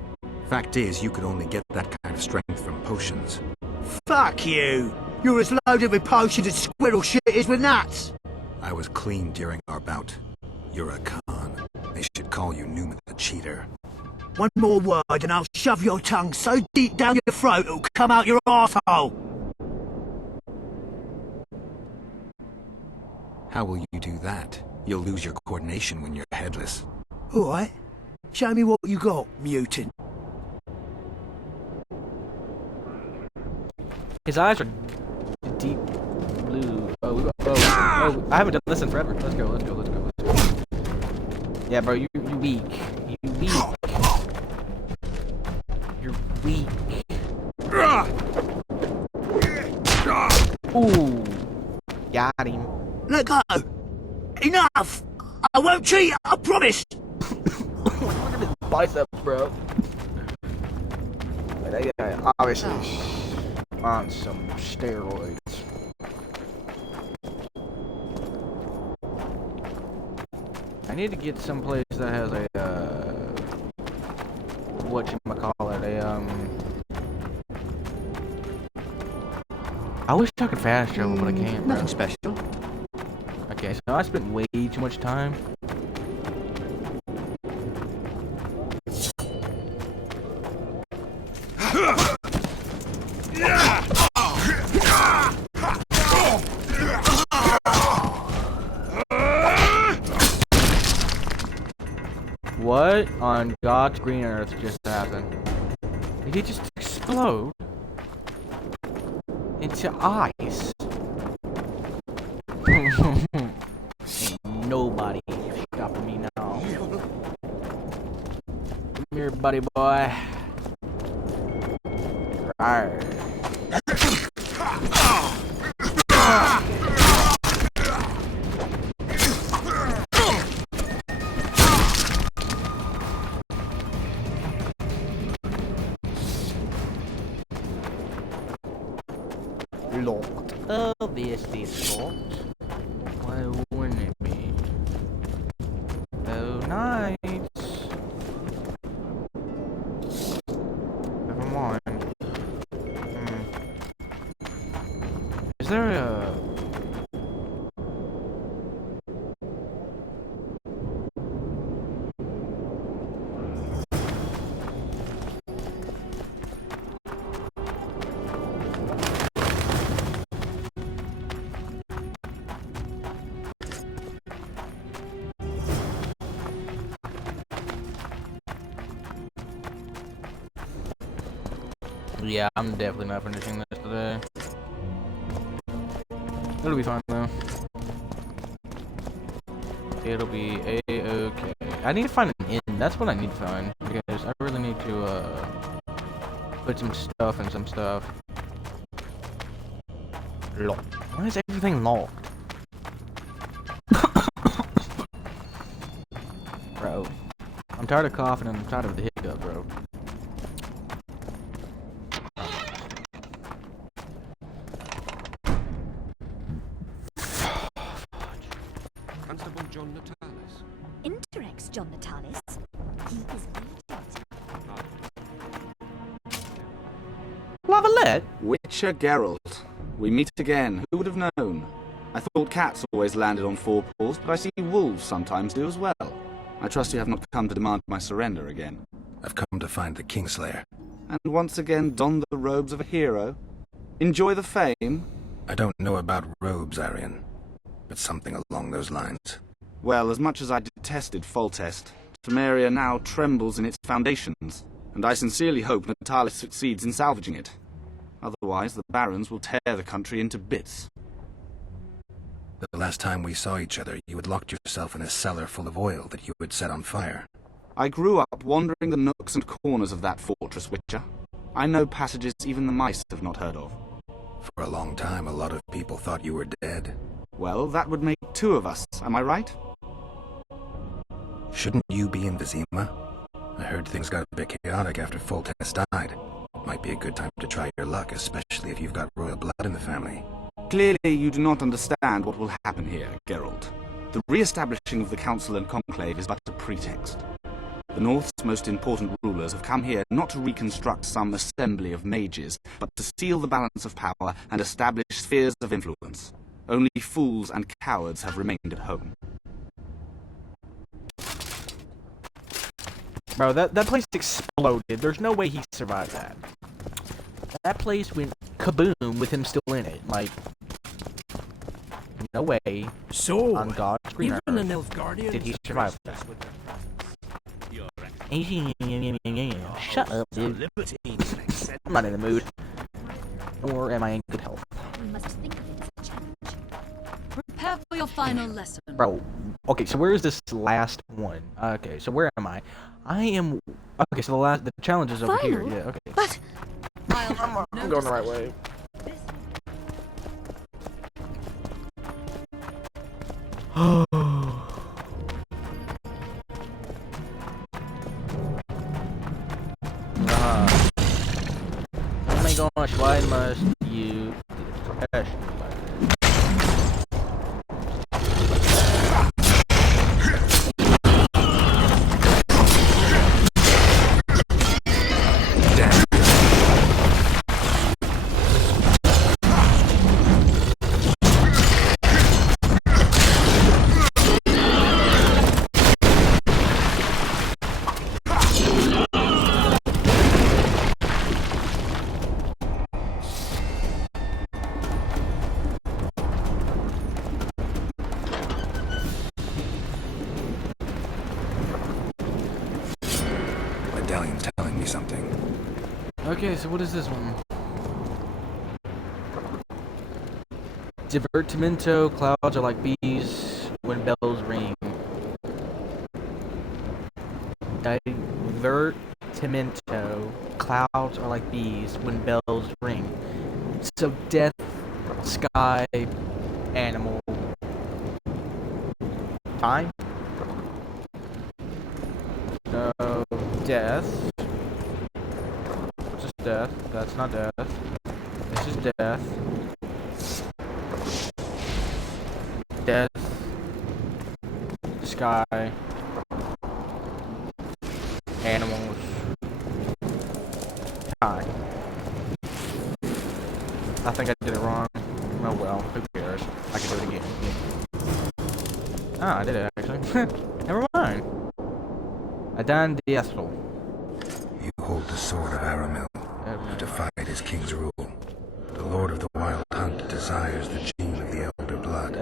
Fact is, you could only get that kind of strength from potions. Fuck you! You're as loaded with potions as squirrel shit is with nuts! I was clean during our bout. You're a con. They should call you Numa the Cheater. One more word and I'll shove your tongue so deep down your throat it'll come out your arsehole! How will you do that? You'll lose your coordination when you're headless. Alright. Show me what you got, mutant. His eyes are deep blue. Oh, I haven't done this in forever. Let's go. Yeah, bro, you weak. You weak. let go. Enough. I won't cheat, I promise. Look at his biceps, bro. That guy obviously on some steroids. I need to get someplace that has a whatchamacallit, I wish I could fast travel, but I can't. Nothing special. Okay, so I spent way too much time. What on God's green earth just happened? Did he just explode into ice? Ain't nobody stopping me now. Come here, buddy boy. Rawr. Locked. Obviously it's locked. Why wouldn't it be? Oh, nice. Never mind. Is there a... Yeah, I'm definitely not finishing this today. It'll be fine though. It'll be a-okay. I need to find an inn. That's what I need to find, because I really need to put some stuff in some stuff. Locked. Why is everything locked? Bro, I'm tired of coughing and I'm tired of the hiccup, bro. Constable John Natalis. Interex John Natalis. He is Lavalette? Witcher Geralt. We meet again. Who would have known? I thought cats always landed on four paws, but I see wolves sometimes do as well. I trust you have not come to demand my surrender again. I've come to find the Kingslayer. And once again don the robes of a hero? Enjoy the fame? I don't know about robes, Arian, but something along those lines. Well, as much as I detested Foltest, Temeria now trembles in its foundations, and I sincerely hope Natalis succeeds in salvaging it. Otherwise, the barons will tear the country into bits. The last time we saw each other, you had locked yourself in a cellar full of oil that you had set on fire. I grew up wandering the nooks and corners of that fortress, Witcher. I know passages even the mice have not heard of. For a long time, a lot of people thought you were dead. Well, that would make two of us, am I right? Shouldn't you be in Vizima? I heard things got a bit chaotic after Foltest died. Might be a good time to try your luck, especially if you've got royal blood in the family. Clearly you do not understand what will happen here, Geralt. The re-establishing of the Council and Conclave is but a pretext. The North's most important rulers have come here not to reconstruct some assembly of mages, but to seal the balance of power and establish spheres of influence. Only fools and cowards have remained at home. Bro, that place exploded. There's no way he survived that. That place went kaboom with him still in it. Like, no way. So, on God's green even an Nilfgaardian did he survive that? Shut up, dude. I'm not in the mood. Or am I in good health? We must think of it as a challenge. Prepare for your final lesson. Bro, okay, so where is this last one? Okay, so where am I? I am... Okay, so the challenge is over here. Yeah, okay. But... I'm going the right way. Oh my gosh, why must you crash? Medallion's telling me something. Okay, so what is this one? Divertimento, clouds are like bees when bells ring. Divertimento, clouds are like bees when bells ring. So death, sky, animal, time. So death. What's this death? That's not death. This is death. Death, sky, animals, time. I think I did it wrong. Oh well, who cares? I can do it again. Ah, I did it actually. Never mind. Adan Diastral. You hold the sword of Aramil. You defied his king's rule. The Lord of the Wild Hunt desires the gene of the Elder Blood.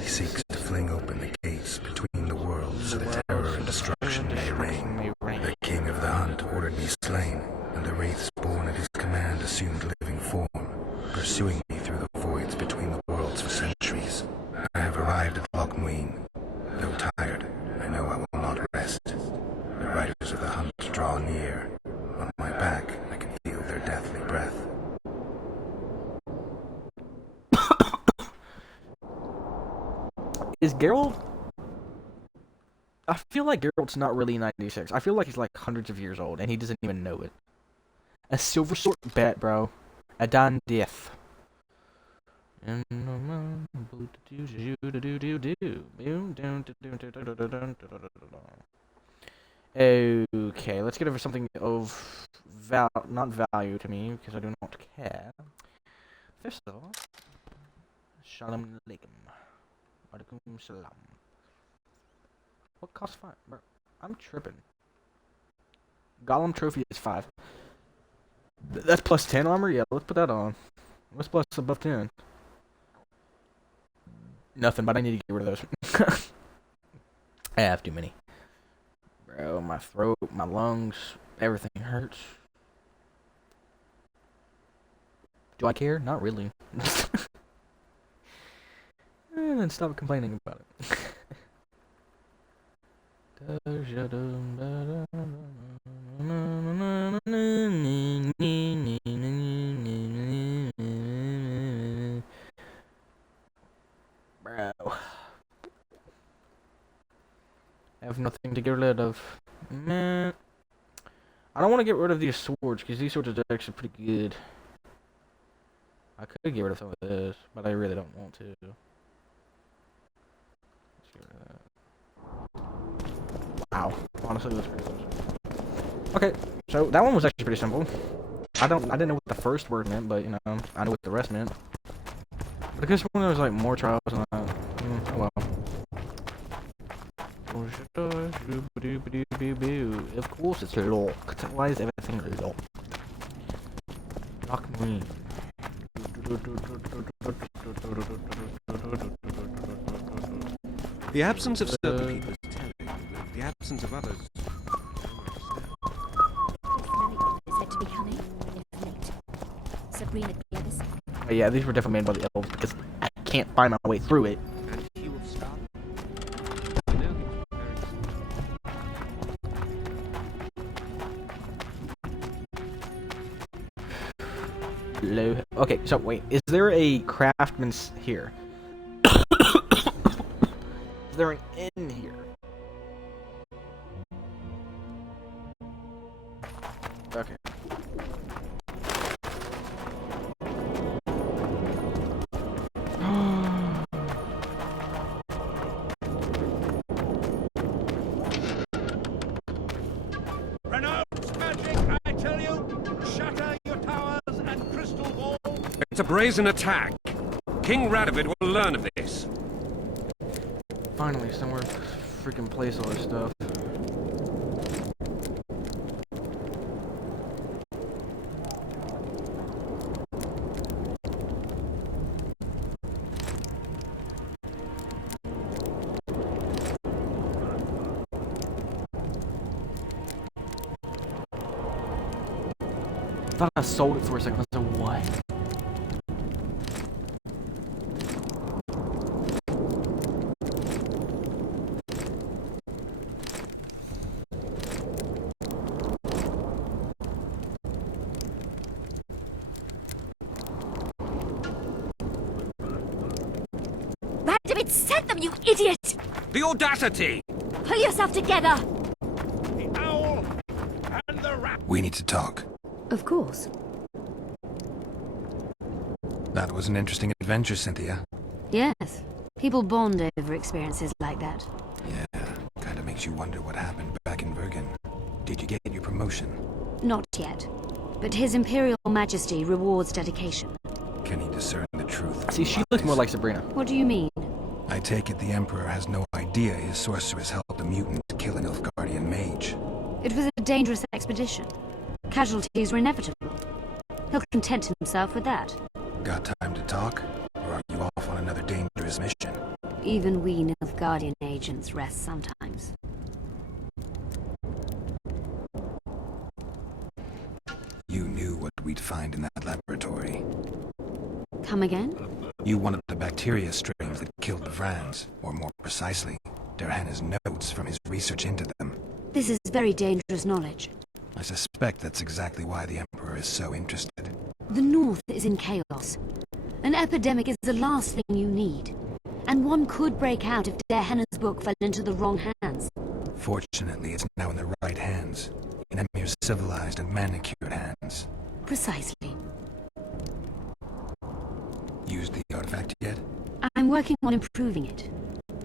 He seeks to fling open the gates between the worlds so that terror and destruction may reign. The King of the Hunt ordered me slain, and the wraiths born at his command assumed living form, pursuing me through the voids between the worlds for centuries. I have arrived at Loch Muin. Though tired, I know I will not rest. The riders of the hunt draw near. On my back, I can feel their deathly breath. Is Geralt? I feel like Geralt's not really 96. I feel like he's like hundreds of years old, and he doesn't even know it. A silver sword bet, bro. Adan Dief. Okay, let's get over something of not value to me, because I do not care. First of all, Shalom Alaikum. Alaikum Salam. What costs 5? Bro, I'm tripping. Golem trophy is 5. That's plus 10 armor? Yeah, let's put that on. What's plus above 10? Nothing, but I need to get rid of those. I have too many. Bro, my throat, my lungs, everything hurts. Do I care? Not really. And then stop complaining about it. Bro. I have nothing to get rid of. Man. I don't want to get rid of these swords, because these swords are actually pretty good. I could get rid of some of this, but I really don't want to. Wow, honestly, that's pretty close. Okay, so that one was actually pretty simple. I didn't know what the first word meant, but you know, I know what the rest meant. But I guess when there was like more trials and that, oh well. Of course it's locked. Why is everything locked? Lock me. The absence of certain people is telling, but the absence of others... Is said to be coming, if late. Sabrina the others. Yeah, these were definitely made by the elves, because I can't find my way through it. And he will stop. Low. Okay, so wait, is there a craftsman's here? Is there an inn here? Okay. Renounce magic, I tell you! Shatter your towers and crystal walls! It's a brazen attack. King Radovid will learn of this. Finally, somewhere to freaking place all this stuff. I thought I sold it for a second. I was like, what? Radovid sent them, you idiot! The audacity! Pull yourself together! The owl and the rat! We need to talk. Of course. That was an interesting adventure, Cynthia. Yes. People bond over experiences like that. Yeah, kinda makes you wonder what happened back in Vergen. Did you get your promotion? Not yet. But His Imperial Majesty rewards dedication. Can he discern the truth? See, she looks more like Sabrina. What do you mean? I take it the Emperor has no idea his sorceress helped a mutant kill an Nilfgaardian mage. It was a dangerous expedition. Casualties were inevitable. He'll content himself with that. Got time to talk? Or are you off on another dangerous mission? Even we Nilfgaardian agents rest sometimes. You knew what we'd find in that laboratory. Come again? You wanted the bacteria strains that killed the Vrans, or more precisely, Derhana's notes from his research into them. This is very dangerous knowledge. I suspect that's exactly why the Emperor is so interested. The North is in chaos. An epidemic is the last thing you need. And one could break out if Derhana's book fell into the wrong hands. Fortunately, it's now in the right hands. In Emir's civilized and manicured hands. Precisely. Used the artifact yet? I'm working on improving it.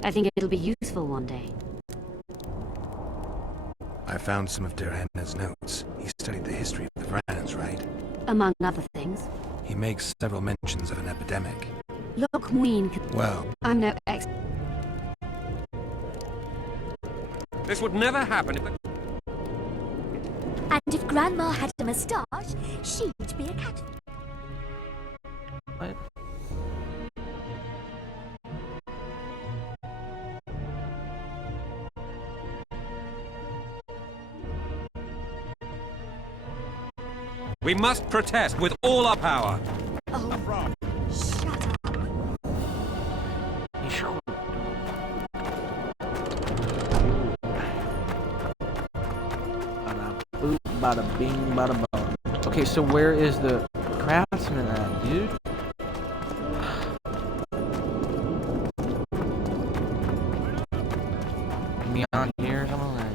I think it'll be useful one day. I found some of Derhana's notes. He studied the history of the Vrans, right? Among other things. He makes several mentions of an epidemic. Loch Muin can... Well... I'm no expert. This would never happen if the... And if Grandma had a moustache, she'd be a cat. What? We must protest with all our power. Oh, shut up. You sure? Bada boop, bada bing, bada bong. Okay, so where is the craftsman at, dude? Beyond here, something like.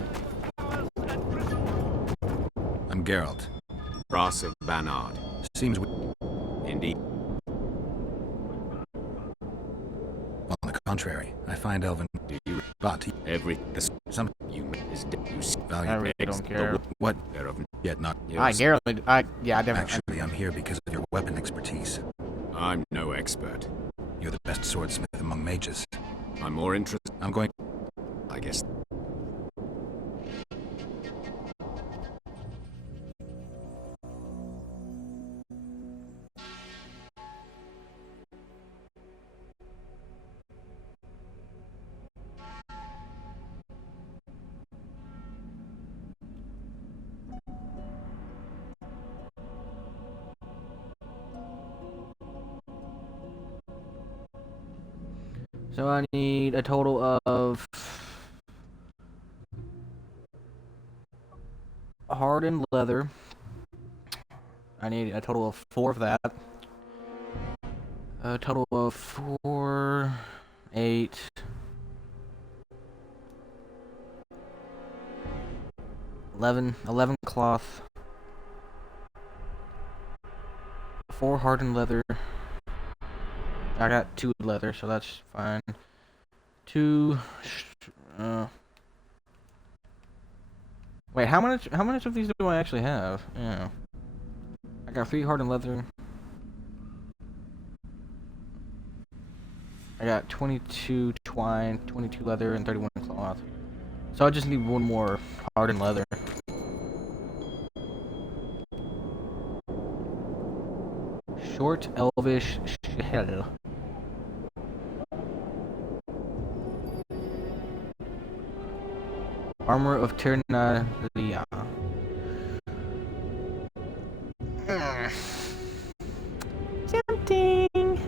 I'm Geralt. Ross of Banard. Seems we... Indeed. On the contrary, I find Elven... Do you... But... Every... Some... You... Is... You... Value... I really don't care. What? Thereof... Yet not... I Geralt, yeah, I definitely... Actually, I'm here because of your weapon expertise. I'm no expert. You're the best swordsmith among mages. I'm more interested... I'm going... I guess... So I need a total of hardened leather. I need a total of 4 of that. A total of 4, 8, 11 cloth. 4 hardened leather. I got 2 leather, so that's fine. 2. Wait, how much of these do I actually have? Yeah. I got 3 hardened leather. I got 22 twine, 22 leather, and 31 cloth. So I just need 1 more hardened leather. Short elvish shell. Armor of Ternalia. Tempting.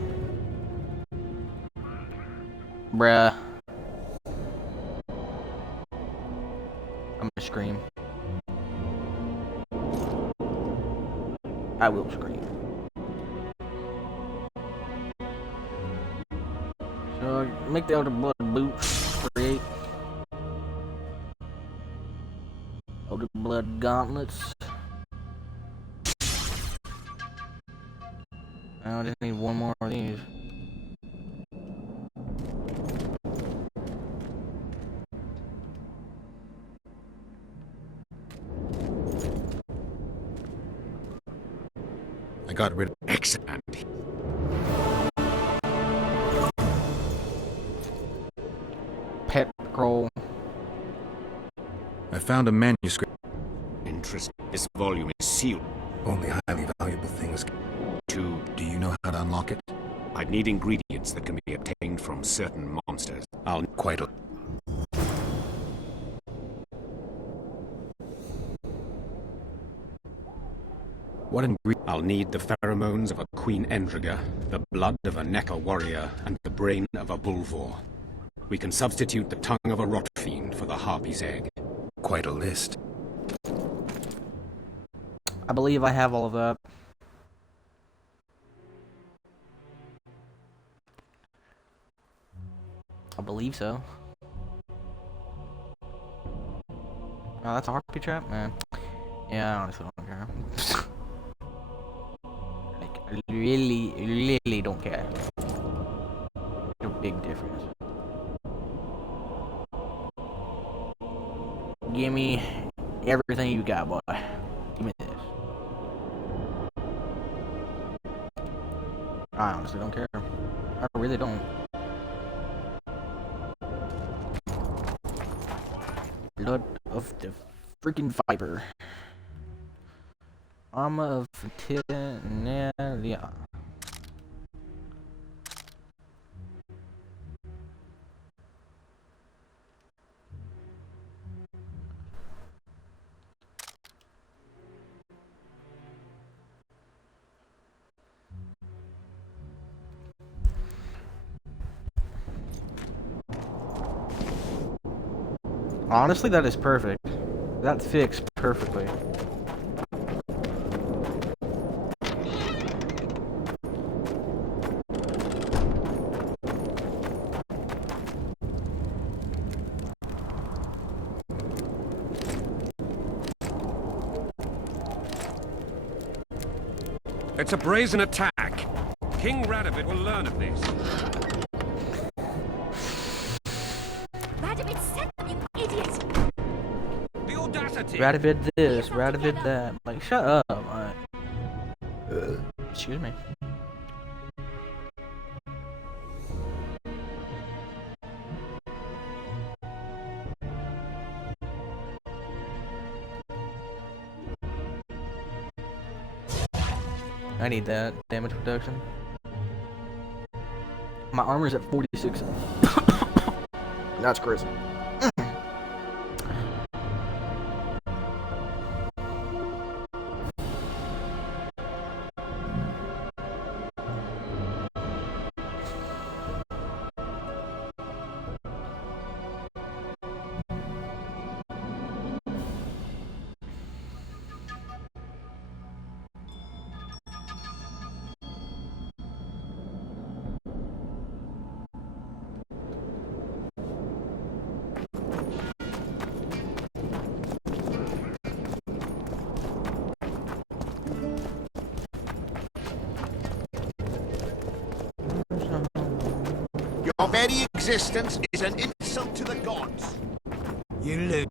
Bruh. I'm gonna scream. I will scream. So make the Elder Blood boots. Create Elder Blood gauntlets. I just need 1 more of these. I got rid of excellent. Pet scroll. I found a manuscript. Interest. This volume is sealed. Only highly valuable things. Do you know how to unlock it? I'd need ingredients that can be obtained from certain monsters. I'll quite a... What I'll need the pheromones of a Queen Endriga, the blood of a Necker warrior, and the brain of a Bulvor. We can substitute the tongue of a rot fiend for the harpy's egg. Quite a list. I believe I have all of that. I believe so. Oh, that's a harpy trap, man. Yeah, I honestly don't care. Like, I really don't care. There's a big difference. Give me everything you got, boy. Give me this. I honestly don't care. I really don't. Blood of the freaking Viper. Armor of Ternalia. Honestly, that is perfect. That fits perfectly. It's a brazen attack. King Radovid will learn of this. Radovid sent them, you idiot! The audacity! Radovid this, Radovid that. Like, shut up. Alright. Excuse me. I need that damage reduction. My armor's at 46. That's crazy. Your very existence is an insult to the gods. You lose.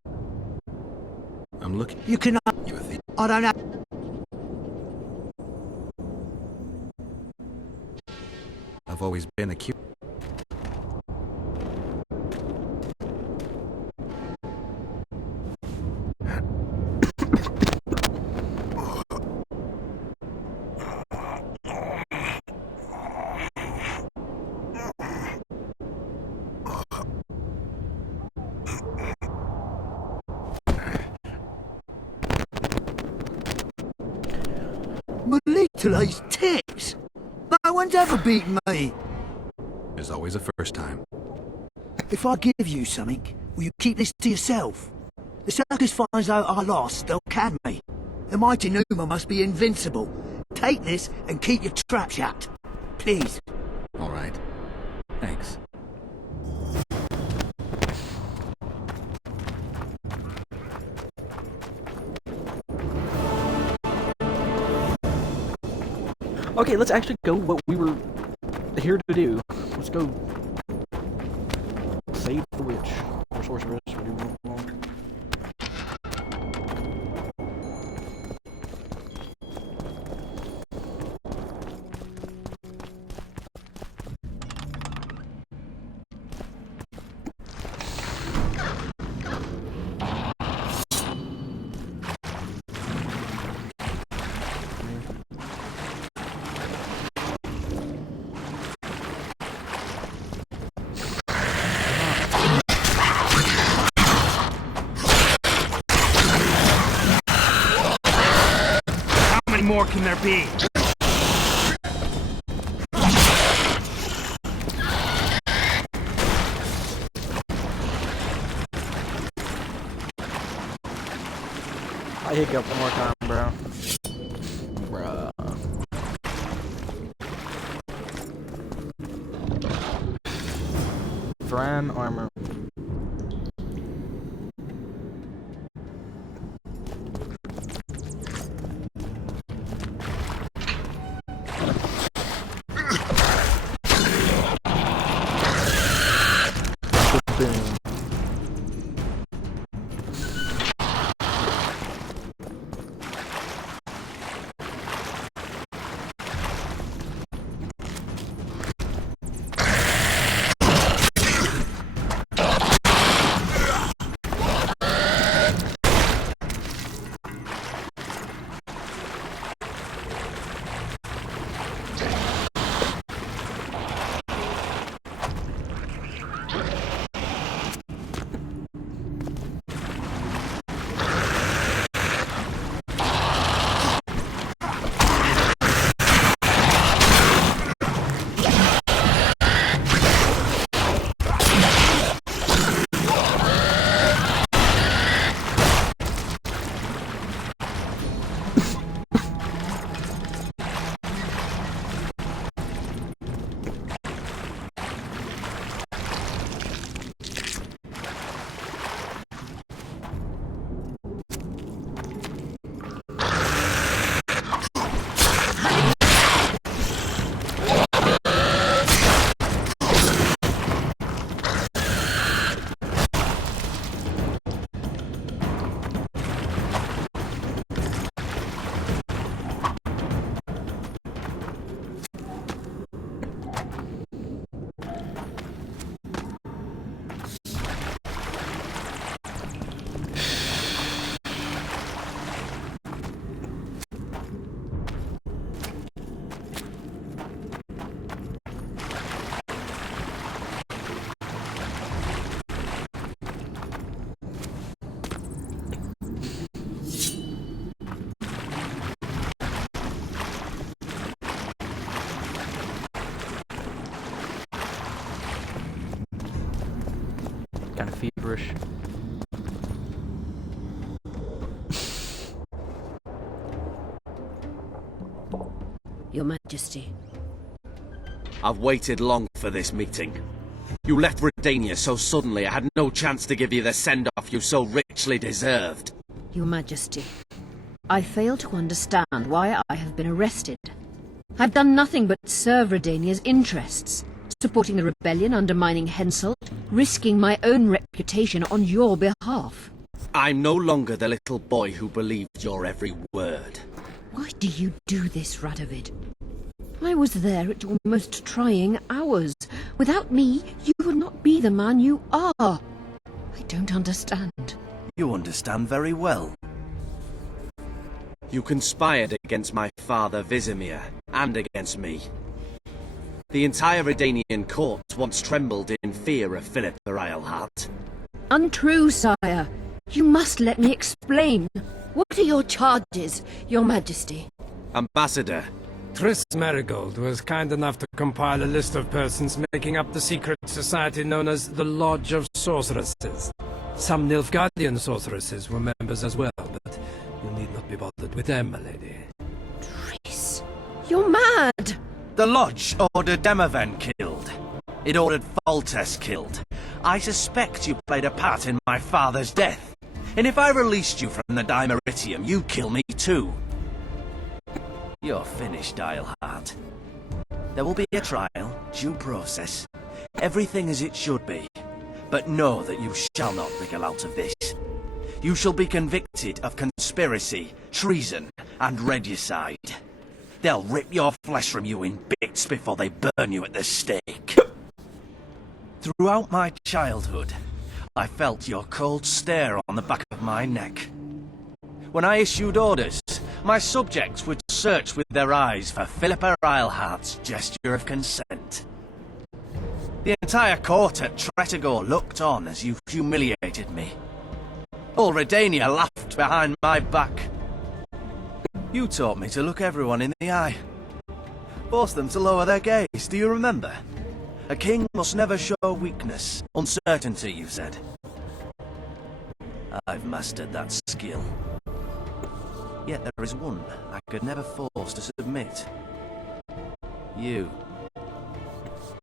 I'm looking. You cannot. I don't know. I've always been a cute. Today's tips. No one's ever beaten me. There's always a first time. If I give you something, will you keep this to yourself? The circus finds out I lost, they'll can me. The mighty Numa must be invincible. Take this and keep your trap shut. Please. All right. Thanks. Okay, let's actually go what we were here to do. Let's go save the witch or sorceress. More can there be? I hiccup one more time, bro. Bruh. Thran armor. Kind of feverish. Your Majesty. I've waited long for this meeting. You left Redania so suddenly I had no chance to give you the send-off you so richly deserved. Your Majesty, I fail to understand why I have been arrested. I've done nothing but serve Redania's interests. supporting the rebellion, undermining Henselt, risking my own reputation on your behalf. I'm no longer the little boy who believed your every word. Why do you do this, Radovid? I was there at your most trying hours. Without me, you would not be the man you are. I don't understand. You understand very well. You conspired against my father Vizimir, and against me. The entire Redanian court once trembled in fear of Philip the Eilhart. Untrue, sire. You must let me explain. What are your charges, your majesty? Ambassador. Triss Merigold was kind enough to compile a list of persons making up the secret society known as the Lodge of Sorceresses. Some Nilfgaardian sorceresses were members as well, but you need not be bothered with them, my lady. Triss, you're mad! The Lodge ordered Demoven killed. It ordered Foltest killed. I suspect you played a part in my father's death. And if I released you from the Dimeritium, you'd kill me too. You're finished, Eilhart. There will be a trial, due process. Everything as it should be. But know that you shall not wriggle out of this. You shall be convicted of conspiracy, treason, and regicide. They'll rip your flesh from you in bits before they burn you at the stake. Throughout my childhood, I felt your cold stare on the back of my neck. When I issued orders, my subjects would search with their eyes for Philippa Eilhart's gesture of consent. The entire court at Tretogor looked on as you humiliated me. All Redania laughed behind my back. You taught me to look everyone in the eye. Forced them to lower their gaze, do you remember? A king must never show weakness, uncertainty, you said. I've mastered that skill. Yet there is one I could never force to submit. You.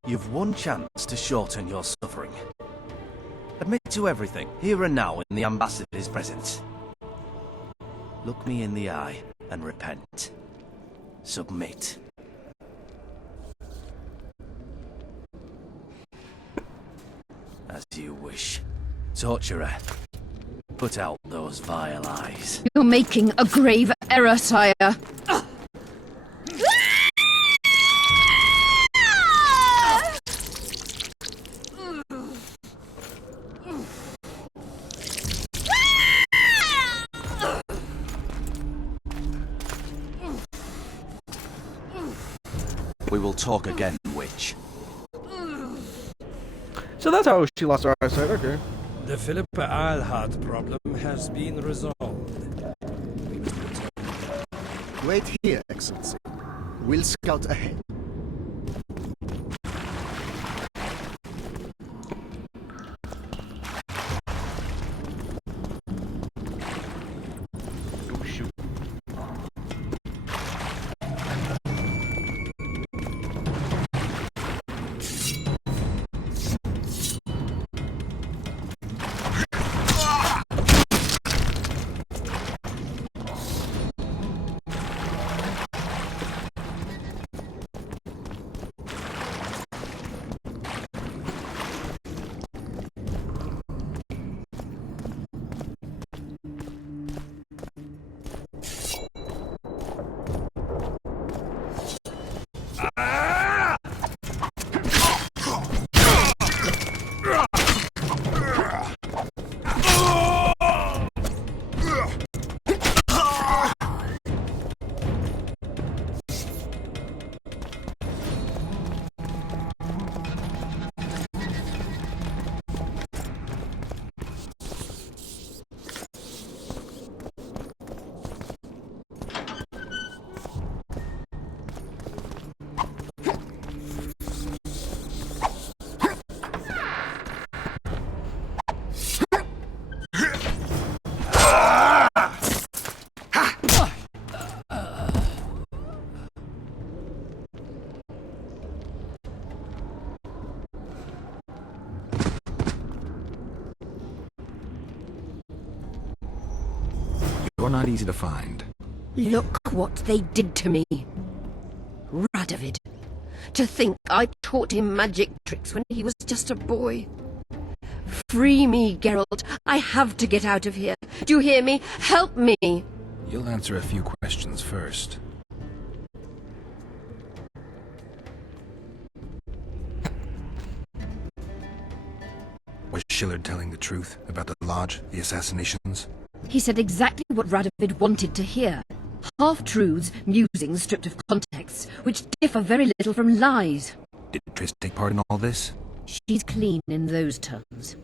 You've one chance to shorten your suffering. Admit to everything, here and now in the ambassador's presence. Look me in the eye and repent. Submit. As you wish. Torturer, put out those vile eyes. You're making a grave error, sire. We will talk again, witch. So that's how she lost her eyesight, okay. The Philippa Eilhart problem has been resolved. Wait here, Excellency. We'll scout ahead. Oh, shoot. You're not easy to find. Look what they did to me. Radovid, To think I taught him magic tricks when he was just a boy. Free me, Geralt. I have to get out of here. Do you hear me? Help me! You'll answer a few questions first. Was Shillard telling the truth about the Lodge, the assassinations? He said exactly what Radovid wanted to hear. Half-truths, musings stripped of context, which differ very little from lies. Did Triss take part in all this? She's clean in those terms.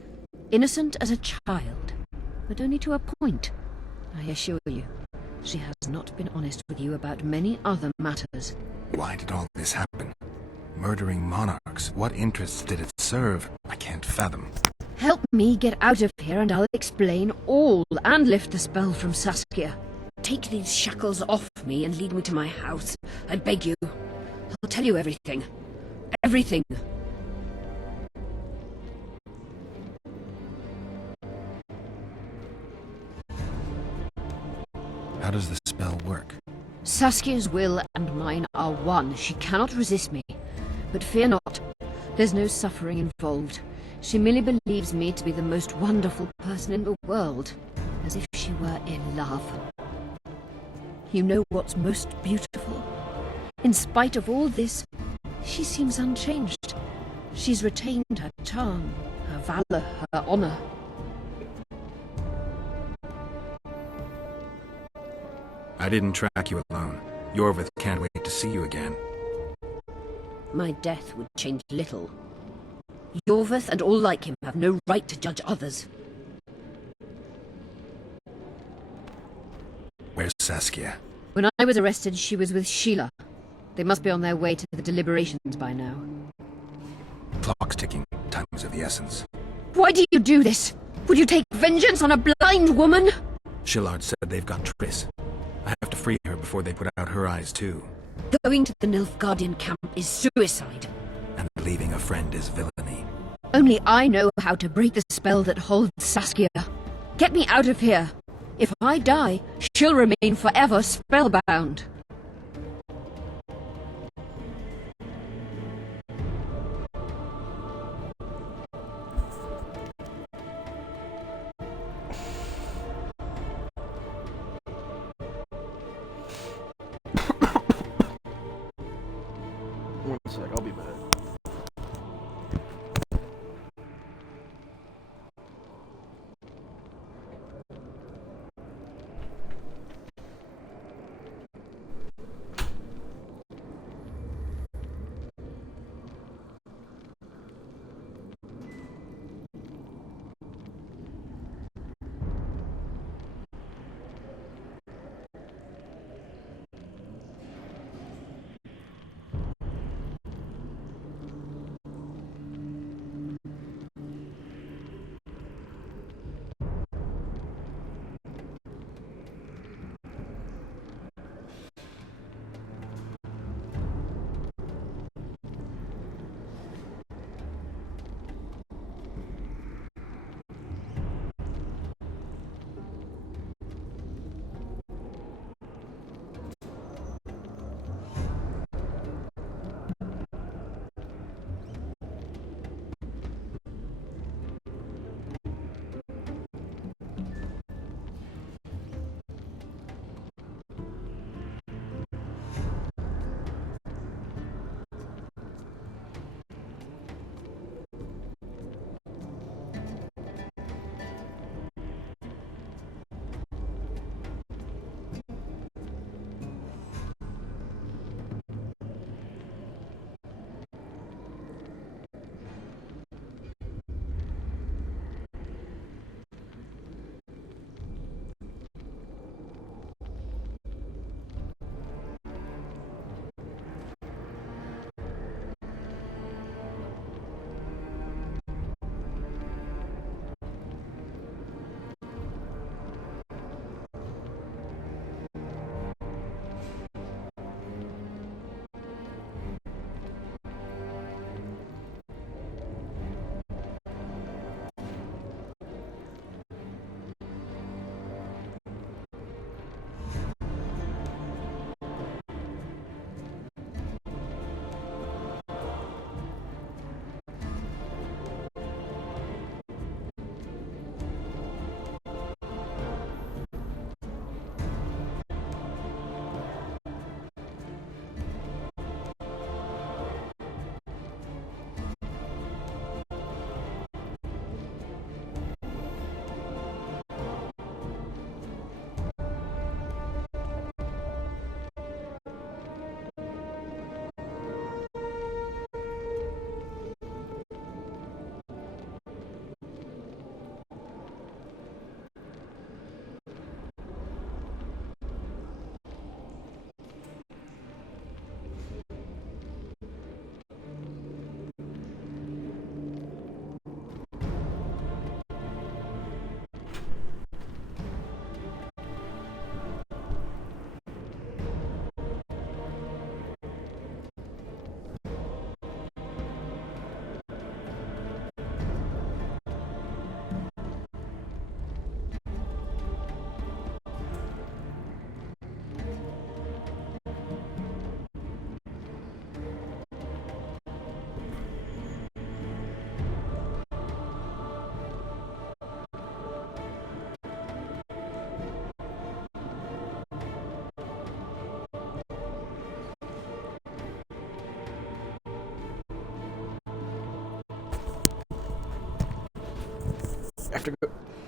Innocent as a child, but only to a point. I assure you, she has not been honest with you about many other matters. Why did all this happen? Murdering monarchs, what interests did it serve? I can't fathom. Help me get out of here and I'll explain all and lift the spell from Saskia. Take these shackles off me and lead me to my house. I beg you. I'll tell you everything. Everything. How does the spell work? Saskia's will and mine are one. She cannot resist me. But fear not. There's no suffering involved. She merely believes me to be the most wonderful person in the world, as if she were in love. You know what's most beautiful? In spite of all this, she seems unchanged. She's retained her charm, her valor, her honor. I didn't track you alone. Yorvith can't wait to see you again. My death would change little. Yorvith and all like him have no right to judge others. Where's Saskia? When I was arrested, she was with Sheila. They must be on their way to the deliberations by now. Clock's ticking. Time is of the essence. Why do you do this? Would you take vengeance on a blind woman? Shillard said they've got Triss. I have to free her before they put out her eyes too. Going to the Nilfgaardian camp is suicide. And leaving a friend is villainy. Only I know how to break the spell that holds Saskia. Get me out of here. If I die, she'll remain forever spellbound. One sec, I'll be back.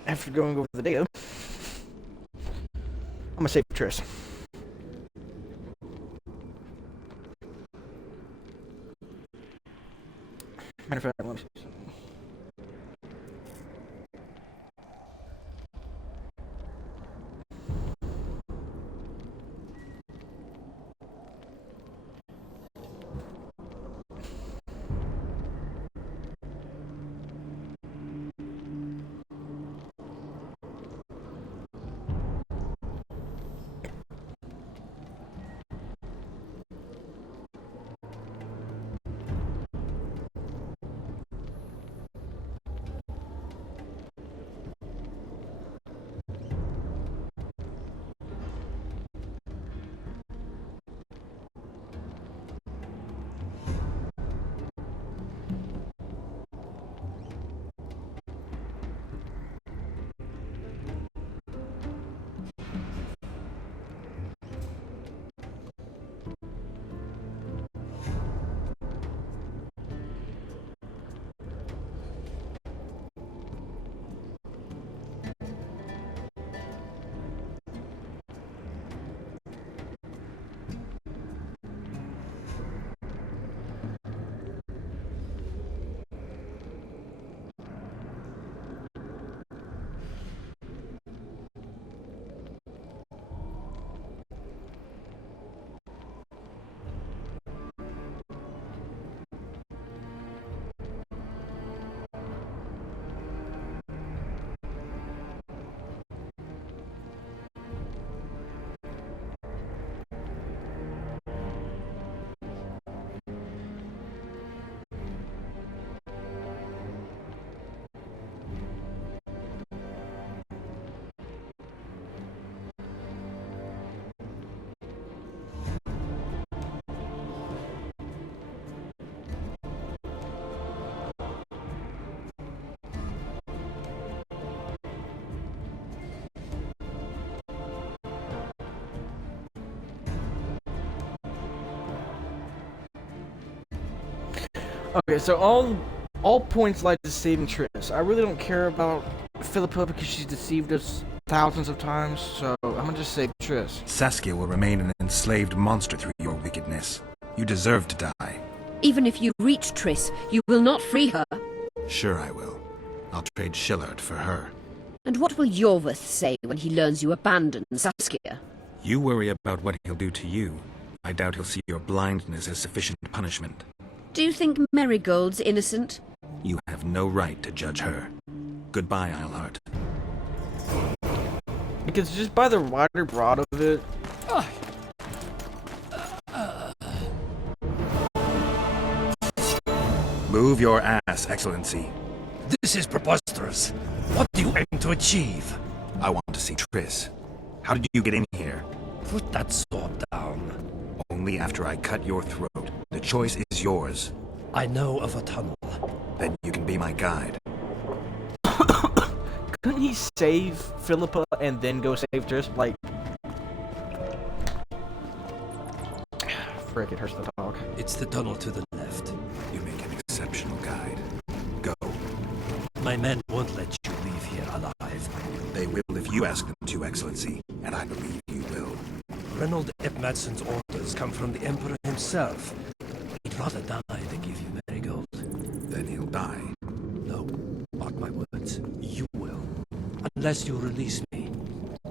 after going over the data, I'm gonna save Triss. Matter of fact, let me see something. Okay, so all points lie to saving Triss. I really don't care about Philippa because she's deceived us thousands of times, so I'm gonna just save Triss. Saskia will remain an enslaved monster through your wickedness. You deserve to die. Even if you reach Triss, you will not free her. Sure I will. I'll trade Shillard for her. And what will Yorvith say when he learns you abandon Saskia? You worry about what he'll do to you. I doubt he'll see your blindness as sufficient punishment. Do you think Marigold's innocent? You have no right to judge her. Goodbye, Eilhart. Because just by the wider broad of it... Move your ass, Excellency. This is preposterous. What do you aim to achieve? I want to see Triss. How did you get in here? Put that sword down. Only after I cut your throat. The choice is yours. I know of a tunnel. Then you can be my guide. Couldn't he save Philippa and then go save Triss? Like... Frick, it hurts to talk. It's the tunnel to the left. You make an exceptional guide. Go. My men won't let you leave here alive. They will if you ask them to, Excellency, and I believe you will. Reynold Ep Madsen's orders come from the Emperor himself. He'd rather die than give you Marigold. Then he'll die. No, mark my words. You will. Unless you release me.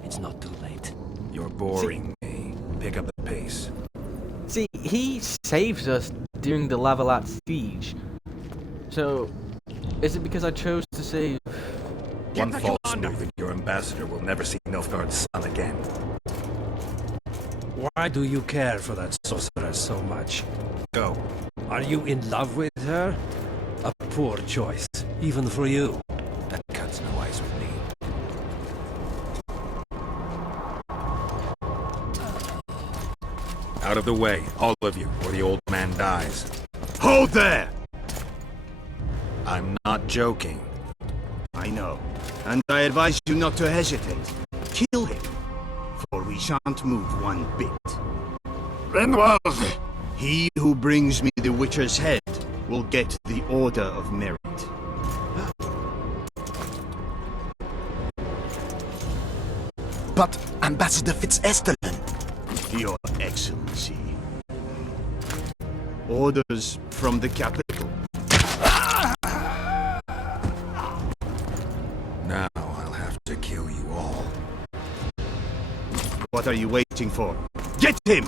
It's not too late. You're boring me. Pick up the pace. See, he saves us during the Lavalette siege. So, is it because I chose to save... One false move and your ambassador will never see Nilfgaard's son again. Why do you care for that sorceress so much? Go. Are you in love with her? A poor choice, even for you. That cuts no ice with me. Out of the way, all of you, or the old man dies. Hold there! I'm not joking. I know, and I advise you not to hesitate. Kill him, for we shan't move one bit. Renold! He who brings me the Witcher's head will get the Order of Merit. But Ambassador Fitzestellen... Your Excellency. Orders from the capital. Now I'll have to kill you all. What are you waiting for? Get him!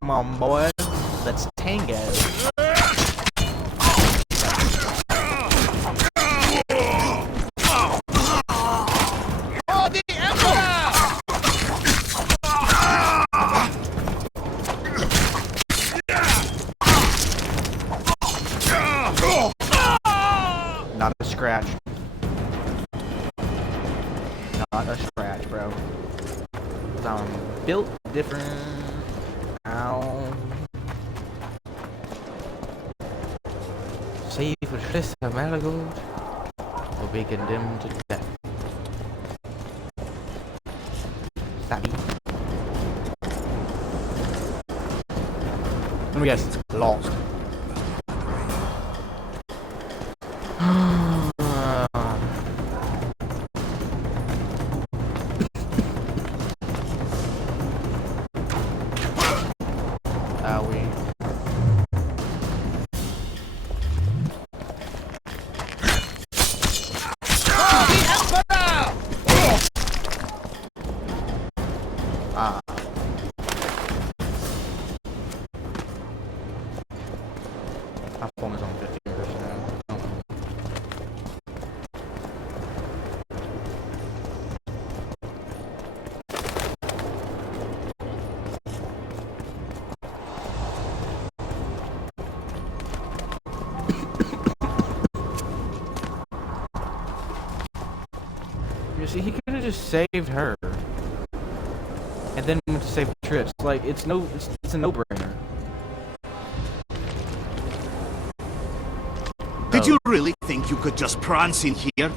Come on, boy. Let's tango. For the Emperor! Not a scratch. Not a scratch, bro. 'Cause I'm built different. Ow. Save for Triss of Marigold will be condemned to death. Savvy. Let me guess. Lost. My phone is on 50% now. You see, he could have just saved her, and then went to save Triss. Like, it's a no-brainer. Did you really think you could just prance in here?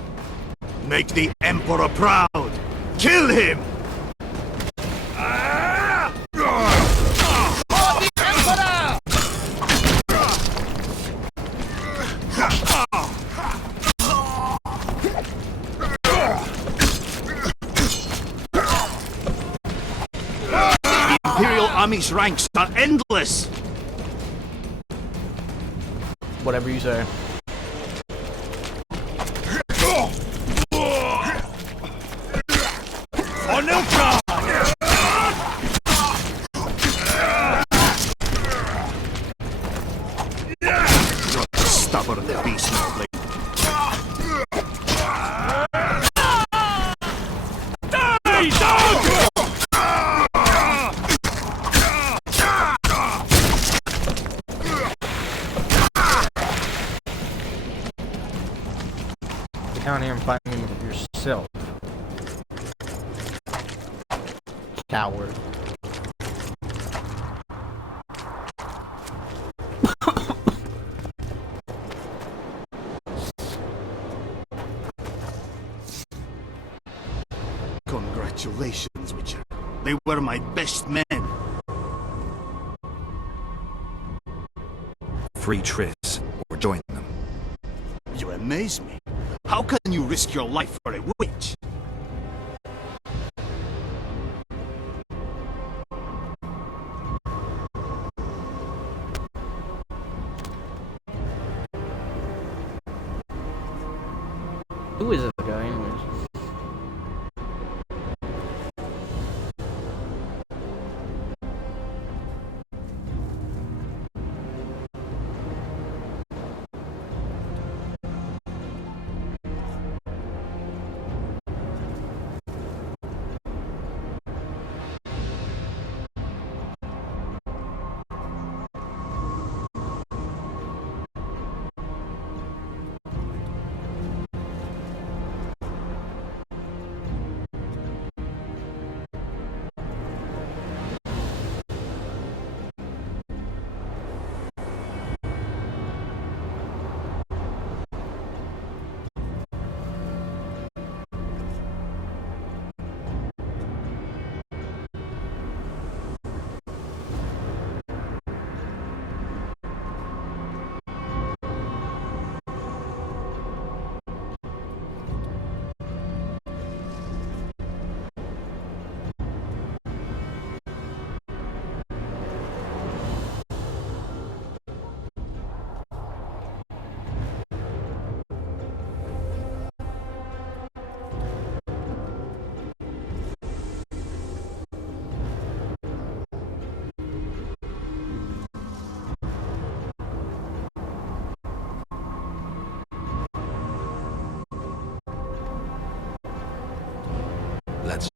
Make the Emperor proud! Kill him! For the Emperor! The Imperial Army's ranks are endless! Whatever you say. Stubborn beast, Mobley. Get down here and fight me yourself. Coward. Congratulations, Witcher. They were my best men. Free Triss, or join them. You amaze me. How can you risk your life for a witch? Who is this guy, anyways?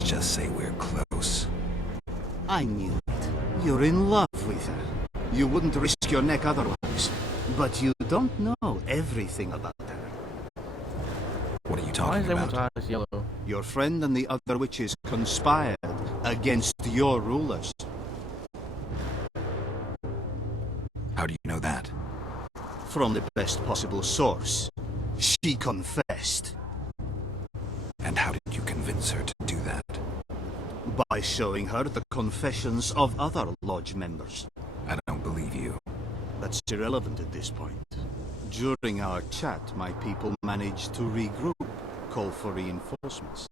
just say we're close. I knew it. You're in love with her. You wouldn't risk your neck otherwise. But you don't know everything about her. What are you Why is talking everyone's about? eyes yellow? Your friend and the other witches conspired against your rulers. How do you know that? From the best possible source. She confessed. And how did you convince her to do that? By showing her the confessions of other lodge members. I don't believe you. That's irrelevant at this point. During our chat, my people managed to regroup, call for reinforcements.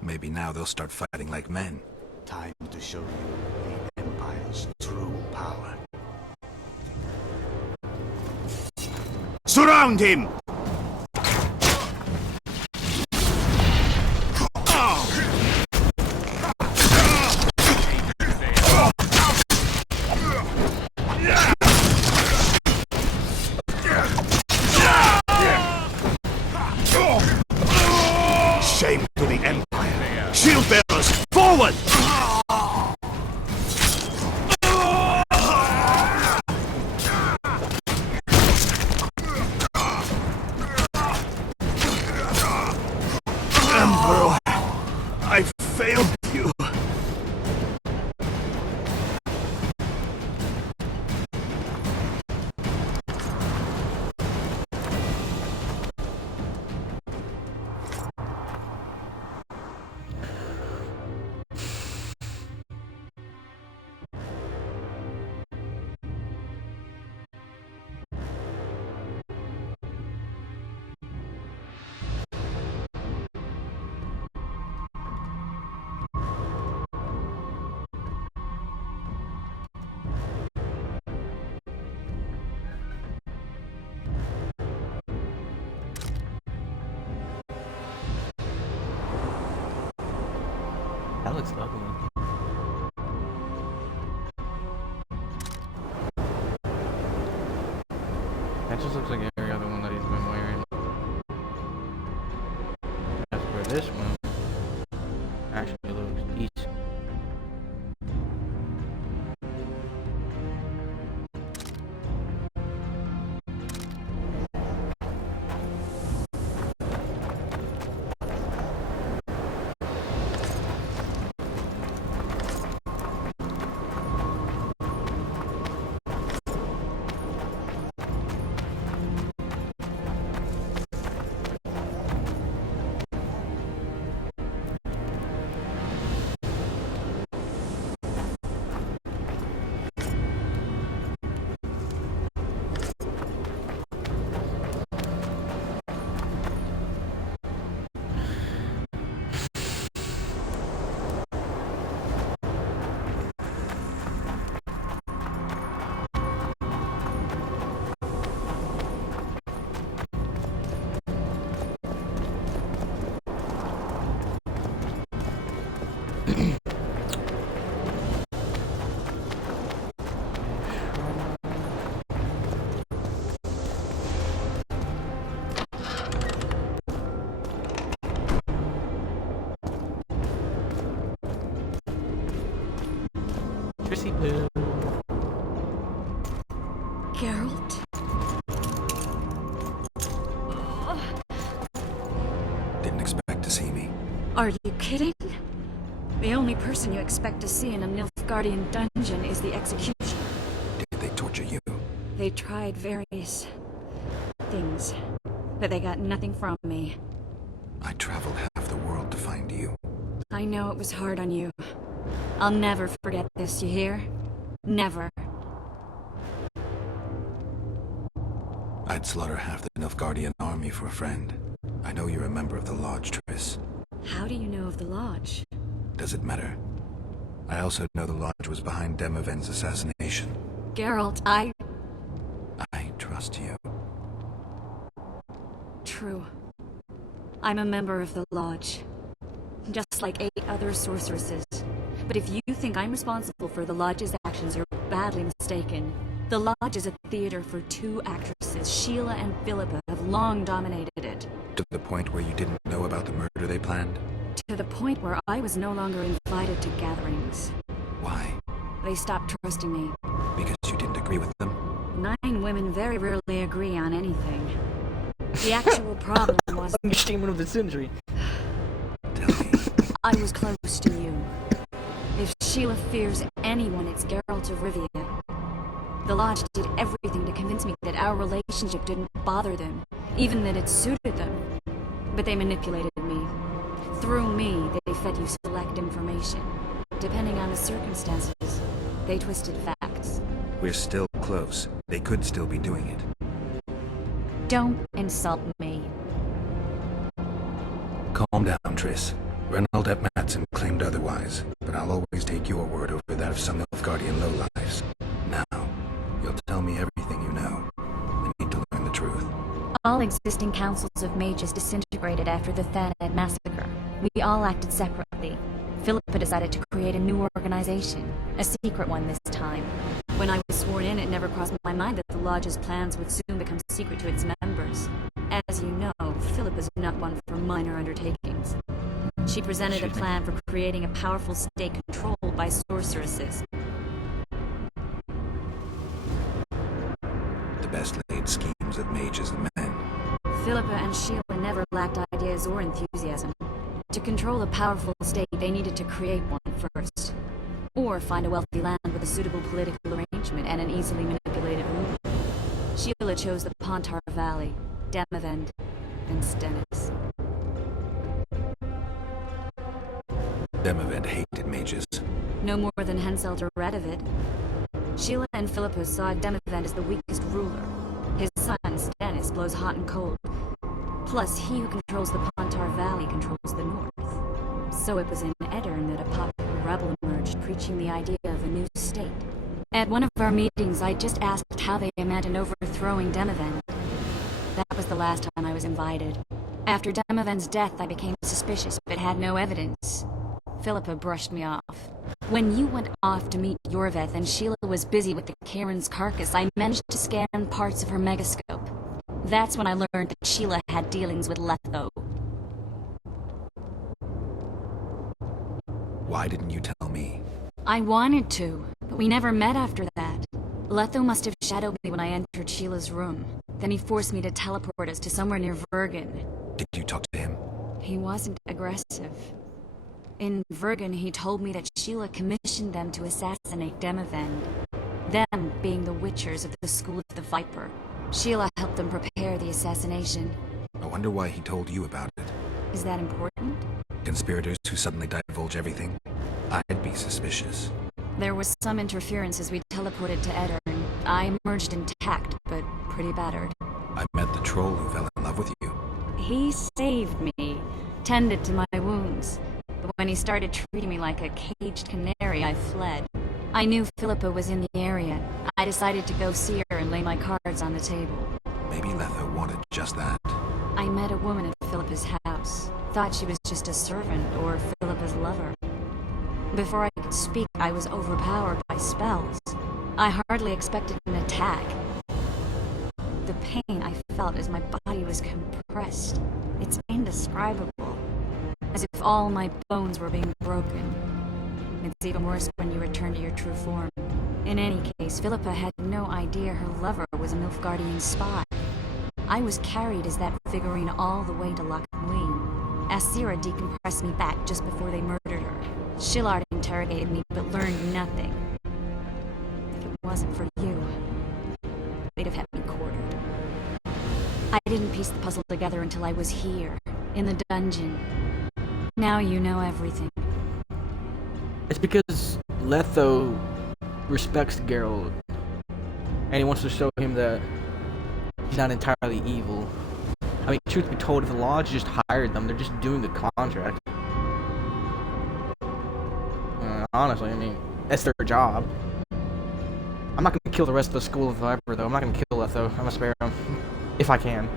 Maybe now they'll start fighting like men. Time to show you the Empire's true power. Surround him! Shame to the Empire! Shield bearers, forward! Emperor, I failed you. That looks ugly. That just looks like every other one that he's been wearing. As for this one, actually looks decent. Trissy Poo. Geralt? Didn't expect to see me. Are you kidding? The only person you expect to see in a Nilfgaardian dungeon is the executioner. Did they torture you? They tried various things, but they got nothing from me. I traveled half the world to find you. I know it was hard on you. I'll never forget this, you hear? Never. I'd slaughter half the Nilfgaardian army for a friend. I know you're a member of the Lodge, Triss. How do you know of the Lodge? Does it matter? I also know the Lodge was behind Demoven's assassination. Geralt, I trust you. True. I'm a member of the Lodge. Just like 8 other sorceresses. But if you think I'm responsible for the Lodge's actions, you're badly mistaken. The Lodge is a theater for 2 actresses. Sheila and Philippa have long dominated it. To the point where you didn't know about the murder they planned? To the point where I was no longer invited to gatherings. Why? They stopped trusting me. Because you didn't agree with them? 9 women very rarely agree on anything. The actual problem was... Understatement of the century. I was close to you. If Sheila fears anyone, it's Geralt of Rivia. The Lodge did everything to convince me that our relationship didn't bother them, even that it suited them. But they manipulated me. Through me, they fed you select information. Depending on the circumstances, they twisted facts. We're still close. They could still be doing it. Don't insult me. Calm down, Triss. Reynold Ep Matson claimed otherwise, but I'll always take your word over that of some Nilfgaardian lowlives. Now, you'll tell me everything you know. I need to learn the truth. All existing councils of mages disintegrated after the Thanedd massacre. We all acted separately. Philippa decided to create a new organization, a secret one this time. When I was sworn in, it never crossed my mind that the Lodge's plans would soon become secret to its members. As you know, Philippa's not one for minor undertakings. She presented a plan for creating a powerful state controlled by sorceresses. The best laid schemes of mages and men. Philippa and Sheila never lacked ideas or enthusiasm. To control a powerful state, they needed to create one first. Or find a wealthy land with a suitable political arrangement and an easily manipulated ruler. Sheila chose the Pontar Valley, Demavend, and Stennis. Demavend hated mages. No more than Henselt or Radovid. Sheila and Philippa saw Demavend as the weakest ruler. His son, Stennis, blows hot and cold. Plus, he who controls the Pontar Valley controls the north. So it was in Edirn that a popular rebel emerged, preaching the idea of a new state. At one of our meetings, I just asked how they imagined overthrowing Demavend. That was the last time I was invited. After Demavend's death, I became suspicious, but had no evidence. Philippa brushed me off. When you went off to meet Yorveth and Sheila was busy with the Karen's carcass, I managed to scan parts of her megascope. That's when I learned that Sheila had dealings with Letho. Why didn't you tell me? I wanted to, but we never met after that. Letho must have shadowed me when I entered Sheila's room. Then he forced me to teleport us to somewhere near Vergen. Did you talk to him? He wasn't aggressive. In Vergen, he told me that Sheila commissioned them to assassinate Demavend. Them being the Witchers of the School of the Viper. Sheila helped them prepare the assassination. I wonder why he told you about it. Is that important? Conspirators who suddenly divulge everything? I'd be suspicious. There was some interference as we teleported to Edirn. I emerged intact, but pretty battered. I met the troll who fell in love with you. He saved me, tended to my wounds. But when he started treating me like a caged canary, I fled. I knew Philippa was in the area. I decided to go see her and lay my cards on the table. Maybe Letho wanted just that. I met a woman at Philippa's house. Thought she was just a servant or Philippa's lover. Before I could speak, I was overpowered by spells. I hardly expected an attack. The pain I felt as my body was compressed. It's indescribable. As if all my bones were being broken. It's even worse when you return to your true form. In any case, Philippa had no idea her lover was a Nilfgaardian spy. I was carried as that figurine all the way to Loch Muin. Asira decompressed me back just before they murdered her. Shillard interrogated me, but learned nothing. If it wasn't for you, they'd have had me quartered. I didn't piece the puzzle together until I was here, in the dungeon. Now you know everything. It's because Letho respects Geralt, and he wants to show him that he's not entirely evil. I mean, truth be told, if the Lodge just hired them, they're just doing the contract. Honestly, I mean, that's their job. I'm not gonna kill the rest of the School of Viper, though. I'm not gonna kill Letho. I'm gonna spare him. If I can.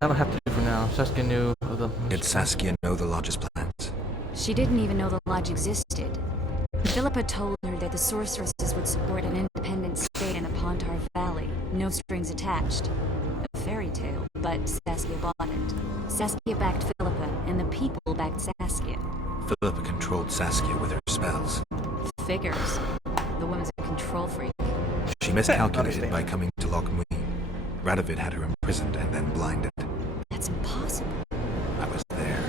That'll have to do for now. Saskia knew of the... Did Saskia know the Lodge's plans? She didn't even know the Lodge existed. Philippa told her that the sorceresses would support an independent state in the Pontar Valley, no strings attached. A fairy tale, but Saskia bought it. Saskia backed Philippa, and the people backed Saskia. Philippa controlled Saskia with her spells. Figures. The woman's a control freak. She miscalculated by coming to Loch Muin. Radovid had her imprisoned and then blinded. That's impossible. I was there.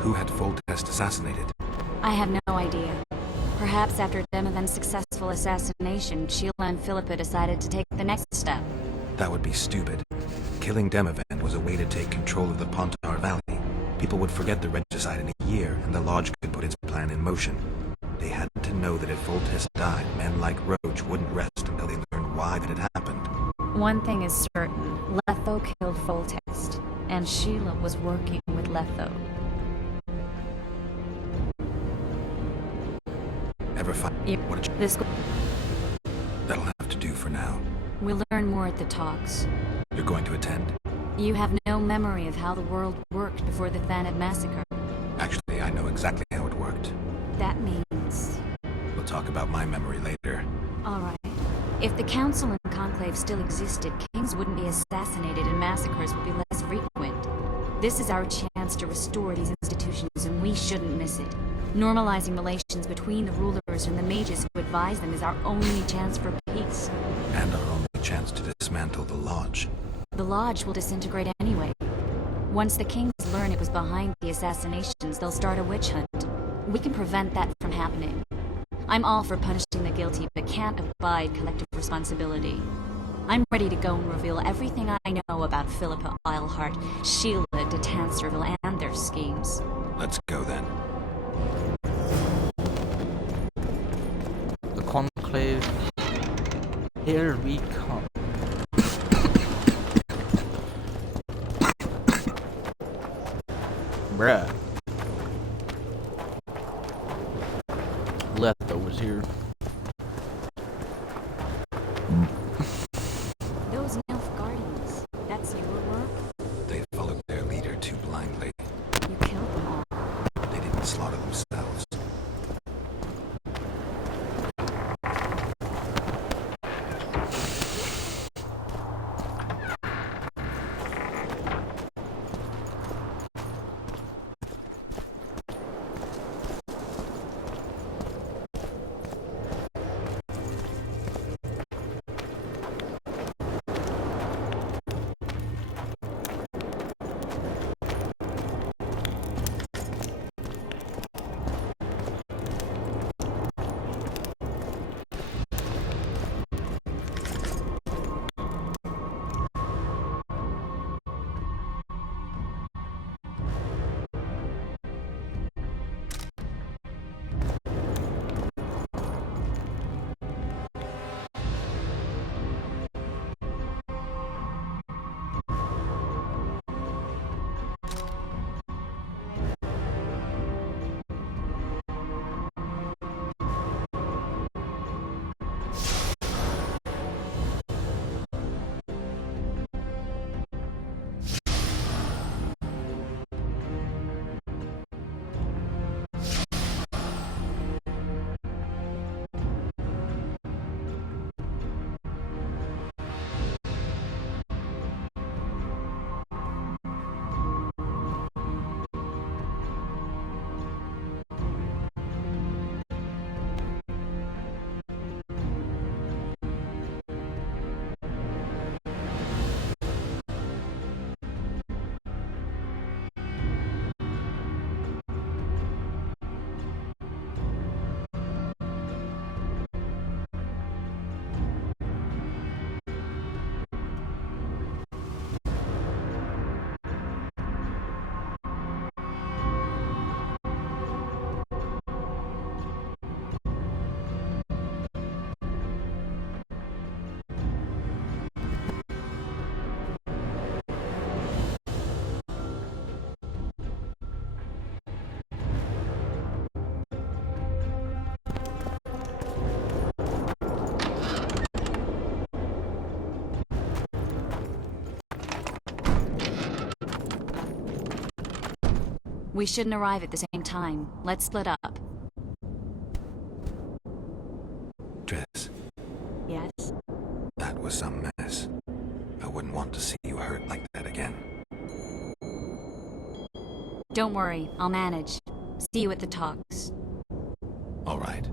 Who had Foltest assassinated? I have no idea. Perhaps after Demoven's successful assassination, Sheila and Philippa decided to take the next step. That would be stupid. Killing Demoven was a way to take control of the Pontar Valley. People would forget the regicide in a year, and the Lodge could put its plan in motion. They had to know that if Foltest died, men like Roach wouldn't rest until they learned why it had happened. One thing is certain. Letho killed Foltest, and Sheila was working with Letho. Ever find what This that'll have to do for now. We'll learn more at the talks. You're going to attend? You have no memory of how the world worked before the Thanad massacre. Actually, I know exactly how it worked. That means... We'll talk about my memory later. Alright. If the Council and Conclave still existed, kings wouldn't be assassinated and massacres would be less frequent. This is our chance to restore these institutions, and we shouldn't miss it. Normalizing relations between the rulers and the mages who advise them is our only chance for peace. And our only chance to dismantle the Lodge. The Lodge will disintegrate anyway. Once the kings learn it was behind the assassinations, they'll start a witch hunt. We can prevent that from happening. I'm all for punishing the guilty, but can't abide collective responsibility. I'm ready to go and reveal everything I know about Philippa Eilhart, Sheila de Tancerville, and their schemes. Let's go then. The Conclave. Here we come. Bruh. Letho was here. Those Nilfgaardians, that's your work? They followed their leader too blindly. You killed them all. They didn't slaughter themselves. We shouldn't arrive at the same time. Let's split up. Triss, Yes? that was some mess. I wouldn't want to see you hurt like that again. Don't worry, I'll manage. See you at the talks. All right.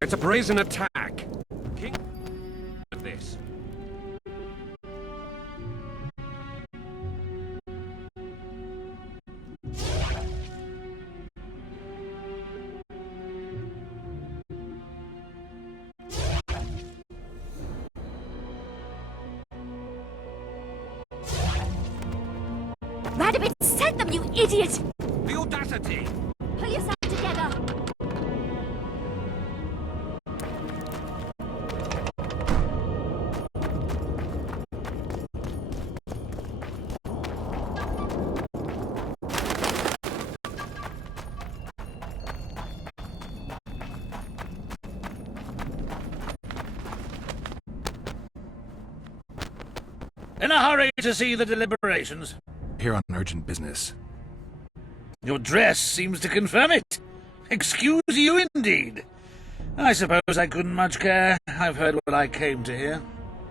It's a brazen attack. King at this. Radovid sent them, you idiot! The audacity! Pull yourself together! In a hurry to see the deliberations? Here on urgent business. Your dress seems to confirm it. Excuse you indeed. I suppose I couldn't much care. I've heard what I came to hear.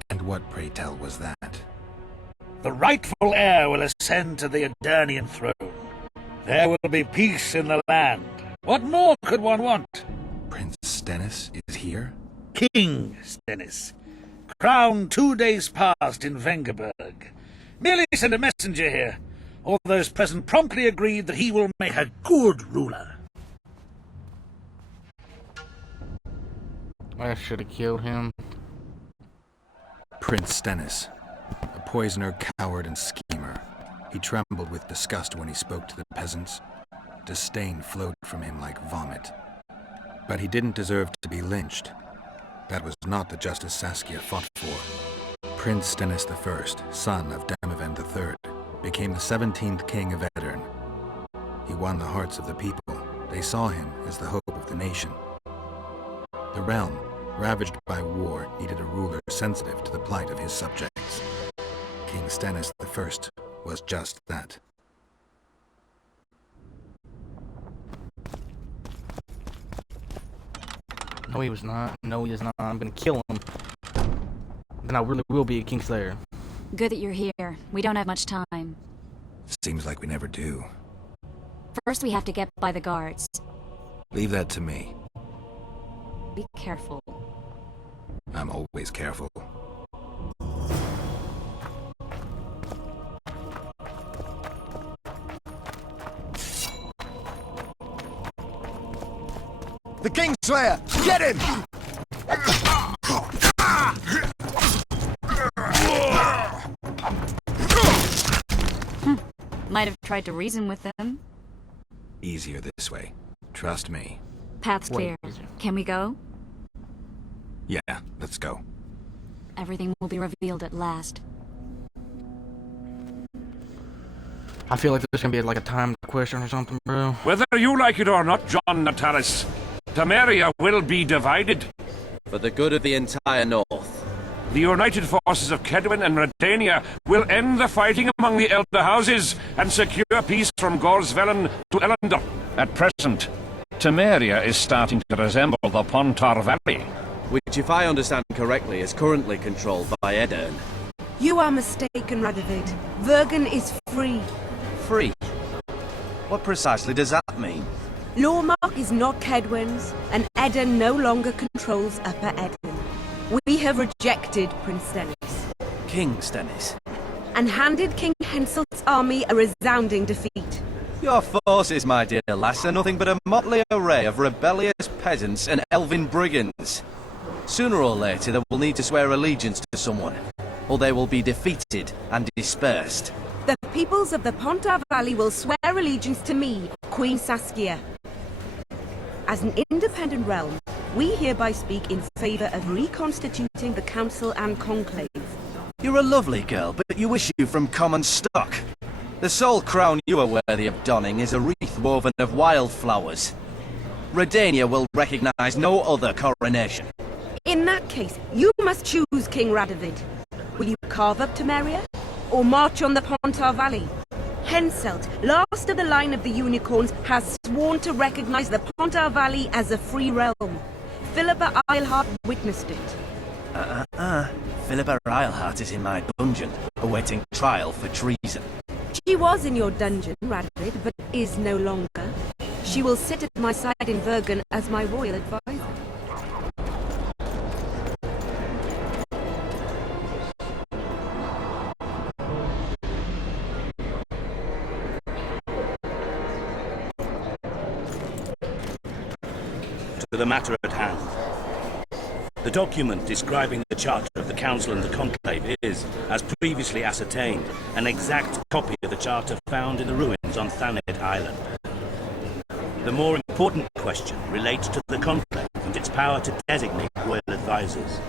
And what, pray tell, was that? The rightful heir will ascend to the Aedirnian throne. There will be peace in the land. What more could one want? Prince Stennis is here? King Stennis. Crowned 2 days past in Vengerberg. Merely send a messenger here. All those present promptly agreed that he will make a good ruler. I should have killed him. Prince Stennis. A poisoner, coward, and schemer. He trembled with disgust when he spoke to the peasants. Disdain flowed from him like vomit. But he didn't deserve to be lynched. That was not the justice Saskia fought for. Prince Stennis I, son of Demavend III, became the 17th king of Aedirn. He won the hearts of the people. They saw him as the hope of the nation. The realm, ravaged by war, needed a ruler sensitive to the plight of his subjects. King Stennis I was just that. No, he was not. No, he is not. I'm gonna kill him. Then I really will be a Kingslayer. Good that you're here. We don't have much time. Seems like we never do. First, we have to get by the guards. Leave that to me. Be careful. I'm always careful. The Kingslayer! Get him! Might have tried to reason with them. Easier this way. Trust me. Path's clear. Can we go? Yeah, let's go. Everything will be revealed at last. I feel like there's gonna be like a timed question or something, bro. Whether you like it or not, John Natalis, Temeria will be divided. For the good of the entire North. The united forces of Kedwin and Redania will end the fighting among the Elder Houses and secure peace from Gorsvelen to Elendor. At present, Temeria is starting to resemble the Pontar Valley. Which, if I understand correctly, is currently controlled by Aedirn. You are mistaken, Radovid. Vergen is free. Free? What precisely does that mean? Lormark is not Kedwen's, and Eden no longer controls Upper Eden. We have rejected Prince Stennis, King Stennis. and handed King Henselt's army a resounding defeat. Your forces, my dear lass, are nothing but a motley array of rebellious peasants and elven brigands. Sooner or later, they will need to swear allegiance to someone, or they will be defeated and dispersed. The peoples of the Pontar Valley will swear allegiance to me, Queen Saskia. As an independent realm, we hereby speak in favor of reconstituting the Council and Conclave. You're a lovely girl, but you issue from common stock. The sole crown you are worthy of donning is a wreath woven of wildflowers. Redania will recognize no other coronation. In that case, you must choose King Radovid. Will you carve up Temeria, or march on the Pontar Valley? Henselt, last of the line of the Unicorns, has sworn to recognize the Pontar Valley as a free realm. Philippa Eilhart witnessed it. Philippa Eilhart is in my dungeon, awaiting trial for treason. She was in your dungeon, Radovid, but is no longer. She will sit at my side in Vergen as my royal advisor. To the matter at hand. The document describing the Charter of the Council and the Conclave is, as previously ascertained, an exact copy of the Charter found in the ruins on Thanet Island. The more important question relates to the Conclave and its power to designate royal advisors.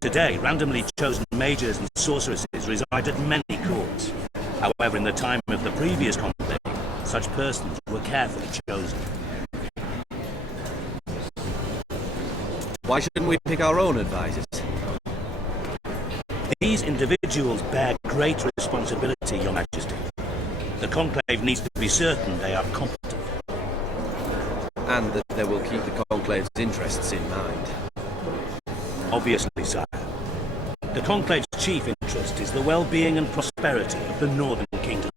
Today, randomly chosen mages and sorceresses reside at many courts. However, in the time of the previous Conclave, such persons were carefully chosen. Why shouldn't we pick our own advisors? These individuals bear great responsibility, Your Majesty. The Conclave needs to be certain they are competent. And that they will keep the Conclave's interests in mind. Obviously, sire. The Conclave's chief interest is the well-being and prosperity of the Northern Kingdoms.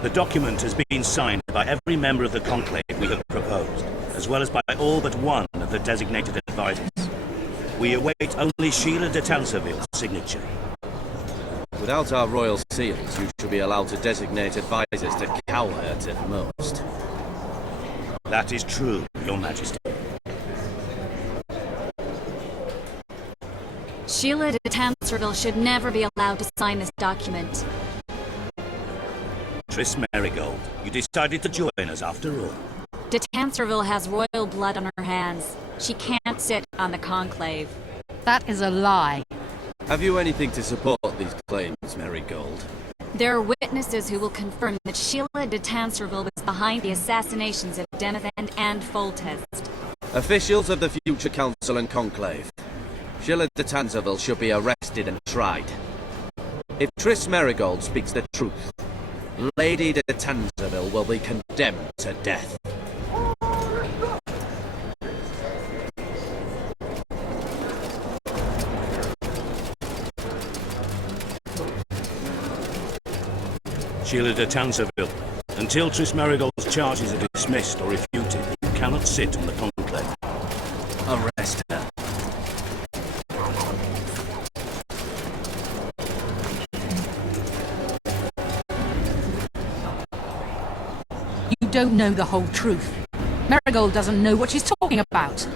The document has been signed by every member of the Conclave we have proposed, as well as by all but one of the designated advisors. We await only Sheila de Tanserville's signature. Without our royal seals, you should be allowed to designate advisors to cowherd at most. That is true, Your Majesty. Sheila de Tanserville should never be allowed to sign this document. Triss Merigold, you decided to join us after all. De Tanserville has royal blood on her hands. She can't sit on the Conclave. That is a lie. Have you anything to support these claims, Merigold? There are witnesses who will confirm that Sheila de Tanserville was behind the assassinations of Demavend and Foltest. Officials of the future Council and Conclave. Sheila de Tanserville should be arrested and tried. If Triss Merigold speaks the truth, Lady de Tanserville will be condemned to death. Sheila de Tanserville, until Triss Merigold's charges are dismissed or refuted, you cannot sit on the Conclave. Arrest her. You don't know the whole truth. Merigold doesn't know what she's talking about.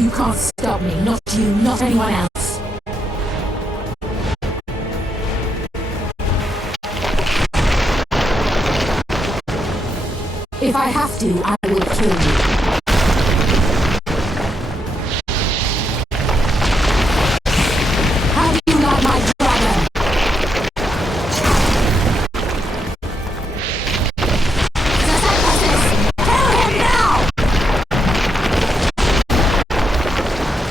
You can't stop me, not you, not anyone else. If I have to, I will kill you. How do you like my dragon? Kill him now!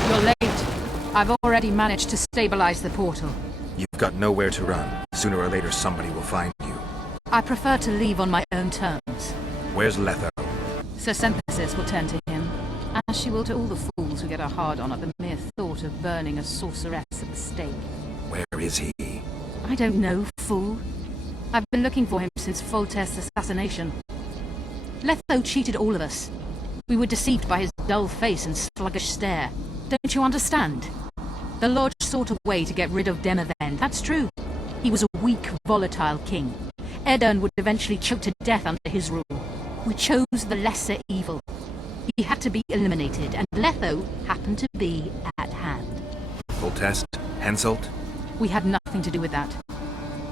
You're late. I've already managed to stabilize the portal. You've got nowhere to run. Sooner or later somebody will find you. I prefer to leave on my own terms. Where's Letho? Sir Synthesis will turn to him, as she will to all the fools who get a hard-on at the mere thought of burning a sorceress at the stake. Where is he? I don't know, fool. I've been looking for him since Foltest's assassination. Letho cheated all of us. We were deceived by his dull face and sluggish stare. Don't you understand? The Lodge sought a way to get rid of Demavend, that's true. He was a weak, volatile king. Edern would eventually choke to death under his rule. We chose the lesser evil. He had to be eliminated, and Letho happened to be at hand. Foltest? Henselt? We had nothing to do with that.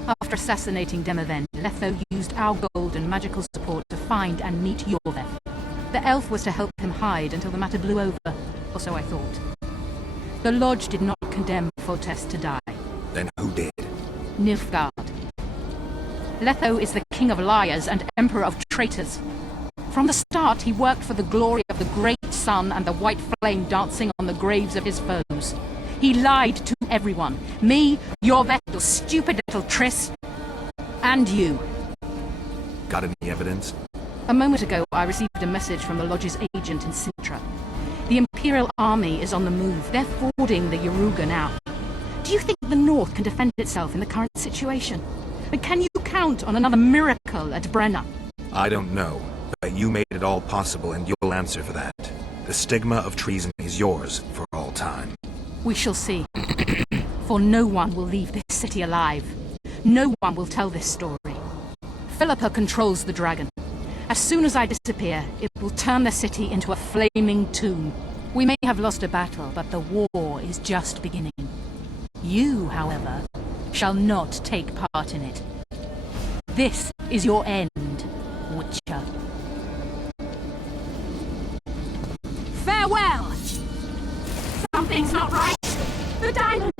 After assassinating Demavend, Letho used our gold and magical support to find and meet Yorveth. The elf was to help him hide until the matter blew over, or so I thought. The Lodge did not condemn Foltest to die. Then who did? Nilfgaard. Letho is the king of liars and emperor of traitors. From the start, he worked for the glory of the great sun and the white flame dancing on the graves of his foes. He lied to everyone. Me, Yorveth, your stupid little Triss, and you. Got any evidence? A moment ago, I received a message from the Lodge's agent in Sintra. The Imperial Army is on the move. They're fording the Yaruga now. Do you think the North can defend itself in the current situation? And can you count on another miracle at Brenna? I don't know, but you made it all possible and you'll answer for that. The stigma of treason is yours for all time. We shall see. For no one will leave this city alive. No one will tell this story. Philippa controls the dragon. As soon as I disappear, it will turn the city into a flaming tomb. We may have lost a battle, but the war is just beginning. You, however, shall not take part in it. This is your end, Witcher. Farewell! Something's not right! The diamond!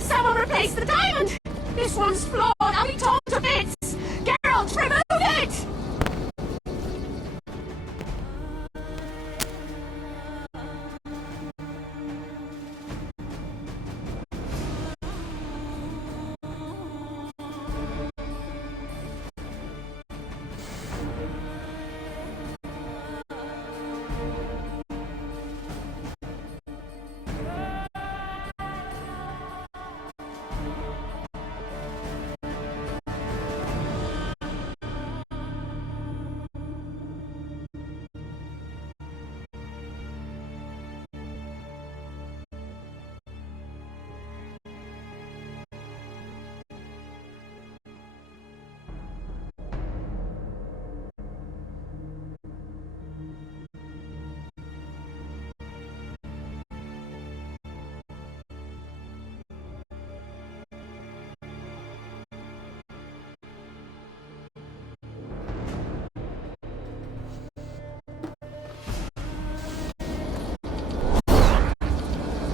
Someone replace the diamond! This one's flawed! I'll be torn to bits! Geralt, remove it!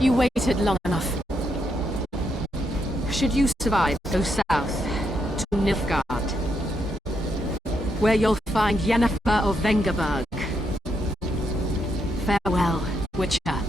You waited long enough. Should you survive, go south to Nilfgaard, where you'll find Yennefer of Vengerberg. Farewell, Witcher.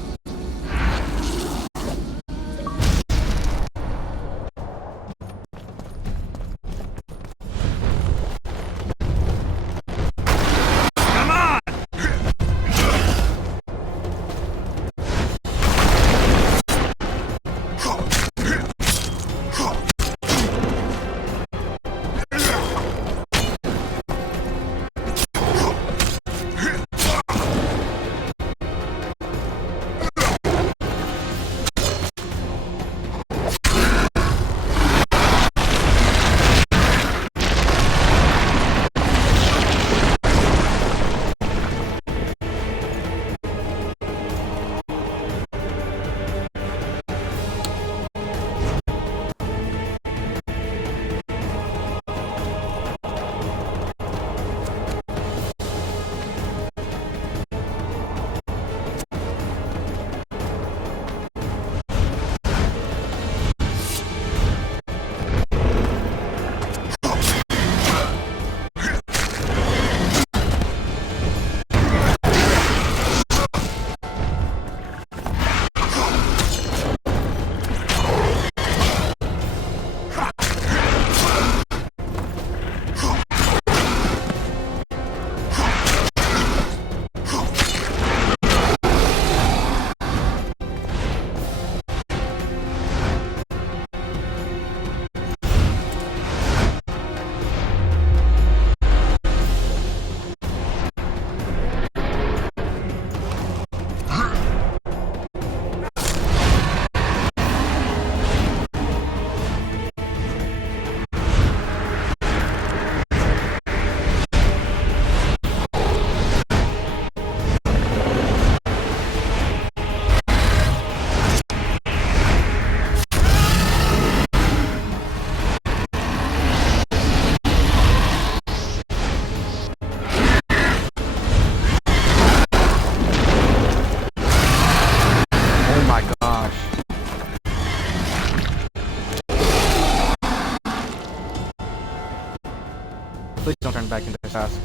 back into Saskia.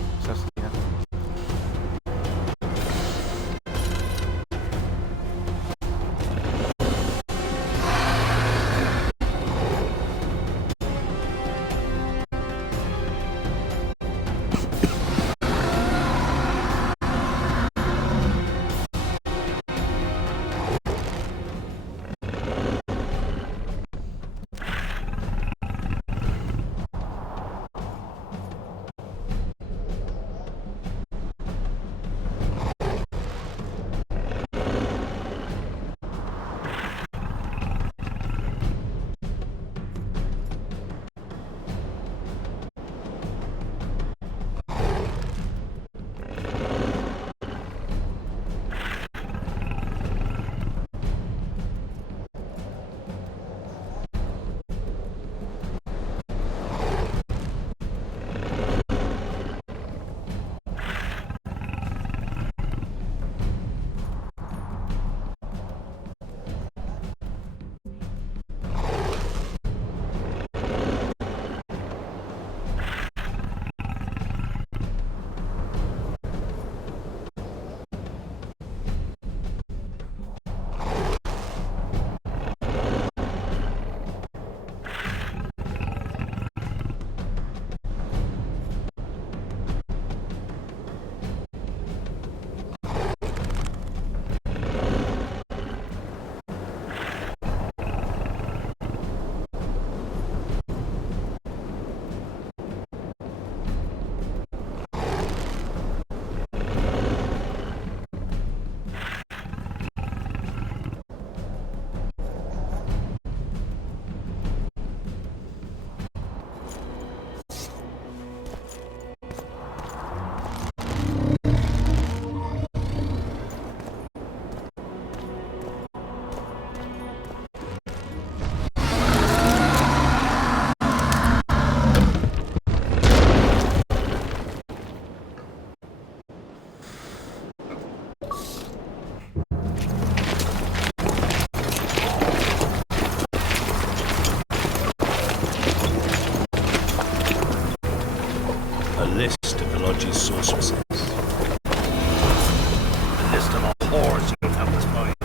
List of the Lodge's sorceresses. A list of all whores you'll help us find.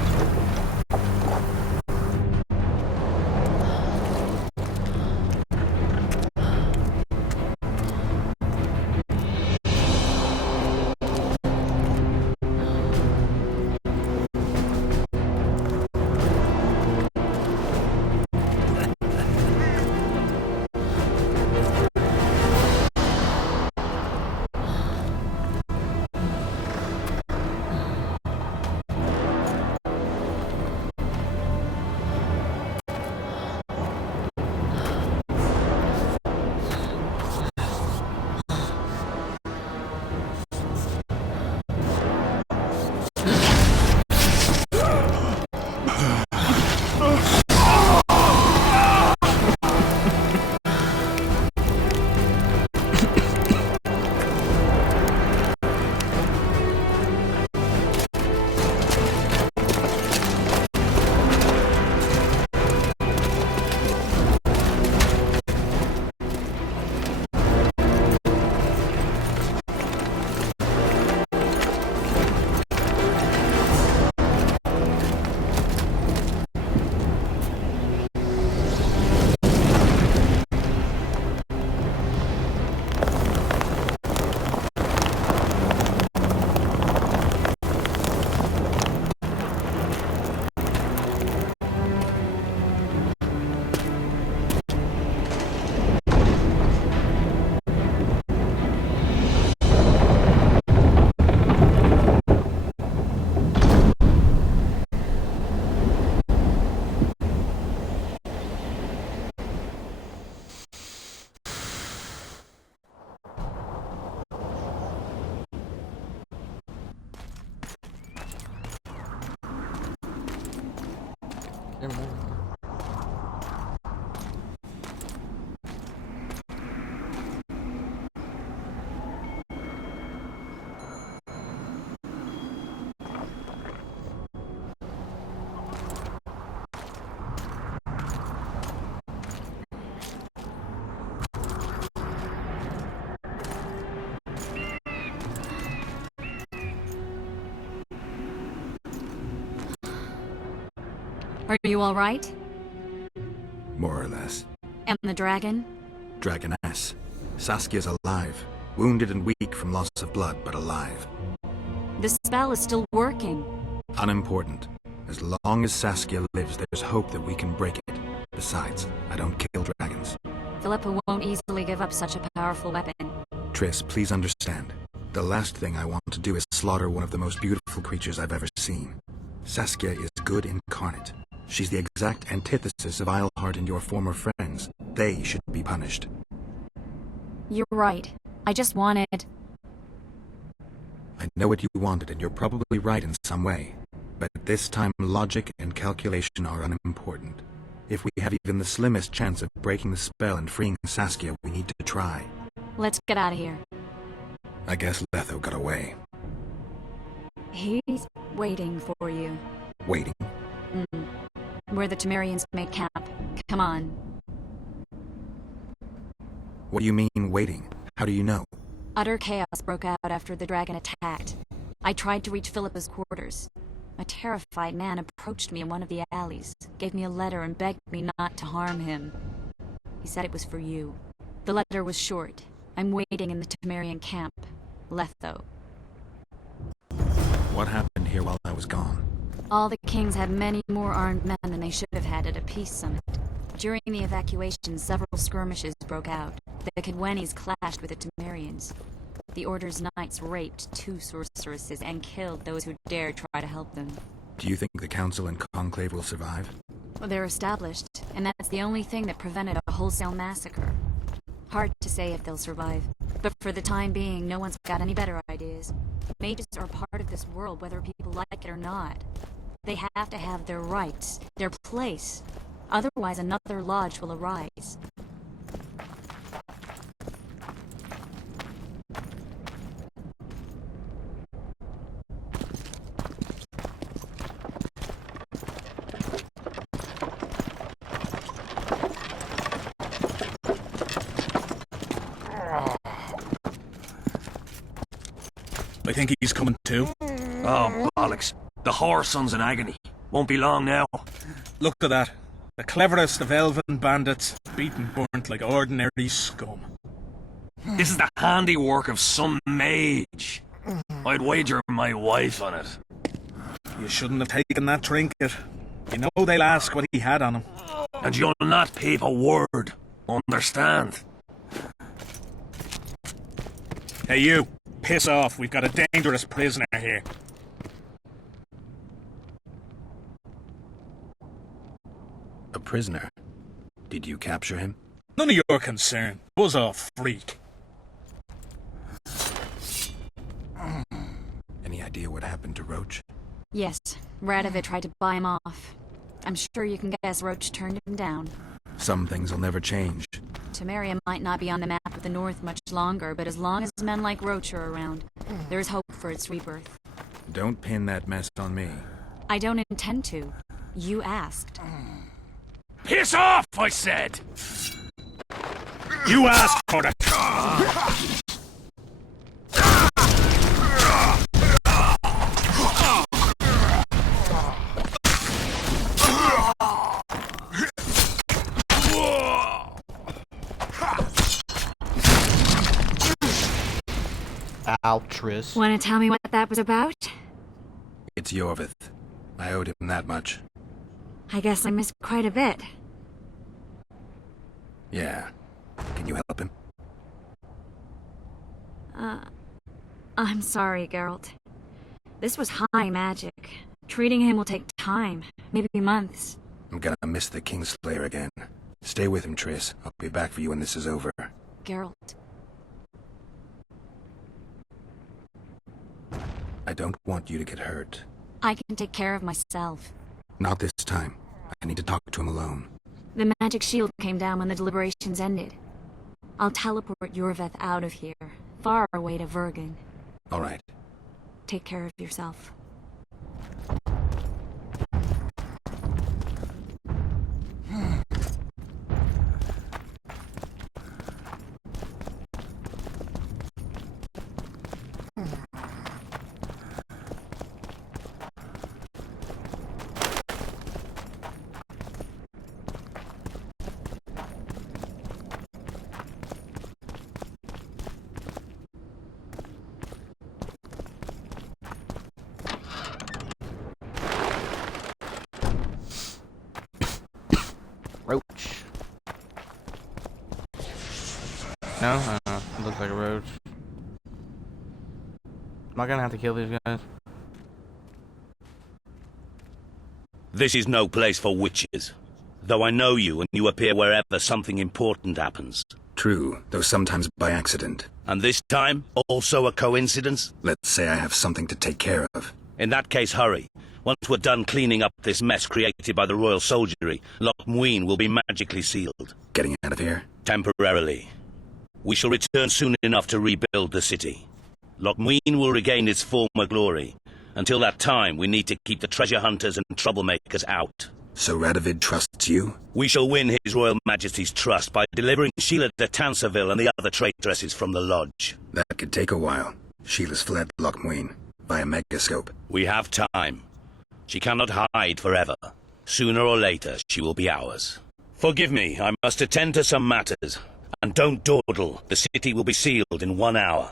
Are you alright? More or less. And the dragon? Dragoness. Saskia's alive. Wounded and weak from loss of blood, but alive. The spell is still working. Unimportant. As long as Saskia lives, there's hope that we can break it. Besides, I don't kill dragons. Philippa won't easily give up such a powerful weapon. Triss, please understand. The last thing I want to do is slaughter one of the most beautiful creatures I've ever seen. Saskia is good incarnate. She's the exact antithesis of Eilhart and your former friends. They should be punished. You're right. I just wanted... I know what you wanted, and you're probably right in some way. But at this time, logic and calculation are unimportant. If we have even the slimmest chance of breaking the spell and freeing Saskia, we need to try. Let's get out of here. I guess Letho got away. He's waiting for you. Waiting? Where the Temerians made camp. Come on. What do you mean, waiting? How do you know? Utter chaos broke out after the dragon attacked. I tried to reach Philippa's quarters. A terrified man approached me in one of the alleys, gave me a letter and begged me not to harm him. He said it was for you. The letter was short. I'm waiting in the Temerian camp. Letho. What happened here while I was gone? All the kings had many more armed men than they should have had at a peace summit. During the evacuation, several skirmishes broke out. The Cadwenis clashed with the Temerians. The Order's knights raped 2 sorceresses and killed those who dared try to help them. Do you think the Council and Conclave will survive? Well, they're established, and that's the only thing that prevented a wholesale massacre. Hard to say if they'll survive, but for the time being, no one's got any better ideas. Mages are part of this world, whether people like it or not. They have to have their rights, their place. Otherwise, another lodge will arise. I think he's coming too. Oh, bollocks. The whoreson's in agony. Won't be long now. Look at that. The cleverest of elven bandits, beaten burnt like ordinary scum. This is the handiwork of some mage. I'd wager my wife on it. You shouldn't have taken that trinket. You know they'll ask what he had on him. And you'll not peep a word. Understand? Hey you, piss off. We've got a dangerous prisoner here. A prisoner? Did you capture him? None of your concern. Was a freak. Any idea what happened to Roach? Yes, Radovid tried to buy him off. I'm sure you can guess Roach turned him down. Some things will never change. Temeria might not be on the map of the North much longer, but as long as men like Roach are around, there's hope for its rebirth. Don't pin that mess on me. I don't intend to. You asked. Piss off, I said! You asked for it! Ow, Triss. Wanna tell me what that was about? It's Yorvith. I owed him that much. I guess I missed quite a bit. Yeah. Can you help him? I'm sorry, Geralt. This was high magic. Treating him will take time, maybe months. I'm gonna miss the Kingslayer again. Stay with him, Triss. I'll be back for you when this is over. Geralt. I don't want you to get hurt. I can take care of myself. Not this time. I need to talk to him alone. The magic shield came down when the deliberations ended. I'll teleport Yorveth out of here, far away to Vergen. All right. Take care of yourself. Roach. No? It looks like a roach. Am I gonna have to kill these guys? This is no place for witches. Though I know you and you appear wherever something important happens. True, though sometimes by accident. And this time, also a coincidence? Let's say I have something to take care of. In that case, hurry. Once we're done cleaning up this mess created by the Royal Soldiery, Loch Muin will be magically sealed. Getting out of here? Temporarily. We shall return soon enough to rebuild the city. Loch Muin will regain its former glory. Until that time, we need to keep the treasure hunters and troublemakers out. So Radovid trusts you? We shall win His Royal Majesty's trust by delivering Sheila de Tancerville and the other traitresses from the lodge. That could take a while. Sheila's fled Loch Muin via Megascope. We have time. She cannot hide forever. Sooner or later, she will be ours. Forgive me, I must attend to some matters. And don't dawdle. The city will be sealed in 1 hour.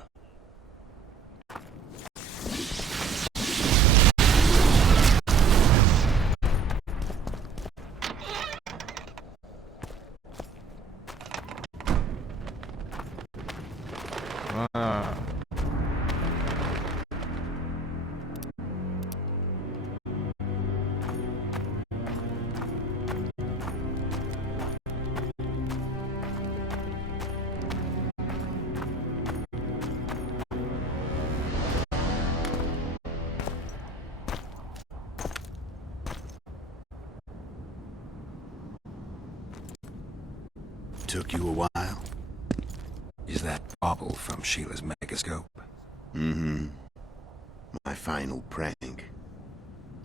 Took you a while? Is that bauble from Sheila's Megascope? Mm-hmm. My final prank.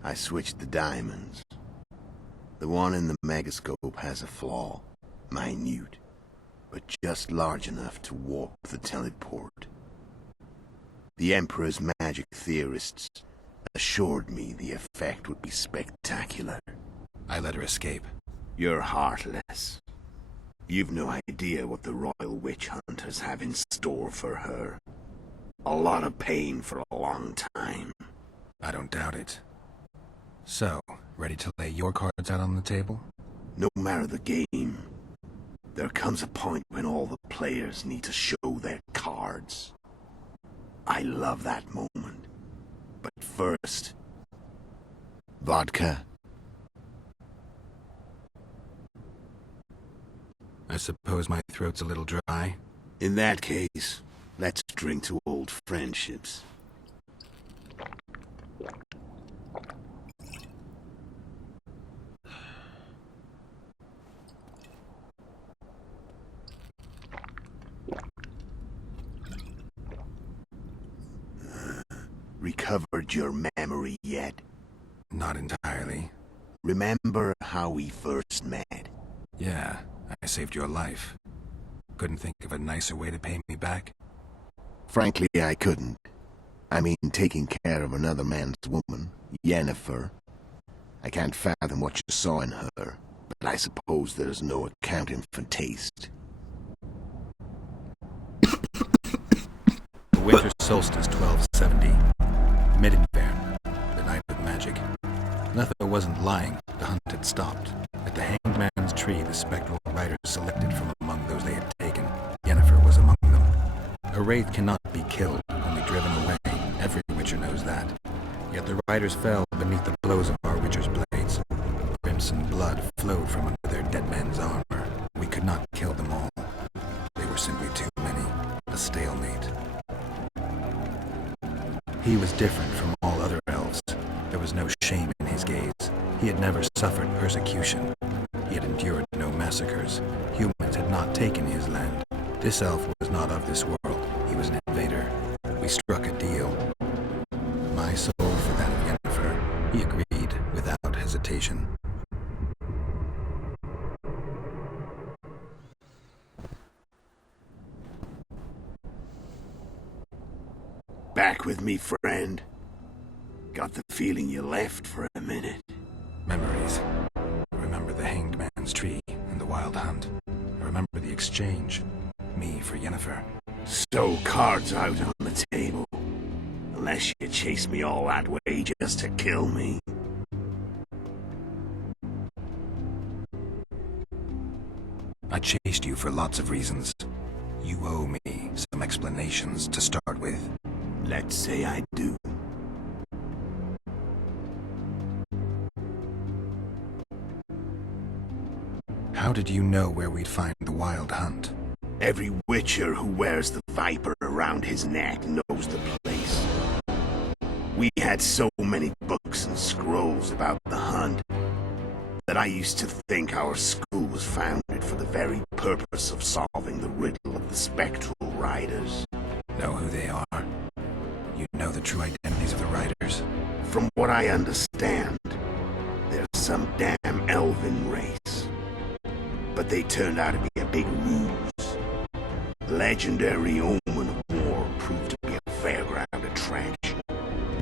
I switched the diamonds. The one in the Megascope has a flaw. Minute. But just large enough to warp the teleport. The Emperor's magic theorists assured me the effect would be spectacular. I let her escape. You're heartless. You've no idea what the Royal Witch Hunters have in store for her. A lot of pain for a long time. I don't doubt it. So, ready to lay your cards out on the table? No matter the game, there comes a point when all the players need to show their cards. I love that moment. But first... vodka? I suppose my throat's a little dry. In that case, let's drink to old friendships. Recovered your memory yet? Not entirely. Remember how we first met? Yeah, I saved your life. Couldn't think of a nicer way to pay me back? Frankly, I couldn't. I mean, taking care of another man's woman, Yennefer. I can't fathom what you saw in her, but I suppose there's no accounting for taste. The winter solstice 1270. Midinvern, the night of magic. Nether wasn't lying. The hunt had stopped. At the Hanged Man's Tree, the spectral riders selected from among those they had taken. Yennefer was among them. A wraith cannot be killed, only driven away. Every witcher knows that. Yet the riders fell beneath the blows of our witcher's blades. Crimson blood flowed from under their dead men's armor. We could not kill them all. They were simply too many. A stalemate. He was different from all other elves. There was no shame in his gaze. He had never suffered persecution. He had endured no massacres. Humans had not taken his land. This elf was not of this world. He was an invader. We struck a deal. My soul for that of Yennefer. He agreed without hesitation. Back with me, friend. Got the feeling you left for a minute. Memories. I remember the Hanged Man's Tree and the Wild Hunt. I remember the exchange. Me for Yennefer. So cards out on the table. Unless you chase me all that way just to kill me. I chased you for lots of reasons. You owe me some explanations to start with. Let's say I do. How did you know where we'd find the Wild Hunt? Every witcher who wears the viper around his neck knows the place. We had so many books and scrolls about the hunt that I used to think our school was founded for the very purpose of solving the riddle of the spectral riders. Know who they are? You know the true identities of the riders? From what I understand, they're some damn elven race. But they turned out to be a big ruse. The legendary Omen of War proved to be a fairground attraction.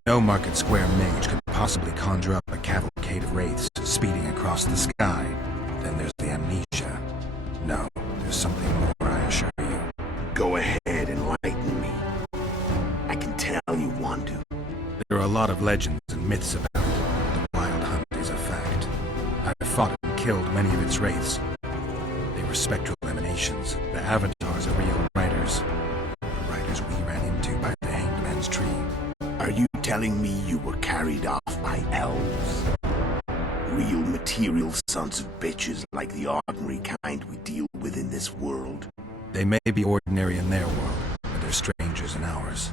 No Market Square mage could possibly conjure up a cavalcade of wraiths speeding across the sky. Then there's the amnesia. No, there's something more, I assure you. Go ahead, enlighten me. I can tell you want to. There are a lot of legends and myths about it. The Wild Hunt is a fact. I've fought and killed many of its wraiths. They were spectral emanations. The avatars are real riders. The riders we ran into by the Hanged Man's Tree. Are you telling me you were carried off by elves? Real material sons of bitches like the ordinary kind we deal with in this world? They may be ordinary in their world, but they're strangers in ours.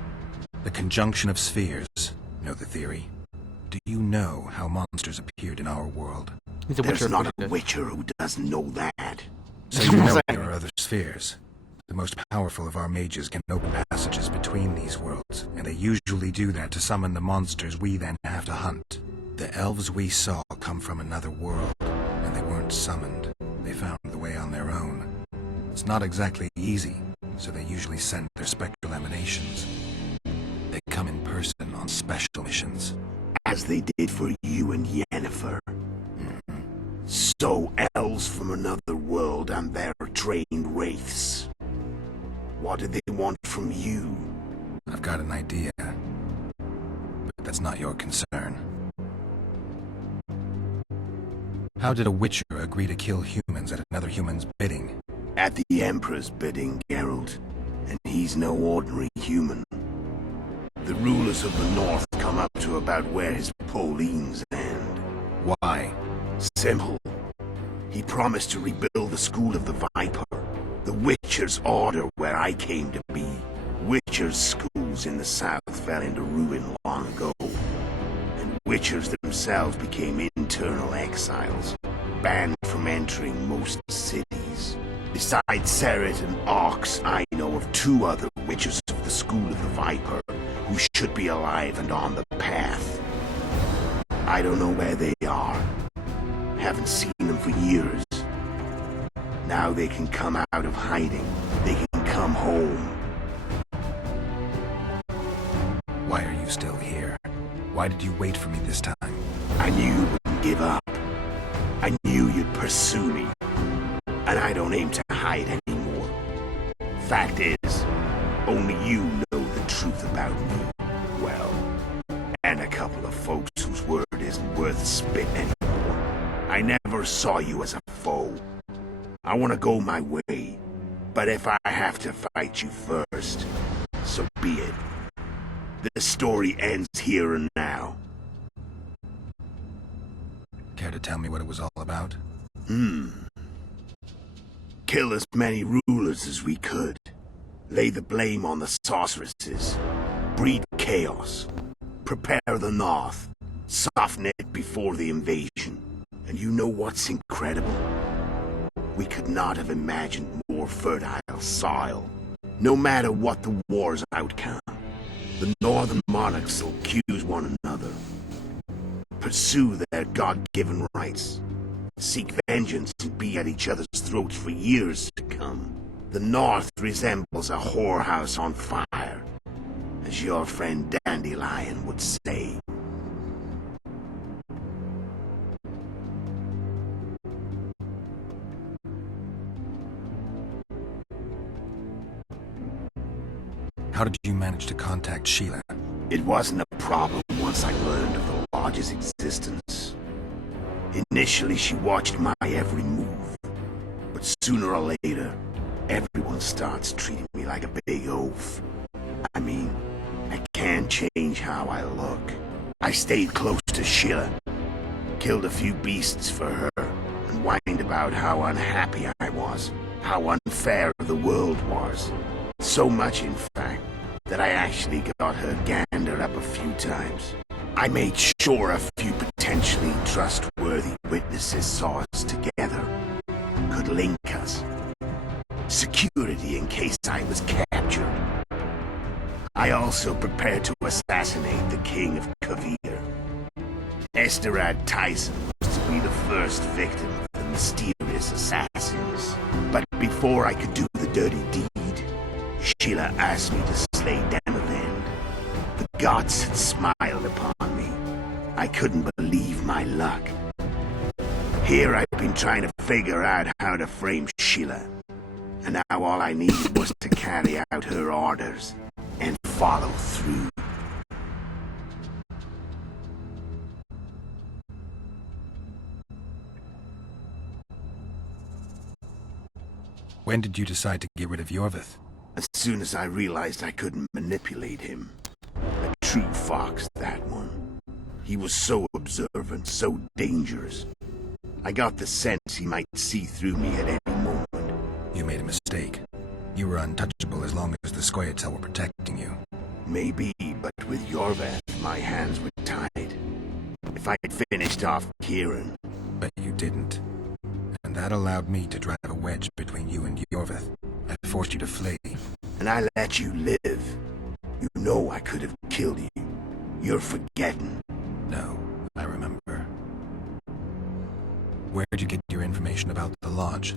The conjunction of spheres. Know the theory? Do you know how monsters appeared in our world? There's not a witcher who doesn't know that. So you know there are other spheres. The most powerful of our mages can open passages between these worlds, and they usually do that to summon the monsters we then have to hunt. The elves we saw come from another world, and they weren't summoned. They found the way on their own. It's not exactly easy, so they usually send their spectral emanations. They come in person on special missions. As they did for you and Yennefer. So elves from another world and their trained wraiths. What did they want from you? I've got an idea, but that's not your concern. How did a witcher agree to kill humans at another human's bidding? At the Emperor's bidding, Geralt. And he's no ordinary human. The rulers of the North come up to about where his Pauline's end. Why? Simple. He promised to rebuild the School of the Viper. The Witcher's Order where I came to be. Witcher's schools in the south fell into ruin long ago. And Witchers themselves became internal exiles, banned from entering most cities. Besides Seret and Ox, I know of 2 other Witchers of the School of the Viper who should be alive and on the path. I don't know where they are. Haven't seen them for years. Now they can come out of hiding. They can come home. Why are you still here? Why did you wait for me this time? I knew you wouldn't give up. I knew you'd pursue me. And I don't aim to hide anymore. Fact is, only you know the truth about me. Well, and a couple of folks whose word isn't worth spit anymore. I never saw you as a foe. I want to go my way, but if I have to fight you first, so be it. The story ends here and now. Care to tell me what it was all about? Kill as many rulers as we could. Lay the blame on the sorceresses. Breed chaos. Prepare the North. Soften it before the invasion. And you know what's incredible? We could not have imagined more fertile soil. No matter what the war's outcome, the northern monarchs will accuse one another. Pursue their God-given rights. Seek vengeance and be at each other's throats for years to come. The North resembles a whorehouse on fire, as your friend Dandelion would say. How did you manage to contact Sheila? It wasn't a problem once I learned of the Lodge's existence. Initially, she watched my every move, but But sooner or later, everyone starts treating me like a big oaf. I mean, I can't change how I look. I stayed close to Sheila, killed a few beasts for her, and whined about how unhappy I was, how unfair the world was. So much, in fact, that I actually got her gander up a few times. I made sure a few potentially trustworthy witnesses saw us together, could link us. Security in case I was captured. I also prepared to assassinate the King of Kavir. Esterad Tyson was to be the first victim of the mysterious assassins. But before I could do the dirty deed, Sheila asked me to slay Demavend. The gods had smiled upon me. I couldn't believe my luck. Here I've been trying to figure out how to frame Sheila. And now all I needed was to carry out her orders and follow through. When did you decide to get rid of Yorvith? As soon as I realized I couldn't manipulate him. A true fox, that one. He was so observant, so dangerous. I got the sense he might see through me at any moment. You made a mistake. You were untouchable as long as the Scoia'tael were protecting you. Maybe, but with Yorveth, my hands were tied. If I had finished off Kieran... But you didn't. And that allowed me to drive a wedge between you and Yorveth. I forced you to flee. And I let you live. You know I could have killed you. You're forgetting. No, I remember. Where'd you get your information about the Lodge?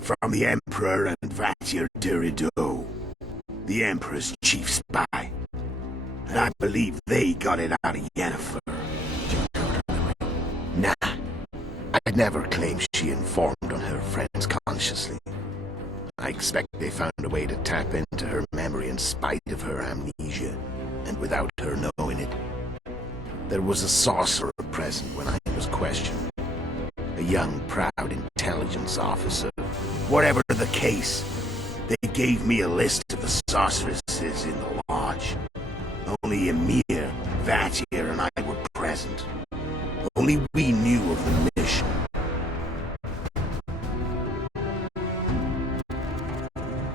From the Emperor and Vatir Dirido, the Emperor's chief spy. And I believe they got it out of Yennefer. Nah, I'd never claim she informed on her friends consciously. I expect they found a way to tap into her memory in spite of her amnesia, and without her knowing it. There was a sorcerer present when I was questioned. A young, proud intelligence officer. Whatever the case, they gave me a list of the sorceresses in the Lodge. Only Emir, Vatir, and I were present. Only we knew of the mission.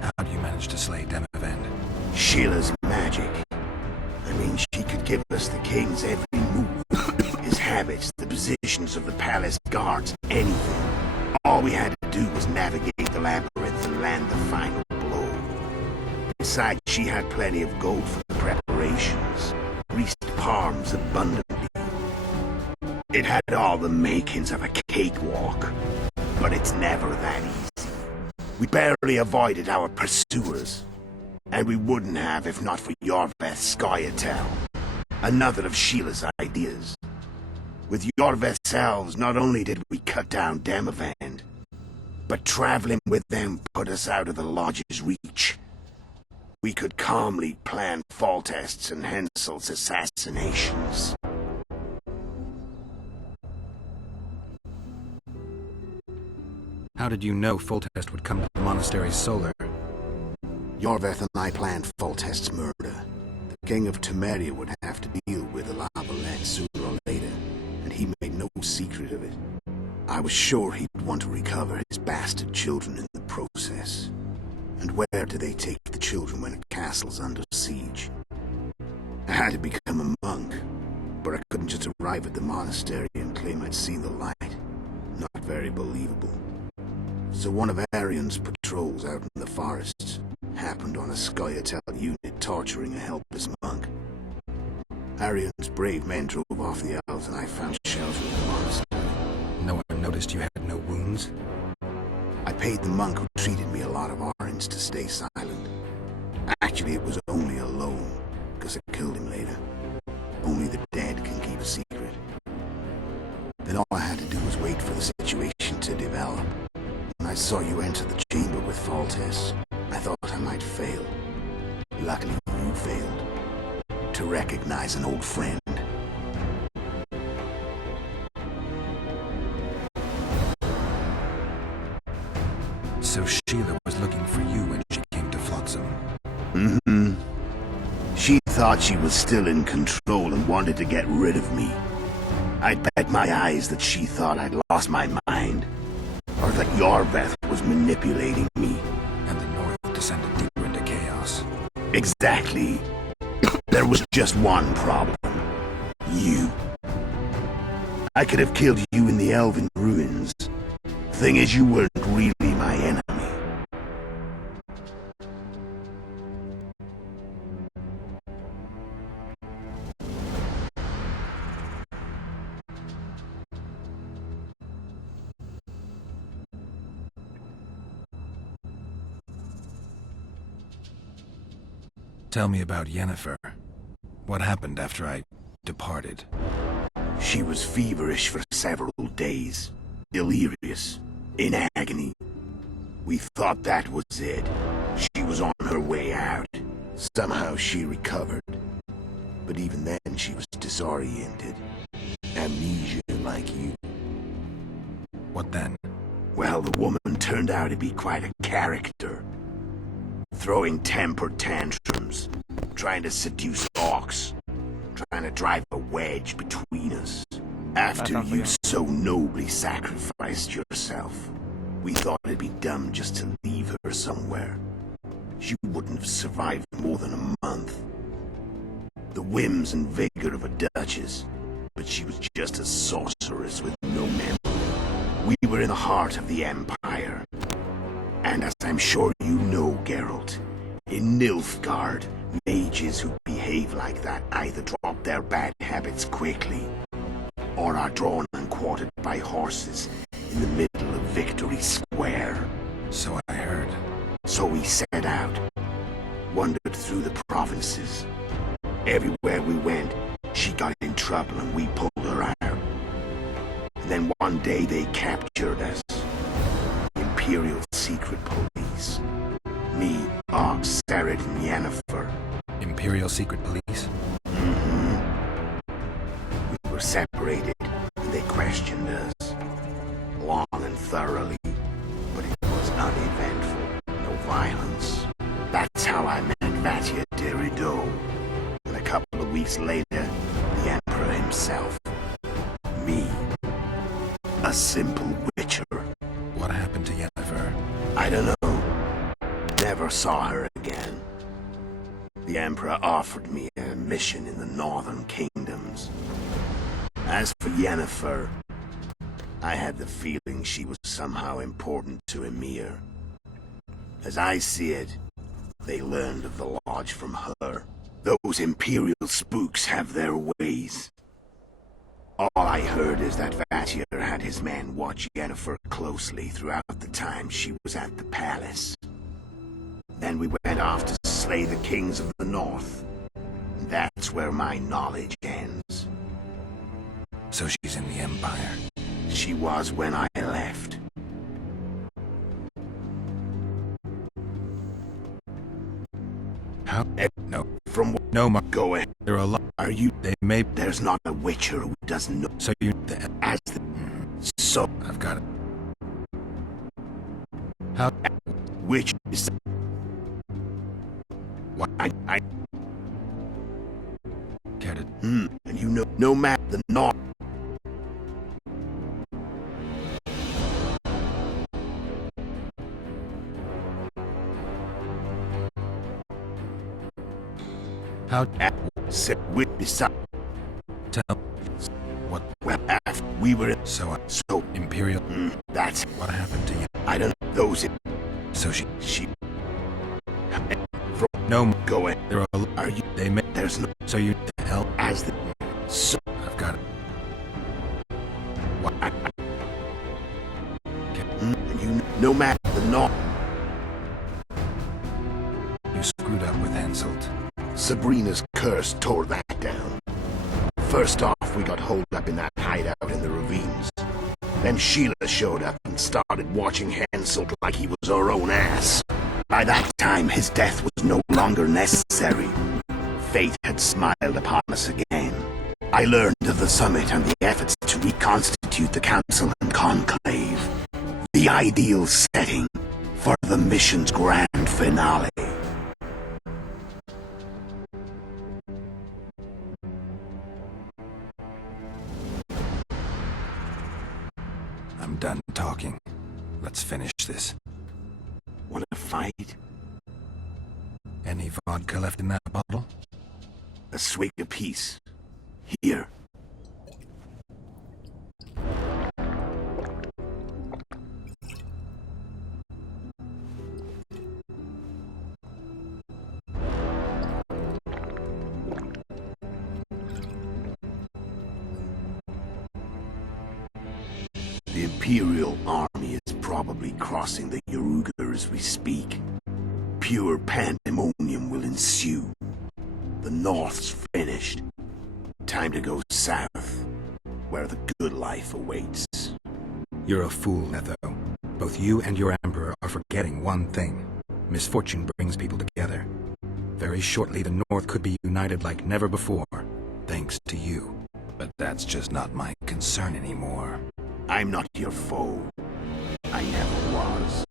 How do you manage to slay Demavend? Sheila's magic. I mean, she could give us the king's every move. His habits, the positions of the palace guards, anything. All we had to do was navigate the labyrinth and land the final blow. Besides, she had plenty of gold for the preparations. Greased palms abundantly. It had all the makings of a cakewalk. But it's never that easy. We barely avoided our pursuers. And we wouldn't have if not for Yorveth Scoia'tael. Another of Sheila's ideas. With Yorveth's elves, not only did we cut down Demavend, but traveling with them put us out of the Lodge's reach. We could calmly plan Foltest's and Henselt's assassinations. How did you know Foltest would come to the monastery's solar? Yorveth and I planned Foltest's murder. The King of Temeria would have to deal with the Lavalette sooner or later, and he made no secret of it. I was sure he'd want to recover his bastard children in the process. And where do they take the children when a castle's under siege? I had to become a monk, but I couldn't just arrive at the monastery and claim I'd seen the light. Not very believable. So one of Arion's patrols out in the forests happened on a Scoia'tael unit torturing a helpless monk. Arion's brave men drove off the elves and I found shelter in the monastery. No one noticed you had no wounds? I paid the monk who treated me a lot of orange to stay silent. Actually, it was only a loan, because I killed him later. Only the dead can keep a secret. Then all I had to do was wait for the situation to develop. When I saw you enter the chamber with Foltest, I thought I might fail. Luckily, you failed. To recognize an old friend. So Sheila was looking for you when she came to Flotsam. Mm-hmm. She thought she was still in control and wanted to get rid of me. I'd bet my eyes that she thought I'd lost my mind. Or that Yarveth was manipulating me. And the North descended deeper into chaos. Exactly. There was just one problem. You. I could have killed you in the Elven ruins. Thing is, you weren't really my enemy. Tell me about Yennefer. What happened after I departed? She was feverish for several days. Delirious. In agony. We thought that was it. She was on her way out. Somehow she recovered. But even then she was disoriented. Amnesia like you. What then? Well, the woman turned out to be quite a character. Throwing temper tantrums. Trying to seduce orcs. Trying to drive a wedge between us. After you so nobly sacrificed yourself, we thought it'd be dumb just to leave her somewhere. She wouldn't have survived more than a month. The whims and vigor of a duchess, but she was just a sorceress with no memory. We were in the heart of the Empire. And as I'm sure you know, Geralt, in Nilfgaard, mages who behave like that either drop their bad habits quickly, or are drawn and quartered by horses in the middle of Victory Square. So I heard. So we set out, wandered through the provinces. Everywhere we went, she got in trouble and we pulled her out. And then one day they captured us. Imperial secret police. Me, Ox, Sarad, and Yennefer. Imperial secret police? We were separated, and they questioned us. Long and thoroughly, but it was uneventful. No violence. That's how I met Vatia de Rideau. And a couple of weeks later, the Emperor himself. Me. A simple witcher. What happened to Yennefer? I don't know. Never saw her again. The Emperor offered me a mission in the northern kingdoms. As for Yennefer, I had the feeling she was somehow important to Emir. As I see it, they learned of the Lodge from her. Those Imperial spooks have their ways. All I heard is that Vatir had his men watch Yennefer closely throughout the time she was at the palace. Then we went off to slay the kings of the north. That's where my knowledge ends. So she's in the Empire? She was when I left. How? No. From what? No, go ahead. There are a lot. Are you? They may. There's not a witcher who doesn't know. So you. As the. So. I've got it. How? Which is. What? I. Get it. And you know, no matter the north. How? Sit with beside. Tell. What? Well, after we were in. So Imperial. That's. What happened to you? I don't know. Those. So she. No. Go ahead. There are. Are you? They may. There's no. So you. The hell. As the. So. I've got it. What? And you. No matter the north. You screwed up with Henselt. Sabrina's curse tore that down. First off, we got holed up in that hideout in the ravines. Then Sheila showed up and started watching Henselt like he was her own ass. By that time, his death was no longer necessary. Fate had smiled upon us again. I learned of the summit and the efforts to reconstitute the Council and Conclave. The ideal setting for the mission's grand finale. I'm done talking. Let's finish this. Want to fight? Any vodka left in that bottle? A swig apiece. Here. The Imperial army is probably crossing the Yaruga as we speak. Pure pandemonium will ensue. The North's finished. Time to go south, where the good life awaits. You're a fool, Letho. Both you and your Emperor are forgetting one thing. Misfortune brings people together. Very shortly, the North could be united like never before, thanks to you. But that's just not my concern anymore. I'm not your foe. I never was.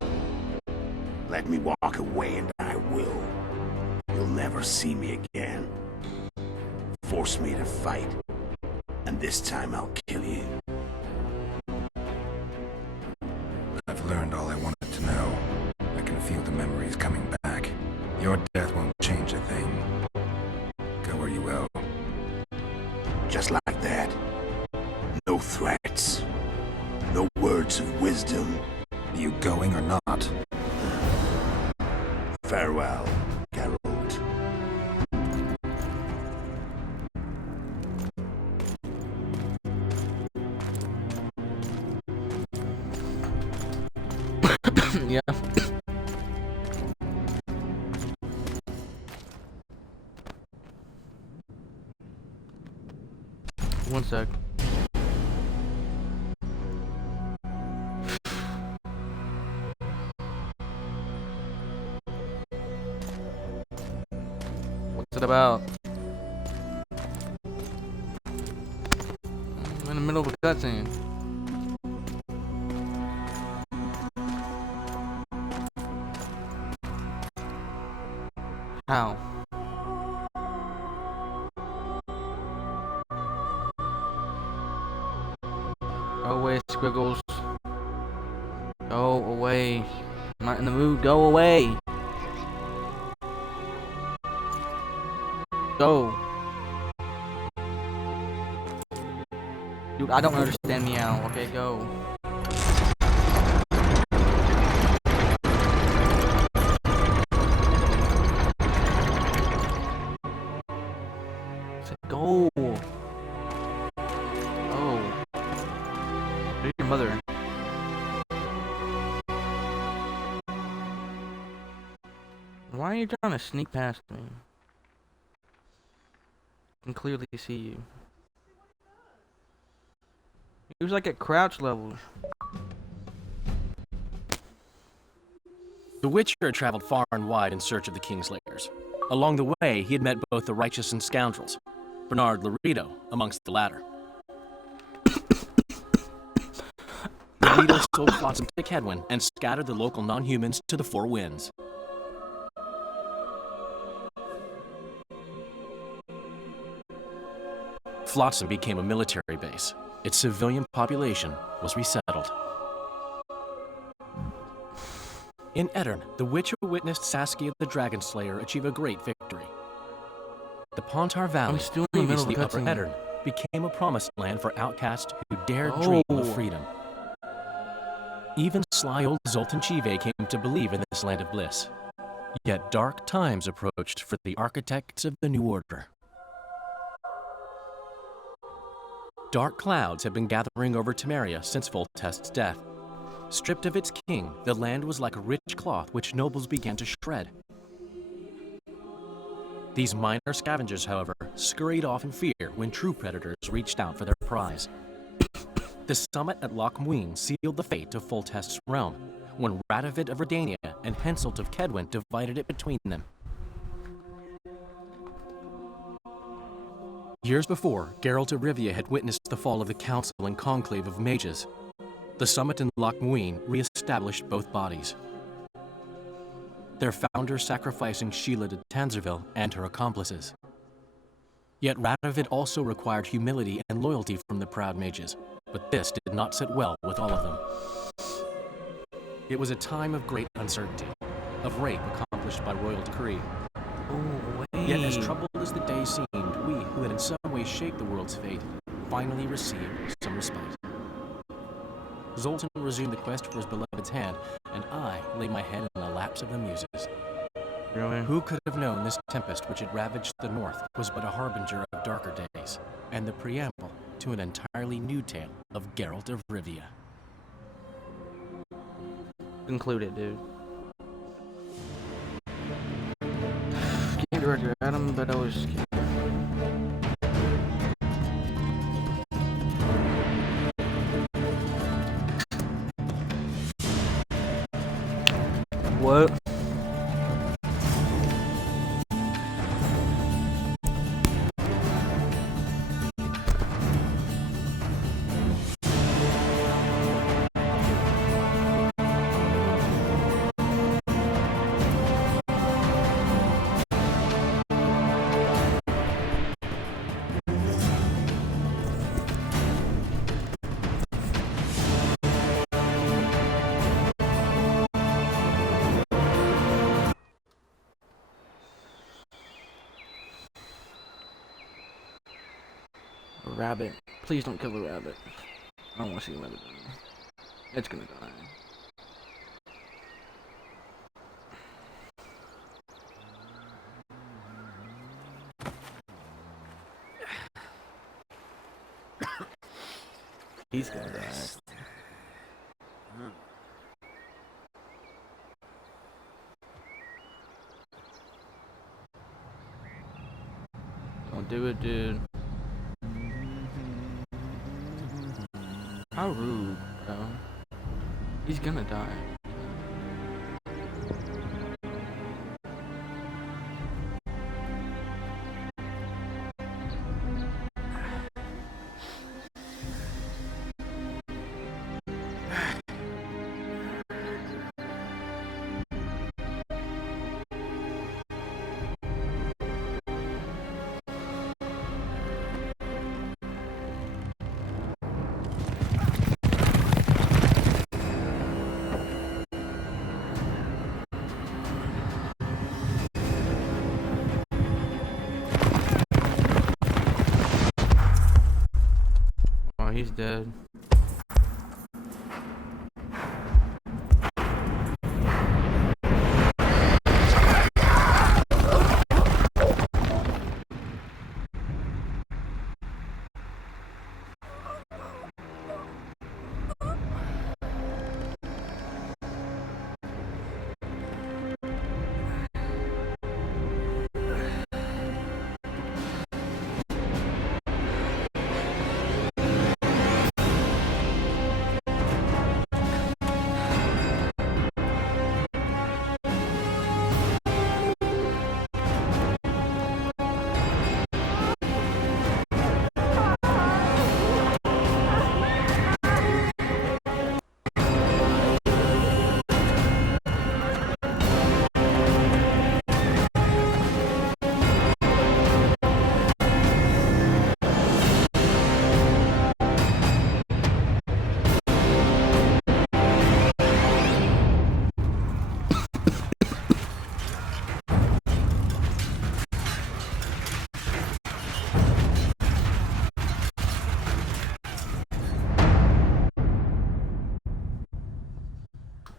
Let me walk away and I will. You'll never see me again. Force me to fight, and this time I'll kill you. I've learned all I wanted to know. I can feel the memories coming back. Your death won't change a thing. Go where you will. Just like that. No threats. No words of wisdom. Are you going or not? Farewell, Geralt. Yeah. One sec. What's it about? I'm in the middle of a cutscene. How? Go away, Squiggles. Go away. I'm not in the mood. Go away. Go. Dude, I don't understand meow. Okay, go. Go. Oh. Where's your mother? Why are you trying to sneak past me? I can clearly see you. He was like at crouch level. The Witcher traveled far and wide in search of the Kingslayers. Along the way, he had met both the righteous and scoundrels, Bernard Laredo amongst the latter. Laredo sold Flotsam to Kedwin and scattered the local non-humans to the four winds. Flotsam became a military base. Its civilian population was resettled. In Edirn, the Witcher witnessed Saskia the Dragon Slayer achieve a great victory. The Pontar Valley, previously Upper Edirn, became a promised land for outcasts who dared dream of freedom. Even sly old Zoltan Chive came to believe in this land of bliss. Yet dark times approached for the architects of the New Order. Dark clouds had been gathering over Temeria since Foltest's death. Stripped of its king, the land was like a rich cloth which nobles began to shred. These minor scavengers, however, scurried off in fear when true predators reached out for their prize. The summit at Loch Muin sealed the fate of Foltest's realm, when Radovid of Redania and Henselt of Kedwin divided it between them. Years before, Geralt of Rivia had witnessed the fall of the Council and Conclave of Mages. The summit in Loch Muin re-established both bodies. their founder sacrificing Sheila de Tanzerville and her accomplices. Yet Radovid also required humility and loyalty from the proud mages, but this did not sit well with all of them. It was a time of great uncertainty, of rape accomplished by royal decree. Yet as troubled as the day seemed, we, who had in some way shaped the world's fate, finally received some respite. Zoltan resumed the quest for his beloved's hand, and I laid my head in the laps of the muses. Really? Who could have known this tempest which had ravaged the north was but a harbinger of darker days, and the preamble to an entirely new tale of Geralt of Rivia. Concluded, dude. Game director Adam, but I was. What? Rabbit. Please don't kill the rabbit. I don't want to see the rabbit die. It's gonna die. He's gonna die. Don't do it, dude. How rude, bro. He's gonna die. He's dead.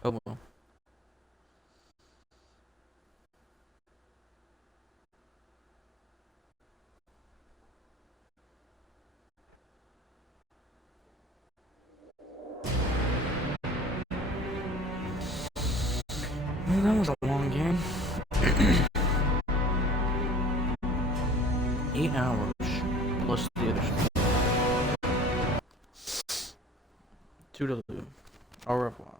Oh well. Man, that was a long game. 8 hours plus the other stuff. Toodaloo. Au revoir.